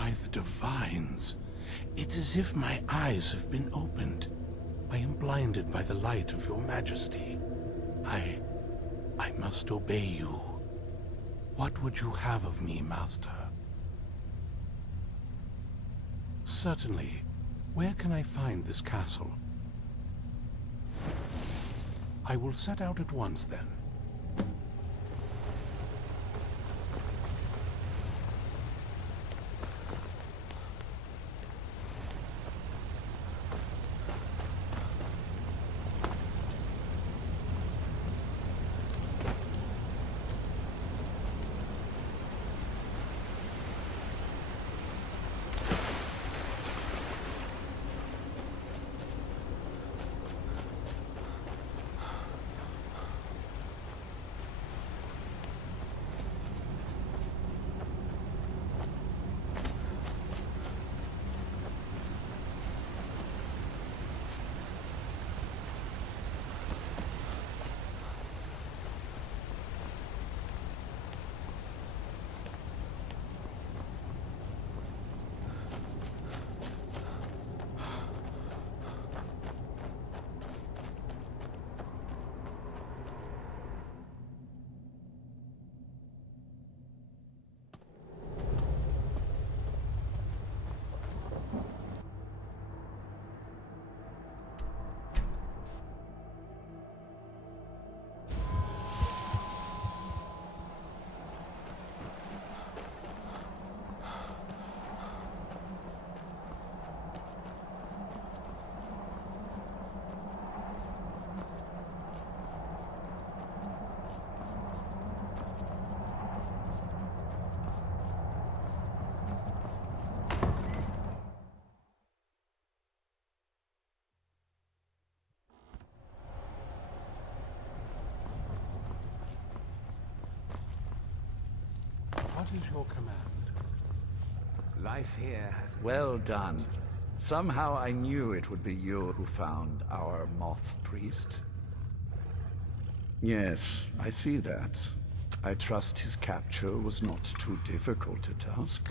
By the divines, it's as if my eyes have been opened. I am blinded by the light of your majesty. I must obey you. What would you have of me, master? Certainly. Where can I find this castle? I will set out at once, then. What is your command? Life here has... Well done. Somehow I knew it would be you who found our moth priest. Yes, I see that. I trust his capture was not too difficult a task.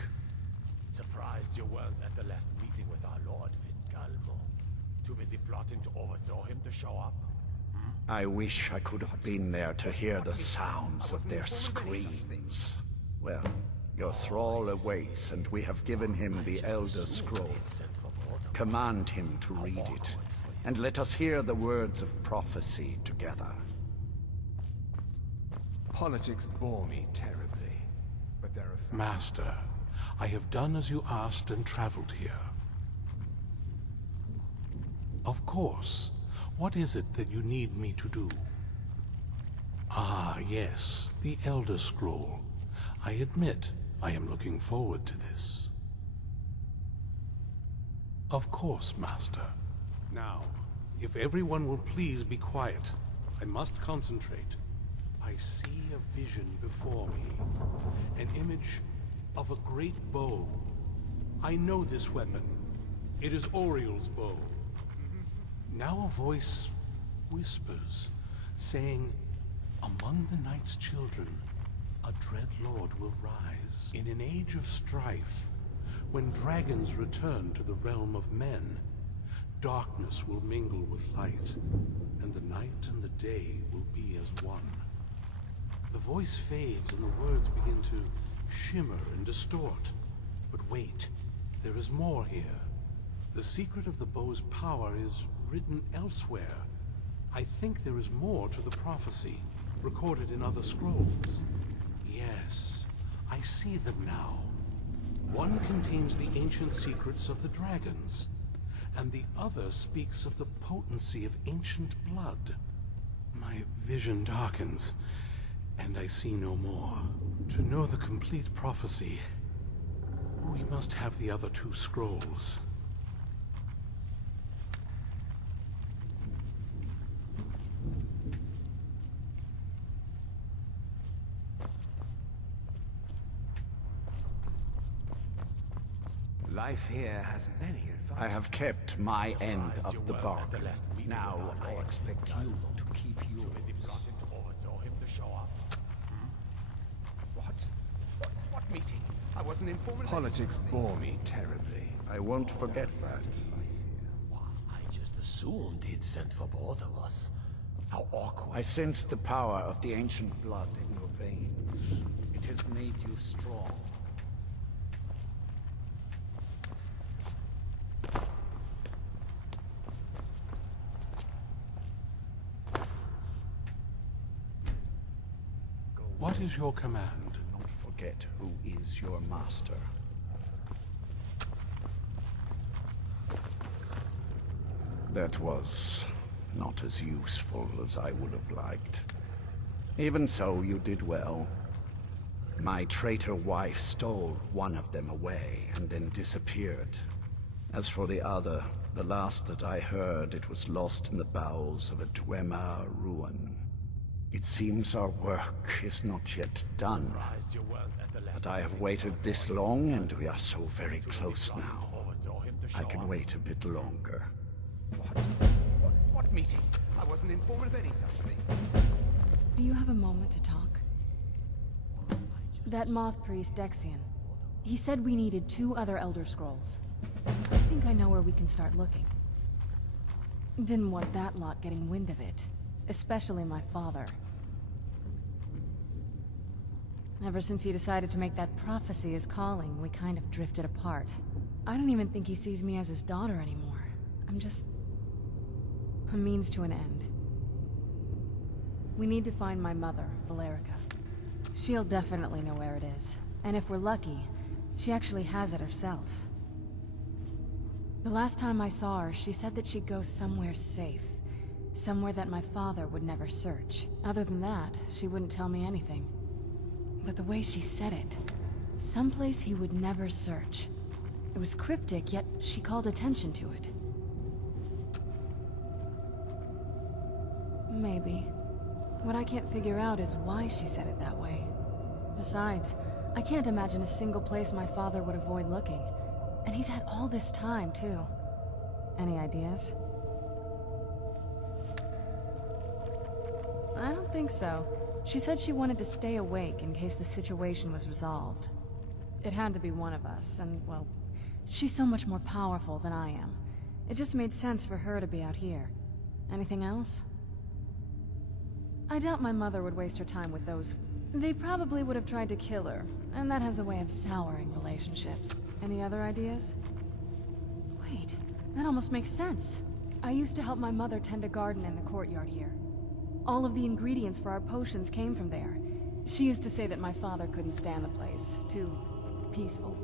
Surprised you weren't at the last meeting with our Lord Vingalmo. Too busy plotting to overthrow him to show up? I wish I could have been there to hear the sounds of their screams. Well, your thrall awaits, and we have given him the Elder Scroll. Command him to read it, and let us hear the words of prophecy together. Politics bore me terribly, but there are... Master, I have done as you asked and traveled here. Of course. What is it that you need me to do? Ah, yes, the Elder Scroll. I admit, I am looking forward to this. Of course, Master. Now, if everyone will please be quiet, I must concentrate. I see a vision before me, an image of a great bow. I know this weapon. It is Oriel's bow. Now a voice whispers, saying, among the night's children, a dread lord will rise. In an age of strife, when dragons return to the realm of men, darkness will mingle with light, and the night and the day will be as one. The voice fades and the words begin to shimmer and distort. But wait, there is more here. The secret of the bow's power is written elsewhere. I think there is more to the prophecy, recorded in other scrolls. Yes, I see them now. One contains the ancient secrets of the dragons, and the other speaks of the potency of ancient blood. My vision darkens, and I see no more. To know the complete prophecy, we must have the other two scrolls. Life here has many advantages. I have kept my end of the bargain. Now I expect you to keep yours. To overthrow him to show up. What? What meeting? I wasn't informed. Politics bore me terribly. I won't forget that. I just assumed he'd sent for both of us. How awkward. I sensed the power of the ancient blood in your veins. It has made you strong. What is your command? Do not forget who is your master. That was not as useful as I would have liked. Even so, you did well. My traitor wife stole one of them away and then disappeared. As for the other, the last that I heard, it was lost in the bowels of a Dwemer ruin. It seems our work is not yet done. But I have waited this long, and we are so very close now. I can wait a bit longer. What meeting? I wasn't informed of any such thing. Do you have a moment to talk? That moth priest, Dexian. He said we needed 2 other Elder Scrolls. I think I know where we can start looking. Didn't want that lot getting wind of it. Especially my father. Ever since he decided to make that prophecy his calling, we kind of drifted apart. I don't even think he sees me as his daughter anymore. I'm just a means to an end. We need to find my mother, Valerica. She'll definitely know where it is. And if we're lucky, she actually has it herself. The last time I saw her, she said that she'd go somewhere safe. Somewhere that my father would never search. Other than that, she wouldn't tell me anything. But the way she said it, someplace he would never search. It was cryptic, yet she called attention to it. Maybe. What I can't figure out is why she said it that way. Besides, I can't imagine a single place my father would avoid looking. And he's had all this time, too. Any ideas? I don't think so. She said she wanted to stay awake in case the situation was resolved. It had to be one of us, and, well, she's so much more powerful than I am. It just made sense for her to be out here. Anything else? I doubt my mother would waste her time with those. They probably would have tried to kill her, and that has a way of souring relationships. Any other ideas? Wait, that almost makes sense. I used to help my mother tend a garden in the courtyard here. All of the ingredients for our potions came from there. She used to say that my father couldn't stand the place. Too peaceful.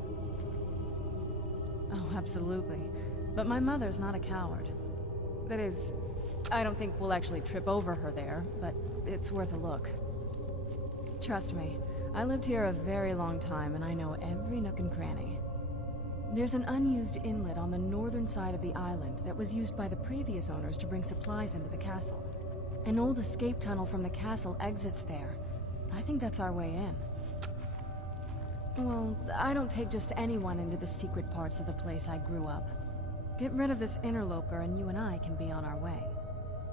Oh, absolutely. But my mother's not a coward. That is, I don't think we'll actually trip over her there, but it's worth a look. Trust me, I lived here a very long time and I know every nook and cranny. There's an unused inlet on the northern side of the island that was used by the previous owners to bring supplies into the castle. An old escape tunnel from the castle exits there. I think that's our way in. Well, I don't take just anyone into the secret parts of the place I grew up. Get rid of this interloper and you and I can be on our way.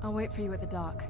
I'll wait for you at the dock.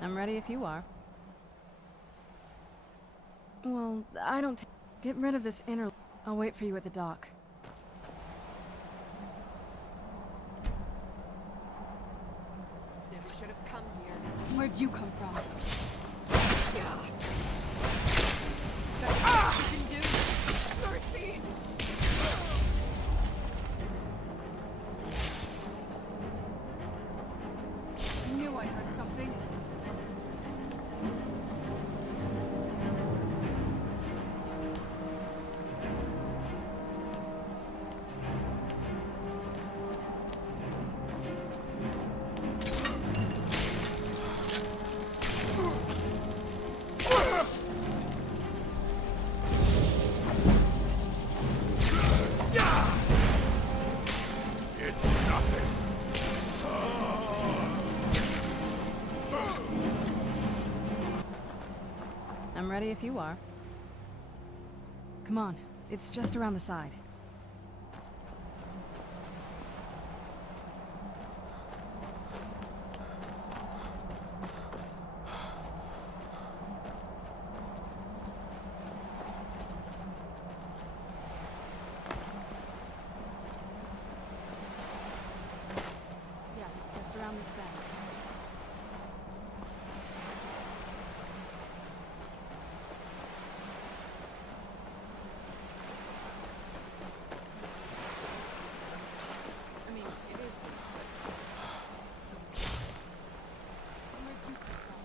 I'm ready if you are. Well, I don't get rid of this inner. I'll wait for you at the dock. Never should have come here. Where'd you come from? Yeah. That's what you can do. Mercy! I knew I heard something. if you are. Come on, it's just around the side. Yeah, just around this bend. I mean, it is good. Where'd you come from?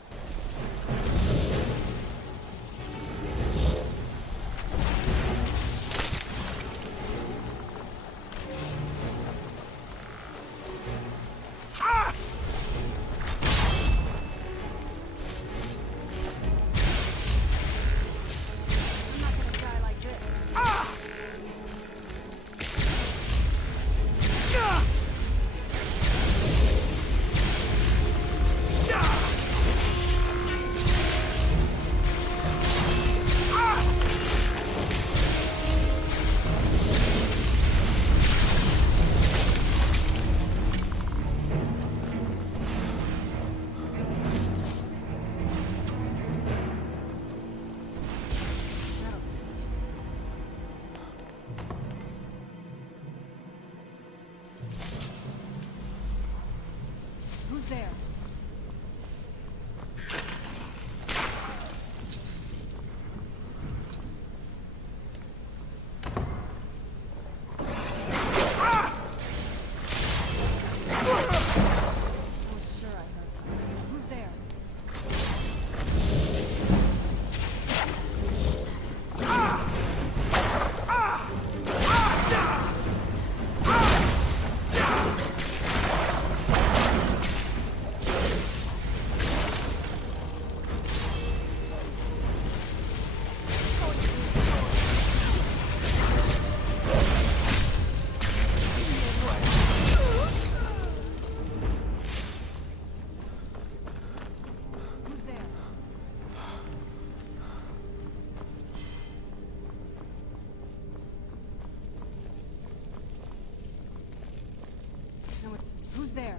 I'm not gonna die like this. That'll teach you. Who's there? I was sure I heard something. Who's there? Who's there? No, who's there?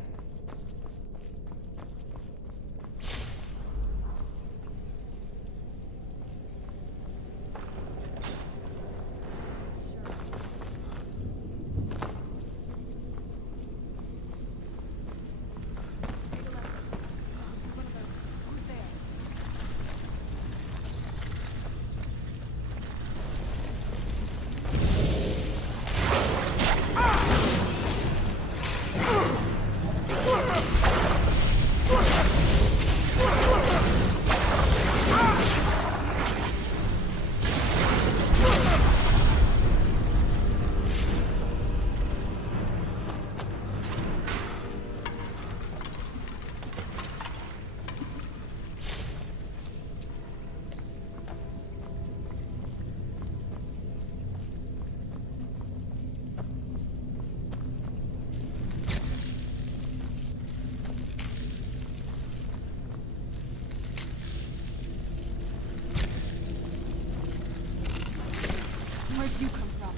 Who's there? Where'd you come from?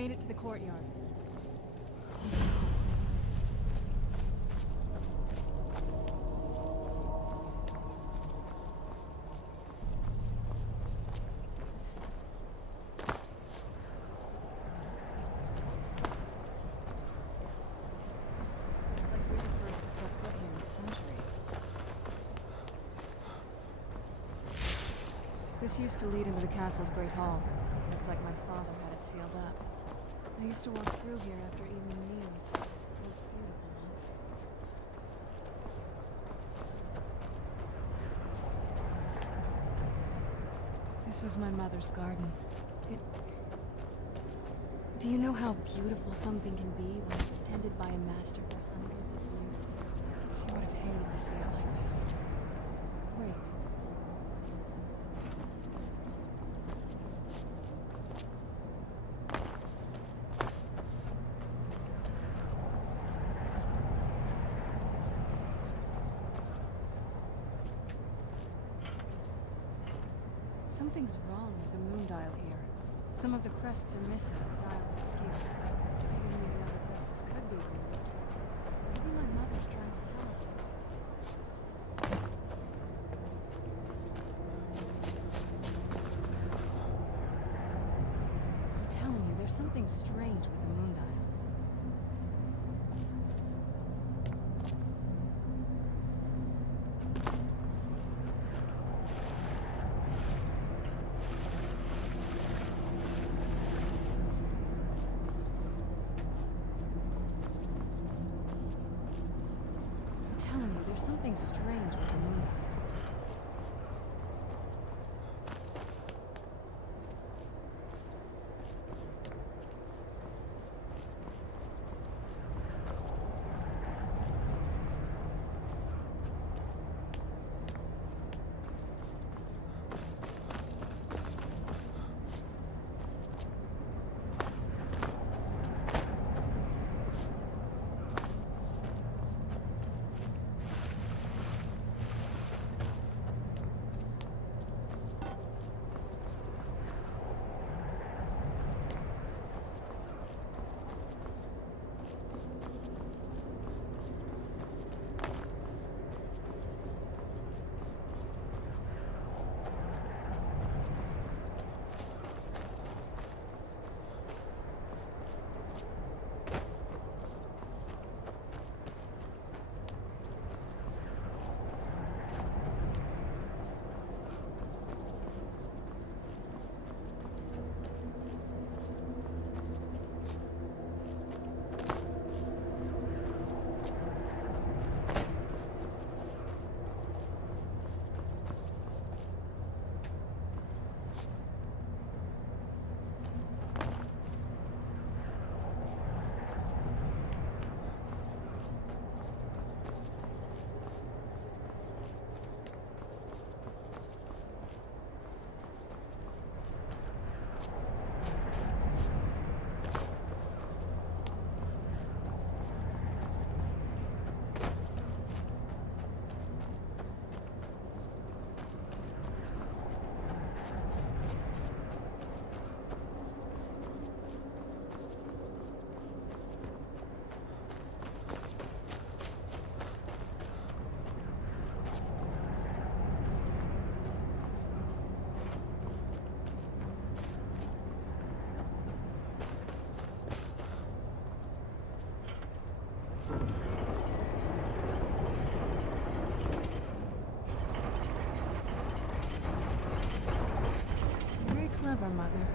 made it to the courtyard. Looks like we're the first to set foot here in centuries. This used to lead into the castle's great hall. Looks like my father had it sealed up. I used to walk through here after evening meals. It was beautiful once. This was my mother's garden. Do you know how beautiful something can be when it's tended by a master for hundreds of years? She would have hated to see it like this. Wait. Something's wrong with the moon dial here. Some of the crests are missing, the dial is askew. Maybe the other crests could be removed. Maybe my mother's trying to tell us something. I'm telling you, there's something strange with the moon dial. There's something strange with the moon dial. Clever, Mother.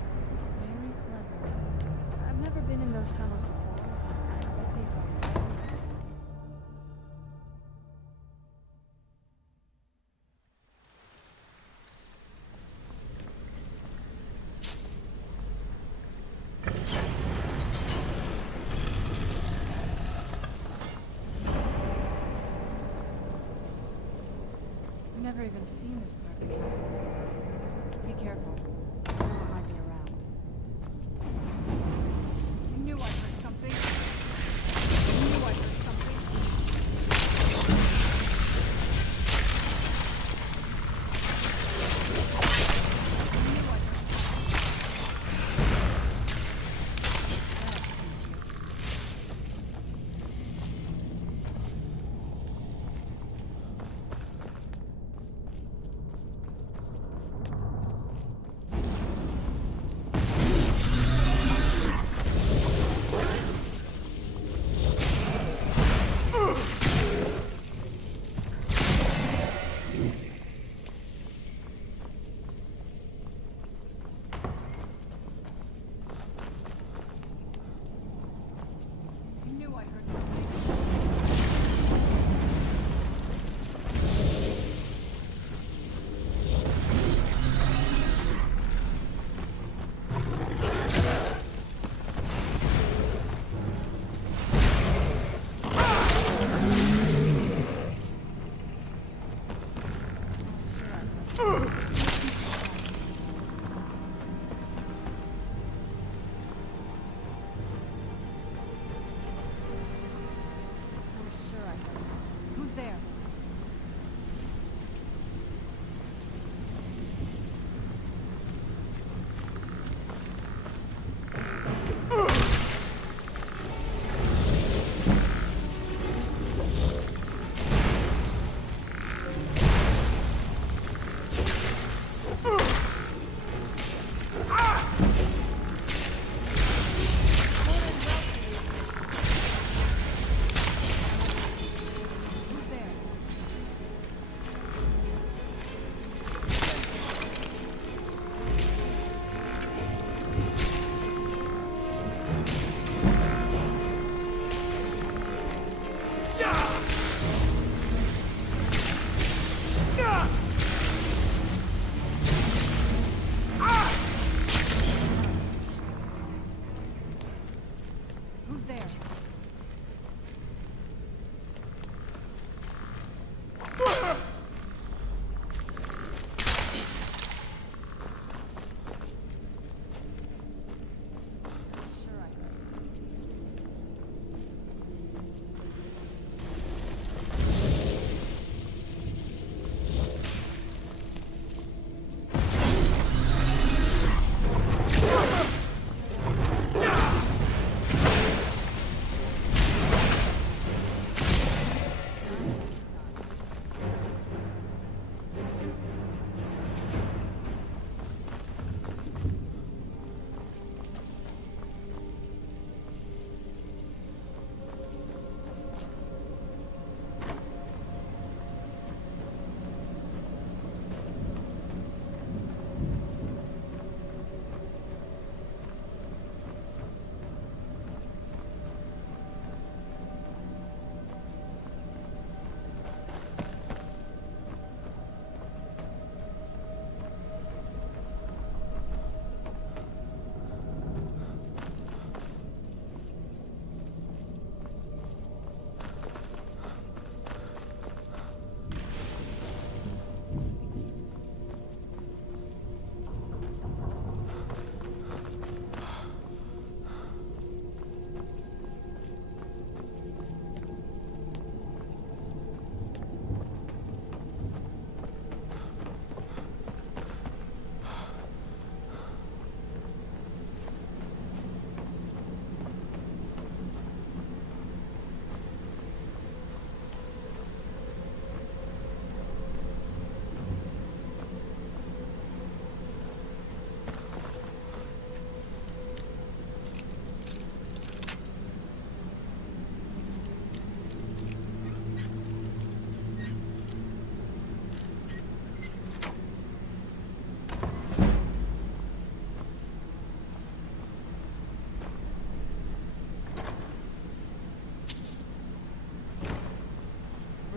Very clever. I've never been in those tunnels before, but I bet they've gone well. I've never even seen this part of the castle before. Be careful. It might be around. I knew I heard something. I knew I heard something. I knew I heard something. there? Who's there?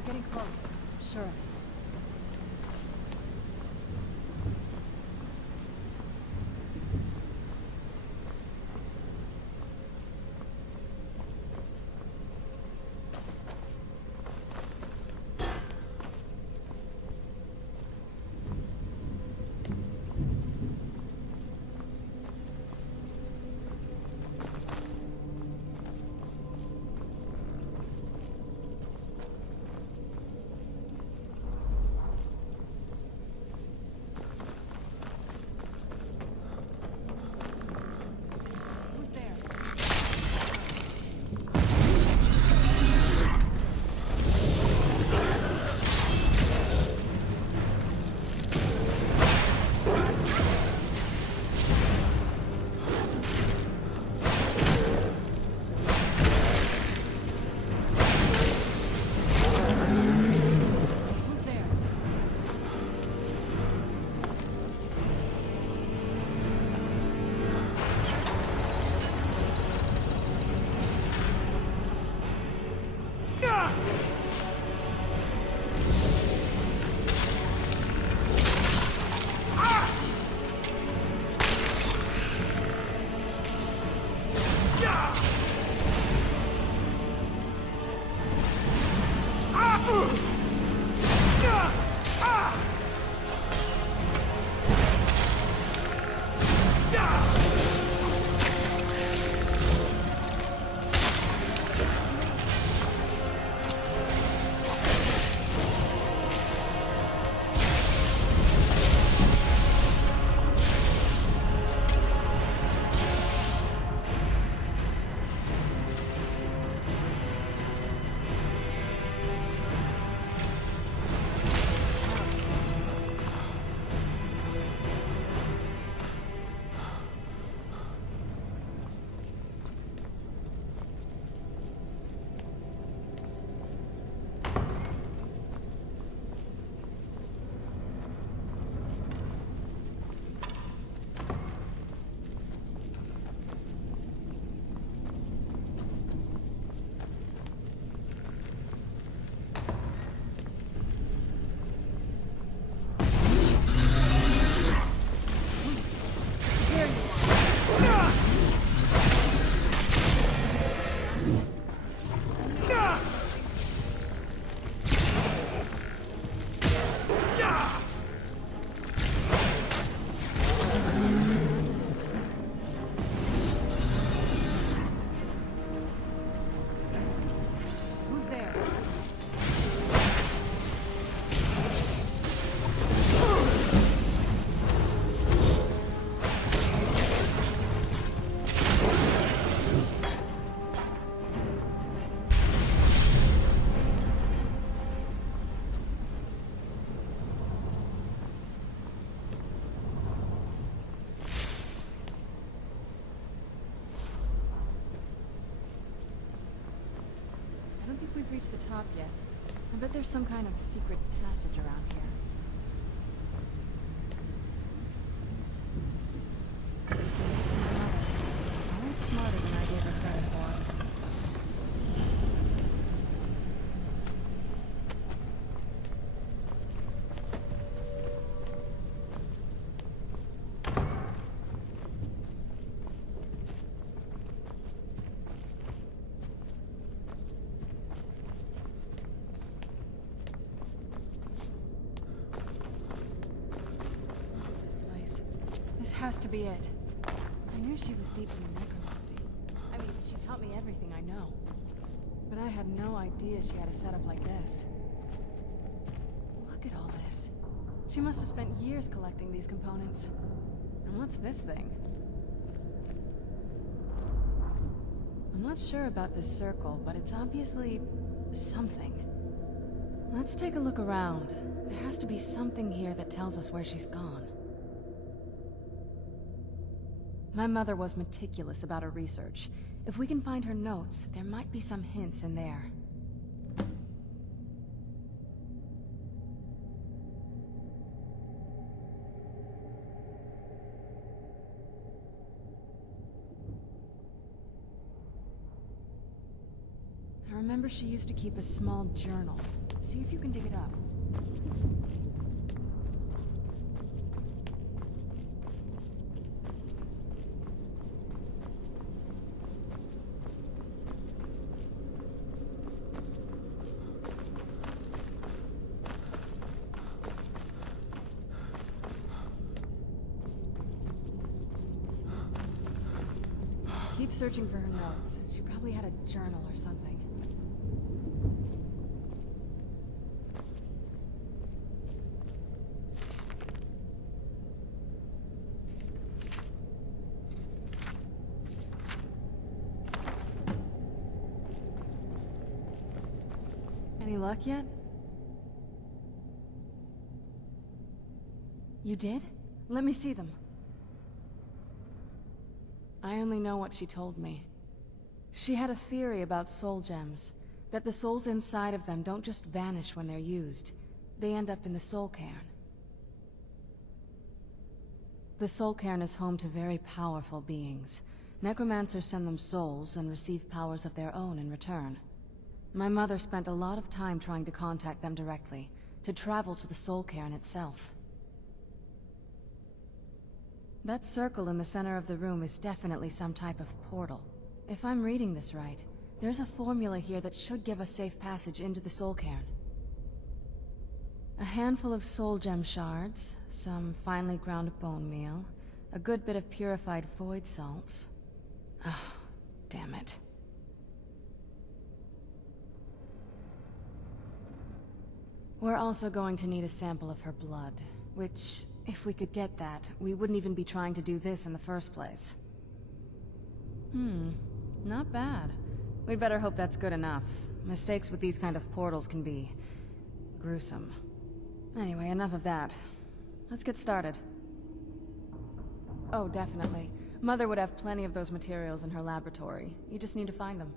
Getting close. I'm sure of it. reached the top yet. I bet there's some kind of secret passage around here. It's my mother. Always smarter than I gave her credit for. Has to be it. I knew she was deep in the necromancy. I mean, she taught me everything I know. But I had no idea she had a setup like this. Look at all this. She must have spent years collecting these components. And what's this thing? I'm not sure about this circle, but it's obviously something. Let's take a look around. There has to be something here that tells us where she's gone. My mother was meticulous about her research. If we can find her notes, there might be some hints in there. I remember she used to keep a small journal. See if you can dig it up. Keep searching for her notes. She probably had a journal or something. Any luck yet? You did? Let me see them. I only know what she told me. She had a theory about soul gems, that the souls inside of them don't just vanish when they're used. They end up in the soul cairn. The soul cairn is home to very powerful beings. Necromancers send them souls and receive powers of their own in return. My mother spent a lot of time trying to contact them directly, to travel to the soul cairn itself. That circle in the center of the room is definitely some type of portal. If I'm reading this right, there's a formula here that should give us safe passage into the soul cairn. A handful of soul gem shards, some finely ground bone meal, a good bit of purified void salts. Oh, damn it. We're also going to need a sample of her blood, which, if we could get that, we wouldn't even be trying to do this in the first place. Not bad. We'd better hope that's good enough. Mistakes with these kind of portals can be gruesome. Anyway, enough of that. Let's get started. Oh, definitely. Mother would have plenty of those materials in her laboratory. You just need to find them.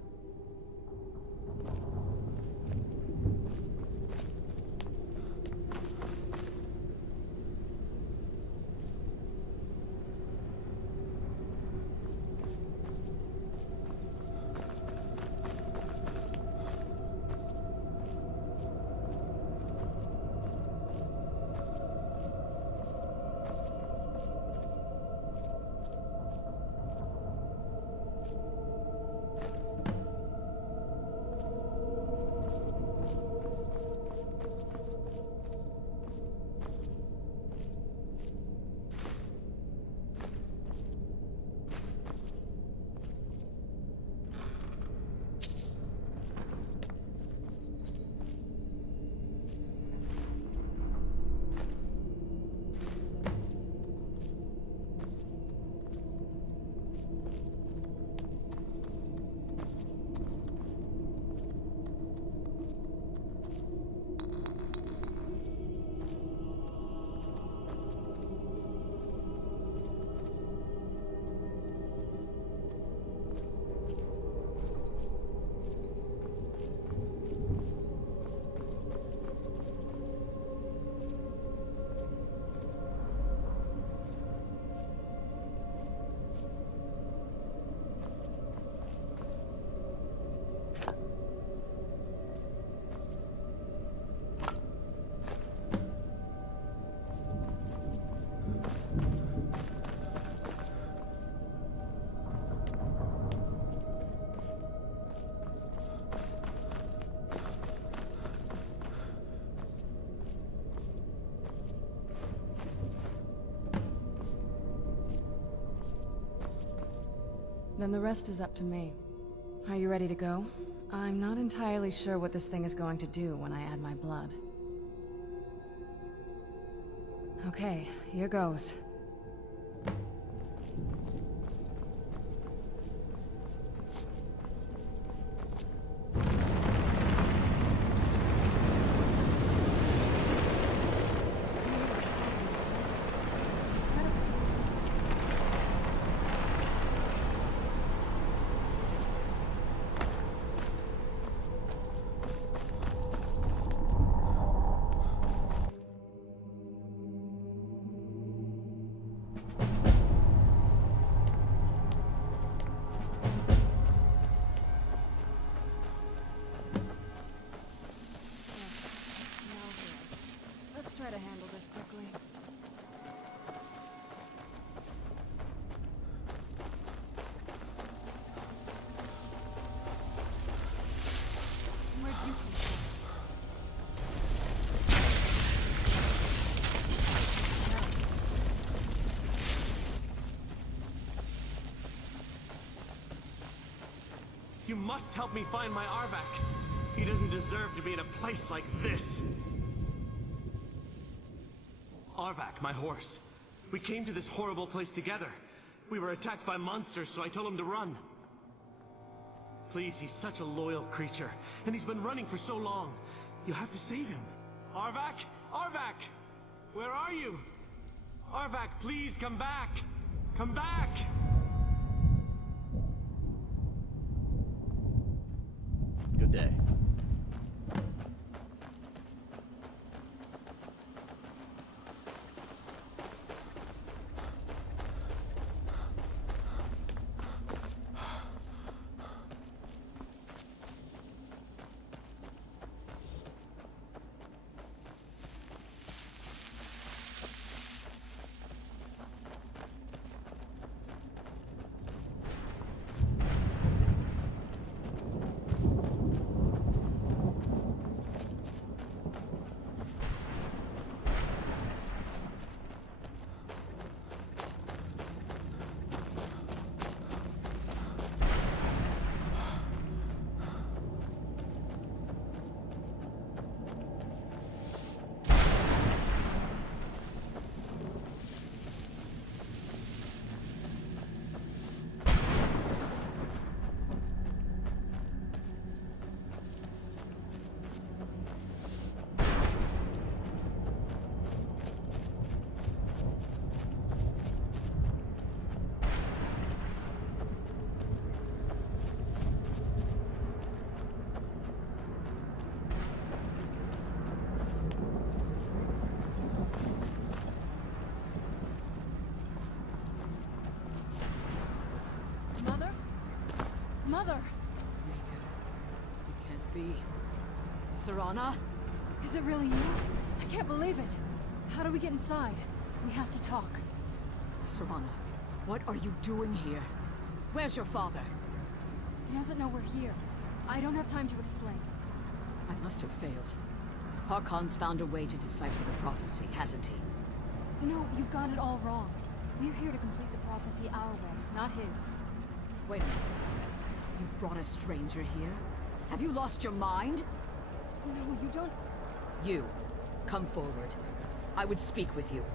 Then the rest is up to me. Are you ready to go? I'm not entirely sure what this thing is going to do when I add my blood. Okay, here goes. Let's try to handle this quickly. Where'd you come from? You must help me find my Arvak. He doesn't deserve to be in a place like this. Arvak, my horse. We came to this horrible place together. We were attacked by monsters, so I told him to run. Please, he's such a loyal creature, and he's been running for so long. You have to save him. Arvak? Arvak! Where are you? Arvak, please come back! Come back! Good day. Mother! It can't be. Serana? Is it really you? I can't believe it. How do we get inside? We have to talk. Serana, what are you doing here? Where's your father? He doesn't know we're here. I don't have time to explain. I must have failed. Harkon's found a way to decipher the prophecy, hasn't he? No, you've got it all wrong. We're here to complete the prophecy our way, not his. Wait a minute. You've brought a stranger here? Have you lost your mind? No, you don't... You, come forward. I would speak with you.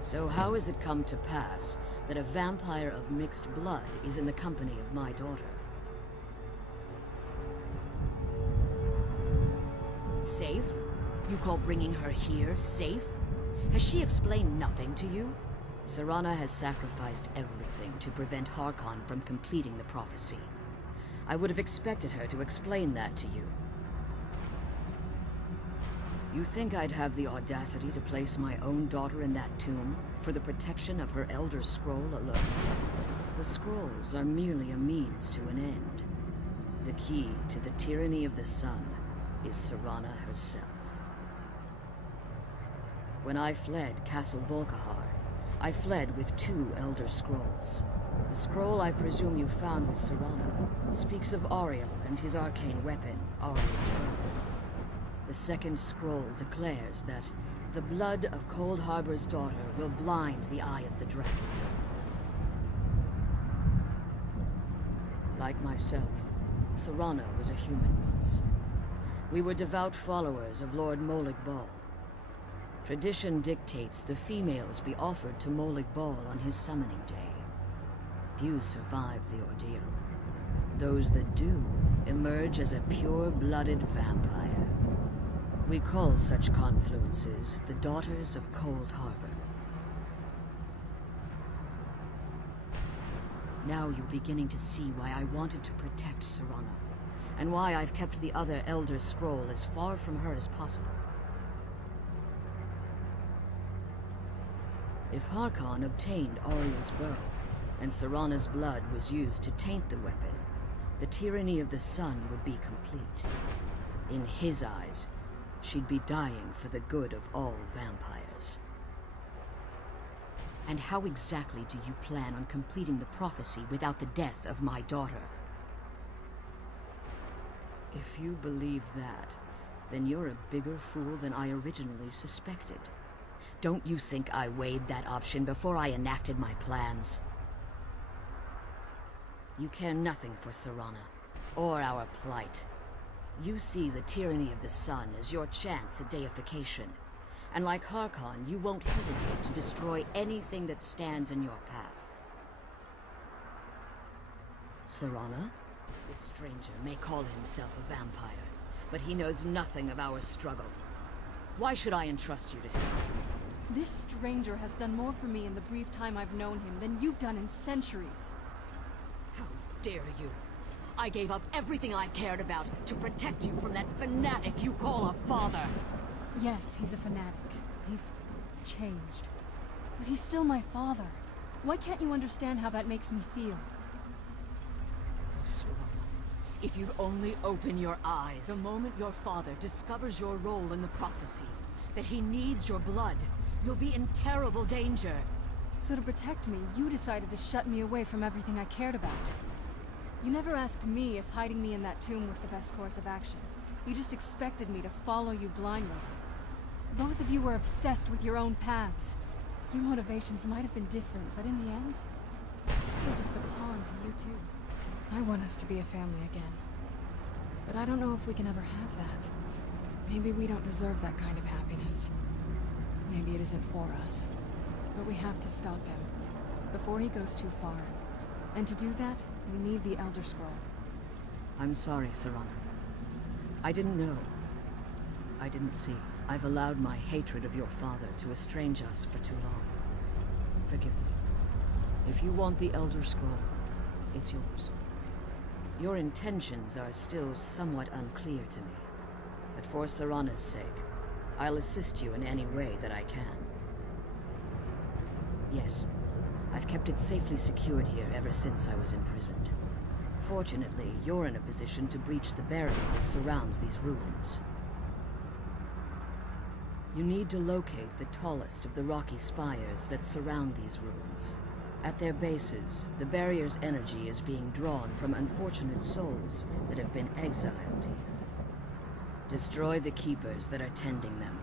So how has it come to pass that a vampire of mixed blood is in the company of my daughter? Safe? You call bringing her here safe? Has she explained nothing to you? Serana has sacrificed everything to prevent Harkon from completing the prophecy. I would have expected her to explain that to you. You think I'd have the audacity to place my own daughter in that tomb for the protection of her Elder Scroll alone? The scrolls are merely a means to an end. The key to the tyranny of the sun is Serana herself. When I fled Castle Volkihar, I fled with 2 Elder Scrolls. The scroll I presume you found with Serana speaks of Ariel and his arcane weapon, Ariel's Bow. The second scroll declares that the blood of Cold Harbor's daughter will blind the eye of the dragon. Like myself, Serana was a human once. We were devout followers of Lord Molig Bal. Tradition dictates the females be offered to Molig Bal on his summoning day. Few survive the ordeal. Those that do emerge as a pure-blooded vampire. We call such confluences the Daughters of Cold Harbor. Now you're beginning to see why I wanted to protect Serana, and why I've kept the other Elder Scroll as far from her as possible. If Harkon obtained Ariel's bow, and Serana's blood was used to taint the weapon, the tyranny of the sun would be complete. In his eyes, she'd be dying for the good of all vampires. And how exactly do you plan on completing the prophecy without the death of my daughter? If you believe that, then you're a bigger fool than I originally suspected. Don't you think I weighed that option before I enacted my plans? You care nothing for Serana, or our plight. You see the tyranny of the sun as your chance at deification. And like Harkon, you won't hesitate to destroy anything that stands in your path. Serana? This stranger may call himself a vampire, but he knows nothing of our struggle. Why should I entrust you to him? This stranger has done more for me in the brief time I've known him than you've done in centuries. How dare you? I gave up everything I cared about to protect you from that fanatic you call a father! Yes, he's a fanatic. He's changed. But he's still my father. Why can't you understand how that makes me feel? Oh, Serana, if you'd only open your eyes. The moment your father discovers your role in the prophecy, that he needs your blood, you'll be in terrible danger. So to protect me, you decided to shut me away from everything I cared about. You never asked me if hiding me in that tomb was the best course of action. You just expected me to follow you blindly. Both of you were obsessed with your own paths. Your motivations might have been different, but in the end, I'm still just a pawn to you two. I want us to be a family again. But I don't know if we can ever have that. Maybe we don't deserve that kind of happiness. Maybe it isn't for us. But we have to stop him, before he goes too far. And to do that, we need the Elder Scroll. I'm sorry, Serana. I didn't know. I didn't see. I've allowed my hatred of your father to estrange us for too long. Forgive me. If you want the Elder Scroll, it's yours. Your intentions are still somewhat unclear to me, but for Serana's sake, I'll assist you in any way that I can. Yes, I've kept it safely secured here ever since I was imprisoned. Fortunately, you're in a position to breach the barrier that surrounds these ruins. You need to locate the tallest of the rocky spires that surround these ruins. At their bases, the barrier's energy is being drawn from unfortunate souls that have been exiled here. Destroy the keepers that are tending them,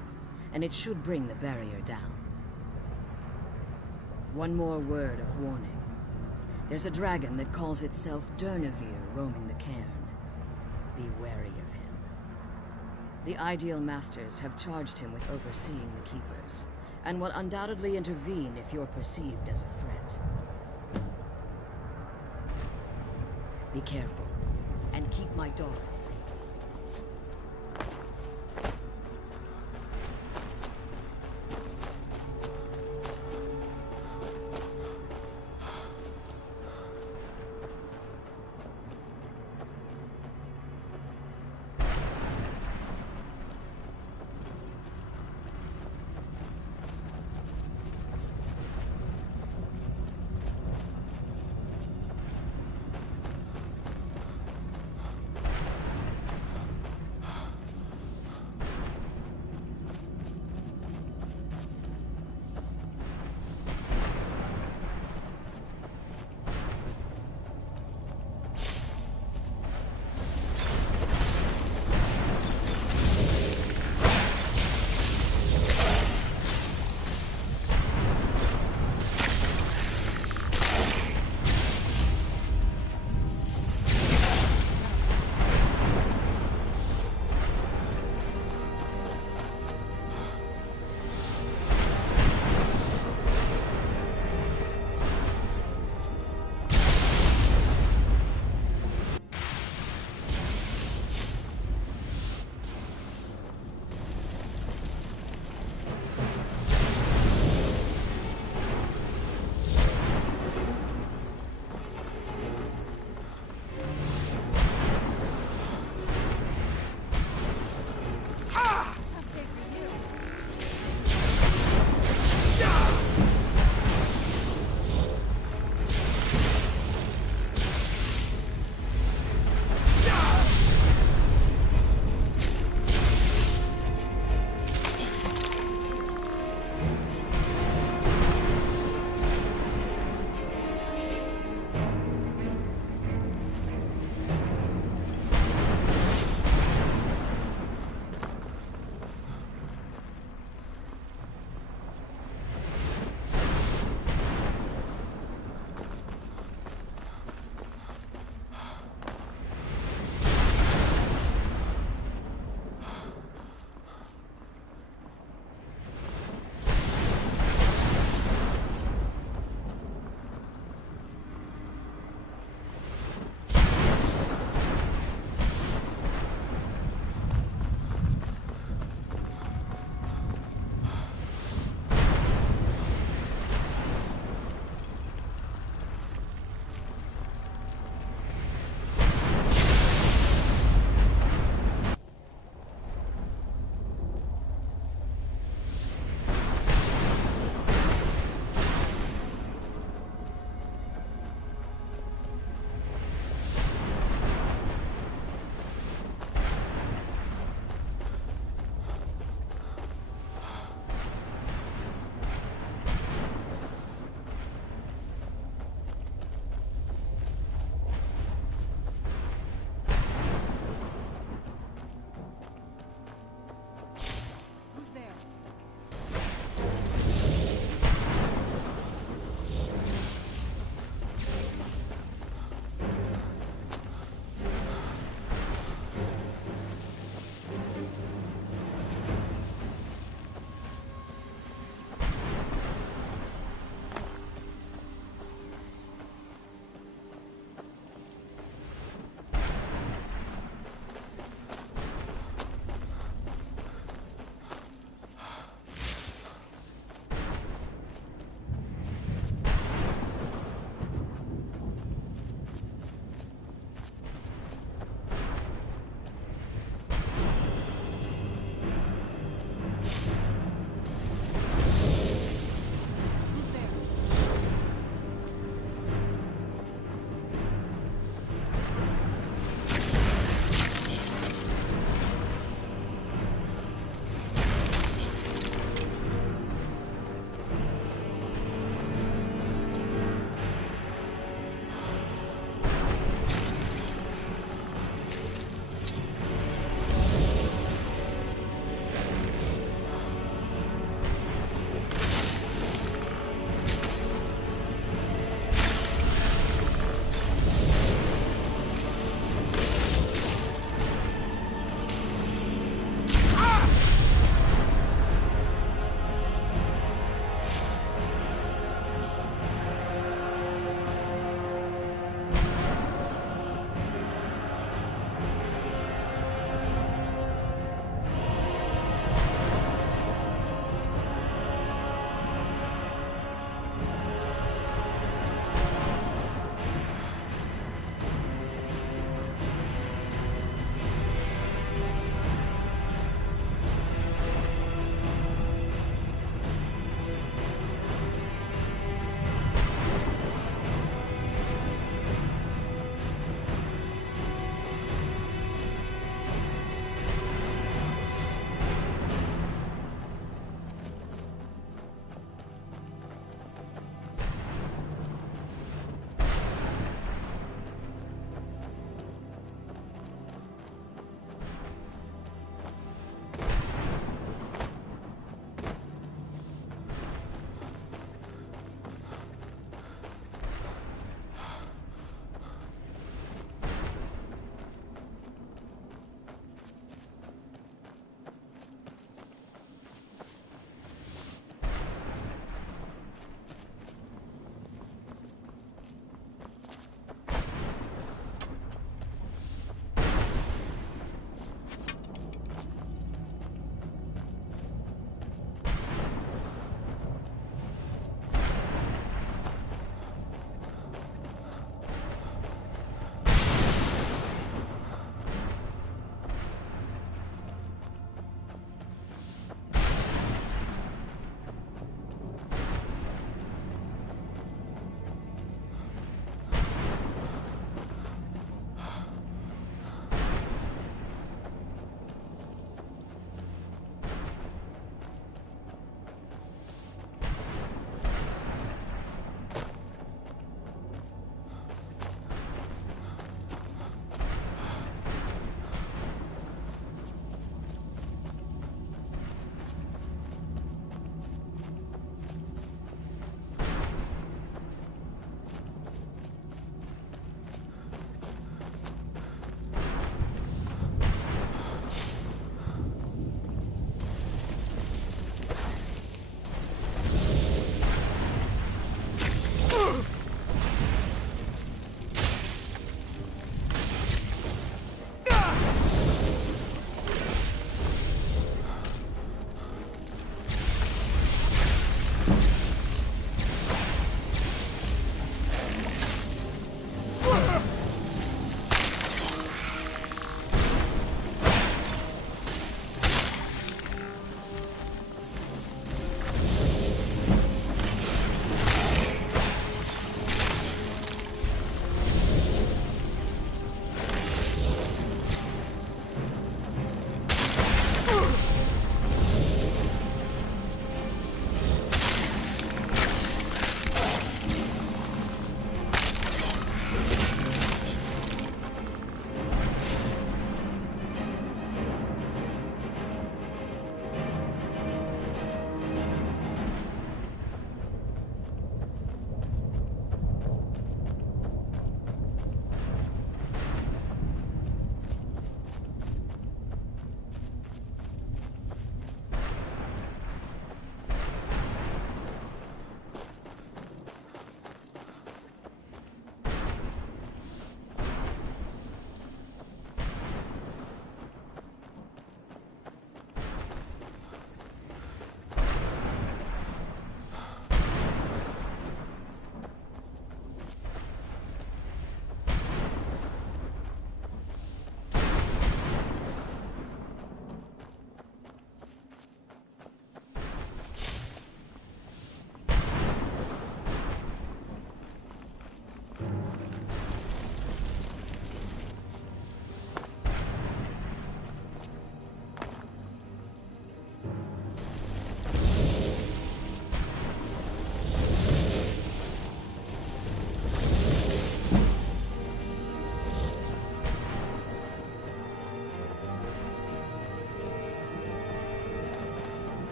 and it should bring the barrier down. One more word of warning. There's a dragon that calls itself Durnevere roaming the cairn. Be wary of him. The Ideal Masters have charged him with overseeing the Keepers, and will undoubtedly intervene if you're perceived as a threat. Be careful, and keep my daughter safe.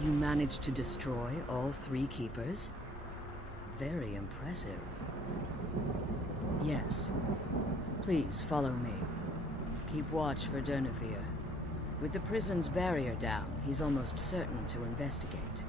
You managed to destroy all 3 keepers? Very impressive. Yes. Please follow me. Keep watch for Durnevere. With the prison's barrier down, he's almost certain to investigate.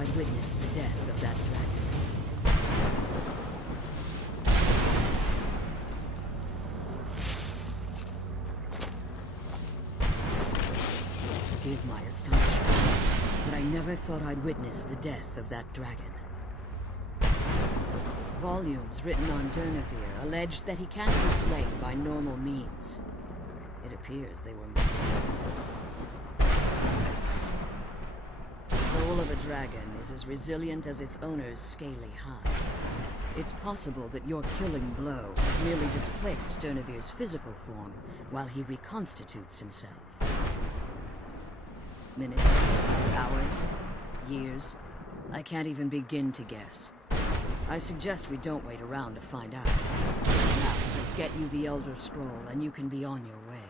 I'd witness the death of that dragon. Forgive my astonishment, but I never thought I'd witness the death of that dragon. Volumes written on Durnevere alleged that he can't be slain by normal means. It appears they were mistaken. Yes. The soul of a dragon is as resilient as its owner's scaly hide. It's possible that your killing blow has merely displaced Durnevere's physical form while he reconstitutes himself. Minutes, hours, years, I can't even begin to guess. I suggest we don't wait around to find out. Now, let's get you the Elder Scroll and you can be on your way.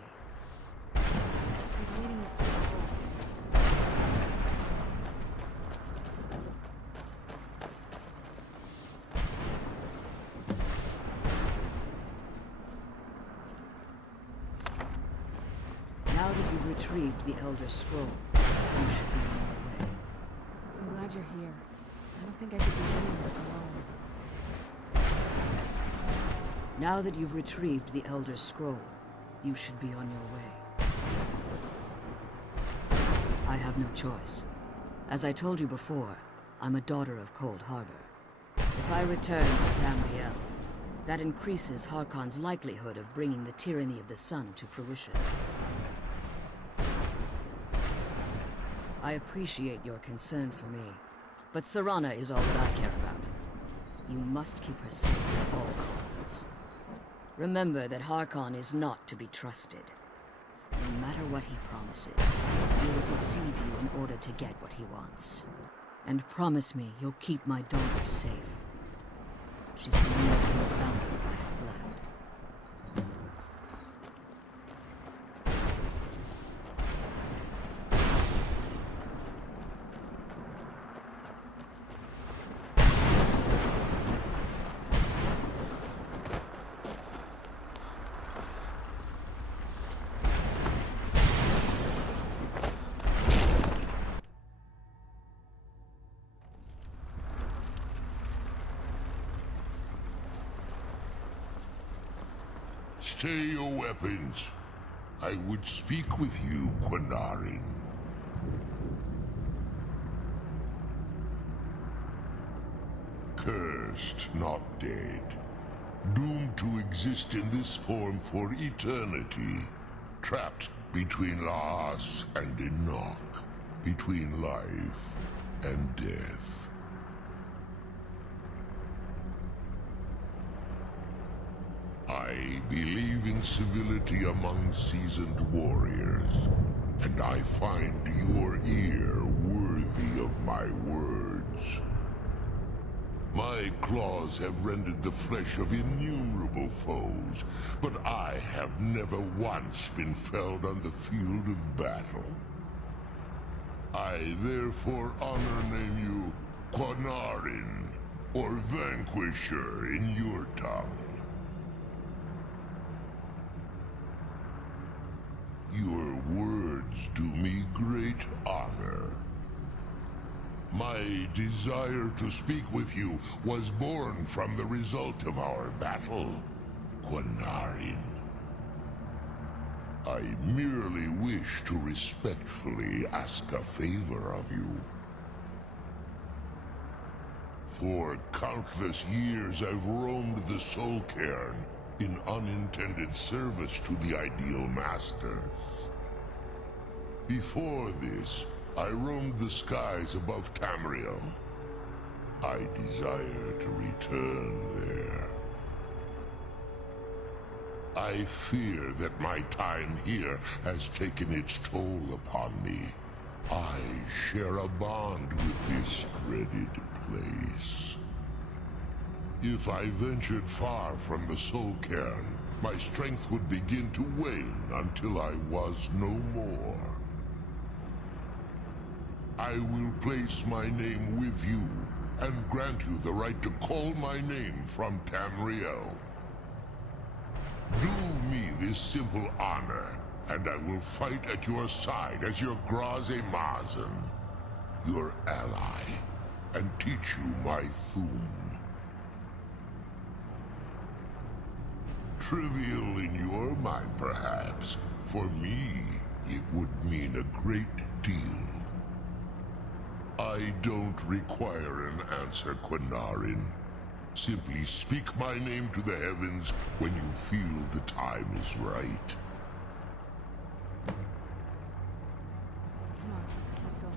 He's leading us to his hole. Now that you've retrieved the Elder Scroll, you should be on your way. I'm glad you're here. I don't think I could be doing this alone. Now that you've retrieved the Elder Scroll, you should be on your way. I have no choice. As I told you before, I'm a daughter of Cold Harbor. If I return to Tamriel, that increases Harkon's likelihood of bringing the tyranny of the sun to fruition. I appreciate your concern for me, but Serana is all that I care about. You must keep her safe at all costs. Remember that Harkon is not to be trusted. No matter what he promises, he will deceive you in order to get what he wants. And promise me you'll keep my daughter safe. She's the only thing of value I have left. Stay your weapons. I would speak with you, Quinarin. Cursed, not dead. Doomed to exist in this form for eternity. Trapped between Laas and Enoch. Between life and believe in civility among seasoned warriors, and I find your ear worthy of my words. My claws have rended the flesh of innumerable foes, but I have never once been felled on the field of battle. I therefore name you Quanarin, or Vanquisher in your tongue. Your words do me great honor. My desire to speak with you was born from the result of our battle, Quanarin. I merely wish to respectfully ask a favor of you. For countless years I've roamed the Soul Cairn in unintended service to the Ideal Masters. Before this, I roamed the skies above Tamriel. I desire to return there. I fear that my time here has taken its toll upon me. I share a bond with this dreaded place. If I ventured far from the Soul Cairn, my strength would begin to wane until I was no more. I will place my name with you, and grant you the right to call my name from Tamriel. Do me this simple honor, and I will fight at your side as your Graze Mazen, your ally, and teach you my Thum. Trivial in your mind, perhaps. For me, it would mean a great deal. I don't require an answer, Quanarin. Simply speak my name to the heavens when you feel the time is right. Come on, let's go home.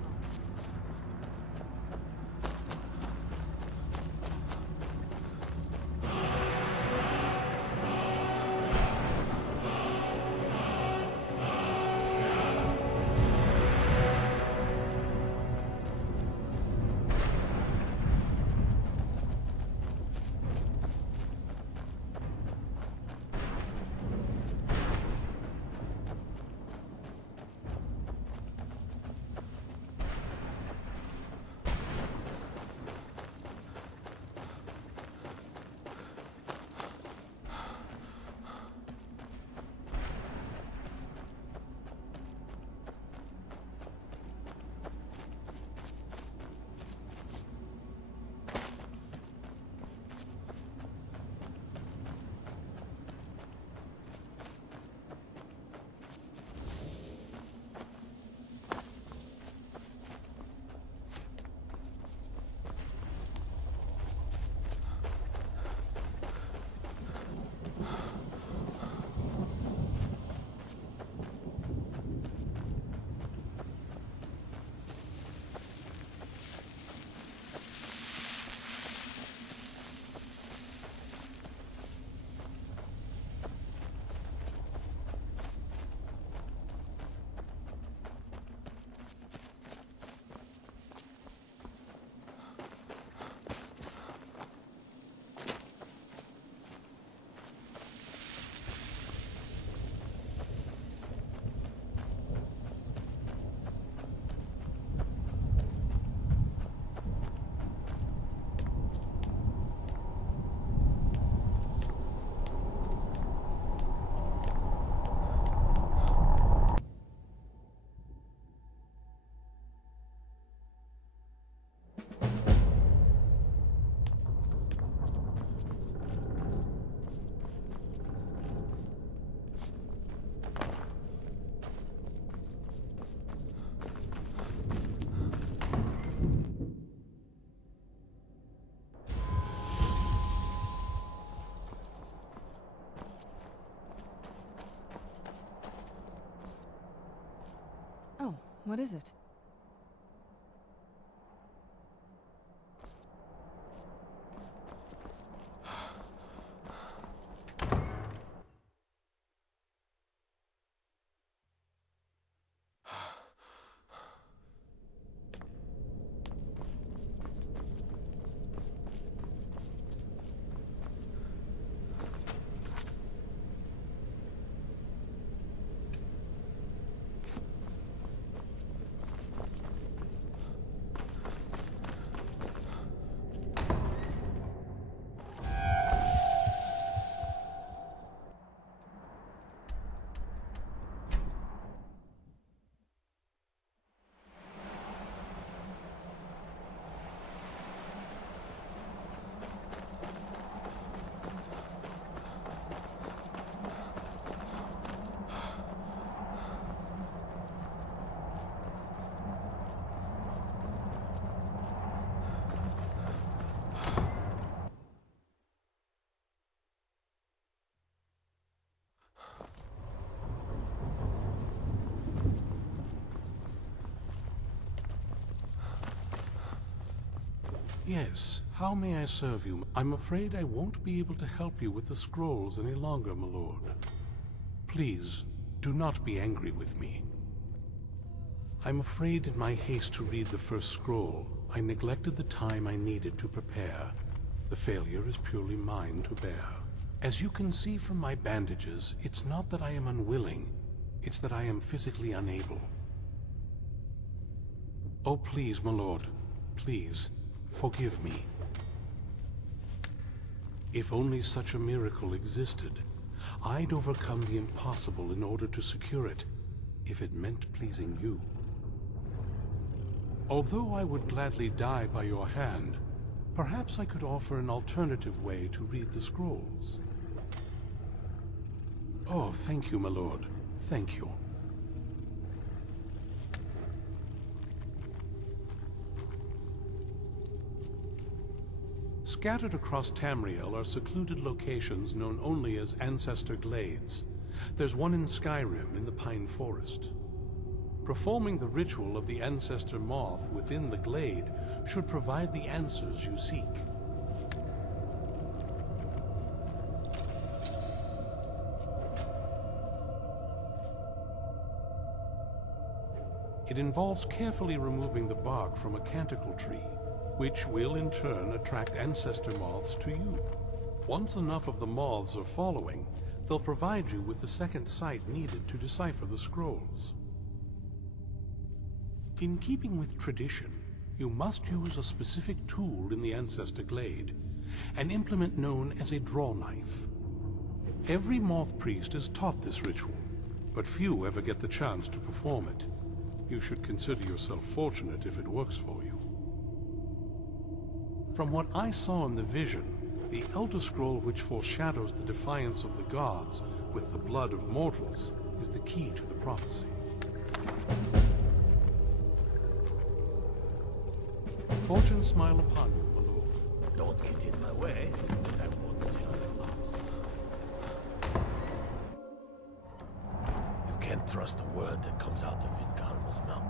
Oh, what is it? Yes, how may I serve you? I'm afraid I won't be able to help you with the scrolls any longer, my lord. Please, do not be angry with me. I'm afraid in my haste to read the first scroll, I neglected the time I needed to prepare. The failure is purely mine to bear. As you can see from my bandages, it's not that I am unwilling, it's that I am physically unable. Oh, please, my lord, please, forgive me. If only such a miracle existed, I'd overcome the impossible in order to secure it, if it meant pleasing you. Although I would gladly die by your hand, perhaps I could offer an alternative way to read the scrolls. Oh, thank you, my lord. Thank you. Scattered across Tamriel are secluded locations known only as Ancestor Glades. There's one in Skyrim in the Pine Forest. Performing the ritual of the Ancestor Moth within the glade should provide the answers you seek. It involves carefully removing the bark from a canticle tree, which will in turn attract ancestor moths to you. Once enough of the moths are following, they'll provide you with the second sight needed to decipher the scrolls. In keeping with tradition, you must use a specific tool in the Ancestor Glade, an implement known as a draw knife. Every moth priest is taught this ritual, but few ever get the chance to perform it. You should consider yourself fortunate if it works for you. From what I saw in the vision, the Elder Scroll which foreshadows the defiance of the gods with the blood of mortals is the key to the prophecy. Fortune smile upon you, my lord. Don't get in my way, and I won't tell you out. You can't trust a word that comes out of Vingalmo's mouth.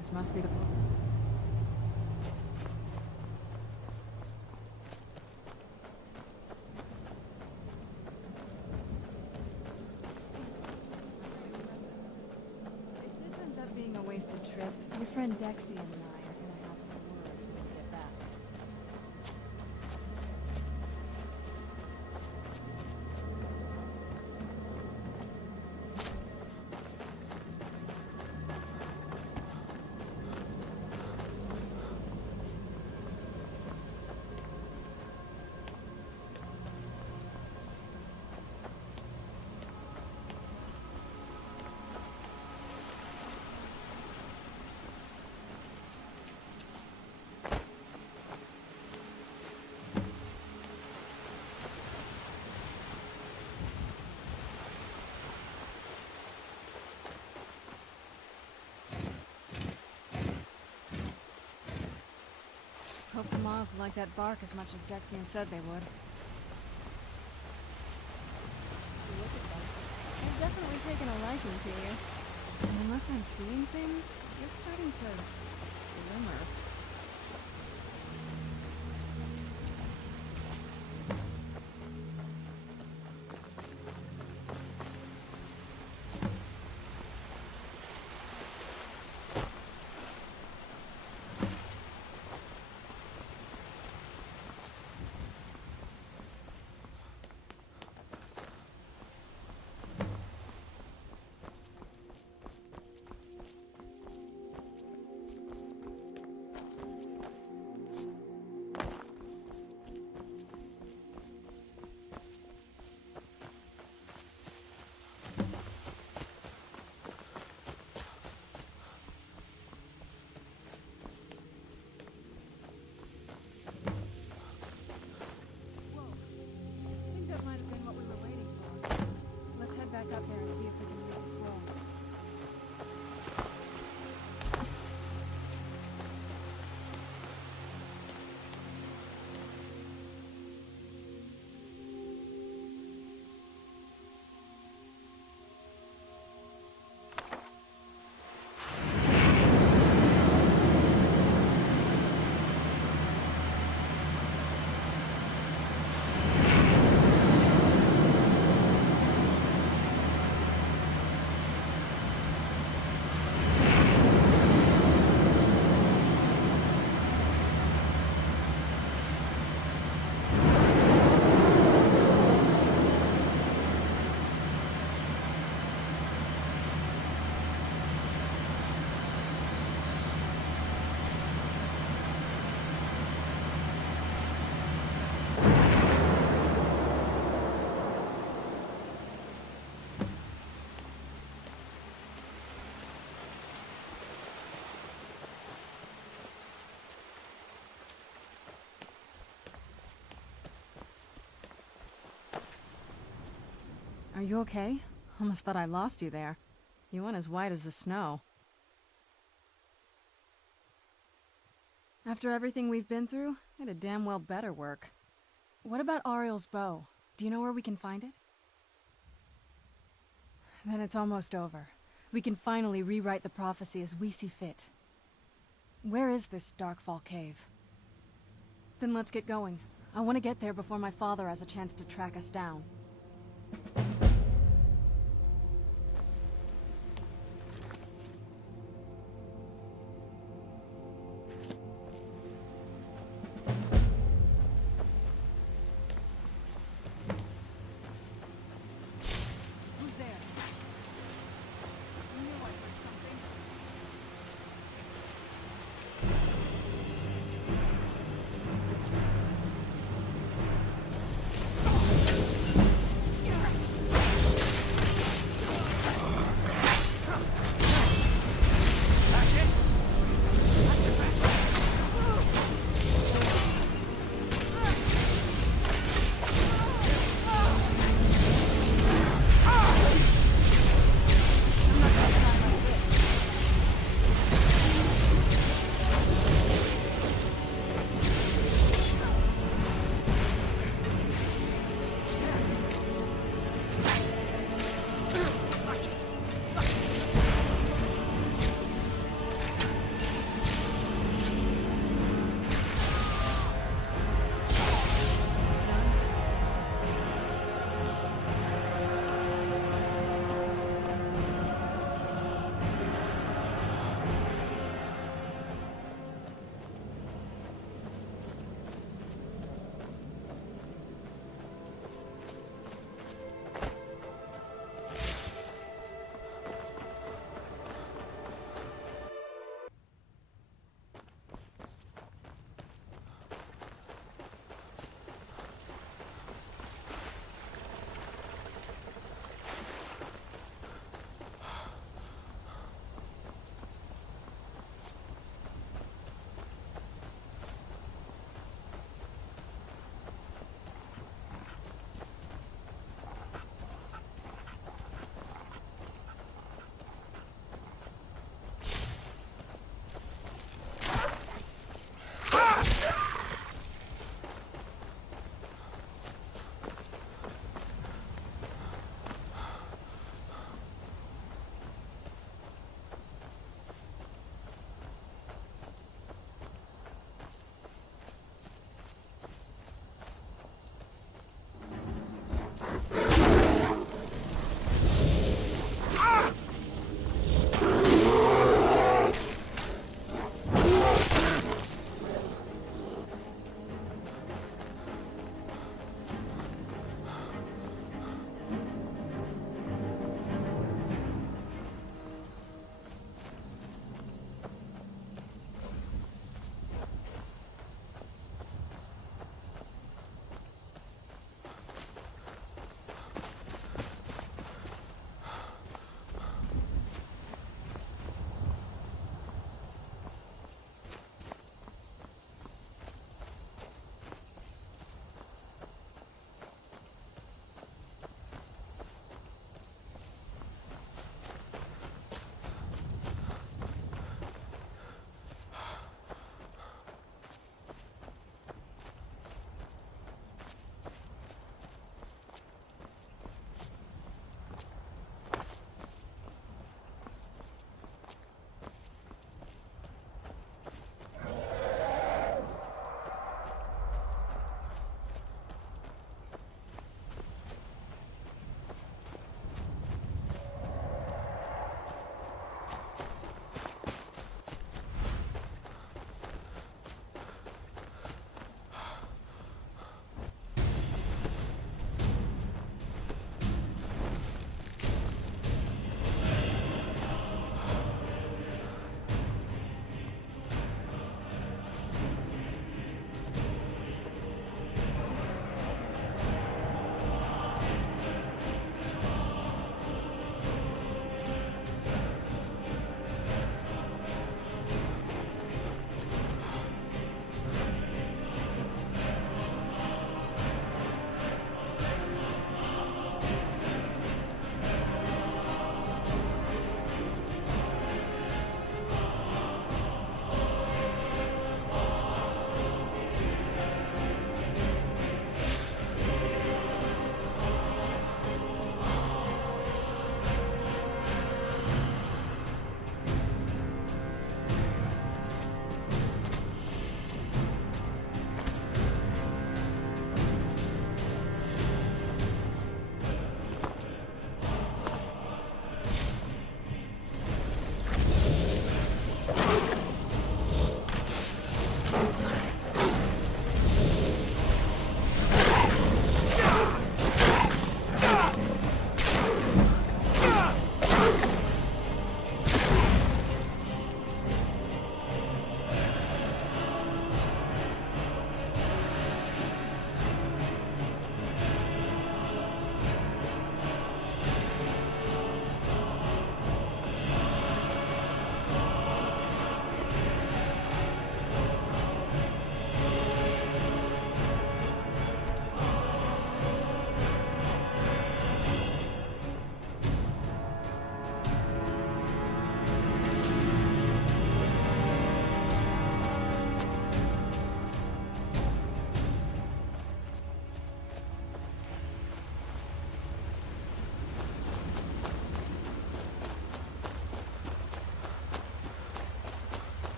This must be the... If this ends up being a wasted trip, your friend Dexy and I are gonna have some words when we get back. Hope the moths like that bark as much as Dexian said they would. Look at them. They've definitely taken a liking to you. And unless I'm seeing things, you're starting to glimmer. Back up there and see if we can read the scrolls. Are you okay? Almost thought I lost you there. You went as white as the snow. After everything we've been through, it'd damn well better work. What about Ariel's bow? Do you know where we can find it? Then it's almost over. We can finally rewrite the prophecy as we see fit. Where is this Darkfall cave? Then let's get going. I want to get there before my father has a chance to track us down.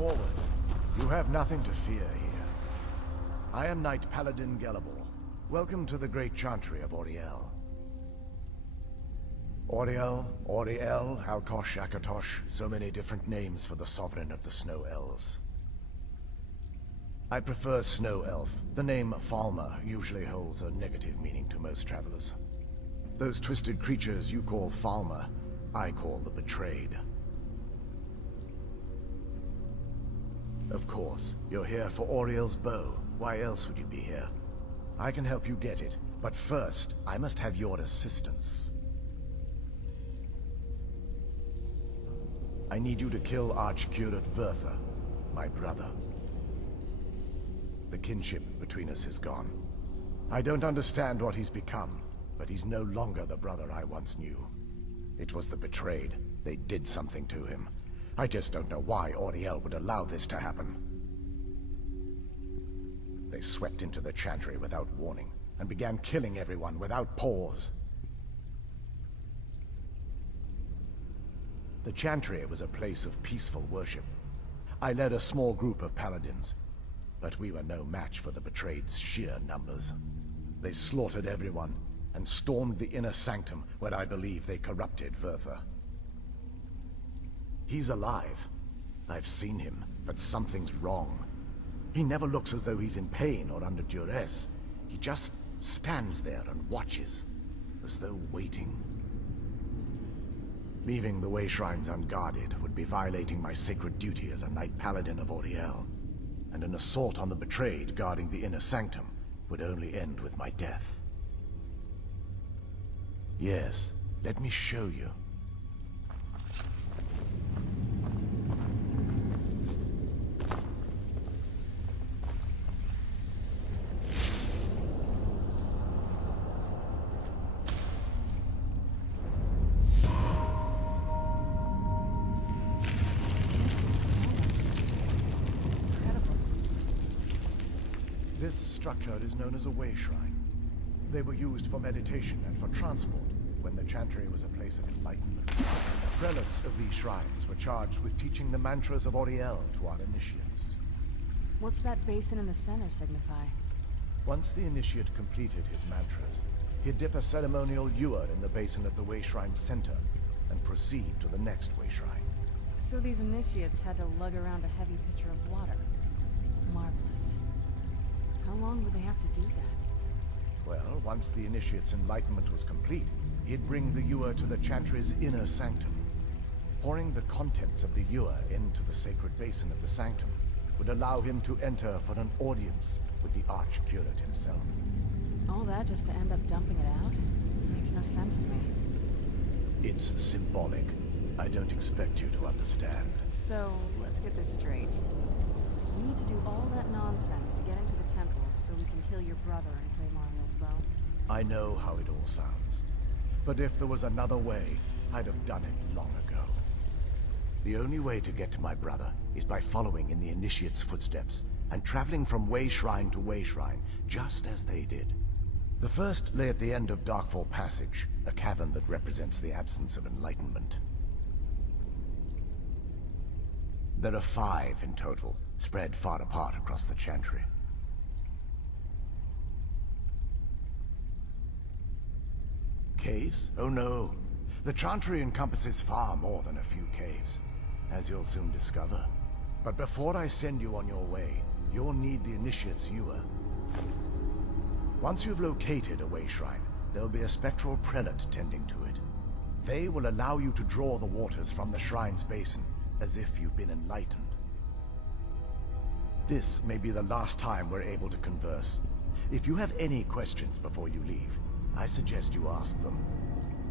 forward. You have nothing to fear here. I am Knight Paladin Gelabor. Welcome to the great chantry of Auriel. Auriel, Auriel, Halkosh, Akatosh, so many different names for the sovereign of the Snow Elves. I prefer Snow Elf. The name Falmer usually holds a negative meaning to most travelers. Those twisted creatures you call Falmer, I call the Betrayed. Of course, you're here for Auriel's bow. Why else would you be here? I can help you get it, but first, I must have your assistance. I need you to kill Archcurate Vertha, my brother. The kinship between us is gone. I don't understand what he's become, but he's no longer the brother I once knew. It was the Betrayed. They did something to him. I just don't know why Auriel would allow this to happen. They swept into the chantry without warning, and began killing everyone without pause. The chantry was a place of peaceful worship. I led a small group of paladins, but we were no match for the Betrayed's sheer numbers. They slaughtered everyone, and stormed the inner sanctum where I believe they corrupted Vertha. He's alive. I've seen him, but something's wrong. He never looks as though he's in pain or under duress. He just stands there and watches, as though waiting. Leaving the way shrines unguarded would be violating my sacred duty as a Knight Paladin of Auriel, and an assault on the Betrayed guarding the inner sanctum would only end with my death. Yes, let me show you. This structure is known as a way shrine. They were used for meditation and for transport when the chantry was a place of enlightenment. Prelates of these shrines were charged with teaching the mantras of Auriel to our initiates. What's that basin in the center signify? Once the initiate completed his mantras, he'd dip a ceremonial ewer in the basin at the way shrine's center and proceed to the next way shrine. So these initiates had to lug around a heavy pitcher of water. Marvelous. How long would they have to do that? Well, once the initiate's enlightenment was complete, he'd bring the ewer to the chantry's inner sanctum. Pouring the contents of the ewer into the sacred basin of the sanctum would allow him to enter for an audience with the Archcurate himself. All that just to end up dumping it out? Makes no sense to me. It's symbolic. I don't expect you to understand. So, let's get this straight. We need to do all that nonsense to get into the temple so we can kill your brother and claim Ariel's bow. I know how it all sounds. But if there was another way, I'd have done it long ago. The only way to get to my brother is by following in the initiate's footsteps and traveling from way shrine to way shrine, just as they did. The first lay at the end of Darkfall Passage, a cavern that represents the absence of enlightenment. There are 5 in total, spread far apart across the chantry. Caves? Oh no. The chantry encompasses far more than a few caves, as you'll soon discover. But before I send you on your way, you'll need the initiate's ewer. Once you've located a way shrine, there'll be a spectral prelate tending to it. They will allow you to draw the waters from the shrine's basin, as if you've been enlightened. This may be the last time we're able to converse. If you have any questions before you leave, I suggest you ask them.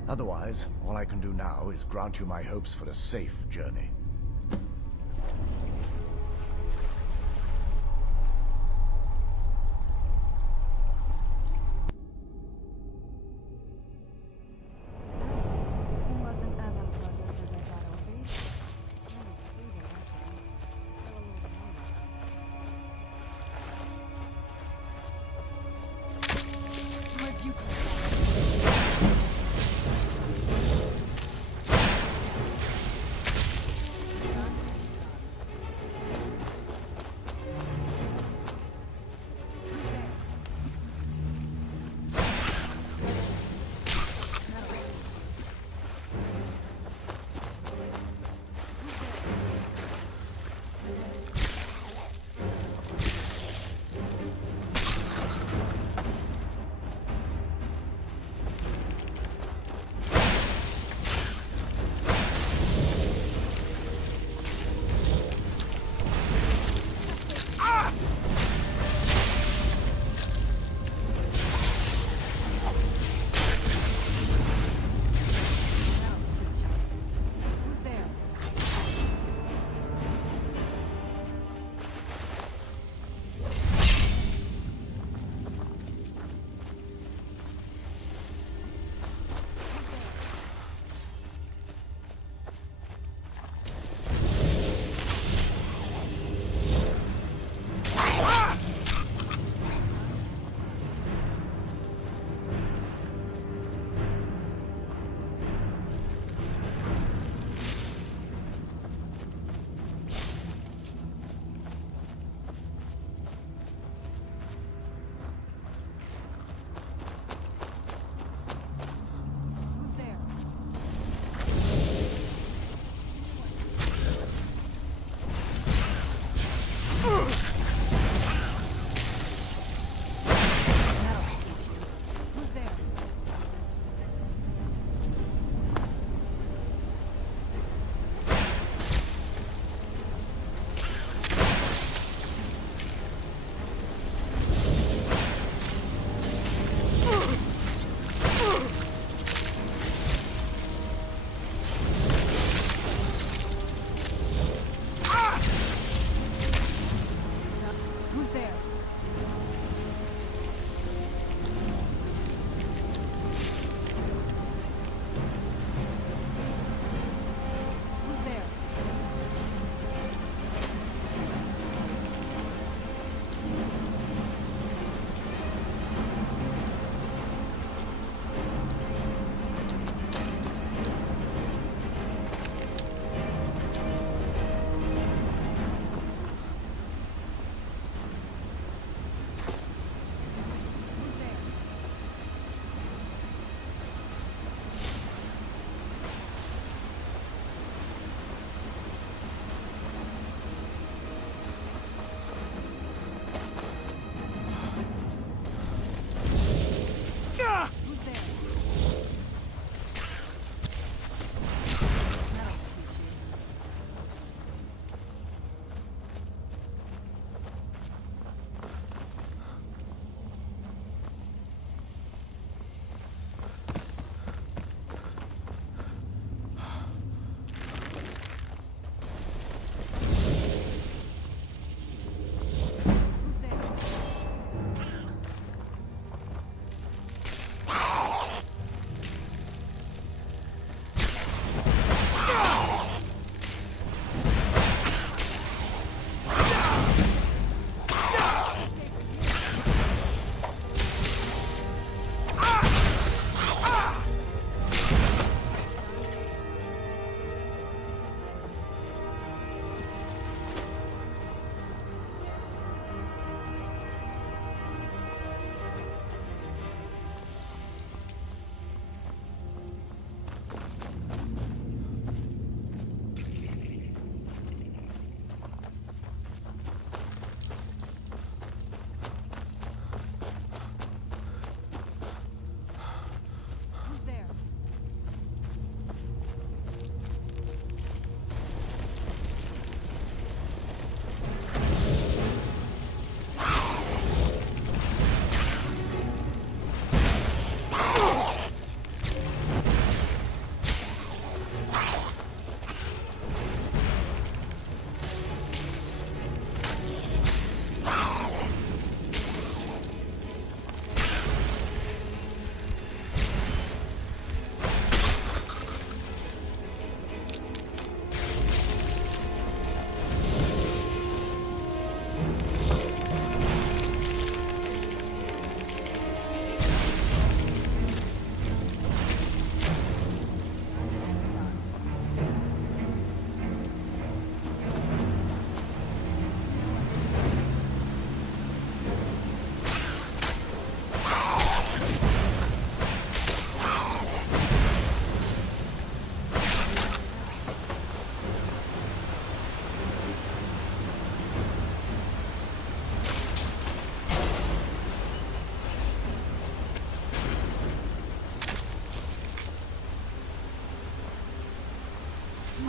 Otherwise, all I can do now is grant you my hopes for a safe journey. Wasn't as unpleasant as I thought it would be. Kind of soothing, actually. Feel a little warmer. Where'd you come from?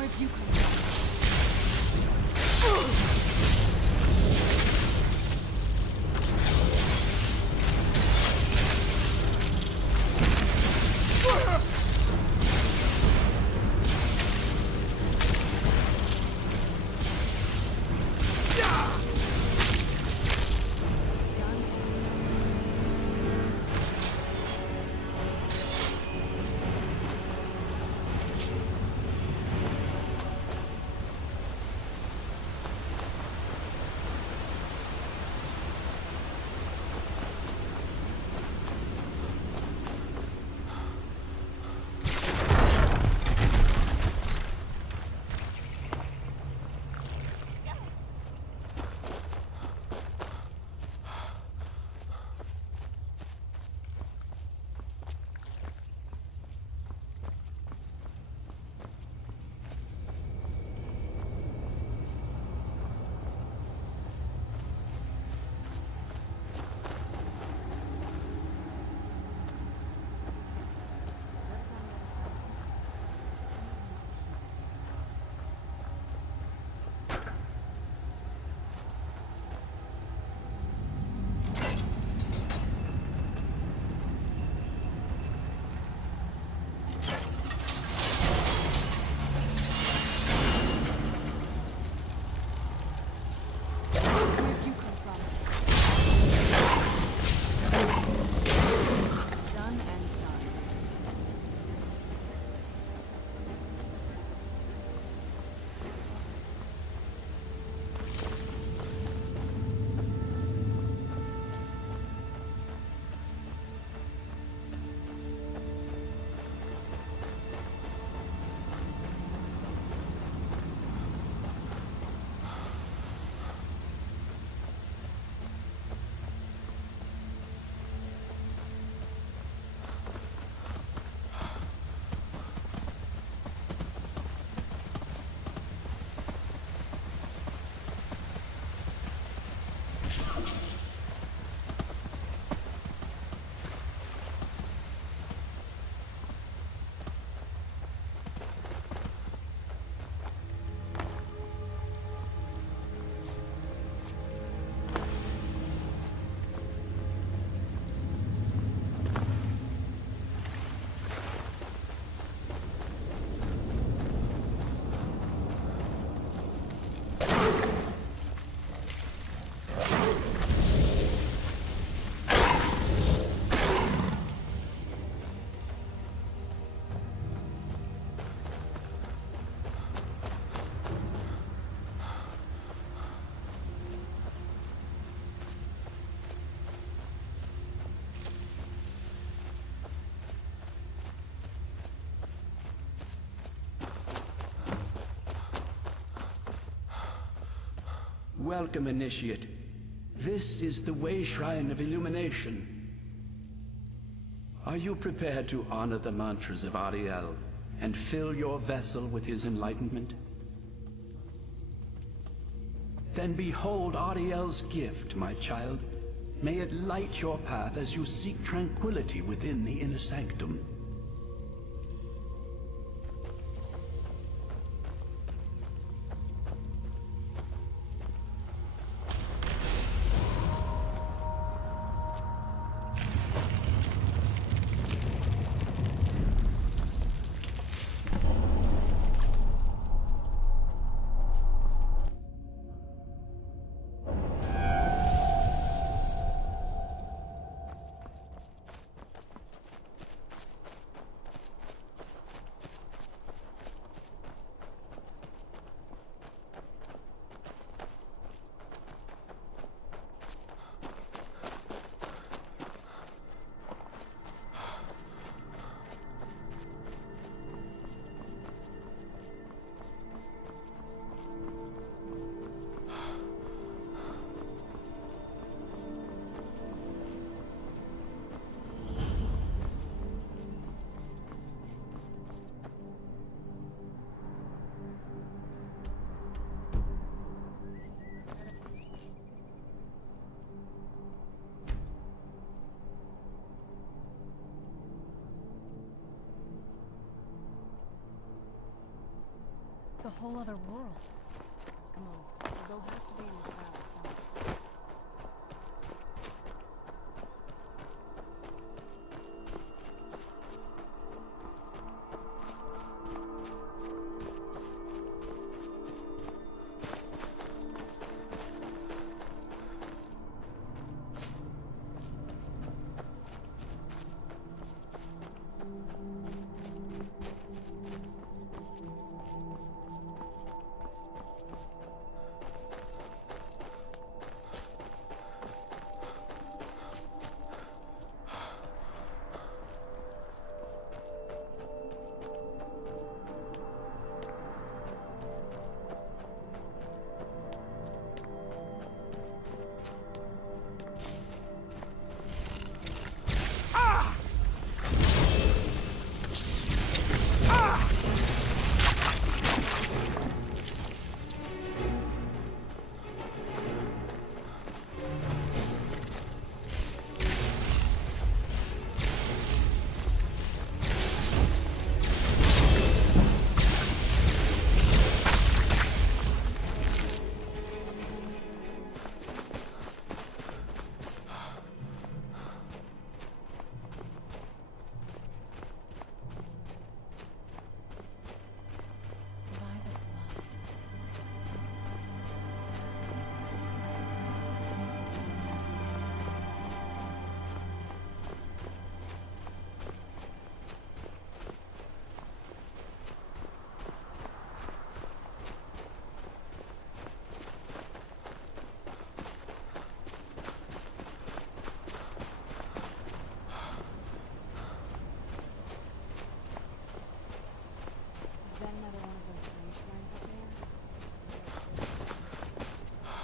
Where'd you come from? Welcome, Initiate. This is the Way Shrine of Illumination. Are you prepared to honor the mantras of Ariel and fill your vessel with his enlightenment? Then behold Ariel's gift, my child. May it light your path as you seek tranquility within the inner sanctum. a whole other world. Come on, the bow has to be in this valley somewhere.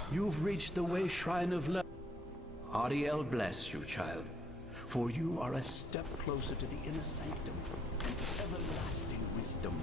You've reached the way shrine of love. Ariel bless you, child, for you are a step closer to the inner sanctum and everlasting wisdom.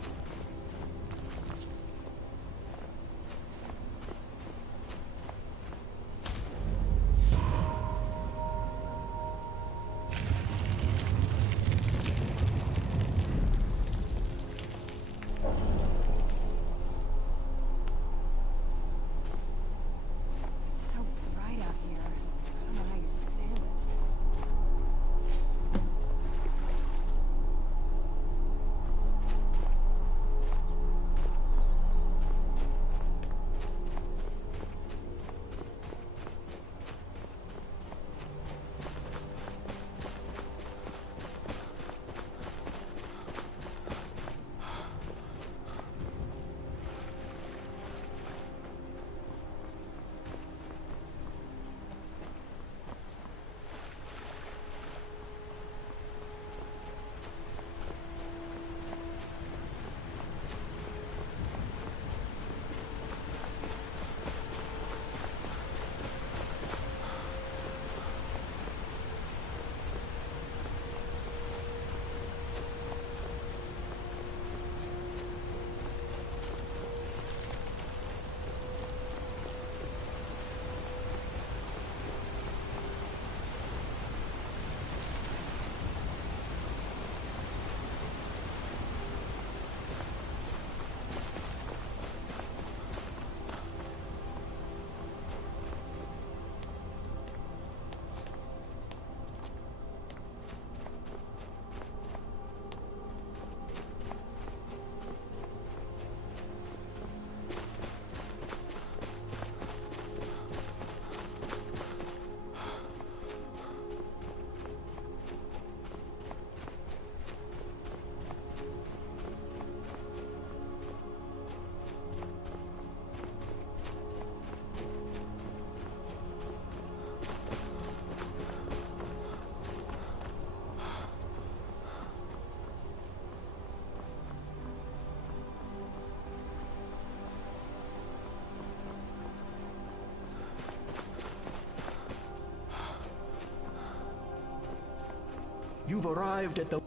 You've arrived at the...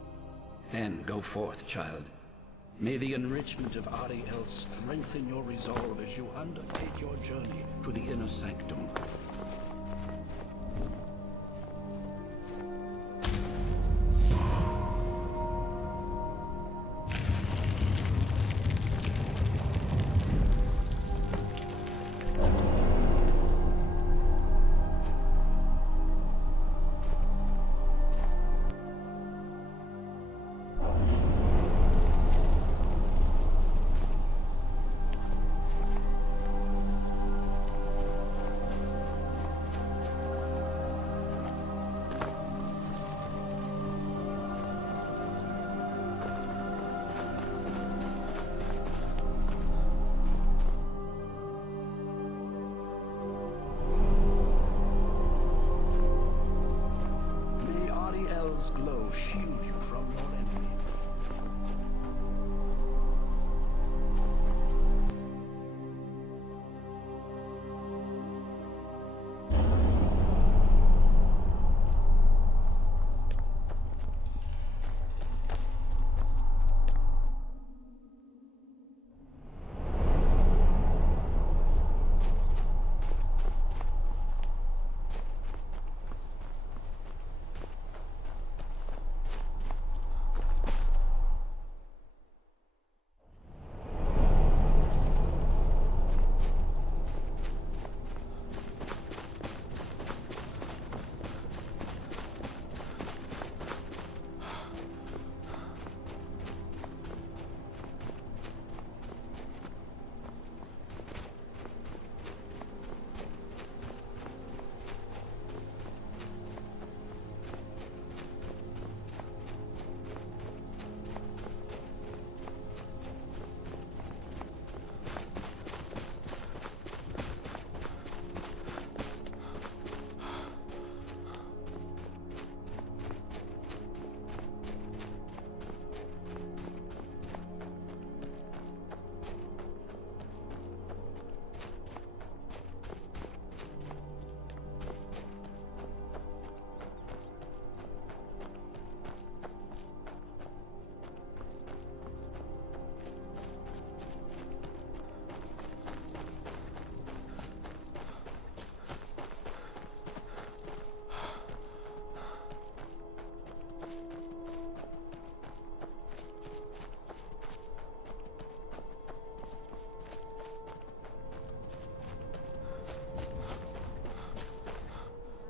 Then go forth, child. May the enrichment of Ariel strengthen your resolve as you undertake your journey to the inner sanctum. will shield you from your enemy.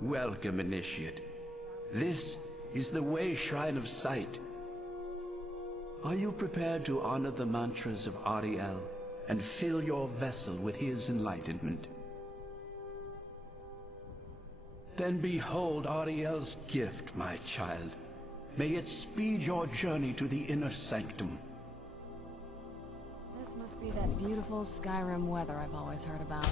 Welcome, Initiate. This is the Way Shrine of Sight. Are you prepared to honor the mantras of Ariel and fill your vessel with his enlightenment? Then behold Ariel's gift, my child. May it speed your journey to the inner sanctum. This must be that beautiful Skyrim weather I've always heard about.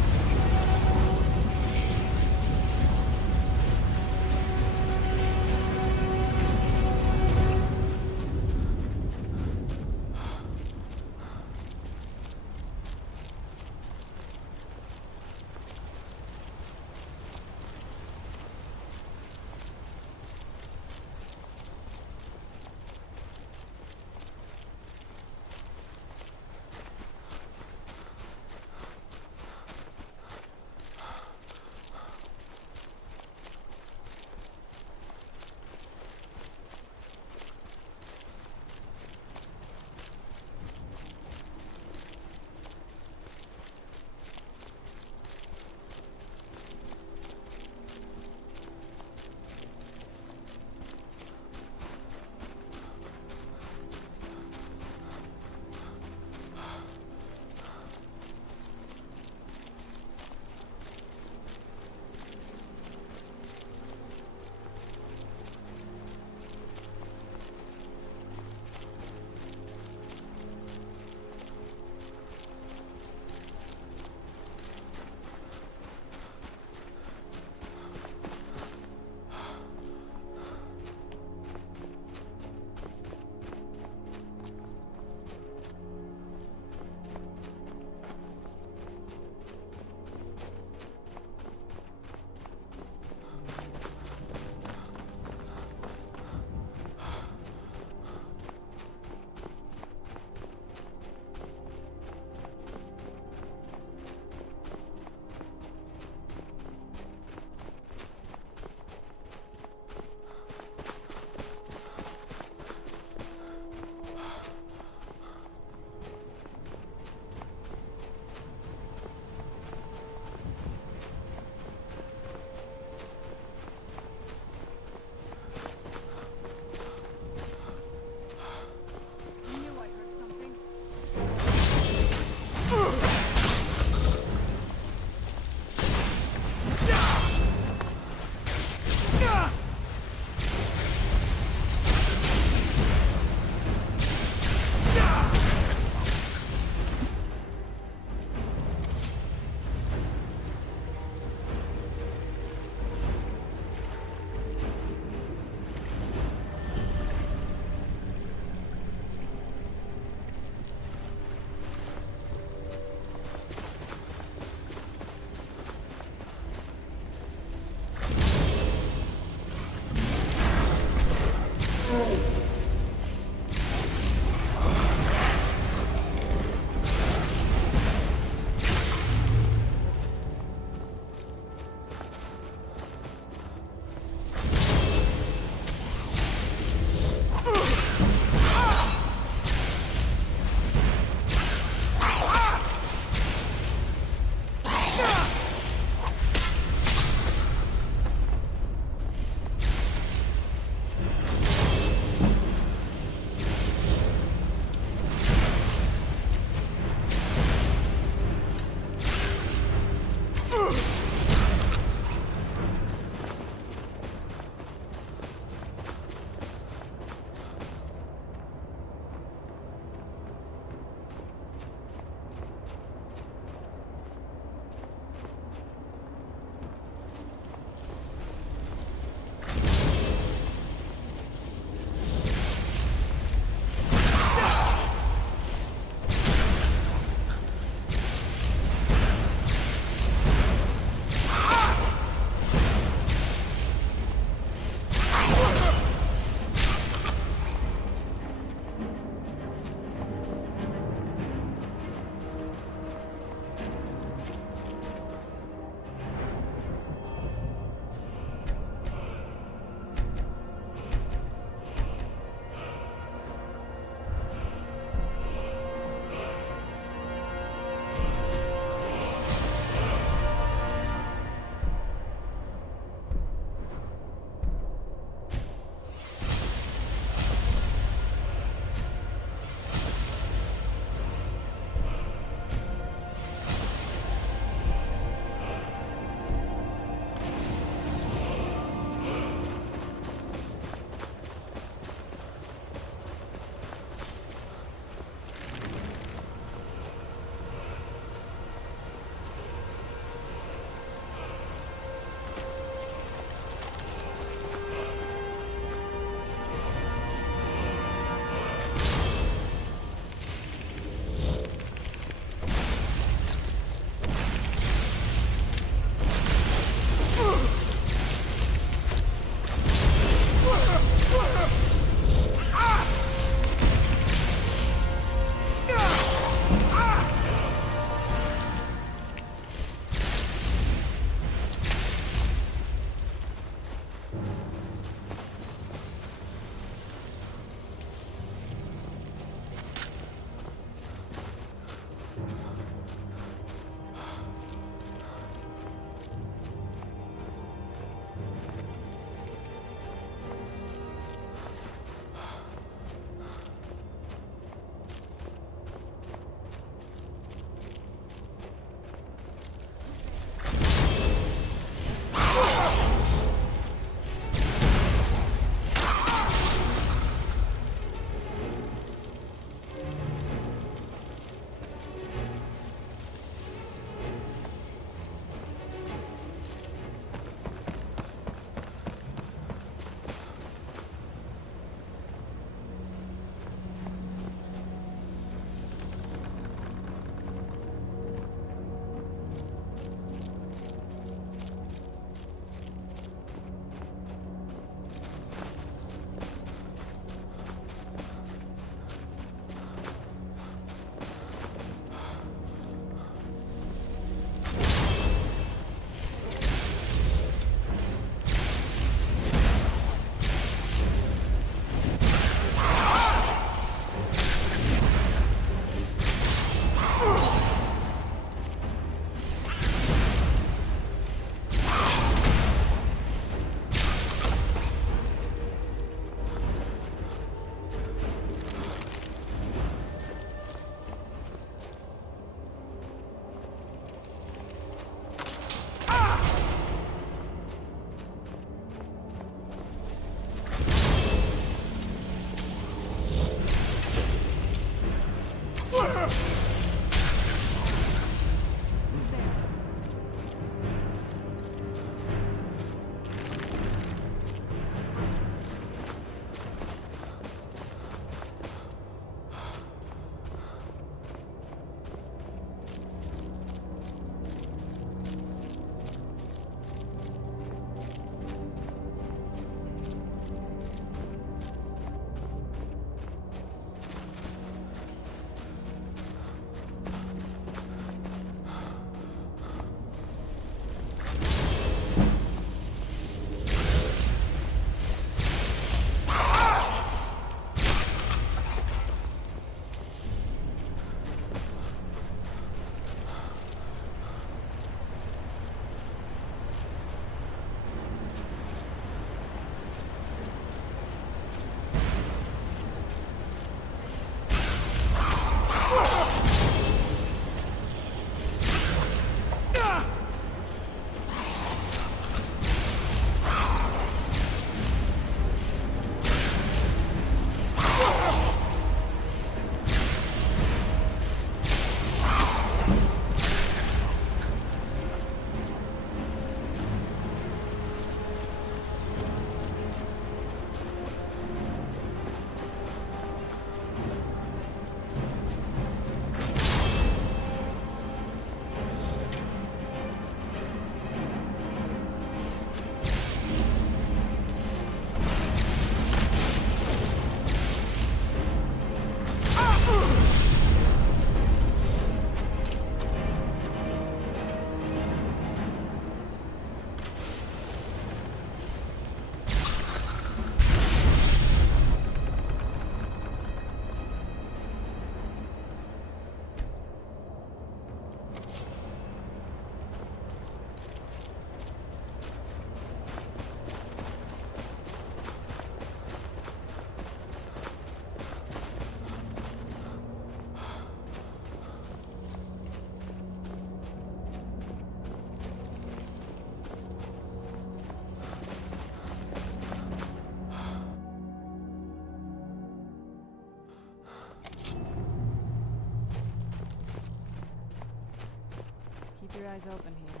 Keep your eyes open here.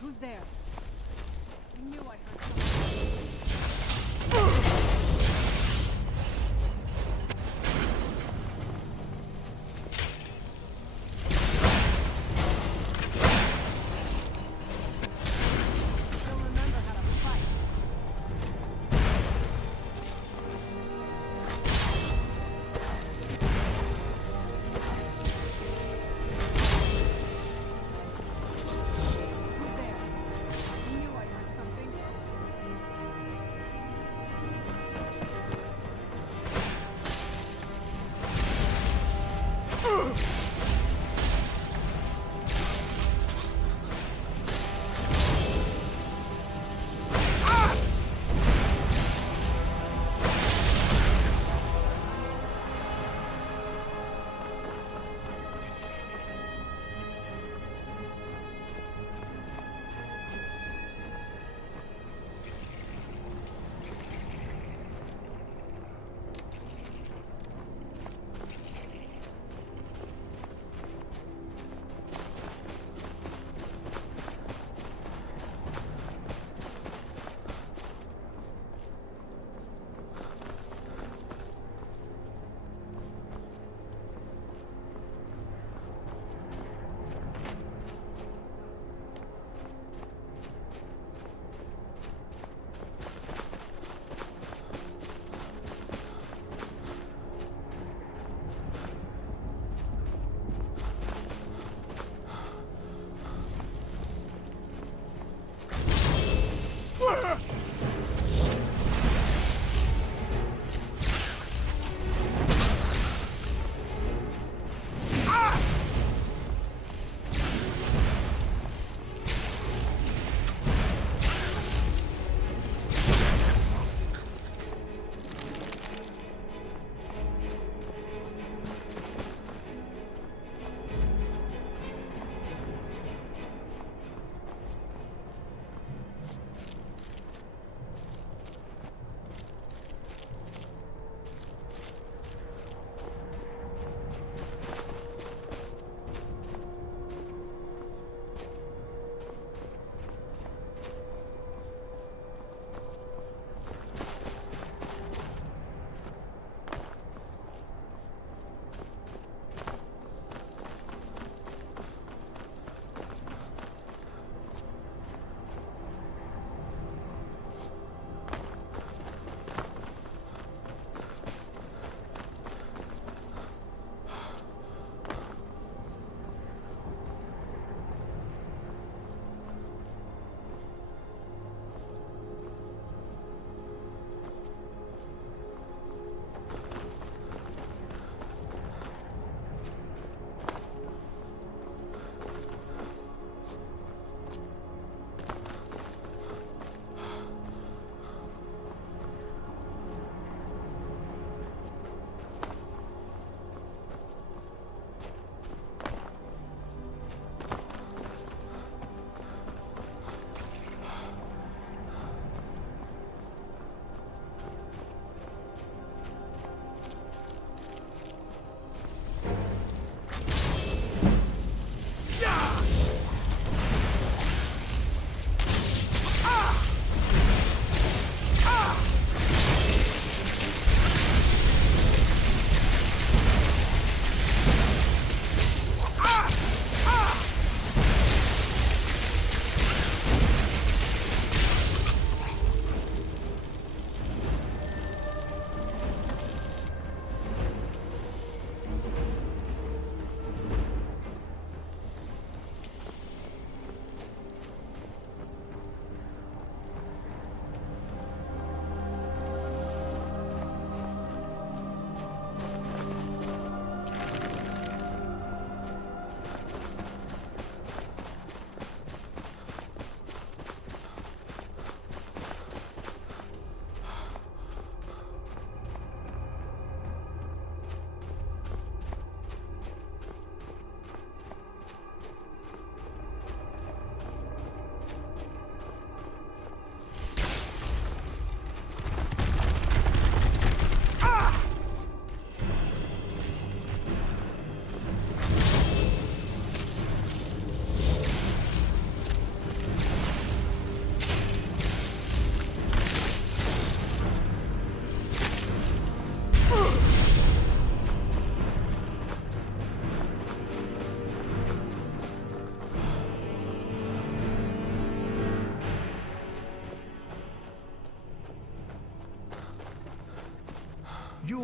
Who's there? I knew I heard something. Still remember how to fight. Who's there? I knew I heard something.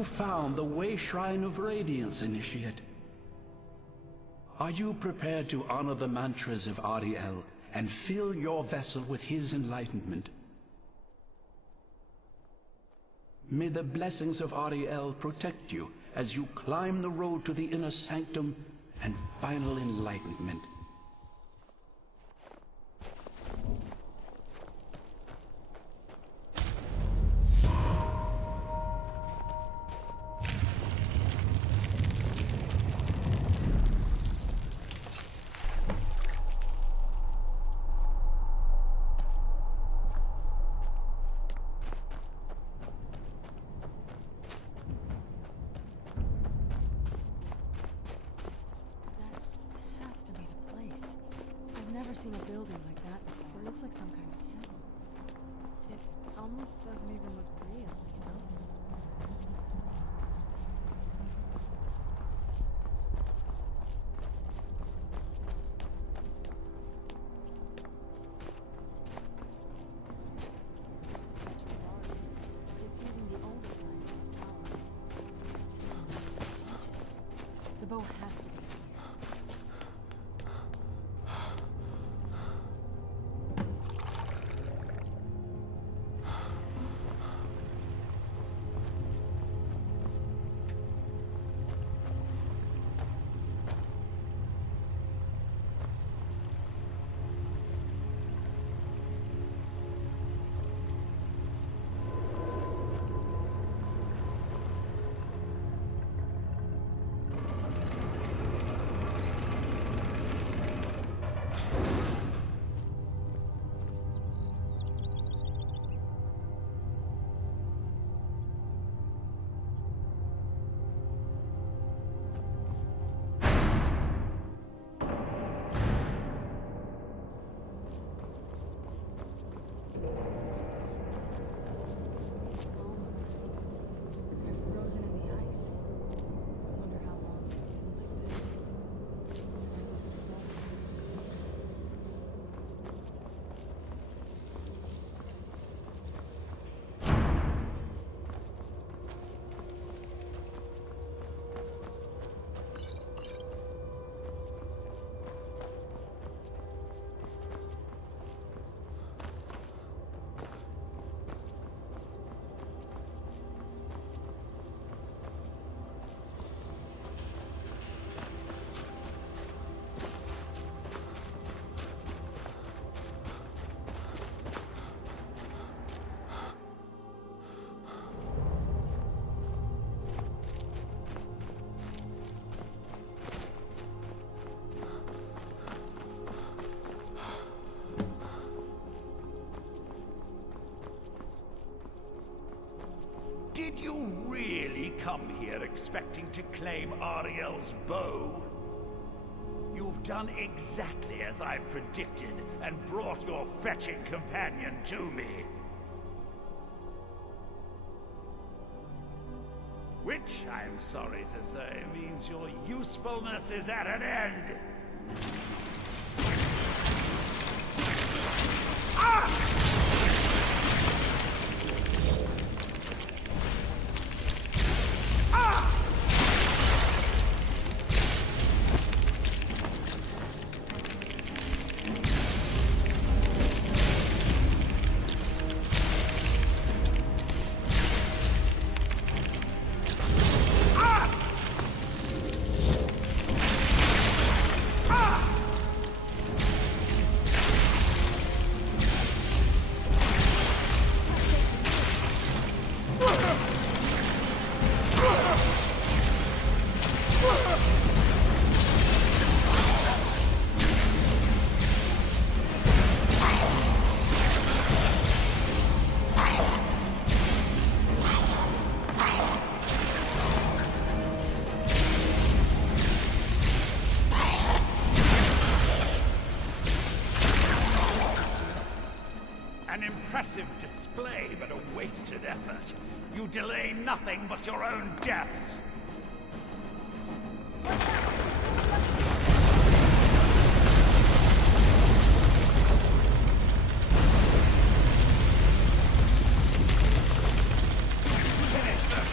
you found the Way Shrine of Radiance, Initiate? Are you prepared to honor the mantras of Ariel and fill your vessel with his enlightenment? May the blessings of Ariel protect you as you climb the road to the inner sanctum and final enlightenment. Seen a building like that before. It looks like some kind of temple. It almost doesn't even look real, you know? This is a sketch of Bard. It's using the older scientific power. This town is ancient. The bow has to be. Did you really come here expecting to claim Ariel's bow? You've done exactly as I predicted and brought your fetching companion to me. Which, I'm sorry to say, means your usefulness is at an end. Ah! An impressive display, but a wasted effort. You delay nothing but your own deaths. Finish them!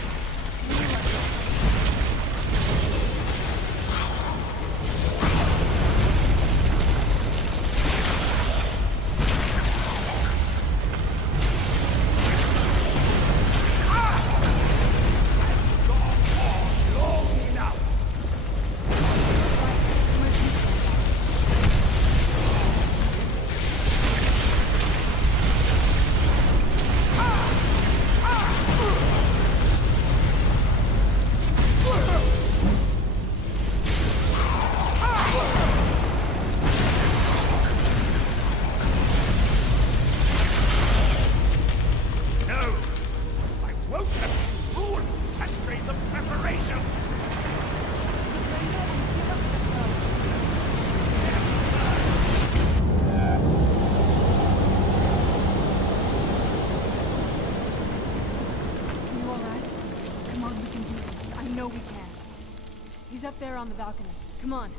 there on the balcony. Come on.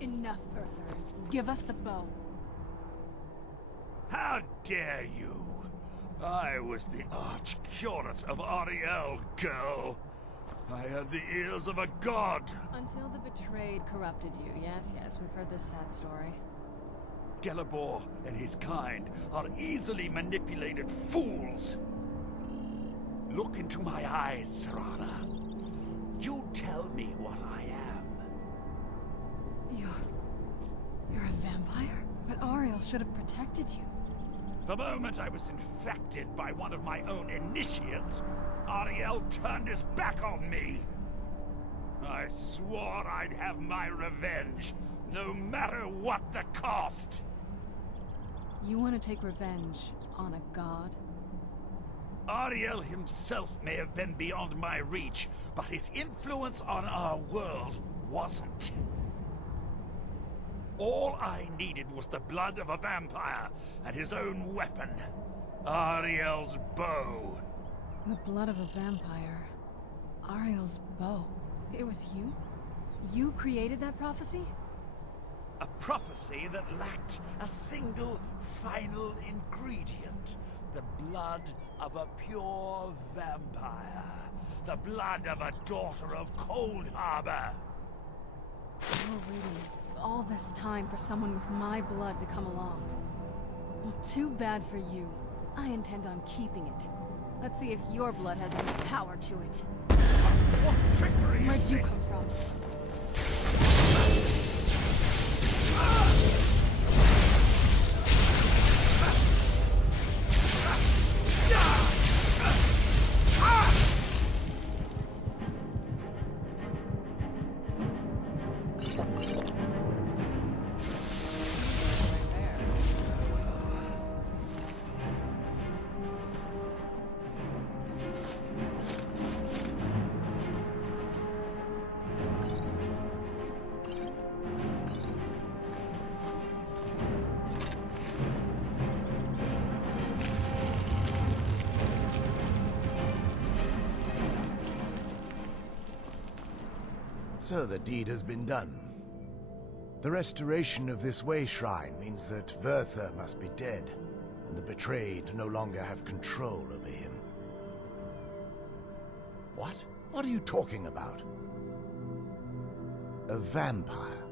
Enough, Werther. Give us the bow. How dare you? I was the arch-curate of Ariel, girl. I had the ears of a god. Until the betrayed corrupted you. Yes, yes, we've heard this sad story. Gelibor and his kind are easily manipulated fools. Look into my eyes, Serana. You tell me what I am. You're a vampire? But Ariel should have protected you. The moment I was infected by one of my own initiates, Ariel turned his back on me. I swore I'd have my revenge, no matter what the cost. You want to take revenge on a god? Ariel himself may have been beyond my reach, but his influence on our world wasn't. All I needed was the blood of a vampire and his own weapon, Ariel's bow. The blood of a vampire. Ariel's bow. It was you? You created that prophecy? A prophecy that lacked a single final ingredient. The blood of a pure vampire. The blood of a daughter of Cold Harbor. Oh, really? All this time for someone with my blood to come along. Well, too bad for you. I intend on keeping it. Let's see if your blood has any power to it. What trickery Where'd is you this? come from? So the deed has been done. The restoration of this way shrine means that Werther must be dead, and the betrayed no longer have control over him. What? What are you talking about? A vampire.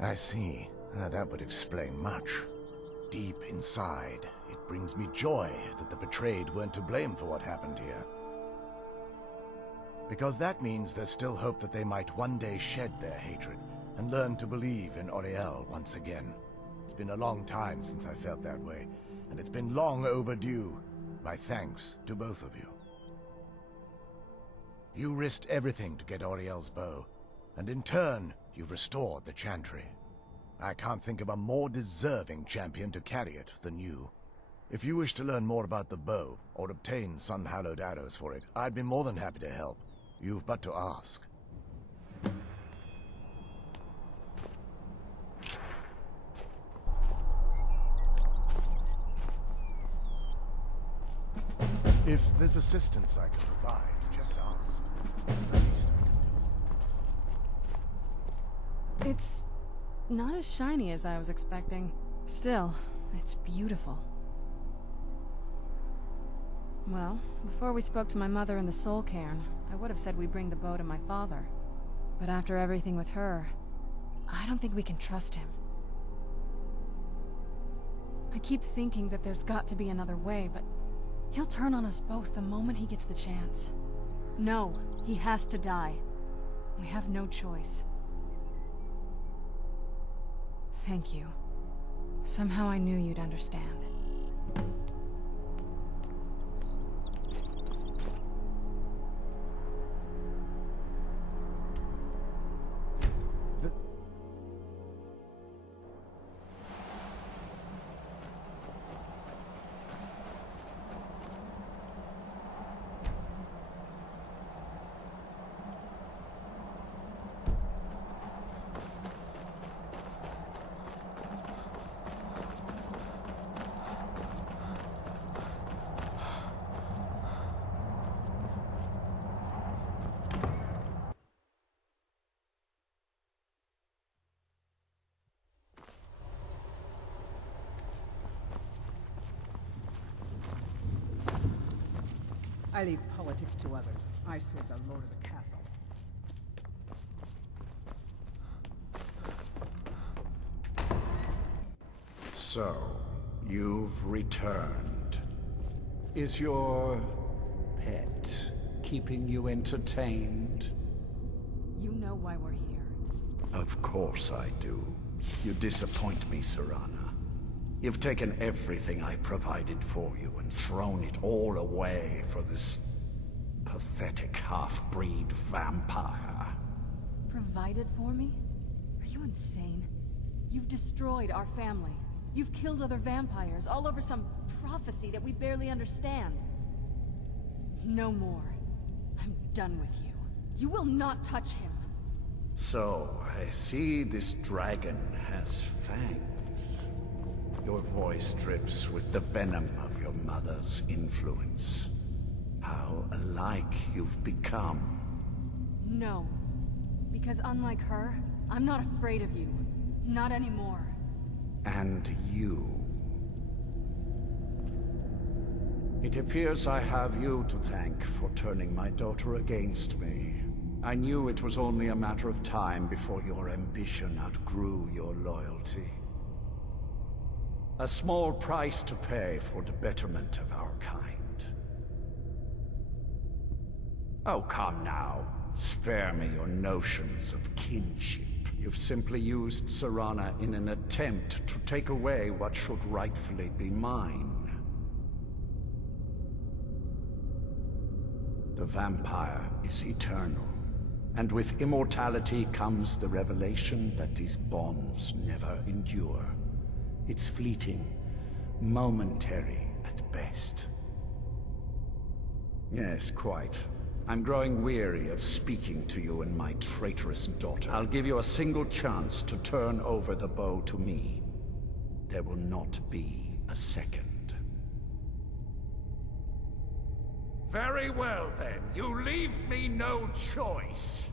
I see. That would explain much. Deep inside, it brings me joy that the betrayed weren't to blame for what happened here. Because that means there's still hope that they might one day shed their hatred and learn to believe in Oriel once again. It's been a long time since I felt that way, and it's been long overdue. My thanks to both of you. You risked everything to get Oriel's bow, and in turn, you've restored the Chantry. I can't think of a more deserving champion to carry it than you. If you wish to learn more about the bow, or obtain sun-hallowed arrows for it, I'd be more than happy to help. You've but to ask. If there's assistance I can provide, just ask. It's the least I can do. It's not as shiny as I was expecting. Still, it's beautiful. Well, before we spoke to my mother in the Soul Cairn, I would have said we bring the bow to my father. But after everything with her, I don't think we can trust him. I keep thinking that there's got to be another way, but he'll turn on us both the moment he gets the chance. No, he has to die. We have no choice. Thank you. Somehow I knew you'd understand. I leave politics to others. I serve the lord of the castle. So, you've returned. Is your pet keeping you entertained? You know why we're here. Of course I do. You disappoint me, Serana. You've taken everything I provided for you and thrown it all away for this pathetic half-breed vampire. Provided for me? Are you insane? You've destroyed our family. You've killed other vampires, all over some prophecy that we barely understand. No more. I'm done with you. You will not touch him. So, I see this dragon has fangs. Your voice drips with the venom of your mother's influence. How alike you've become. No. Because unlike her, I'm not afraid of you. Not anymore. And you. It appears I have you to thank for turning my daughter against me. I knew it was only a matter of time before your ambition outgrew your loyalty. A small price to pay for the betterment of our kind. Oh, come now. Spare me your notions of kinship. You've simply used Serana in an attempt to take away what should rightfully be mine. The vampire is eternal, and with immortality comes the revelation that these bonds never endure. It's fleeting, momentary at best. Yes, quite. I'm growing weary of speaking to you and my traitorous daughter. I'll give you a single chance to turn over the bow to me. There will not be a second. Very well, then. You leave me no choice.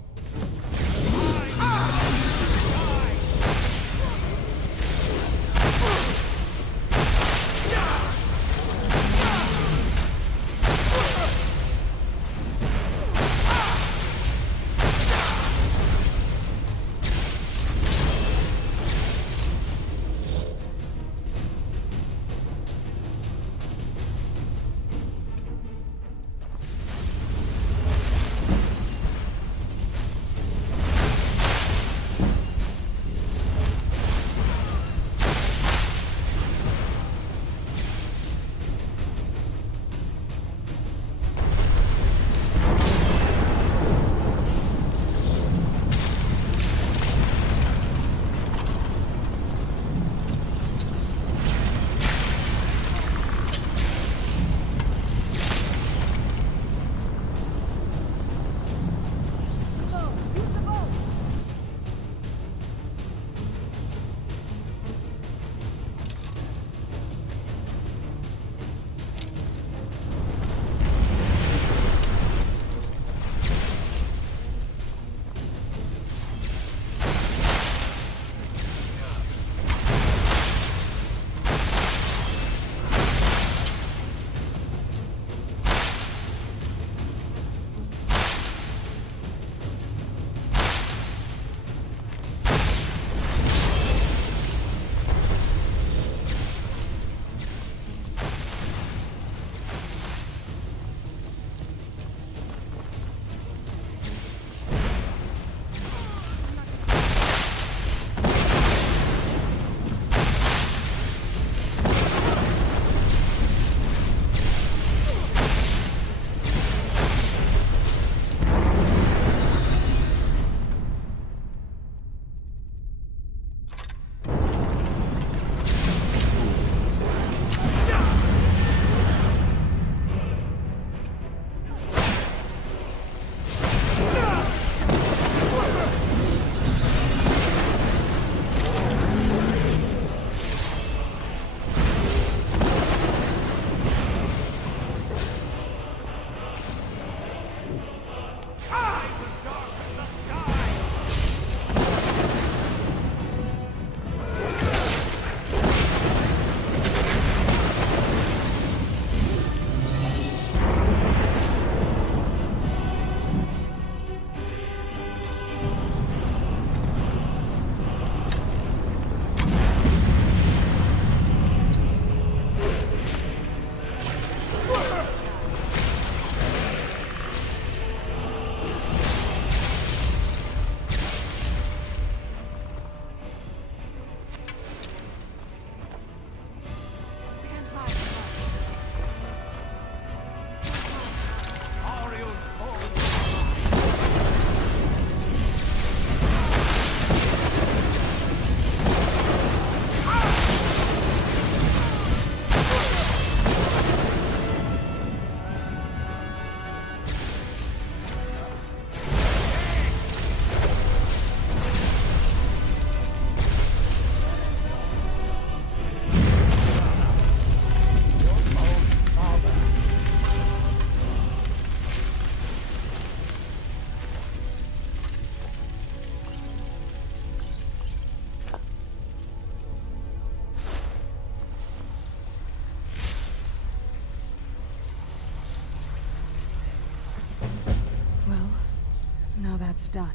that's done.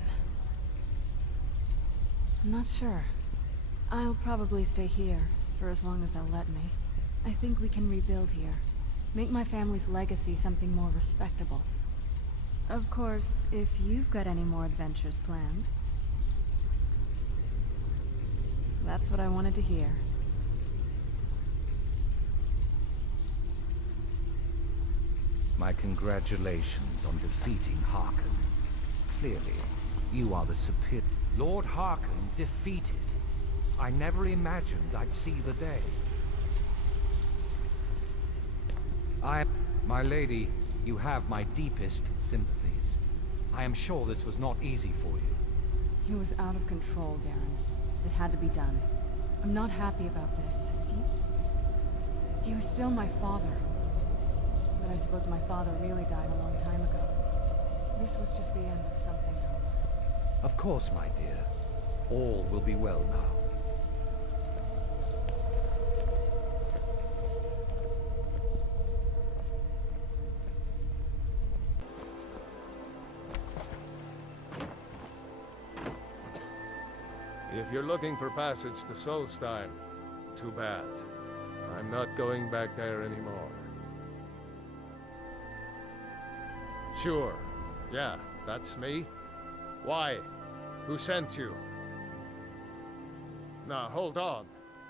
I'm not sure. I'll probably stay here, for as long as they'll let me. I think we can rebuild here. Make my family's legacy something more respectable. Of course, if you've got any more adventures planned. That's what I wanted to hear. My congratulations on defeating Harkon. Clearly, you are the superior... Lord Harkon defeated. I never imagined I'd see the day. My lady, you have my deepest sympathies. I am sure this was not easy for you. He was out of control, Garen. It had to be done. I'm not happy about this. He was still my father. But I suppose my father really died a long time ago. This was just the end of something else. Of course, my dear. All will be well now. If you're looking for passage to Solstheim, too bad. I'm not going back there anymore. Sure. Yeah, that's me. Why? Who sent you? Now, hold on.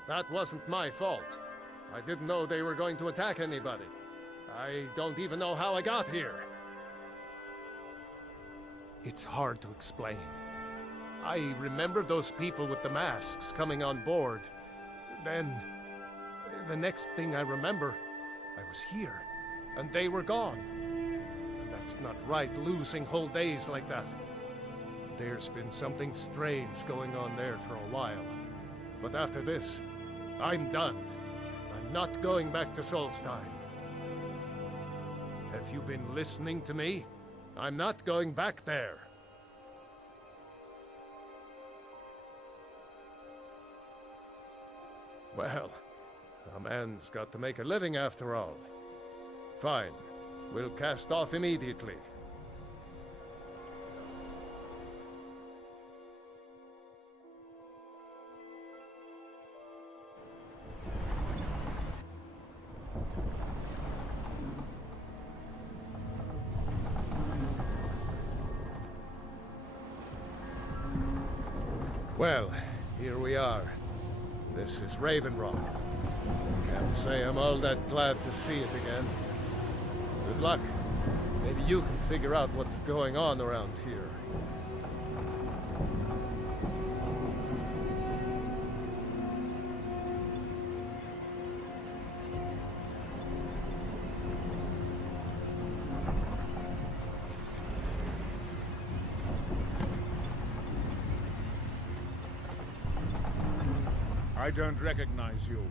That wasn't my fault. I didn't know they were going to attack anybody. I don't even know how I got here. It's hard to explain. I remember those people with the masks coming on board. Then, the next thing I remember, I was here, and they were gone. And that's not right, losing whole days like that. There's been something strange going on there for a while. But after this, I'm done. I'm not going back to Solstheim. Have you been listening to me? I'm not going back there. Well, a man's got to make a living after all. Fine. We'll cast off immediately. Well, here we are. This is Raven Rock. Can't say I'm all that glad to see it again. Good luck. Maybe you can figure out what's going on around here. I don't recognize you.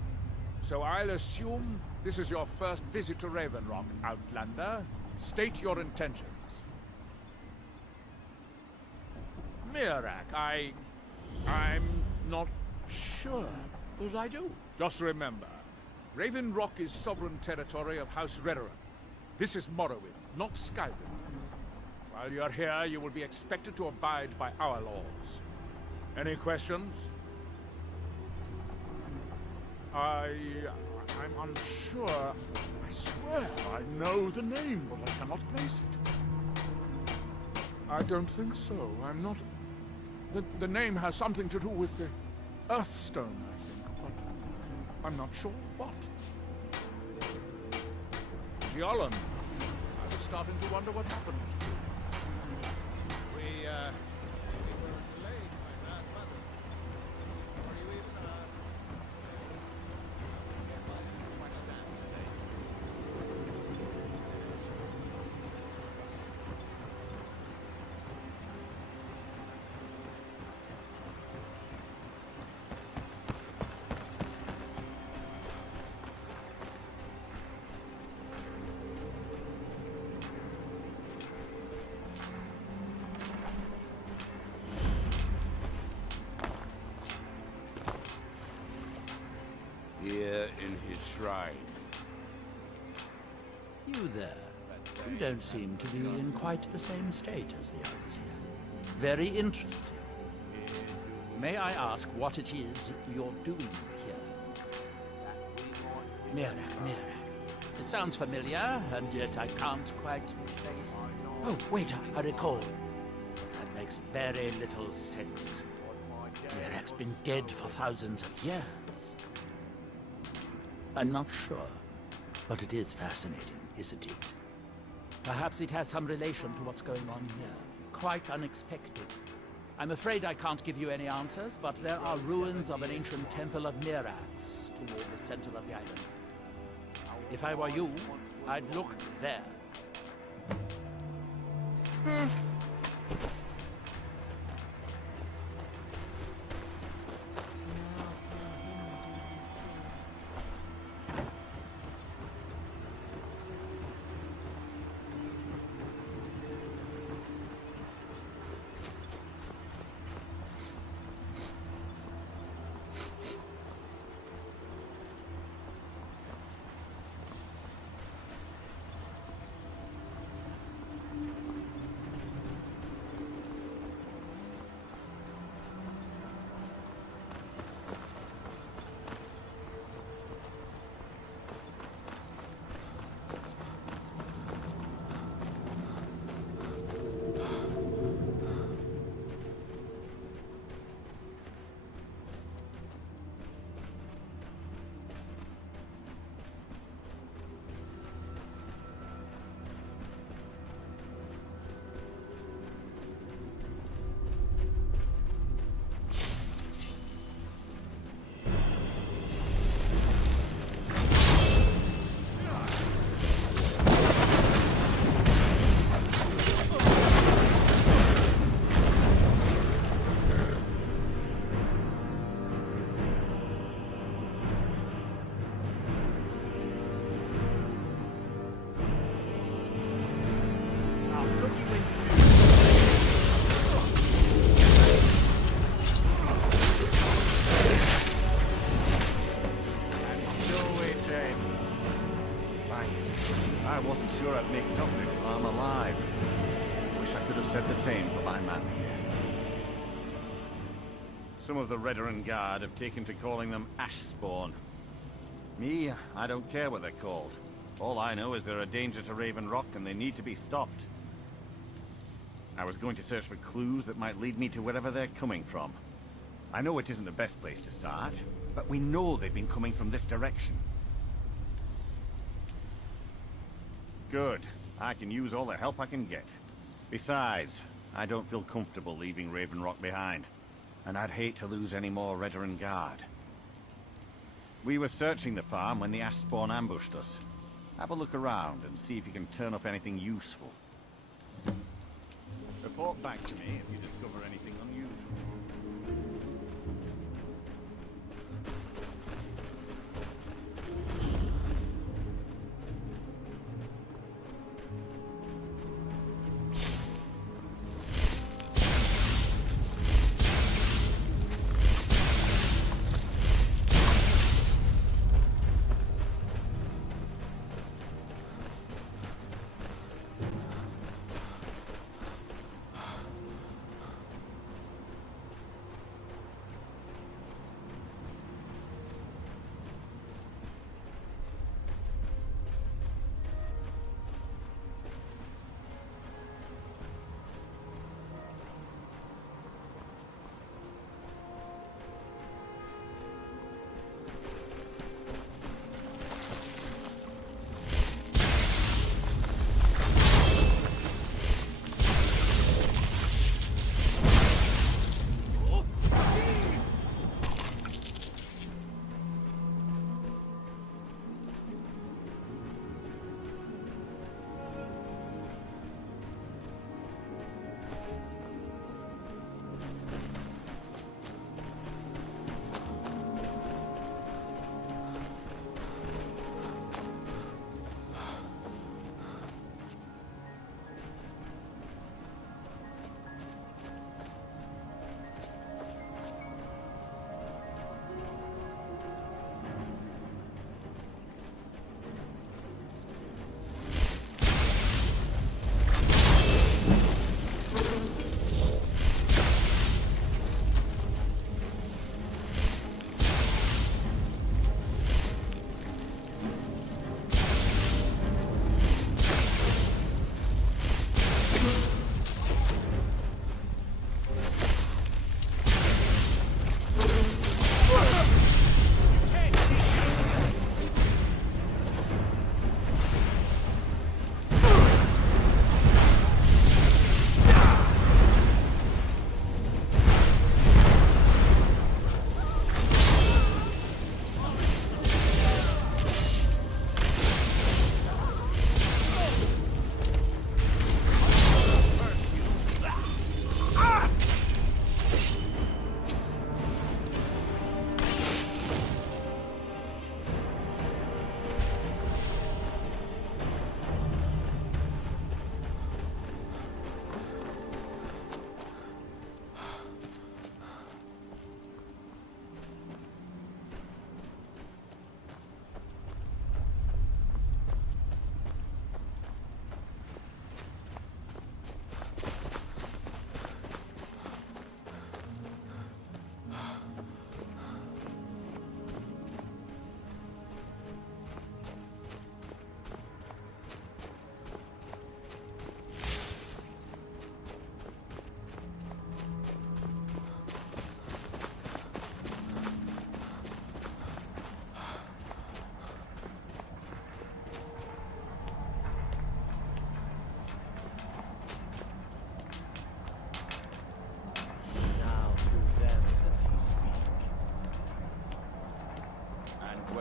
So I'll assume this is your first visit to Raven Rock, Outlander. State your intentions. Mirak, I'm not sure, but I do. Just remember, Raven Rock is sovereign territory of House Redoran. This is Morrowind, not Skyrim. While you're here, you will be expected to abide by our laws. Any questions? I'm unsure. I swear I know the name, but I cannot place it. I don't think so. I'm not... The name has something to do with the Earthstone, I think, but I'm not sure what. Giolan, I was starting to wonder what happened. We were delayed by bad weather. Are you even what's that today? Here in his shrine. You there. You don't seem to be in quite the same state as the others here. Very interesting. May I ask what it is you're doing here? Mirrak. It sounds familiar, and yet I can't quite place... Oh, wait, I recall. That makes very little sense. Mirrak's been dead for thousands of years. I'm not sure, but it is fascinating, isn't it? Perhaps it has some relation to what's going on here. Quite unexpected. I'm afraid I can't give you any answers, but there are ruins of an ancient temple of Miraks toward the center of the island. If I were you, I'd look there. I wasn't sure I'd make it off this farm alive. Wish I could have said the same for my man here. Some of the Redoran Guard have taken to calling them Ashspawn. Me, I don't care what they're called. All I know is they're a danger to Raven Rock and they need to be stopped. I was going to search for clues that might lead me to wherever they're coming from. I know it isn't the best place to start, but we know they've been coming from this direction. Good. I can use all the help I can get. Besides, I don't feel comfortable leaving Raven Rock behind, and I'd hate to lose any more Redoran Guard. We were searching the farm when the Ashspawn ambushed us. Have a look around and see if you can turn up anything useful. Report back to me if you discover anything unusual.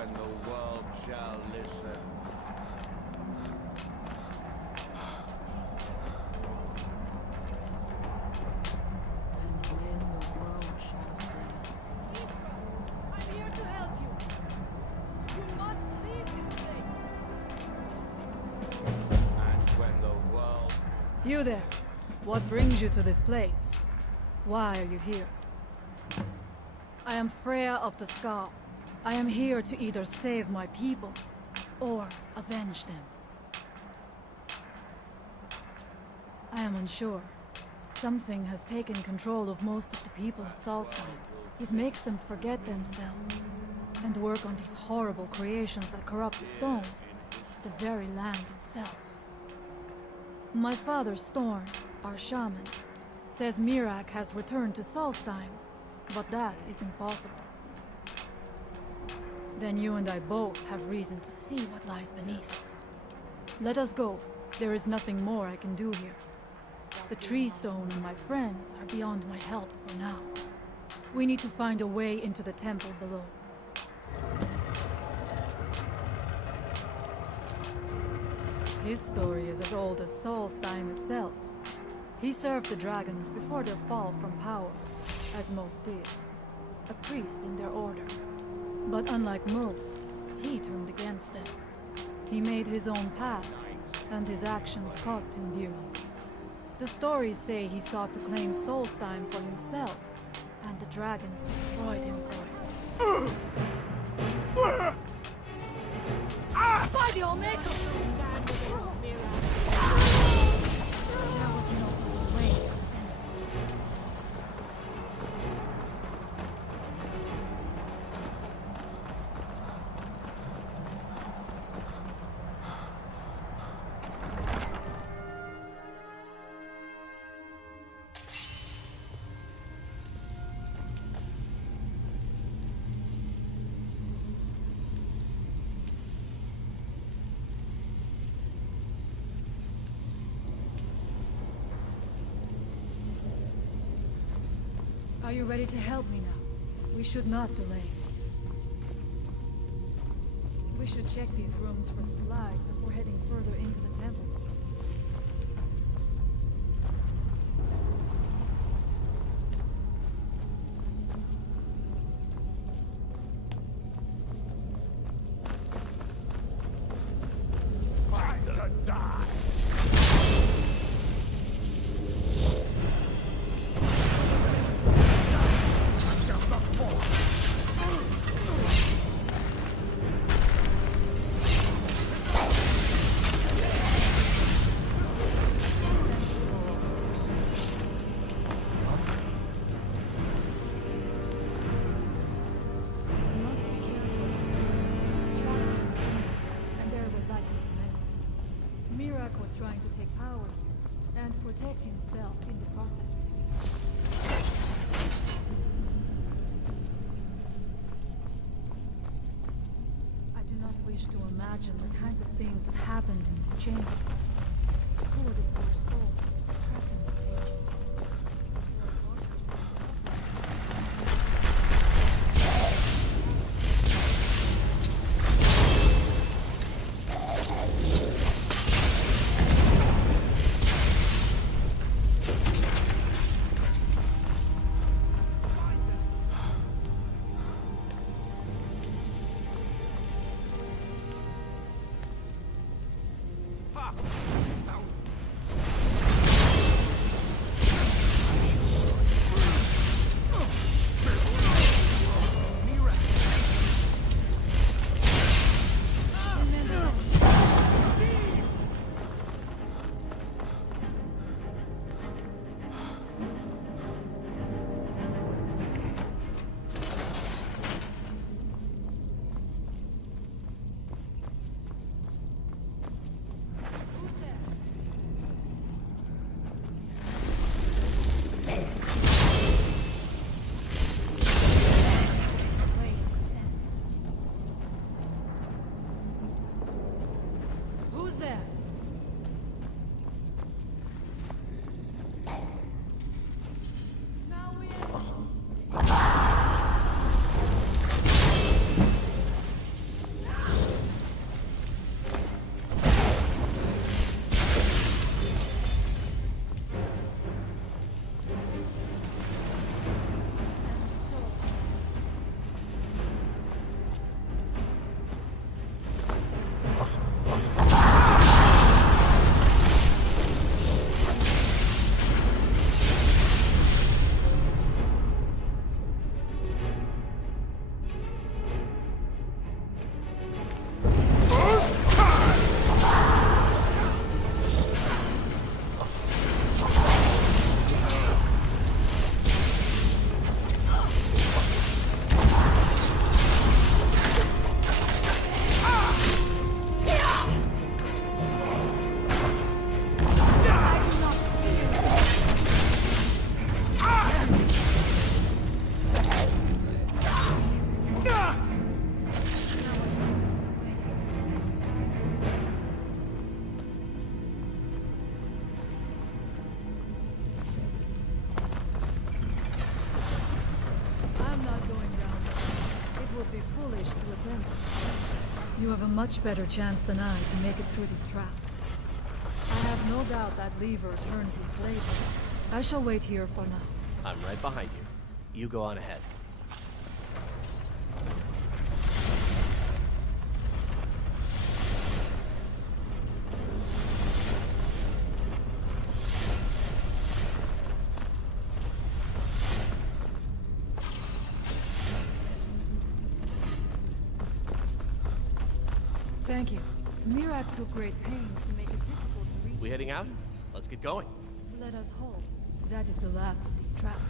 when the world shall listen. I'm here to help you. You must leave this place. And when the world... You there. What brings you to this place? Why are you here? I am Freya of the Scar. I am here to either save my people, or avenge them. I am unsure. Something has taken control of most of the people of Solstheim. It makes them forget themselves, and work on these horrible creations that corrupt the stones, the very land itself. My father Storm, our shaman, says Mirak has returned to Solstheim, but that is impossible. Then you and I both have reason to see what lies beneath us. Let us go. There is nothing more I can do here. The tree stone and my friends are beyond my help for now. We need to find a way into the temple below. His story is as old as Solstheim itself. He served the dragons before their fall from power, as most did. A priest in their order. But unlike most, he turned against them. He made his own path, and his actions cost him dearly. The stories say he sought to claim Solstheim for himself, and the dragons destroyed him for it. By the Omega! There was no other way to end. Are you ready to help me now? We should not delay. We should check these rooms for supplies before heading further into the temple. Fight to die! Mirak was trying to take power and protect himself in the process. I do not wish to imagine the kinds of things that happened in this chamber. Poor the poor souls trapped in these pages. foolish to attempt. You have a much better chance than I to make it through these traps. I have no doubt that lever turns these blades. I shall wait here for now. I'm right behind you. You go on ahead. Thank you. Mirak took great pains to make it difficult to reach. We heading out? Let's get going. Let us hope that is the last of these traps.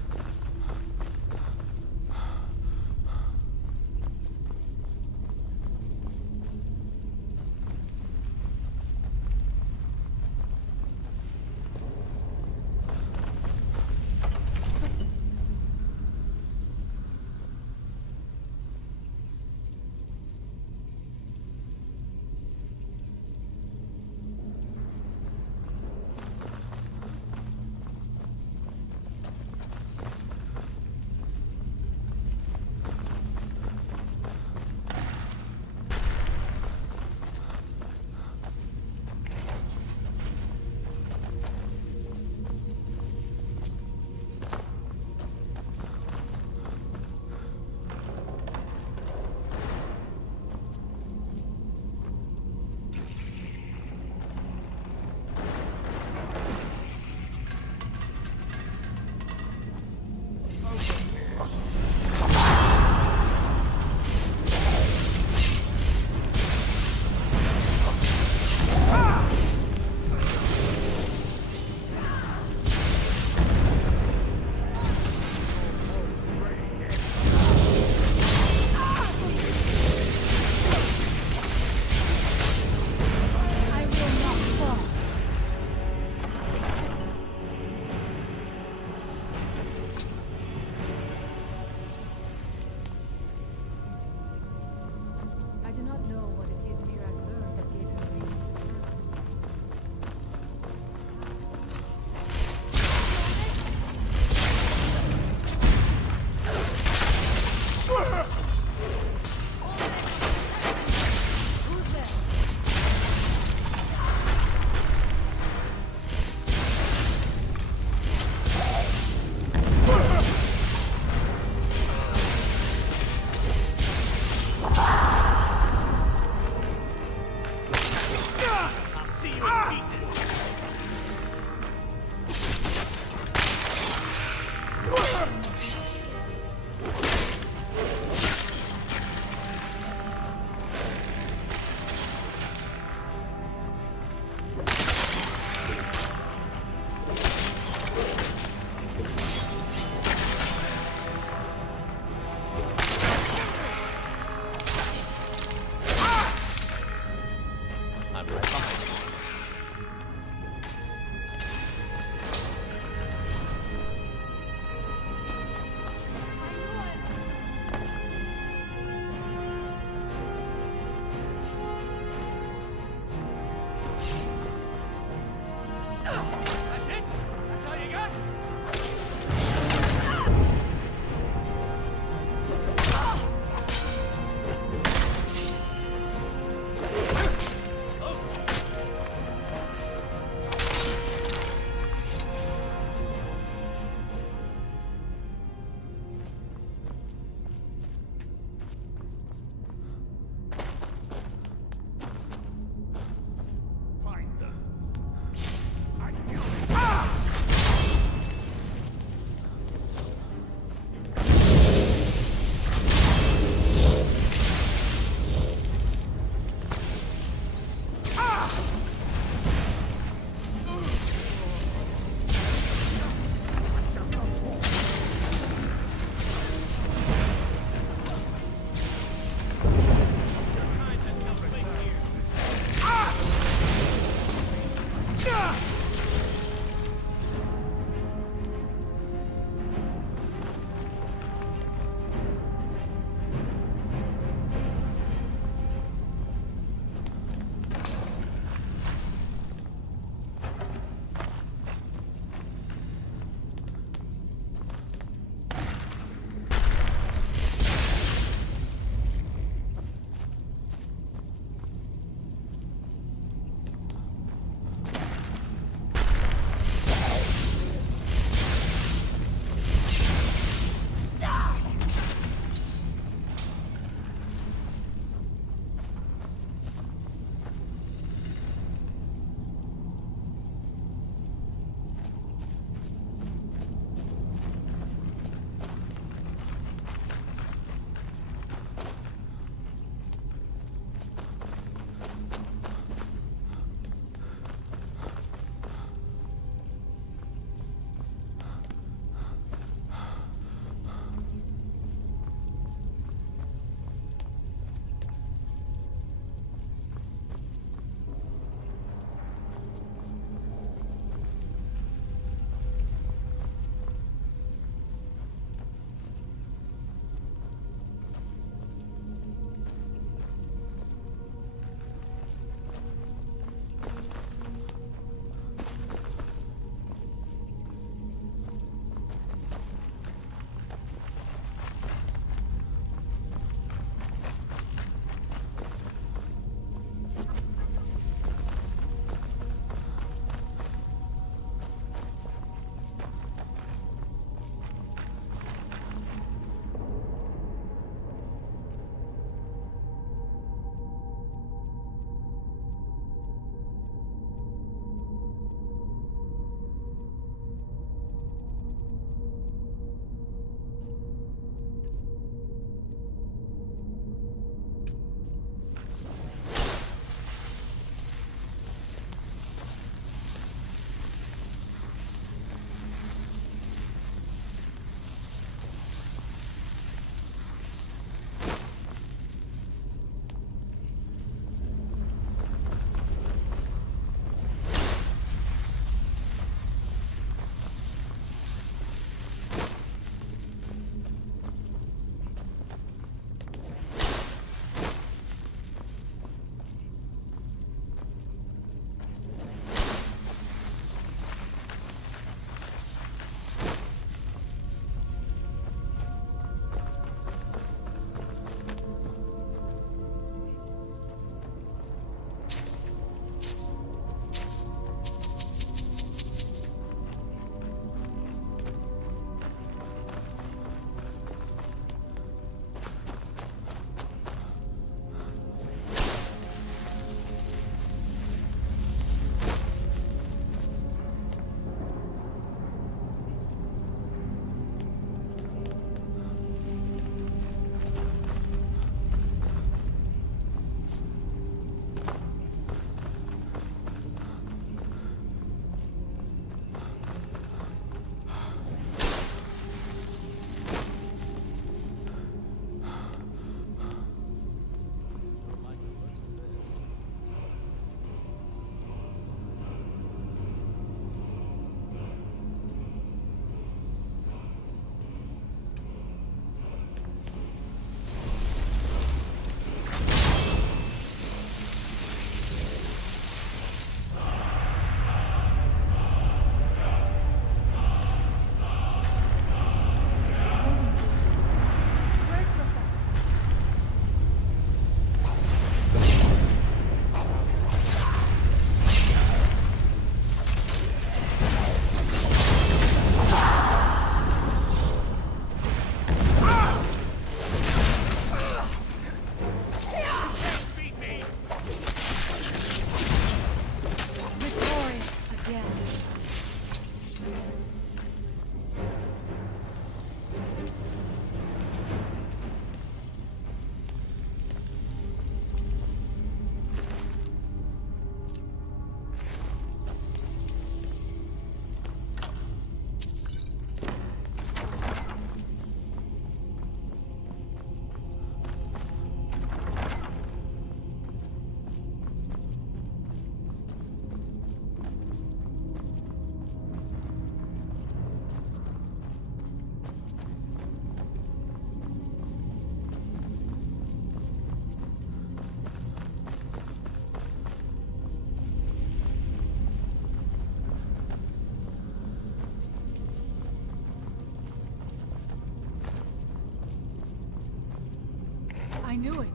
I knew it.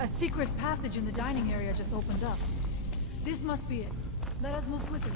A secret passage in the dining area just opened up. This must be it. Let us move quickly.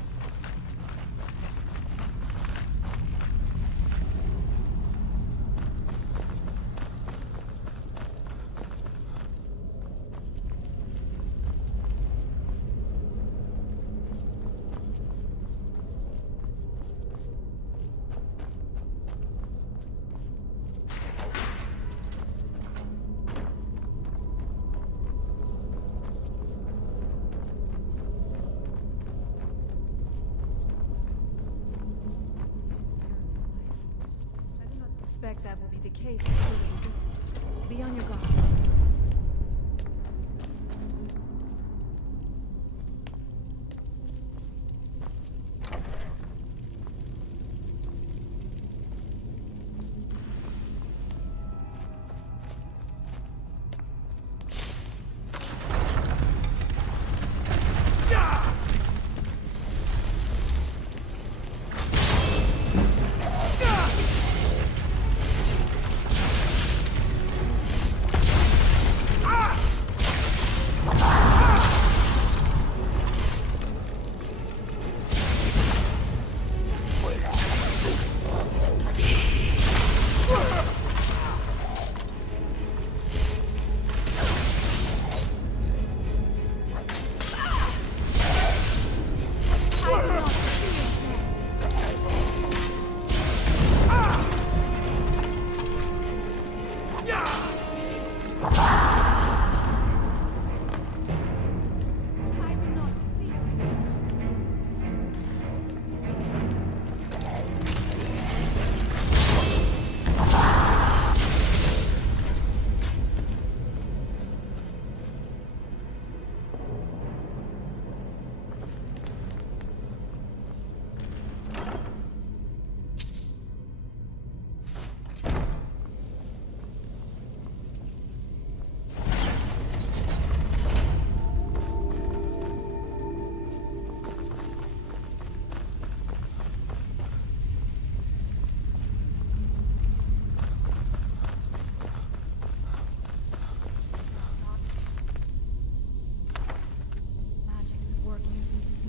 That will be the case until we do. Be on your guard.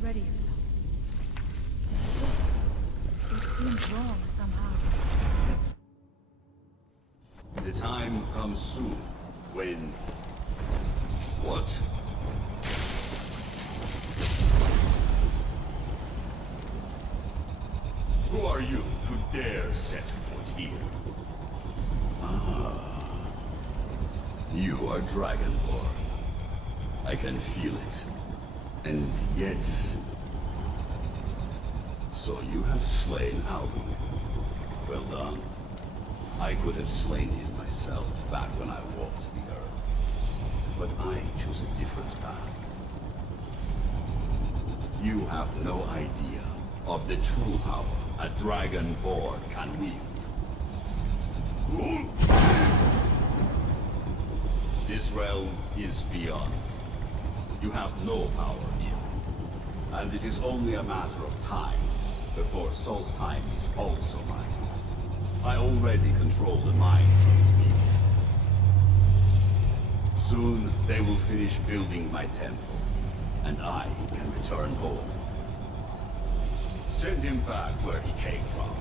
Ready yourself. It seems wrong somehow. The time comes soon when... What? Who are you to dare set foot here? Ah. You are Dragonborn. I can feel it. And yet... So you have slain Alduin. Well done. I could have slain him myself back when I walked the earth. But I chose a different path. You have no idea of the true power a Dragonborn can wield. This realm is beyond. You have no power here. And it is only a matter of time before Solstheim is also mine. I already control the minds of its people. Soon they will finish building my temple, and I can return home. Send him back where he came from.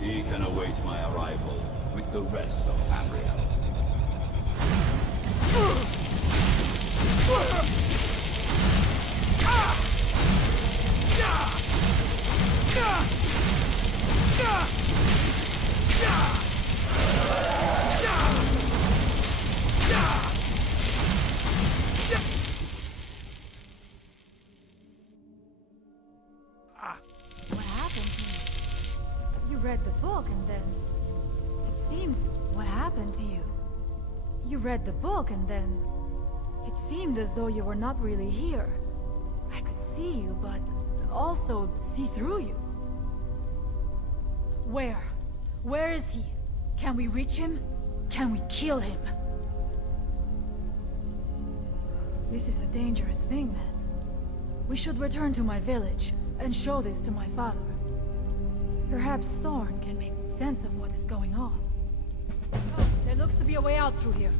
He can await my arrival with the rest of Tamriel. What happened to you? You read the book and then... It seemed... What happened to you? You read the book and then... It seemed as though you were not really here. I could see you, but also see through you. Where? Where is he? Can we reach him? Can we kill him? This is a dangerous thing, then. We should return to my village and show this to my father. Perhaps Storn can make sense of what is going on. Oh, there's There looks to be a way out through here.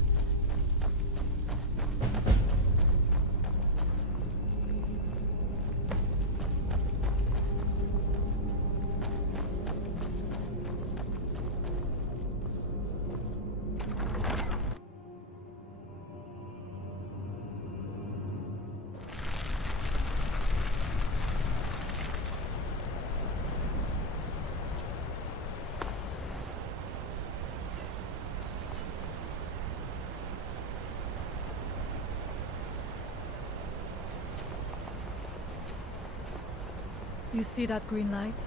You see that green light?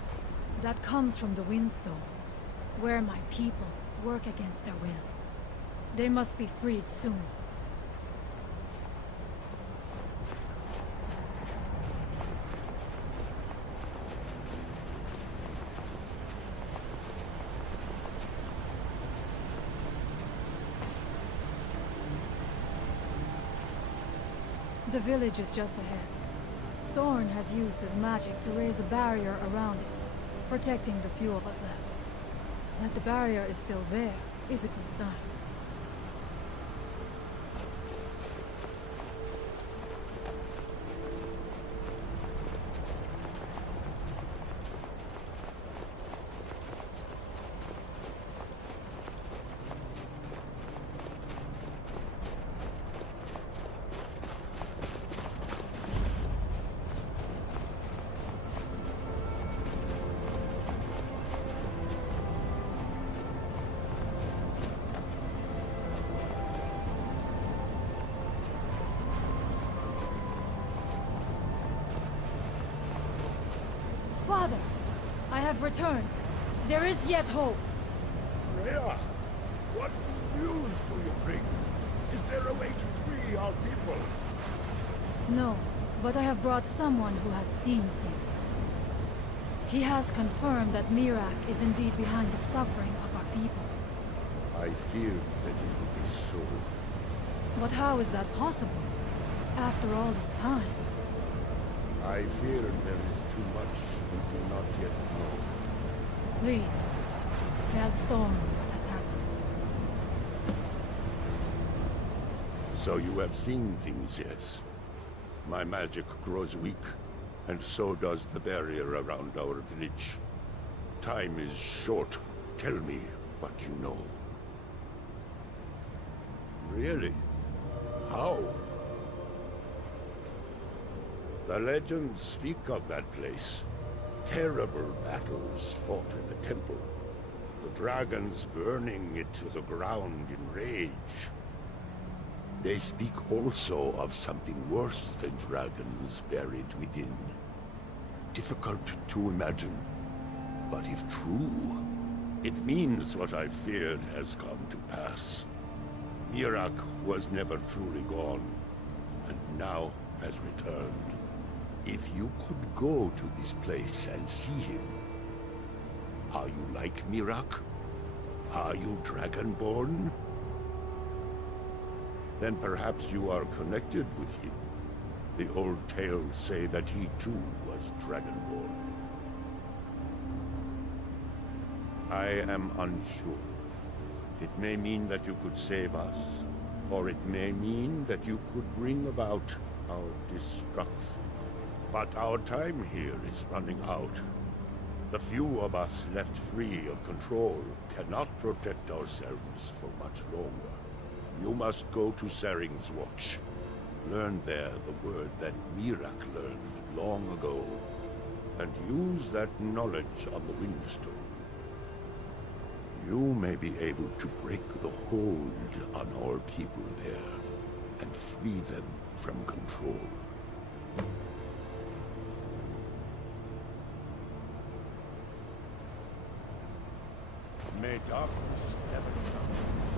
That comes from the Windstone, where my people work against their will. They must be freed soon. The village is just ahead. Storn has used his magic to raise a barrier around it, protecting the few of us left. That the barrier is still there is a good sign. Father, I have returned. There is yet hope. Freya, what news do you bring? Is there a way to free our people? No, but I have brought someone who has seen things. He has confirmed that Mirak is indeed behind the suffering of our people. I feared that it would be so. But how is that possible? After all this time? I fear there is too much we do not yet know. Please, tell Storm what has happened. So you have seen things, yes? My magic grows weak, and so does the barrier around our village. Time is short. Tell me what you know. Really? How? The legends speak of that place. Terrible battles fought at the temple. The dragons burning it to the ground in rage. They speak also of something worse than dragons buried within. Difficult to imagine, but if true, it means what I feared has come to pass. Mirak was never truly gone, and now has returned. If you could go to this place and see him, are you like Mirak? Are you Dragonborn? Then perhaps you are connected with him. The old tales say that he too was Dragonborn. I am unsure. It may mean that you could save us, or it may mean that you could bring about our destruction. But our time here is running out. The few of us left free of control cannot protect ourselves for much longer. You must go to Saring's Watch. Learn there the word that Mirak learned long ago, and use that knowledge on the Windstone. You may be able to break the hold on our people there, and free them from control. May darkness never touch you.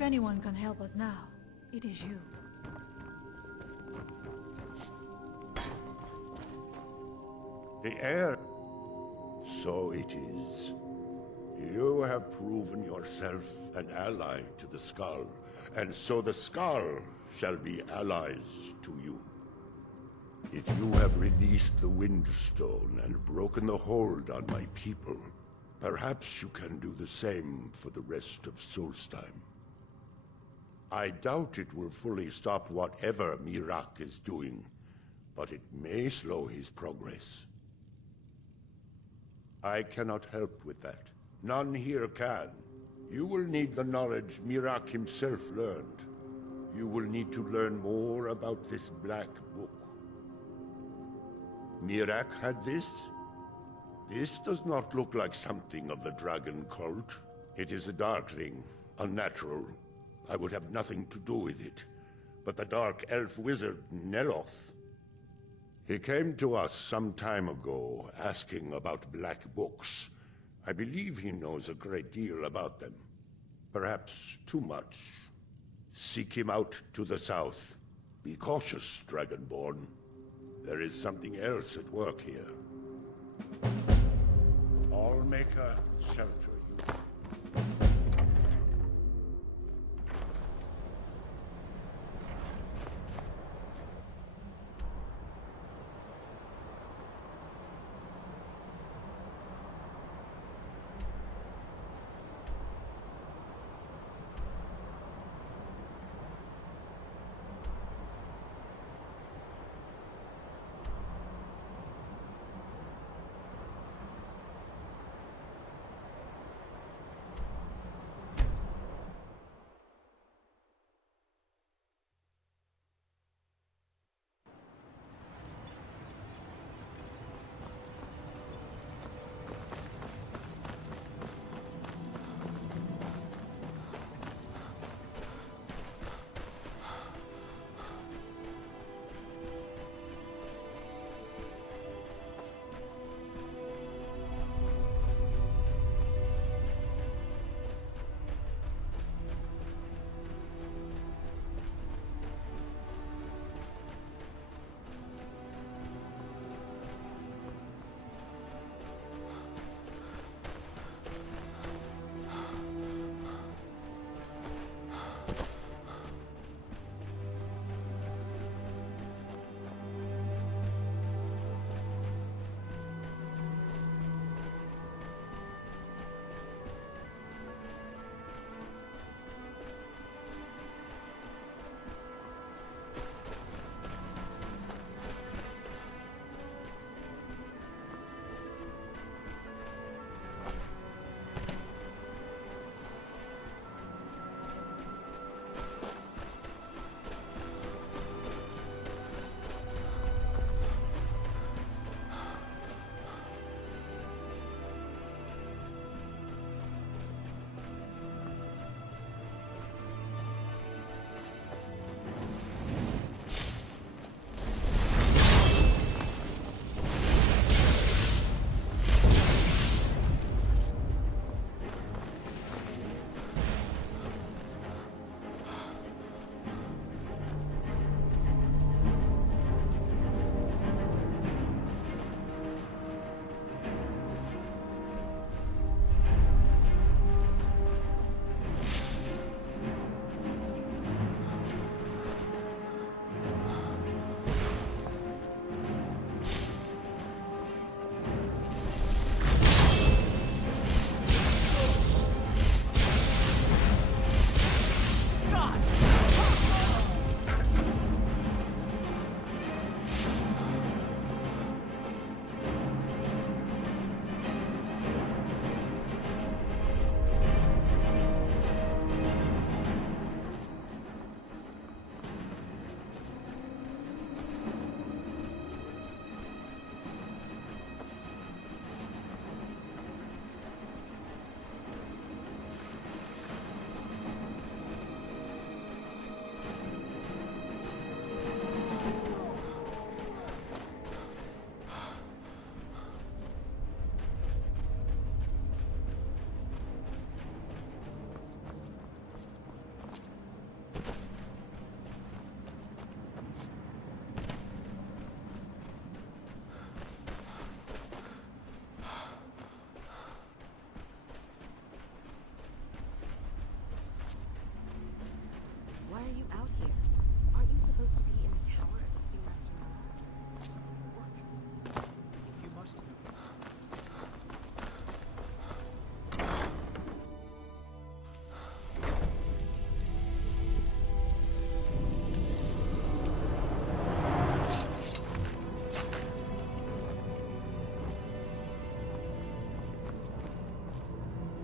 If anyone can help us now, it is you. The air. So it is. You have proven yourself an ally to the Skull, and so the Skull shall be allies to you. If you have released the Windstone and broken the hold on my people, perhaps you can do the same for the rest of Solstheim. I doubt it will fully stop whatever Miraak is doing, but it may slow his progress. I cannot help with that. None here can. You will need the knowledge Miraak himself learned. You will need to learn more about this Black Book. Miraak had this? This does not look like something of the dragon cult. It is a dark thing, unnatural. I would have nothing to do with it. But the dark elf wizard, Neloth. He came to us some time ago, asking about black books. I believe he knows a great deal about them. Perhaps too much. Seek him out to the south. Be cautious, Dragonborn. There is something else at work here. Allmaker, shelter you.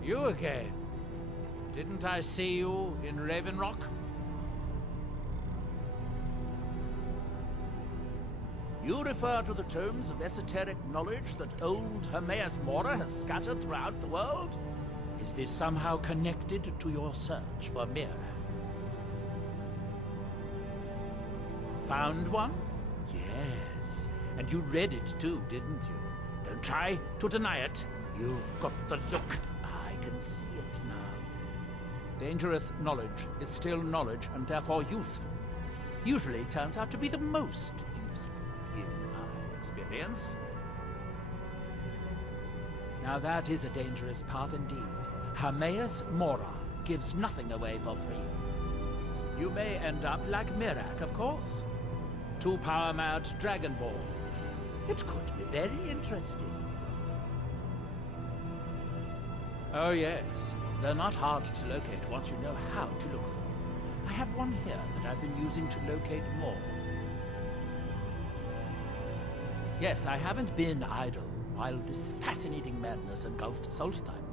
You again. Didn't I see you in Raven Rock? You refer to the tomes of esoteric knowledge that old Hermaeus Mora has scattered throughout the world? Is this somehow connected to your search for Mira? Found one? Yes. And you read it too, didn't you? Don't try to deny it. You've got the look. I can see it now. Dangerous knowledge is still knowledge and therefore useful. Usually turns out to be the most useful, in my experience. Now that is a dangerous path indeed. Hermaeus Mora gives nothing away for free. You may end up like Mirak, of course. Too power-mad Dragonborn. It could be very interesting. Oh yes, they're not hard to locate once you know how to look for them. I have one here that I've been using to locate more. Yes, I haven't been idle while this fascinating madness engulfed Solstheim.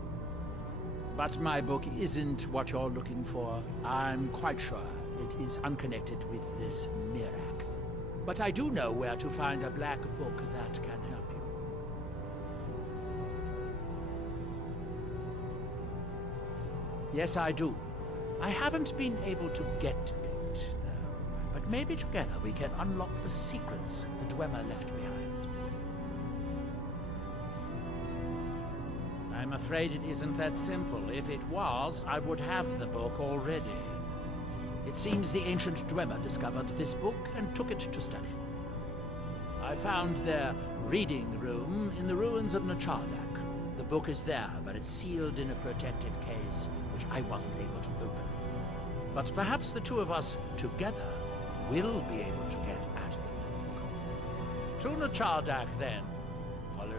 But my book isn't what you're looking for. I'm quite sure it is unconnected with this Mirak. But I do know where to find a black book that can help you. Yes, I do. I haven't been able to get to it, though. But maybe together we can unlock the secrets the Dwemer left behind. I'm afraid it isn't that simple. If it was, I would have the book already. It seems the ancient Dwemer discovered this book and took it to study. I found their reading room in the ruins of Nachardak. The book is there, but it's sealed in a protective case, which I wasn't able to open. But perhaps the two of us together will be able to get at the book. To Nachardak, then. Follow me.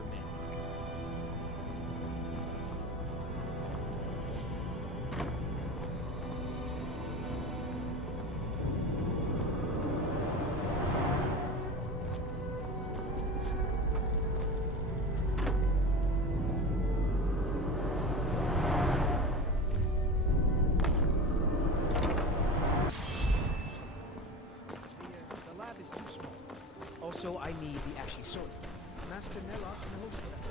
Also, I need the ashy sword. Master Nelloc knows what I...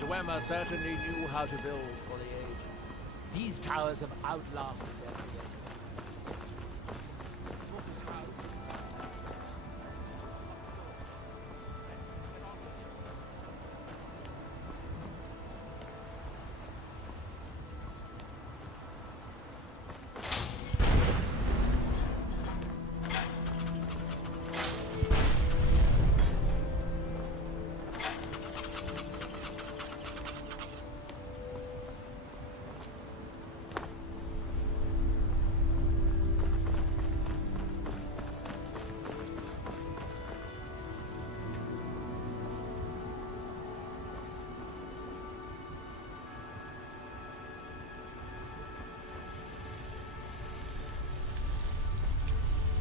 Dwemer certainly knew how to build for the ages. These towers have outlasted their creators.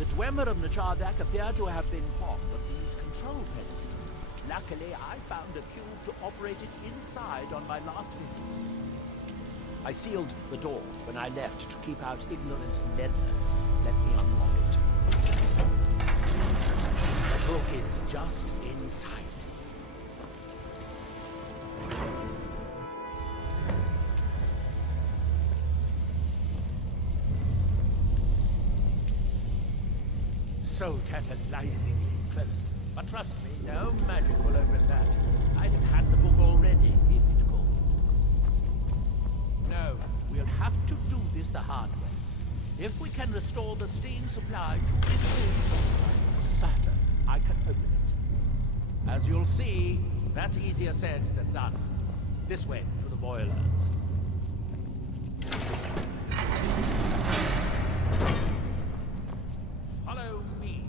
Dwemer of Nachardak appear to have been fond of these control pedestals. Luckily, I found a cube to operate it inside on my last visit. I sealed the door when I left to keep out ignorant meddlers. Let me unlock it. The book is just inside. So tantalizingly close. But trust me, no magic will open that. I'd have had the book already if it could. No, we'll have to do this the hard way. If we can restore the steam supply to this room, I'm certain I can open it. As you'll see, that's easier said than done. This way to the boilers. Follow me.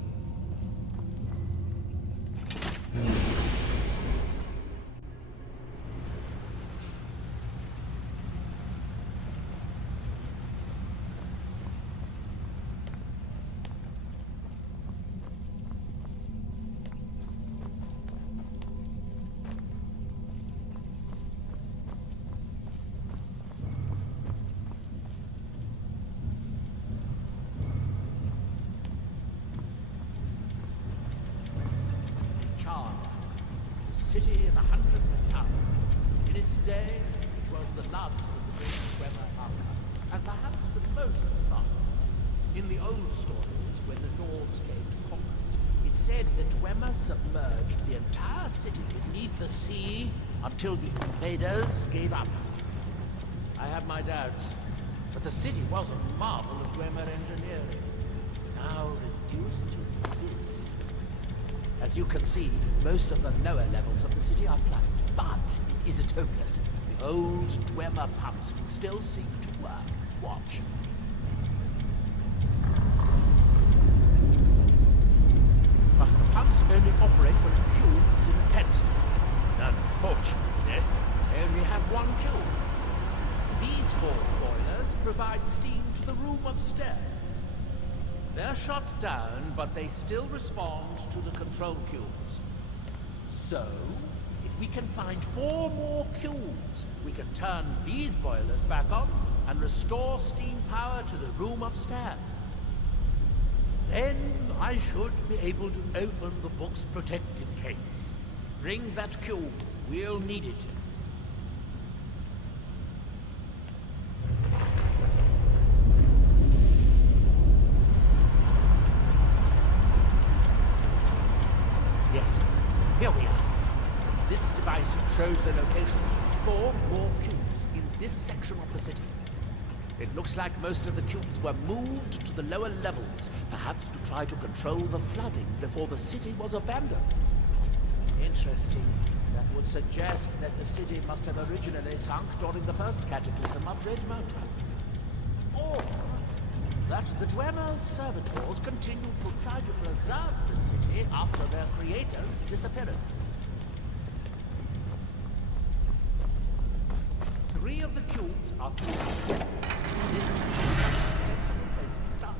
City in 100th town. In its day, it was the largest of the great Dwemer archives, and perhaps the most advanced. In the old stories, when the Nords came to conquer it, it said that Dwemer submerged the entire city beneath the sea until the invaders gave up. I have my doubts, but the city was a marvel of Dwemer engineering, now reduced to this. As you can see, most of the lower levels of the city are flooded, but it isn't hopeless. The old Dwemer pumps still seem to work. Watch. But the pumps only operate when the cube is in the pedestal. Unfortunately, they only have one cube. These 4 boilers provide steam to the room upstairs. They're shut down, but they still respond to the control cubes. So, if we can find 4 more cubes, we can turn these boilers back on and restore steam power to the room upstairs. Then I should be able to open the book's protective case. Bring that cube. We'll need it. Yes, here we are. This device shows the location of 4 more cubes in this section of the city. It looks like most of the cubes were moved to the lower levels, perhaps to try to control the flooding before the city was abandoned. Interesting. That would suggest that the city must have originally sunk during the first cataclysm of Red Mountain. Or that the Dwemer's servitors continued to try to preserve the city after their creator's disappearance. 3 of the cubes are filled. This seems like a sensible place to start.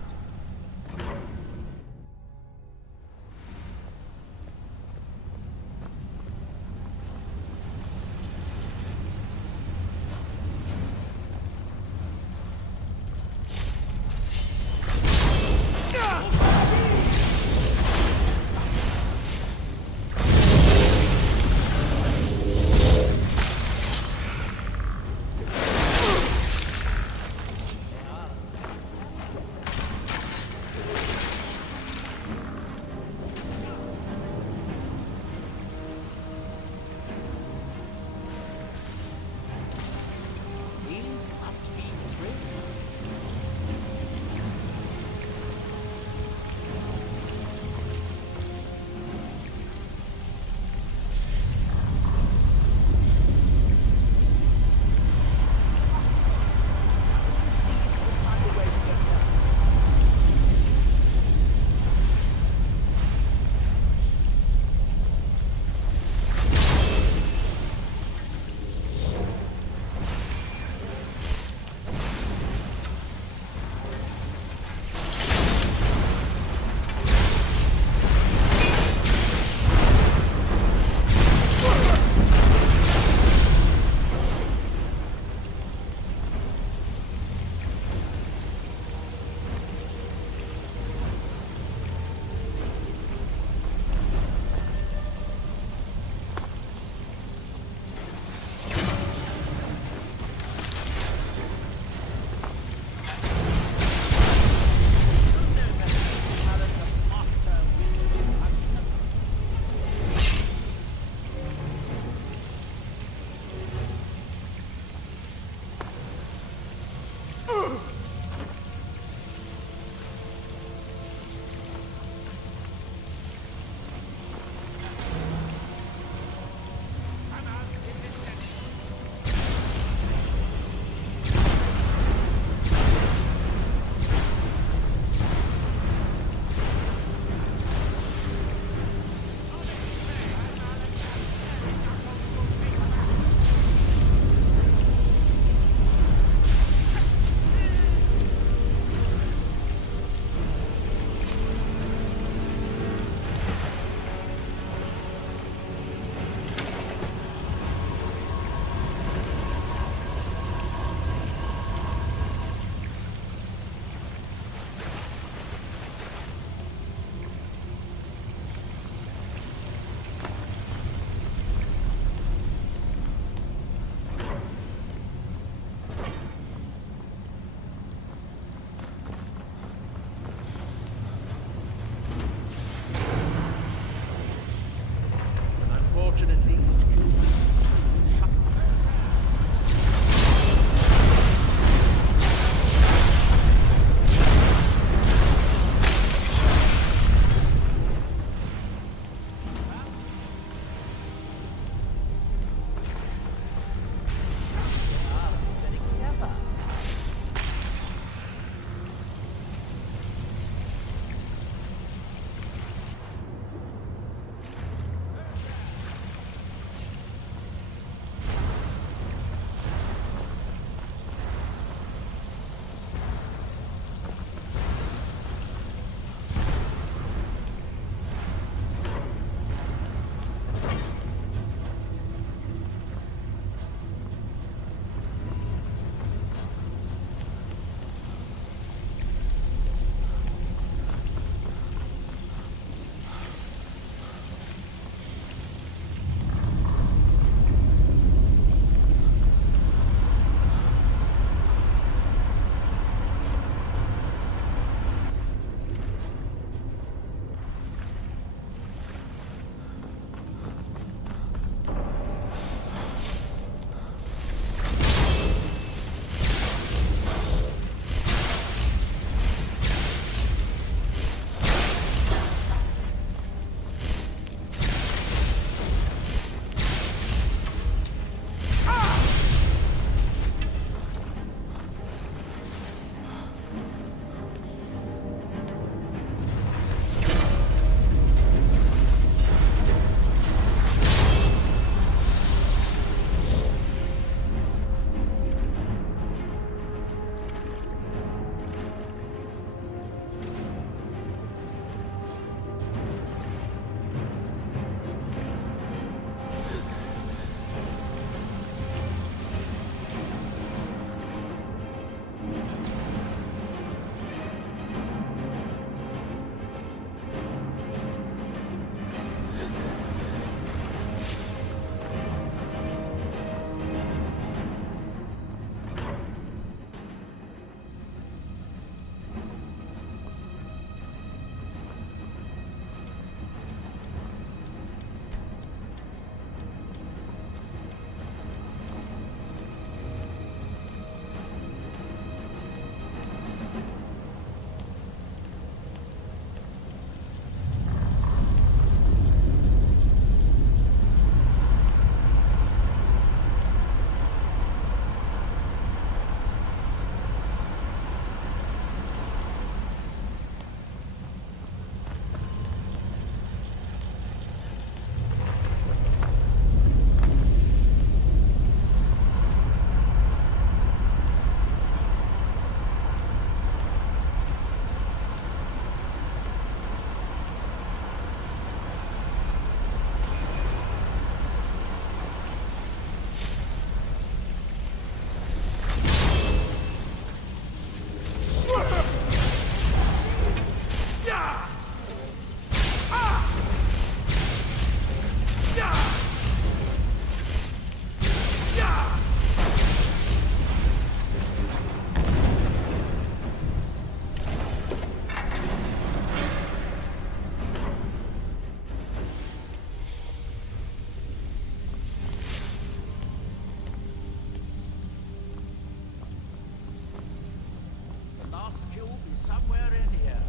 somewhere in here.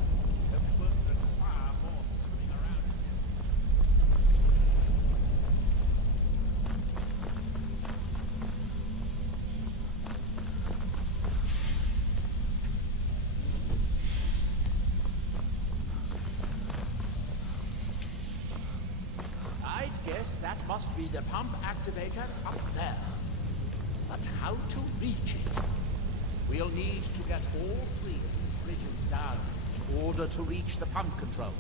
It would require more swimming around in this. I'd guess that must be the pump activator up there. But how to reach it? We'll need to get all three of these bridges down in order to reach the pump control.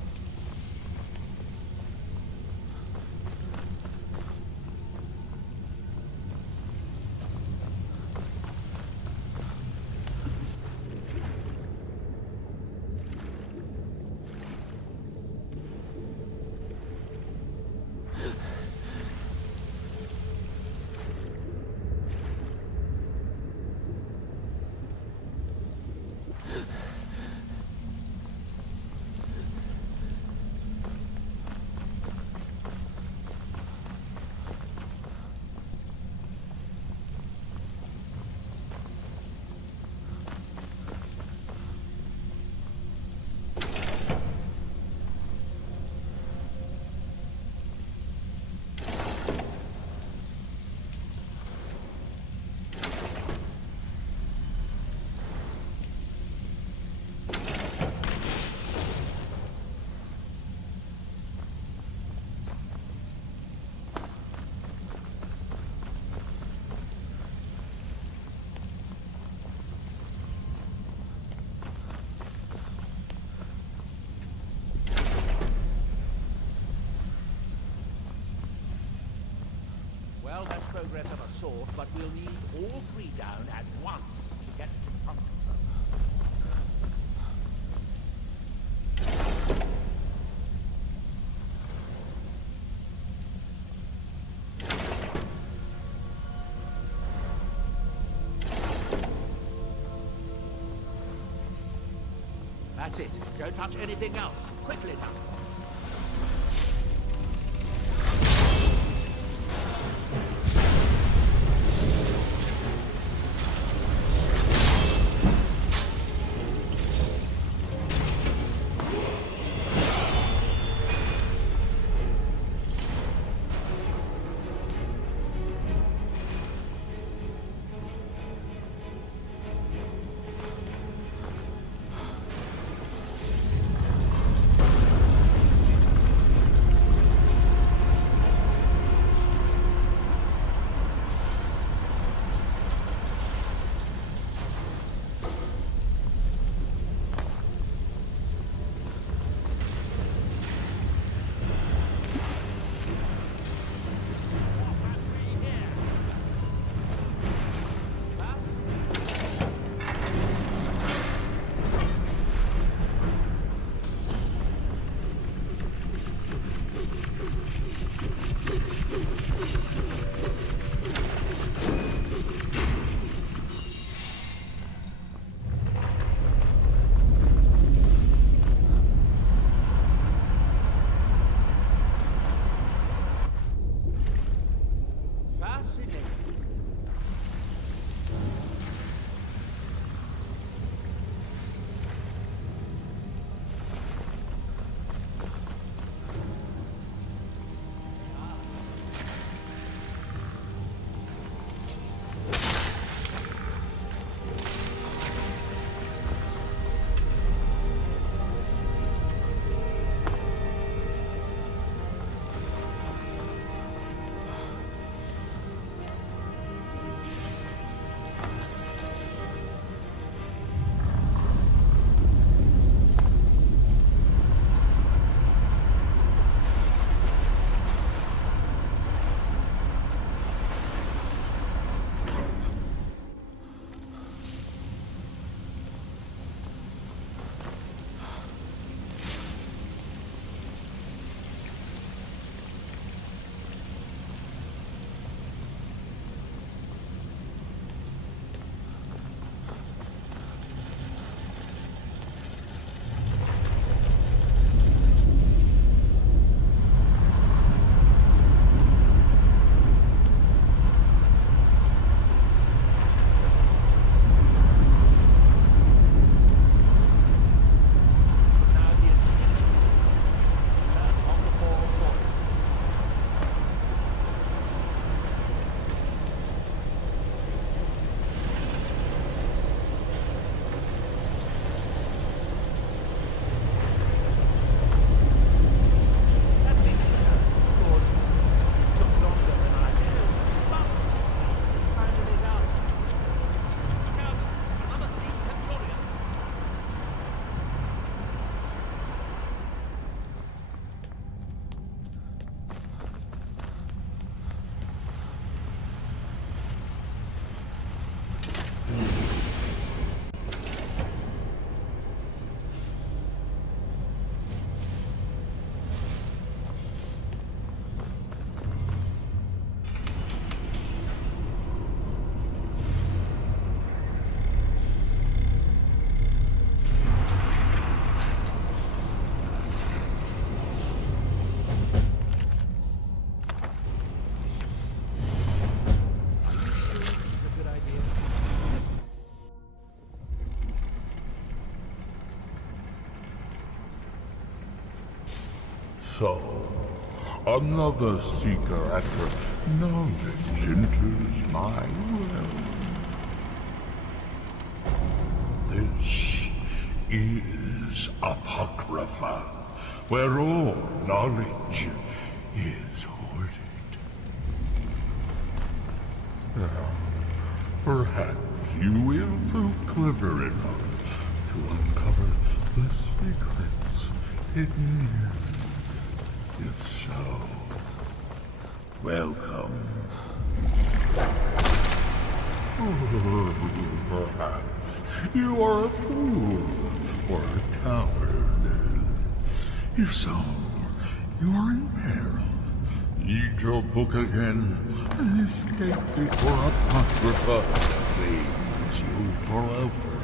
Well, that's progress of a sort, but we'll need all three down at once to get to the pump control. That's it. Don't touch anything else. Quickly now. So, another seeker after knowledge enters my realm. This is Apocrypha, where all knowledge is hoarded. Now, perhaps you will prove clever enough to uncover the secrets hidden here. If so, welcome. Perhaps you are a fool or a coward. If so, you are in peril. Read your book again and escape before Apocrypha claims you forever.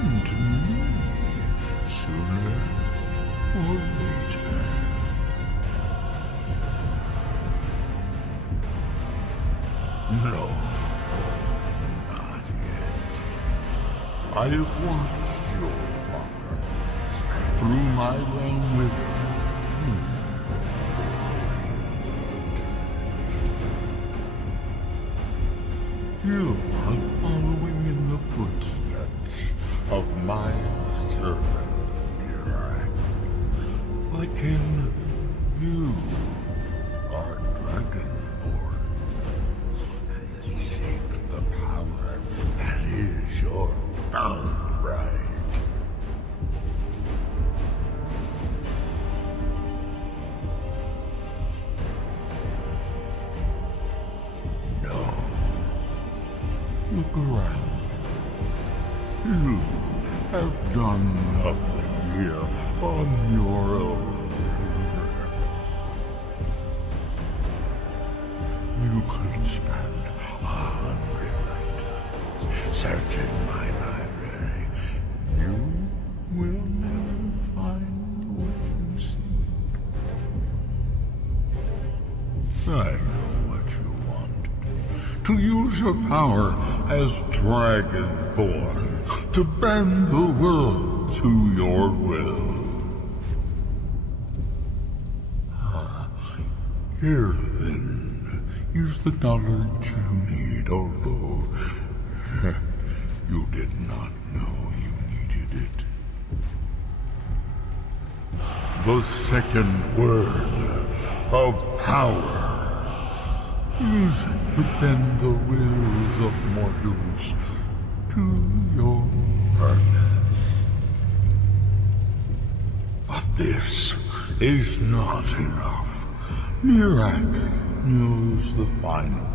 come to me sooner or later. No, not yet. I have watched your progress through my realm with you are following in the footsteps of my servant, Mirak. Like him, you are dragonborn and seek the power that is your birthright. Look around. You have done nothing here on your own. You could spend 100 lifetimes searching my library. You will never find what you seek. I know what you want. To use your power as Dragonborn to bend the world to your will. Here then is the knowledge you need, although you did not know you needed it. The second word of power is to bend the wills of mortals to your purpose. But this is not enough. Mirak knows the final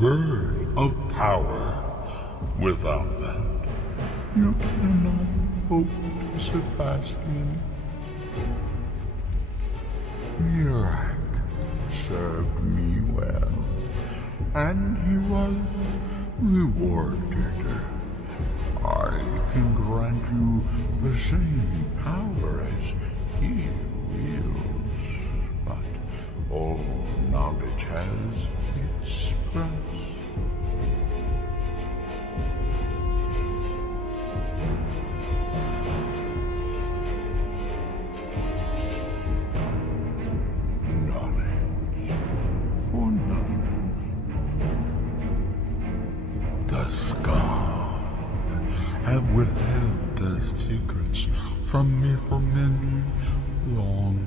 word of power. Without that, you cannot hope to surpass him. Mirak served me well, and he was rewarded. I can grant you the same power as he wields, but all knowledge has its price. The Scar have withheld their secrets from me for many long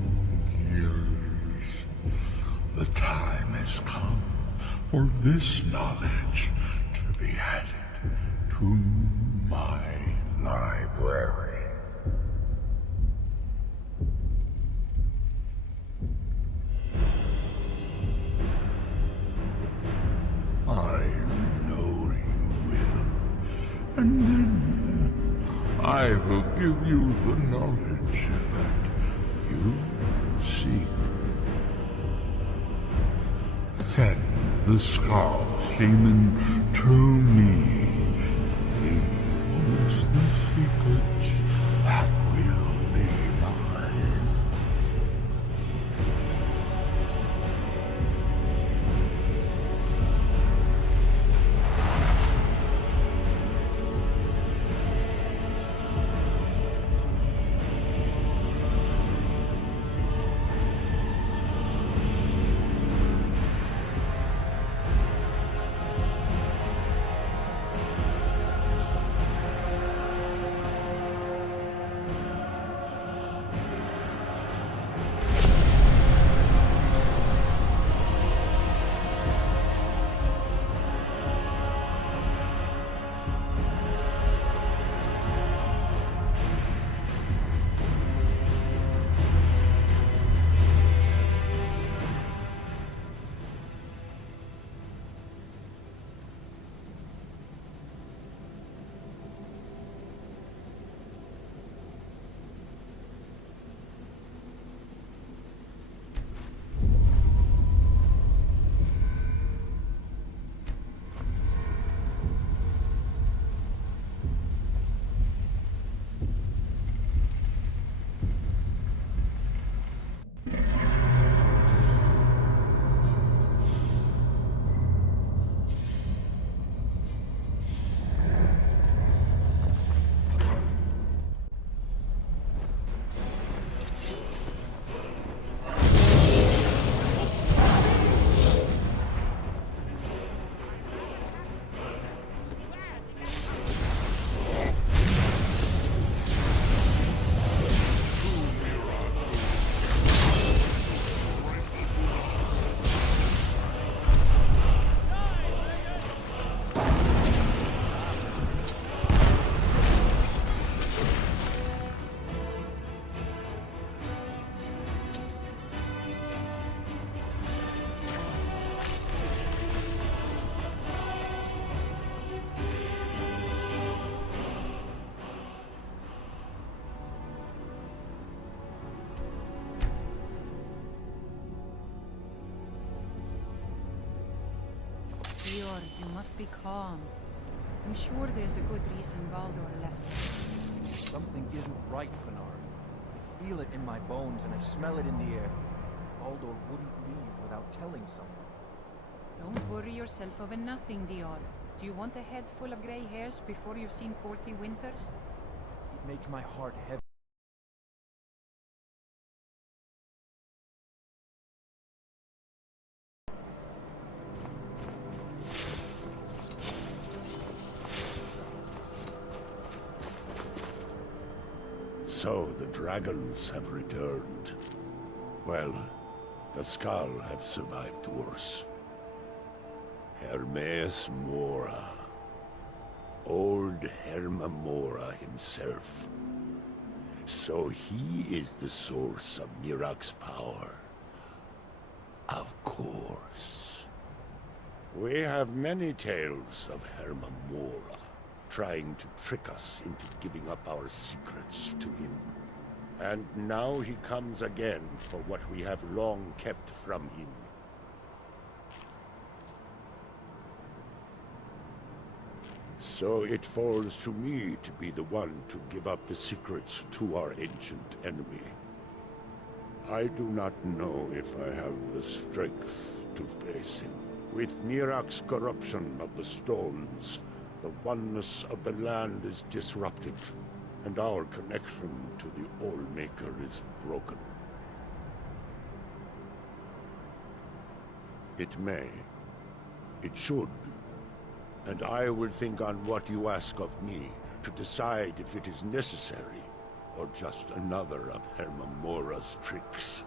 years. The time has come for this knowledge to be added to my library. I know you will, and then I will give you the knowledge that you seek. Send the Skull Shaman to me. He holds the secrets that will be mine. You must be calm. I'm sure there's a good reason Baldur left. Something isn't right, Fenar. I feel it in my bones and I smell it in the air. Baldur wouldn't leave without telling someone. Don't worry yourself over nothing, Dior. Do you want a head full of grey hairs before you've seen 40 winters? It makes my heart heavy. So the dragons have returned. Well, the Skull have survived worse. Hermaeus Mora. Old Herma Mora himself. So he is the source of Mirak's power. Of course. We have many tales of Herma Mora trying to trick us into giving up our secrets to him. And now he comes again for what we have long kept from him. So it falls to me to be the one to give up the secrets to our ancient enemy. I do not know if I have the strength to face him. With Mirak's corruption of the stones, the oneness of the land is disrupted, and our connection to the All-Maker is broken. It may. It should. And I will think on what you ask of me to decide if it is necessary, or just another of Herma Mora's tricks.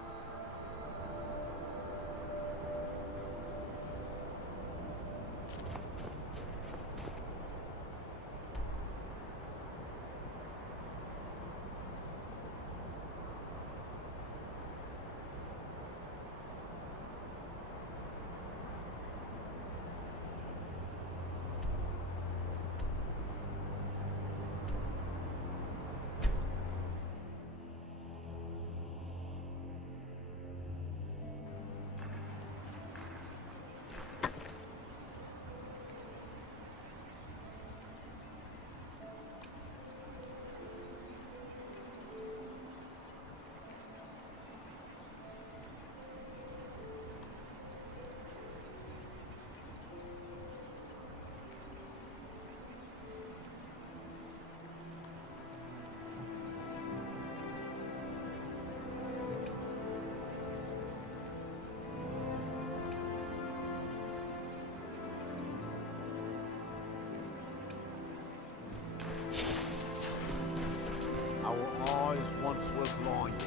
Our eyes once were blinded.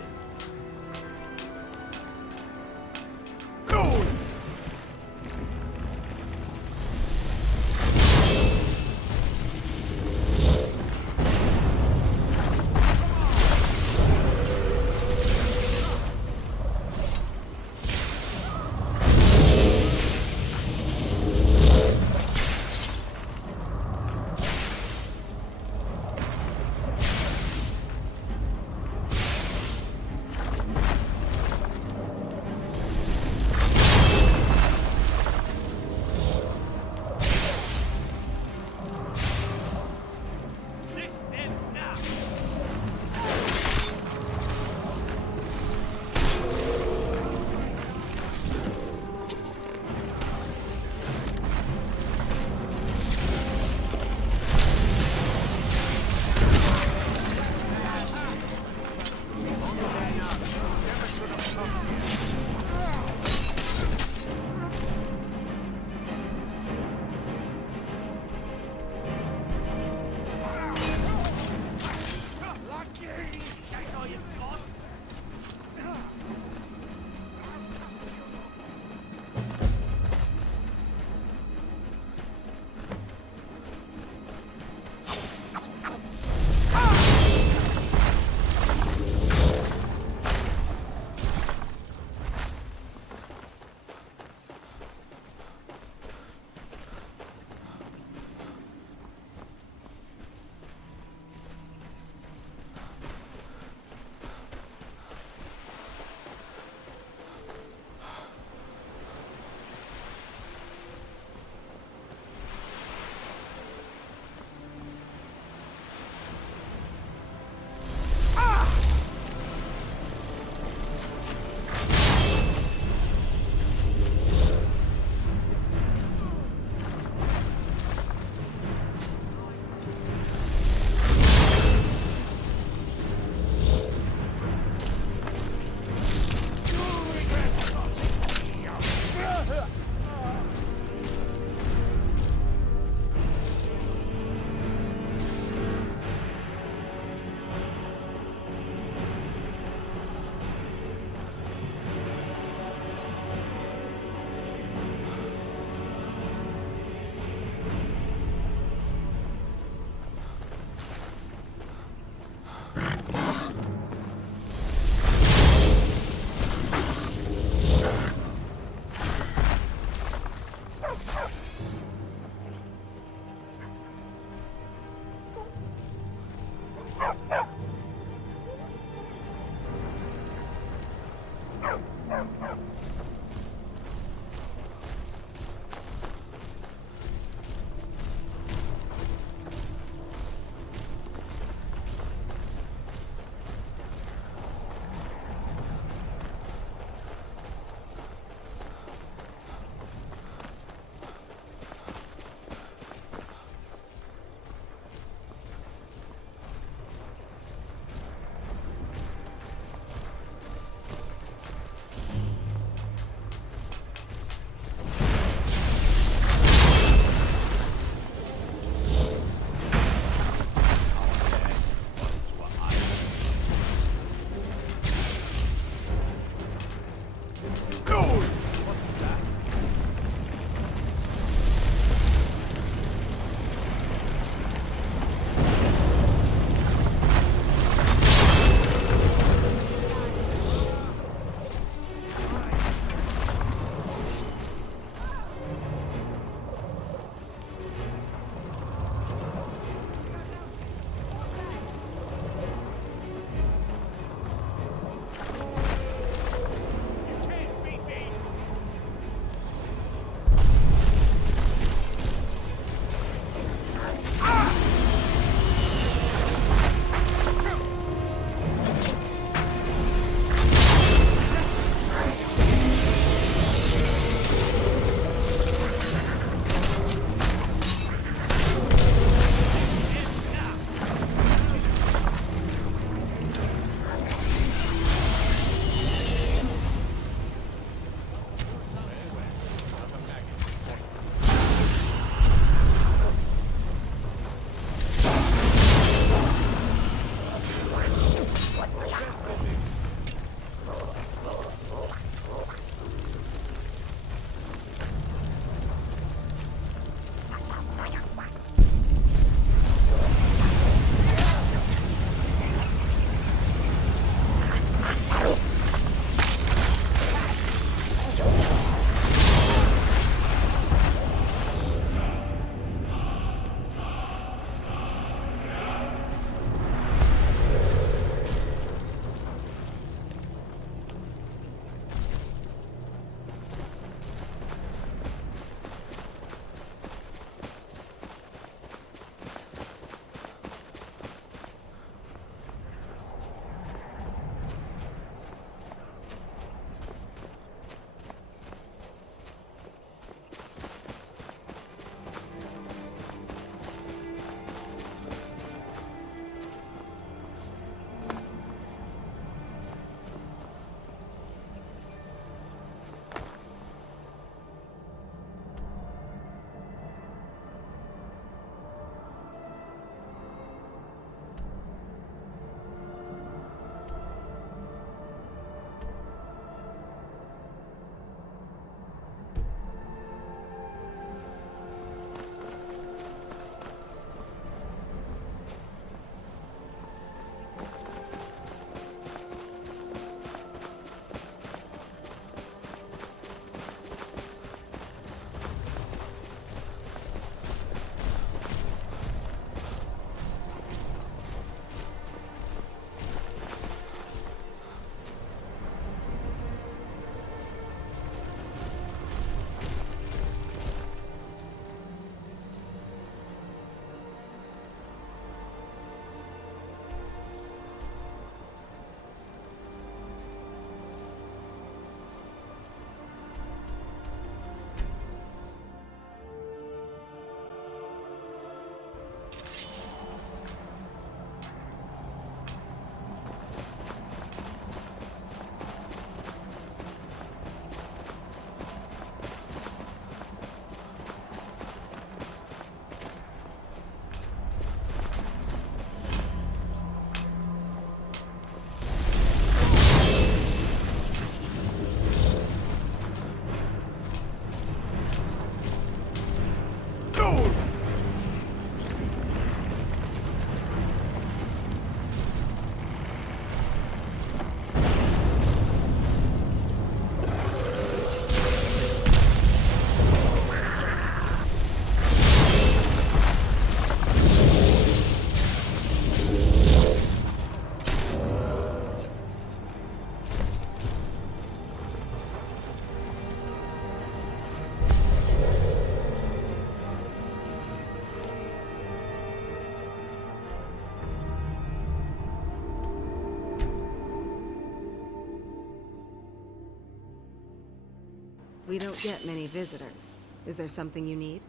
We don't get many visitors. Is there something you need?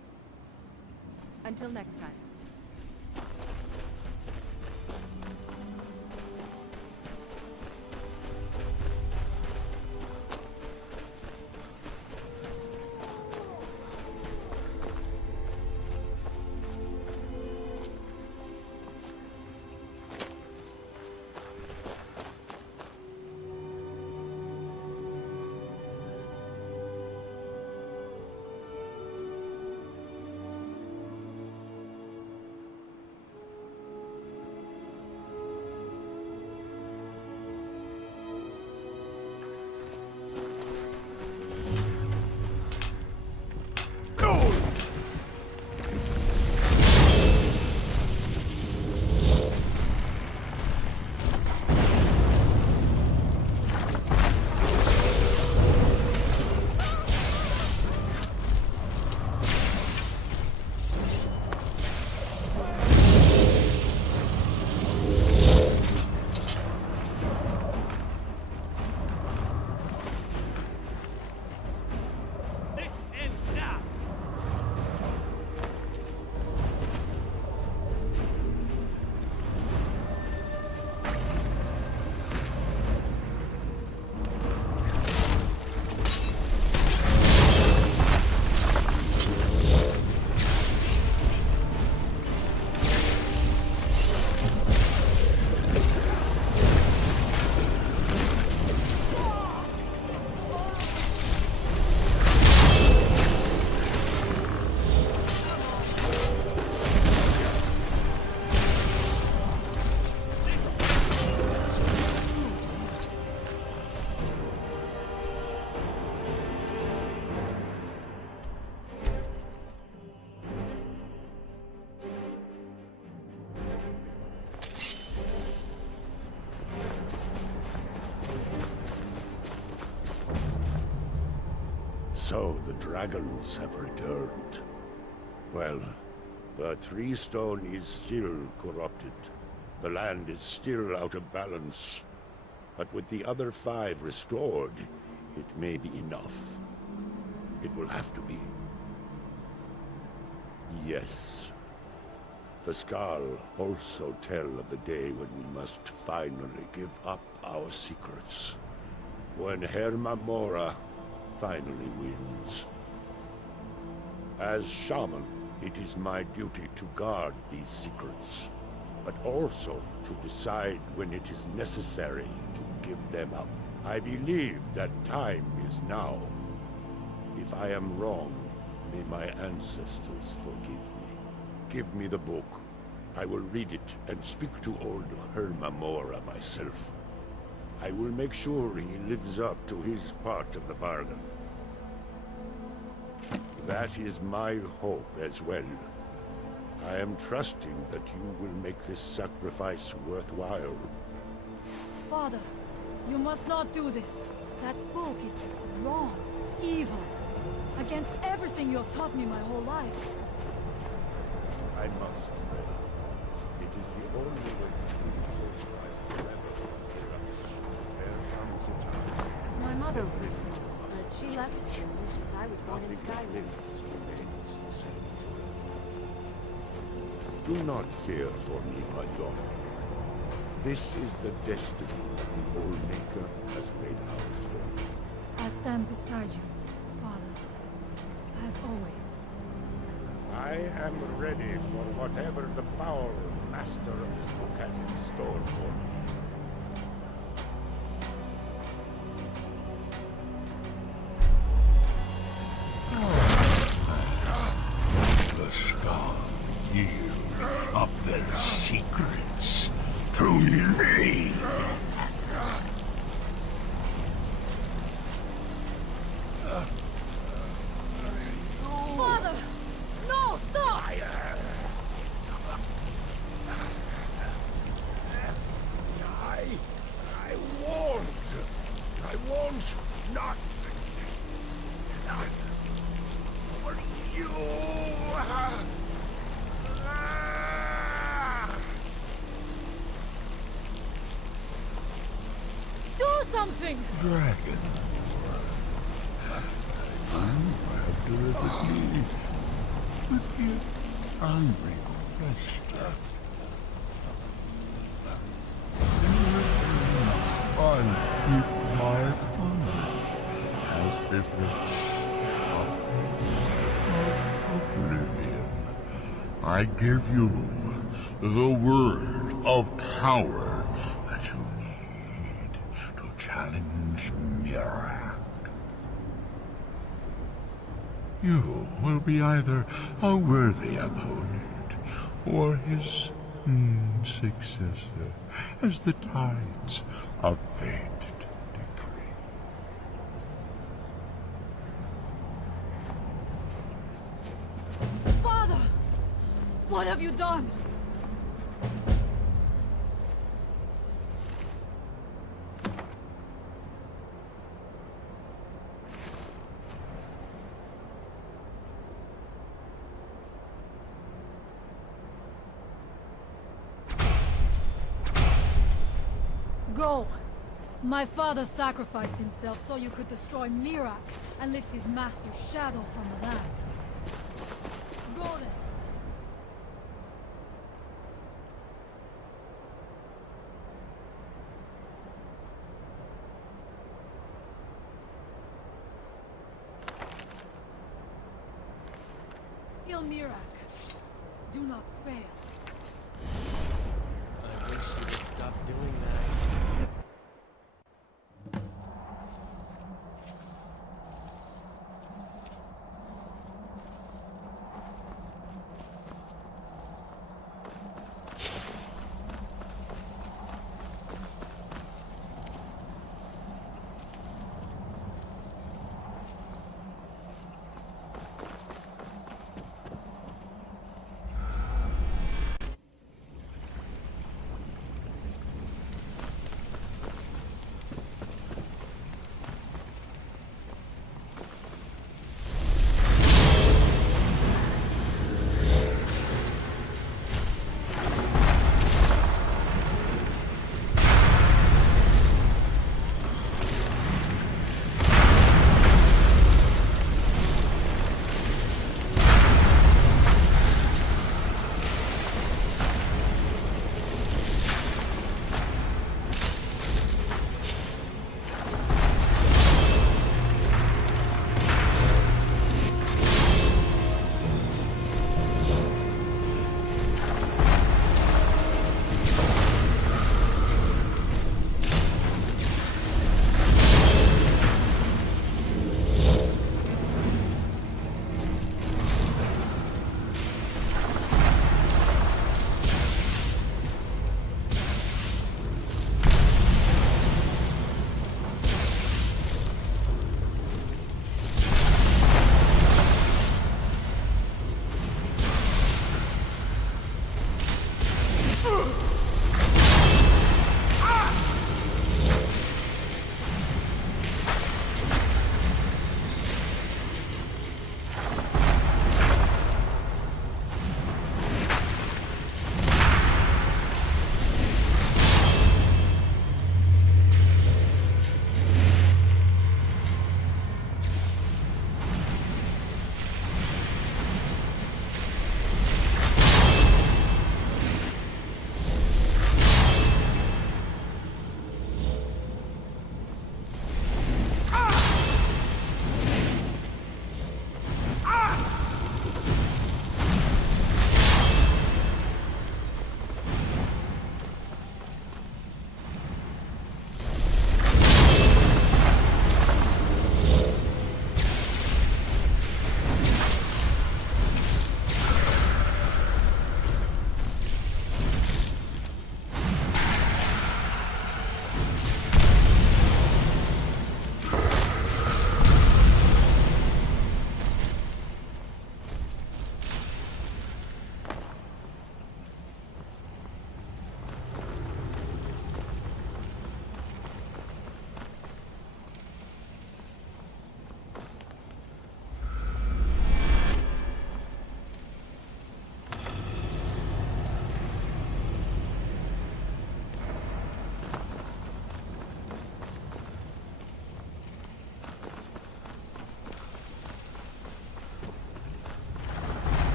Until next time. So the dragons have returned. Well, the Tree Stone is still corrupted. The land is still out of balance. But with the other 5 restored, it may be enough. It will have to be. Yes. The Skal also tell of the day when we must finally give up our secrets. When Herma Mora finally wins. As shaman, it is my duty to guard these secrets, but also to decide when it is necessary to give them up. I believe that time is now. If I am wrong, may my ancestors forgive me. Give me the book. I will read it and speak to old Herma Mora myself. I will make sure he lives up to his part of the bargain. That is my hope as well. I am trusting that you will make this sacrifice worthwhile. Father, you must not do this. That book is wrong, evil, against everything you have taught me my whole life. I must, Fred. It is the only way to truly survive forever from Iraq. There comes a time. My mother was, but she left the village and I was born in Skyrim. Do not fear for me, my daughter. This is the destiny that the Old Maker has laid out for you. I stand beside you, Father, as always. I am ready for whatever the foul master of this book has in store for me. The Skal yield up their secrets to me. Father! No, stop! I won't not for you. Do something! Dragon. perfectly. The gift I requested. I keep my promise as befits a prince of oblivion. I give you the word of power that you need to challenge Mirak. You will be either a worthy opponent or his successor, as the tides of fate decree. Father! What have you done? Go! My father sacrificed himself so you could destroy Mirak and lift his master's shadow from the land. Go then! Kill Mirak. Do not fail. I wish you would stop doing that.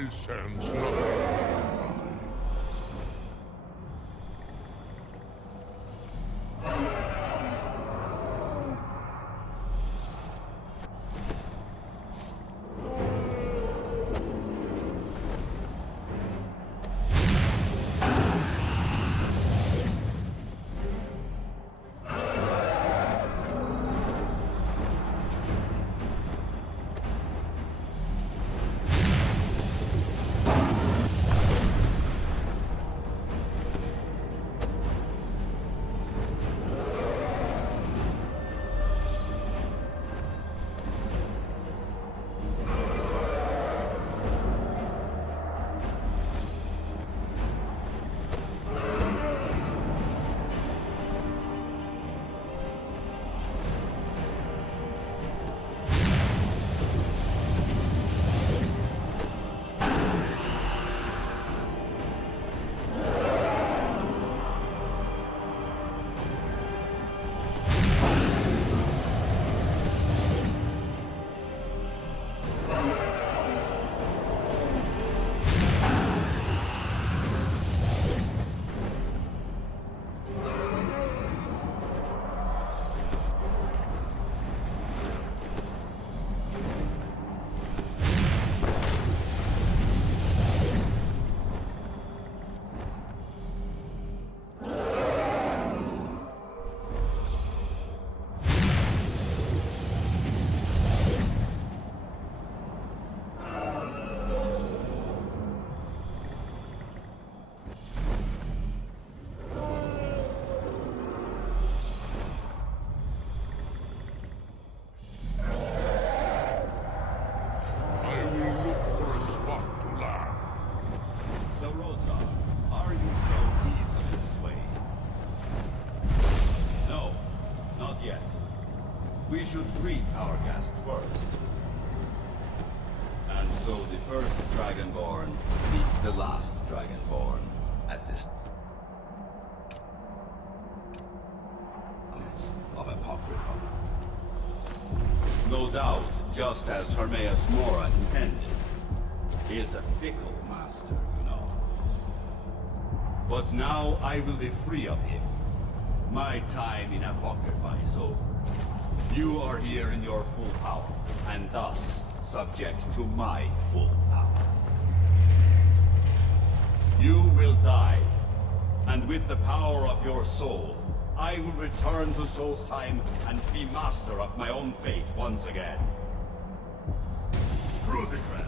I sense nothing. We should greet our guest first. And so the first Dragonborn meets the last Dragonborn at this of Apocrypha. No doubt, just as Hermaeus Mora intended, he is a fickle master, you know. But now I will be free of him. My time in Apocrypha is over. You are here in your full power, and thus subject to my full power. You will die, and with the power of your soul, I will return to Solstheim and be master of my own fate once again. Rosicran,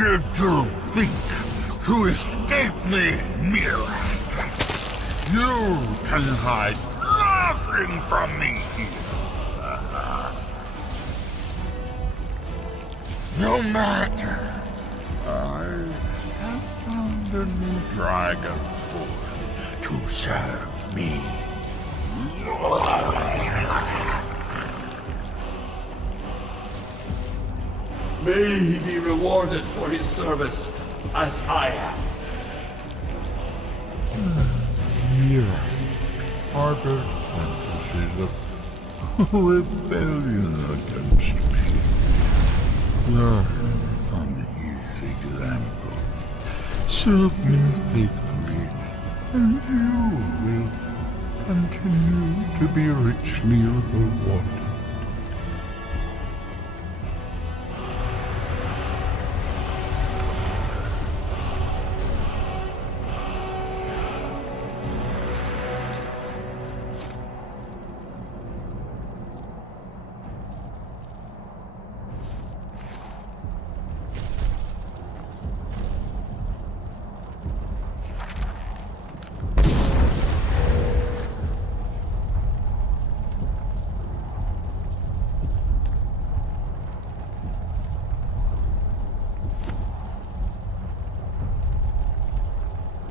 did you think to escape me, Mirak? You can hide nothing from me here. No matter. I have found a new dragon form to serve me. May he be rewarded for his service, as I am. Mirak harbored fantasies of rebellion against me. Learn from his example. Serve me faithfully, and you will continue to be richly rewarded.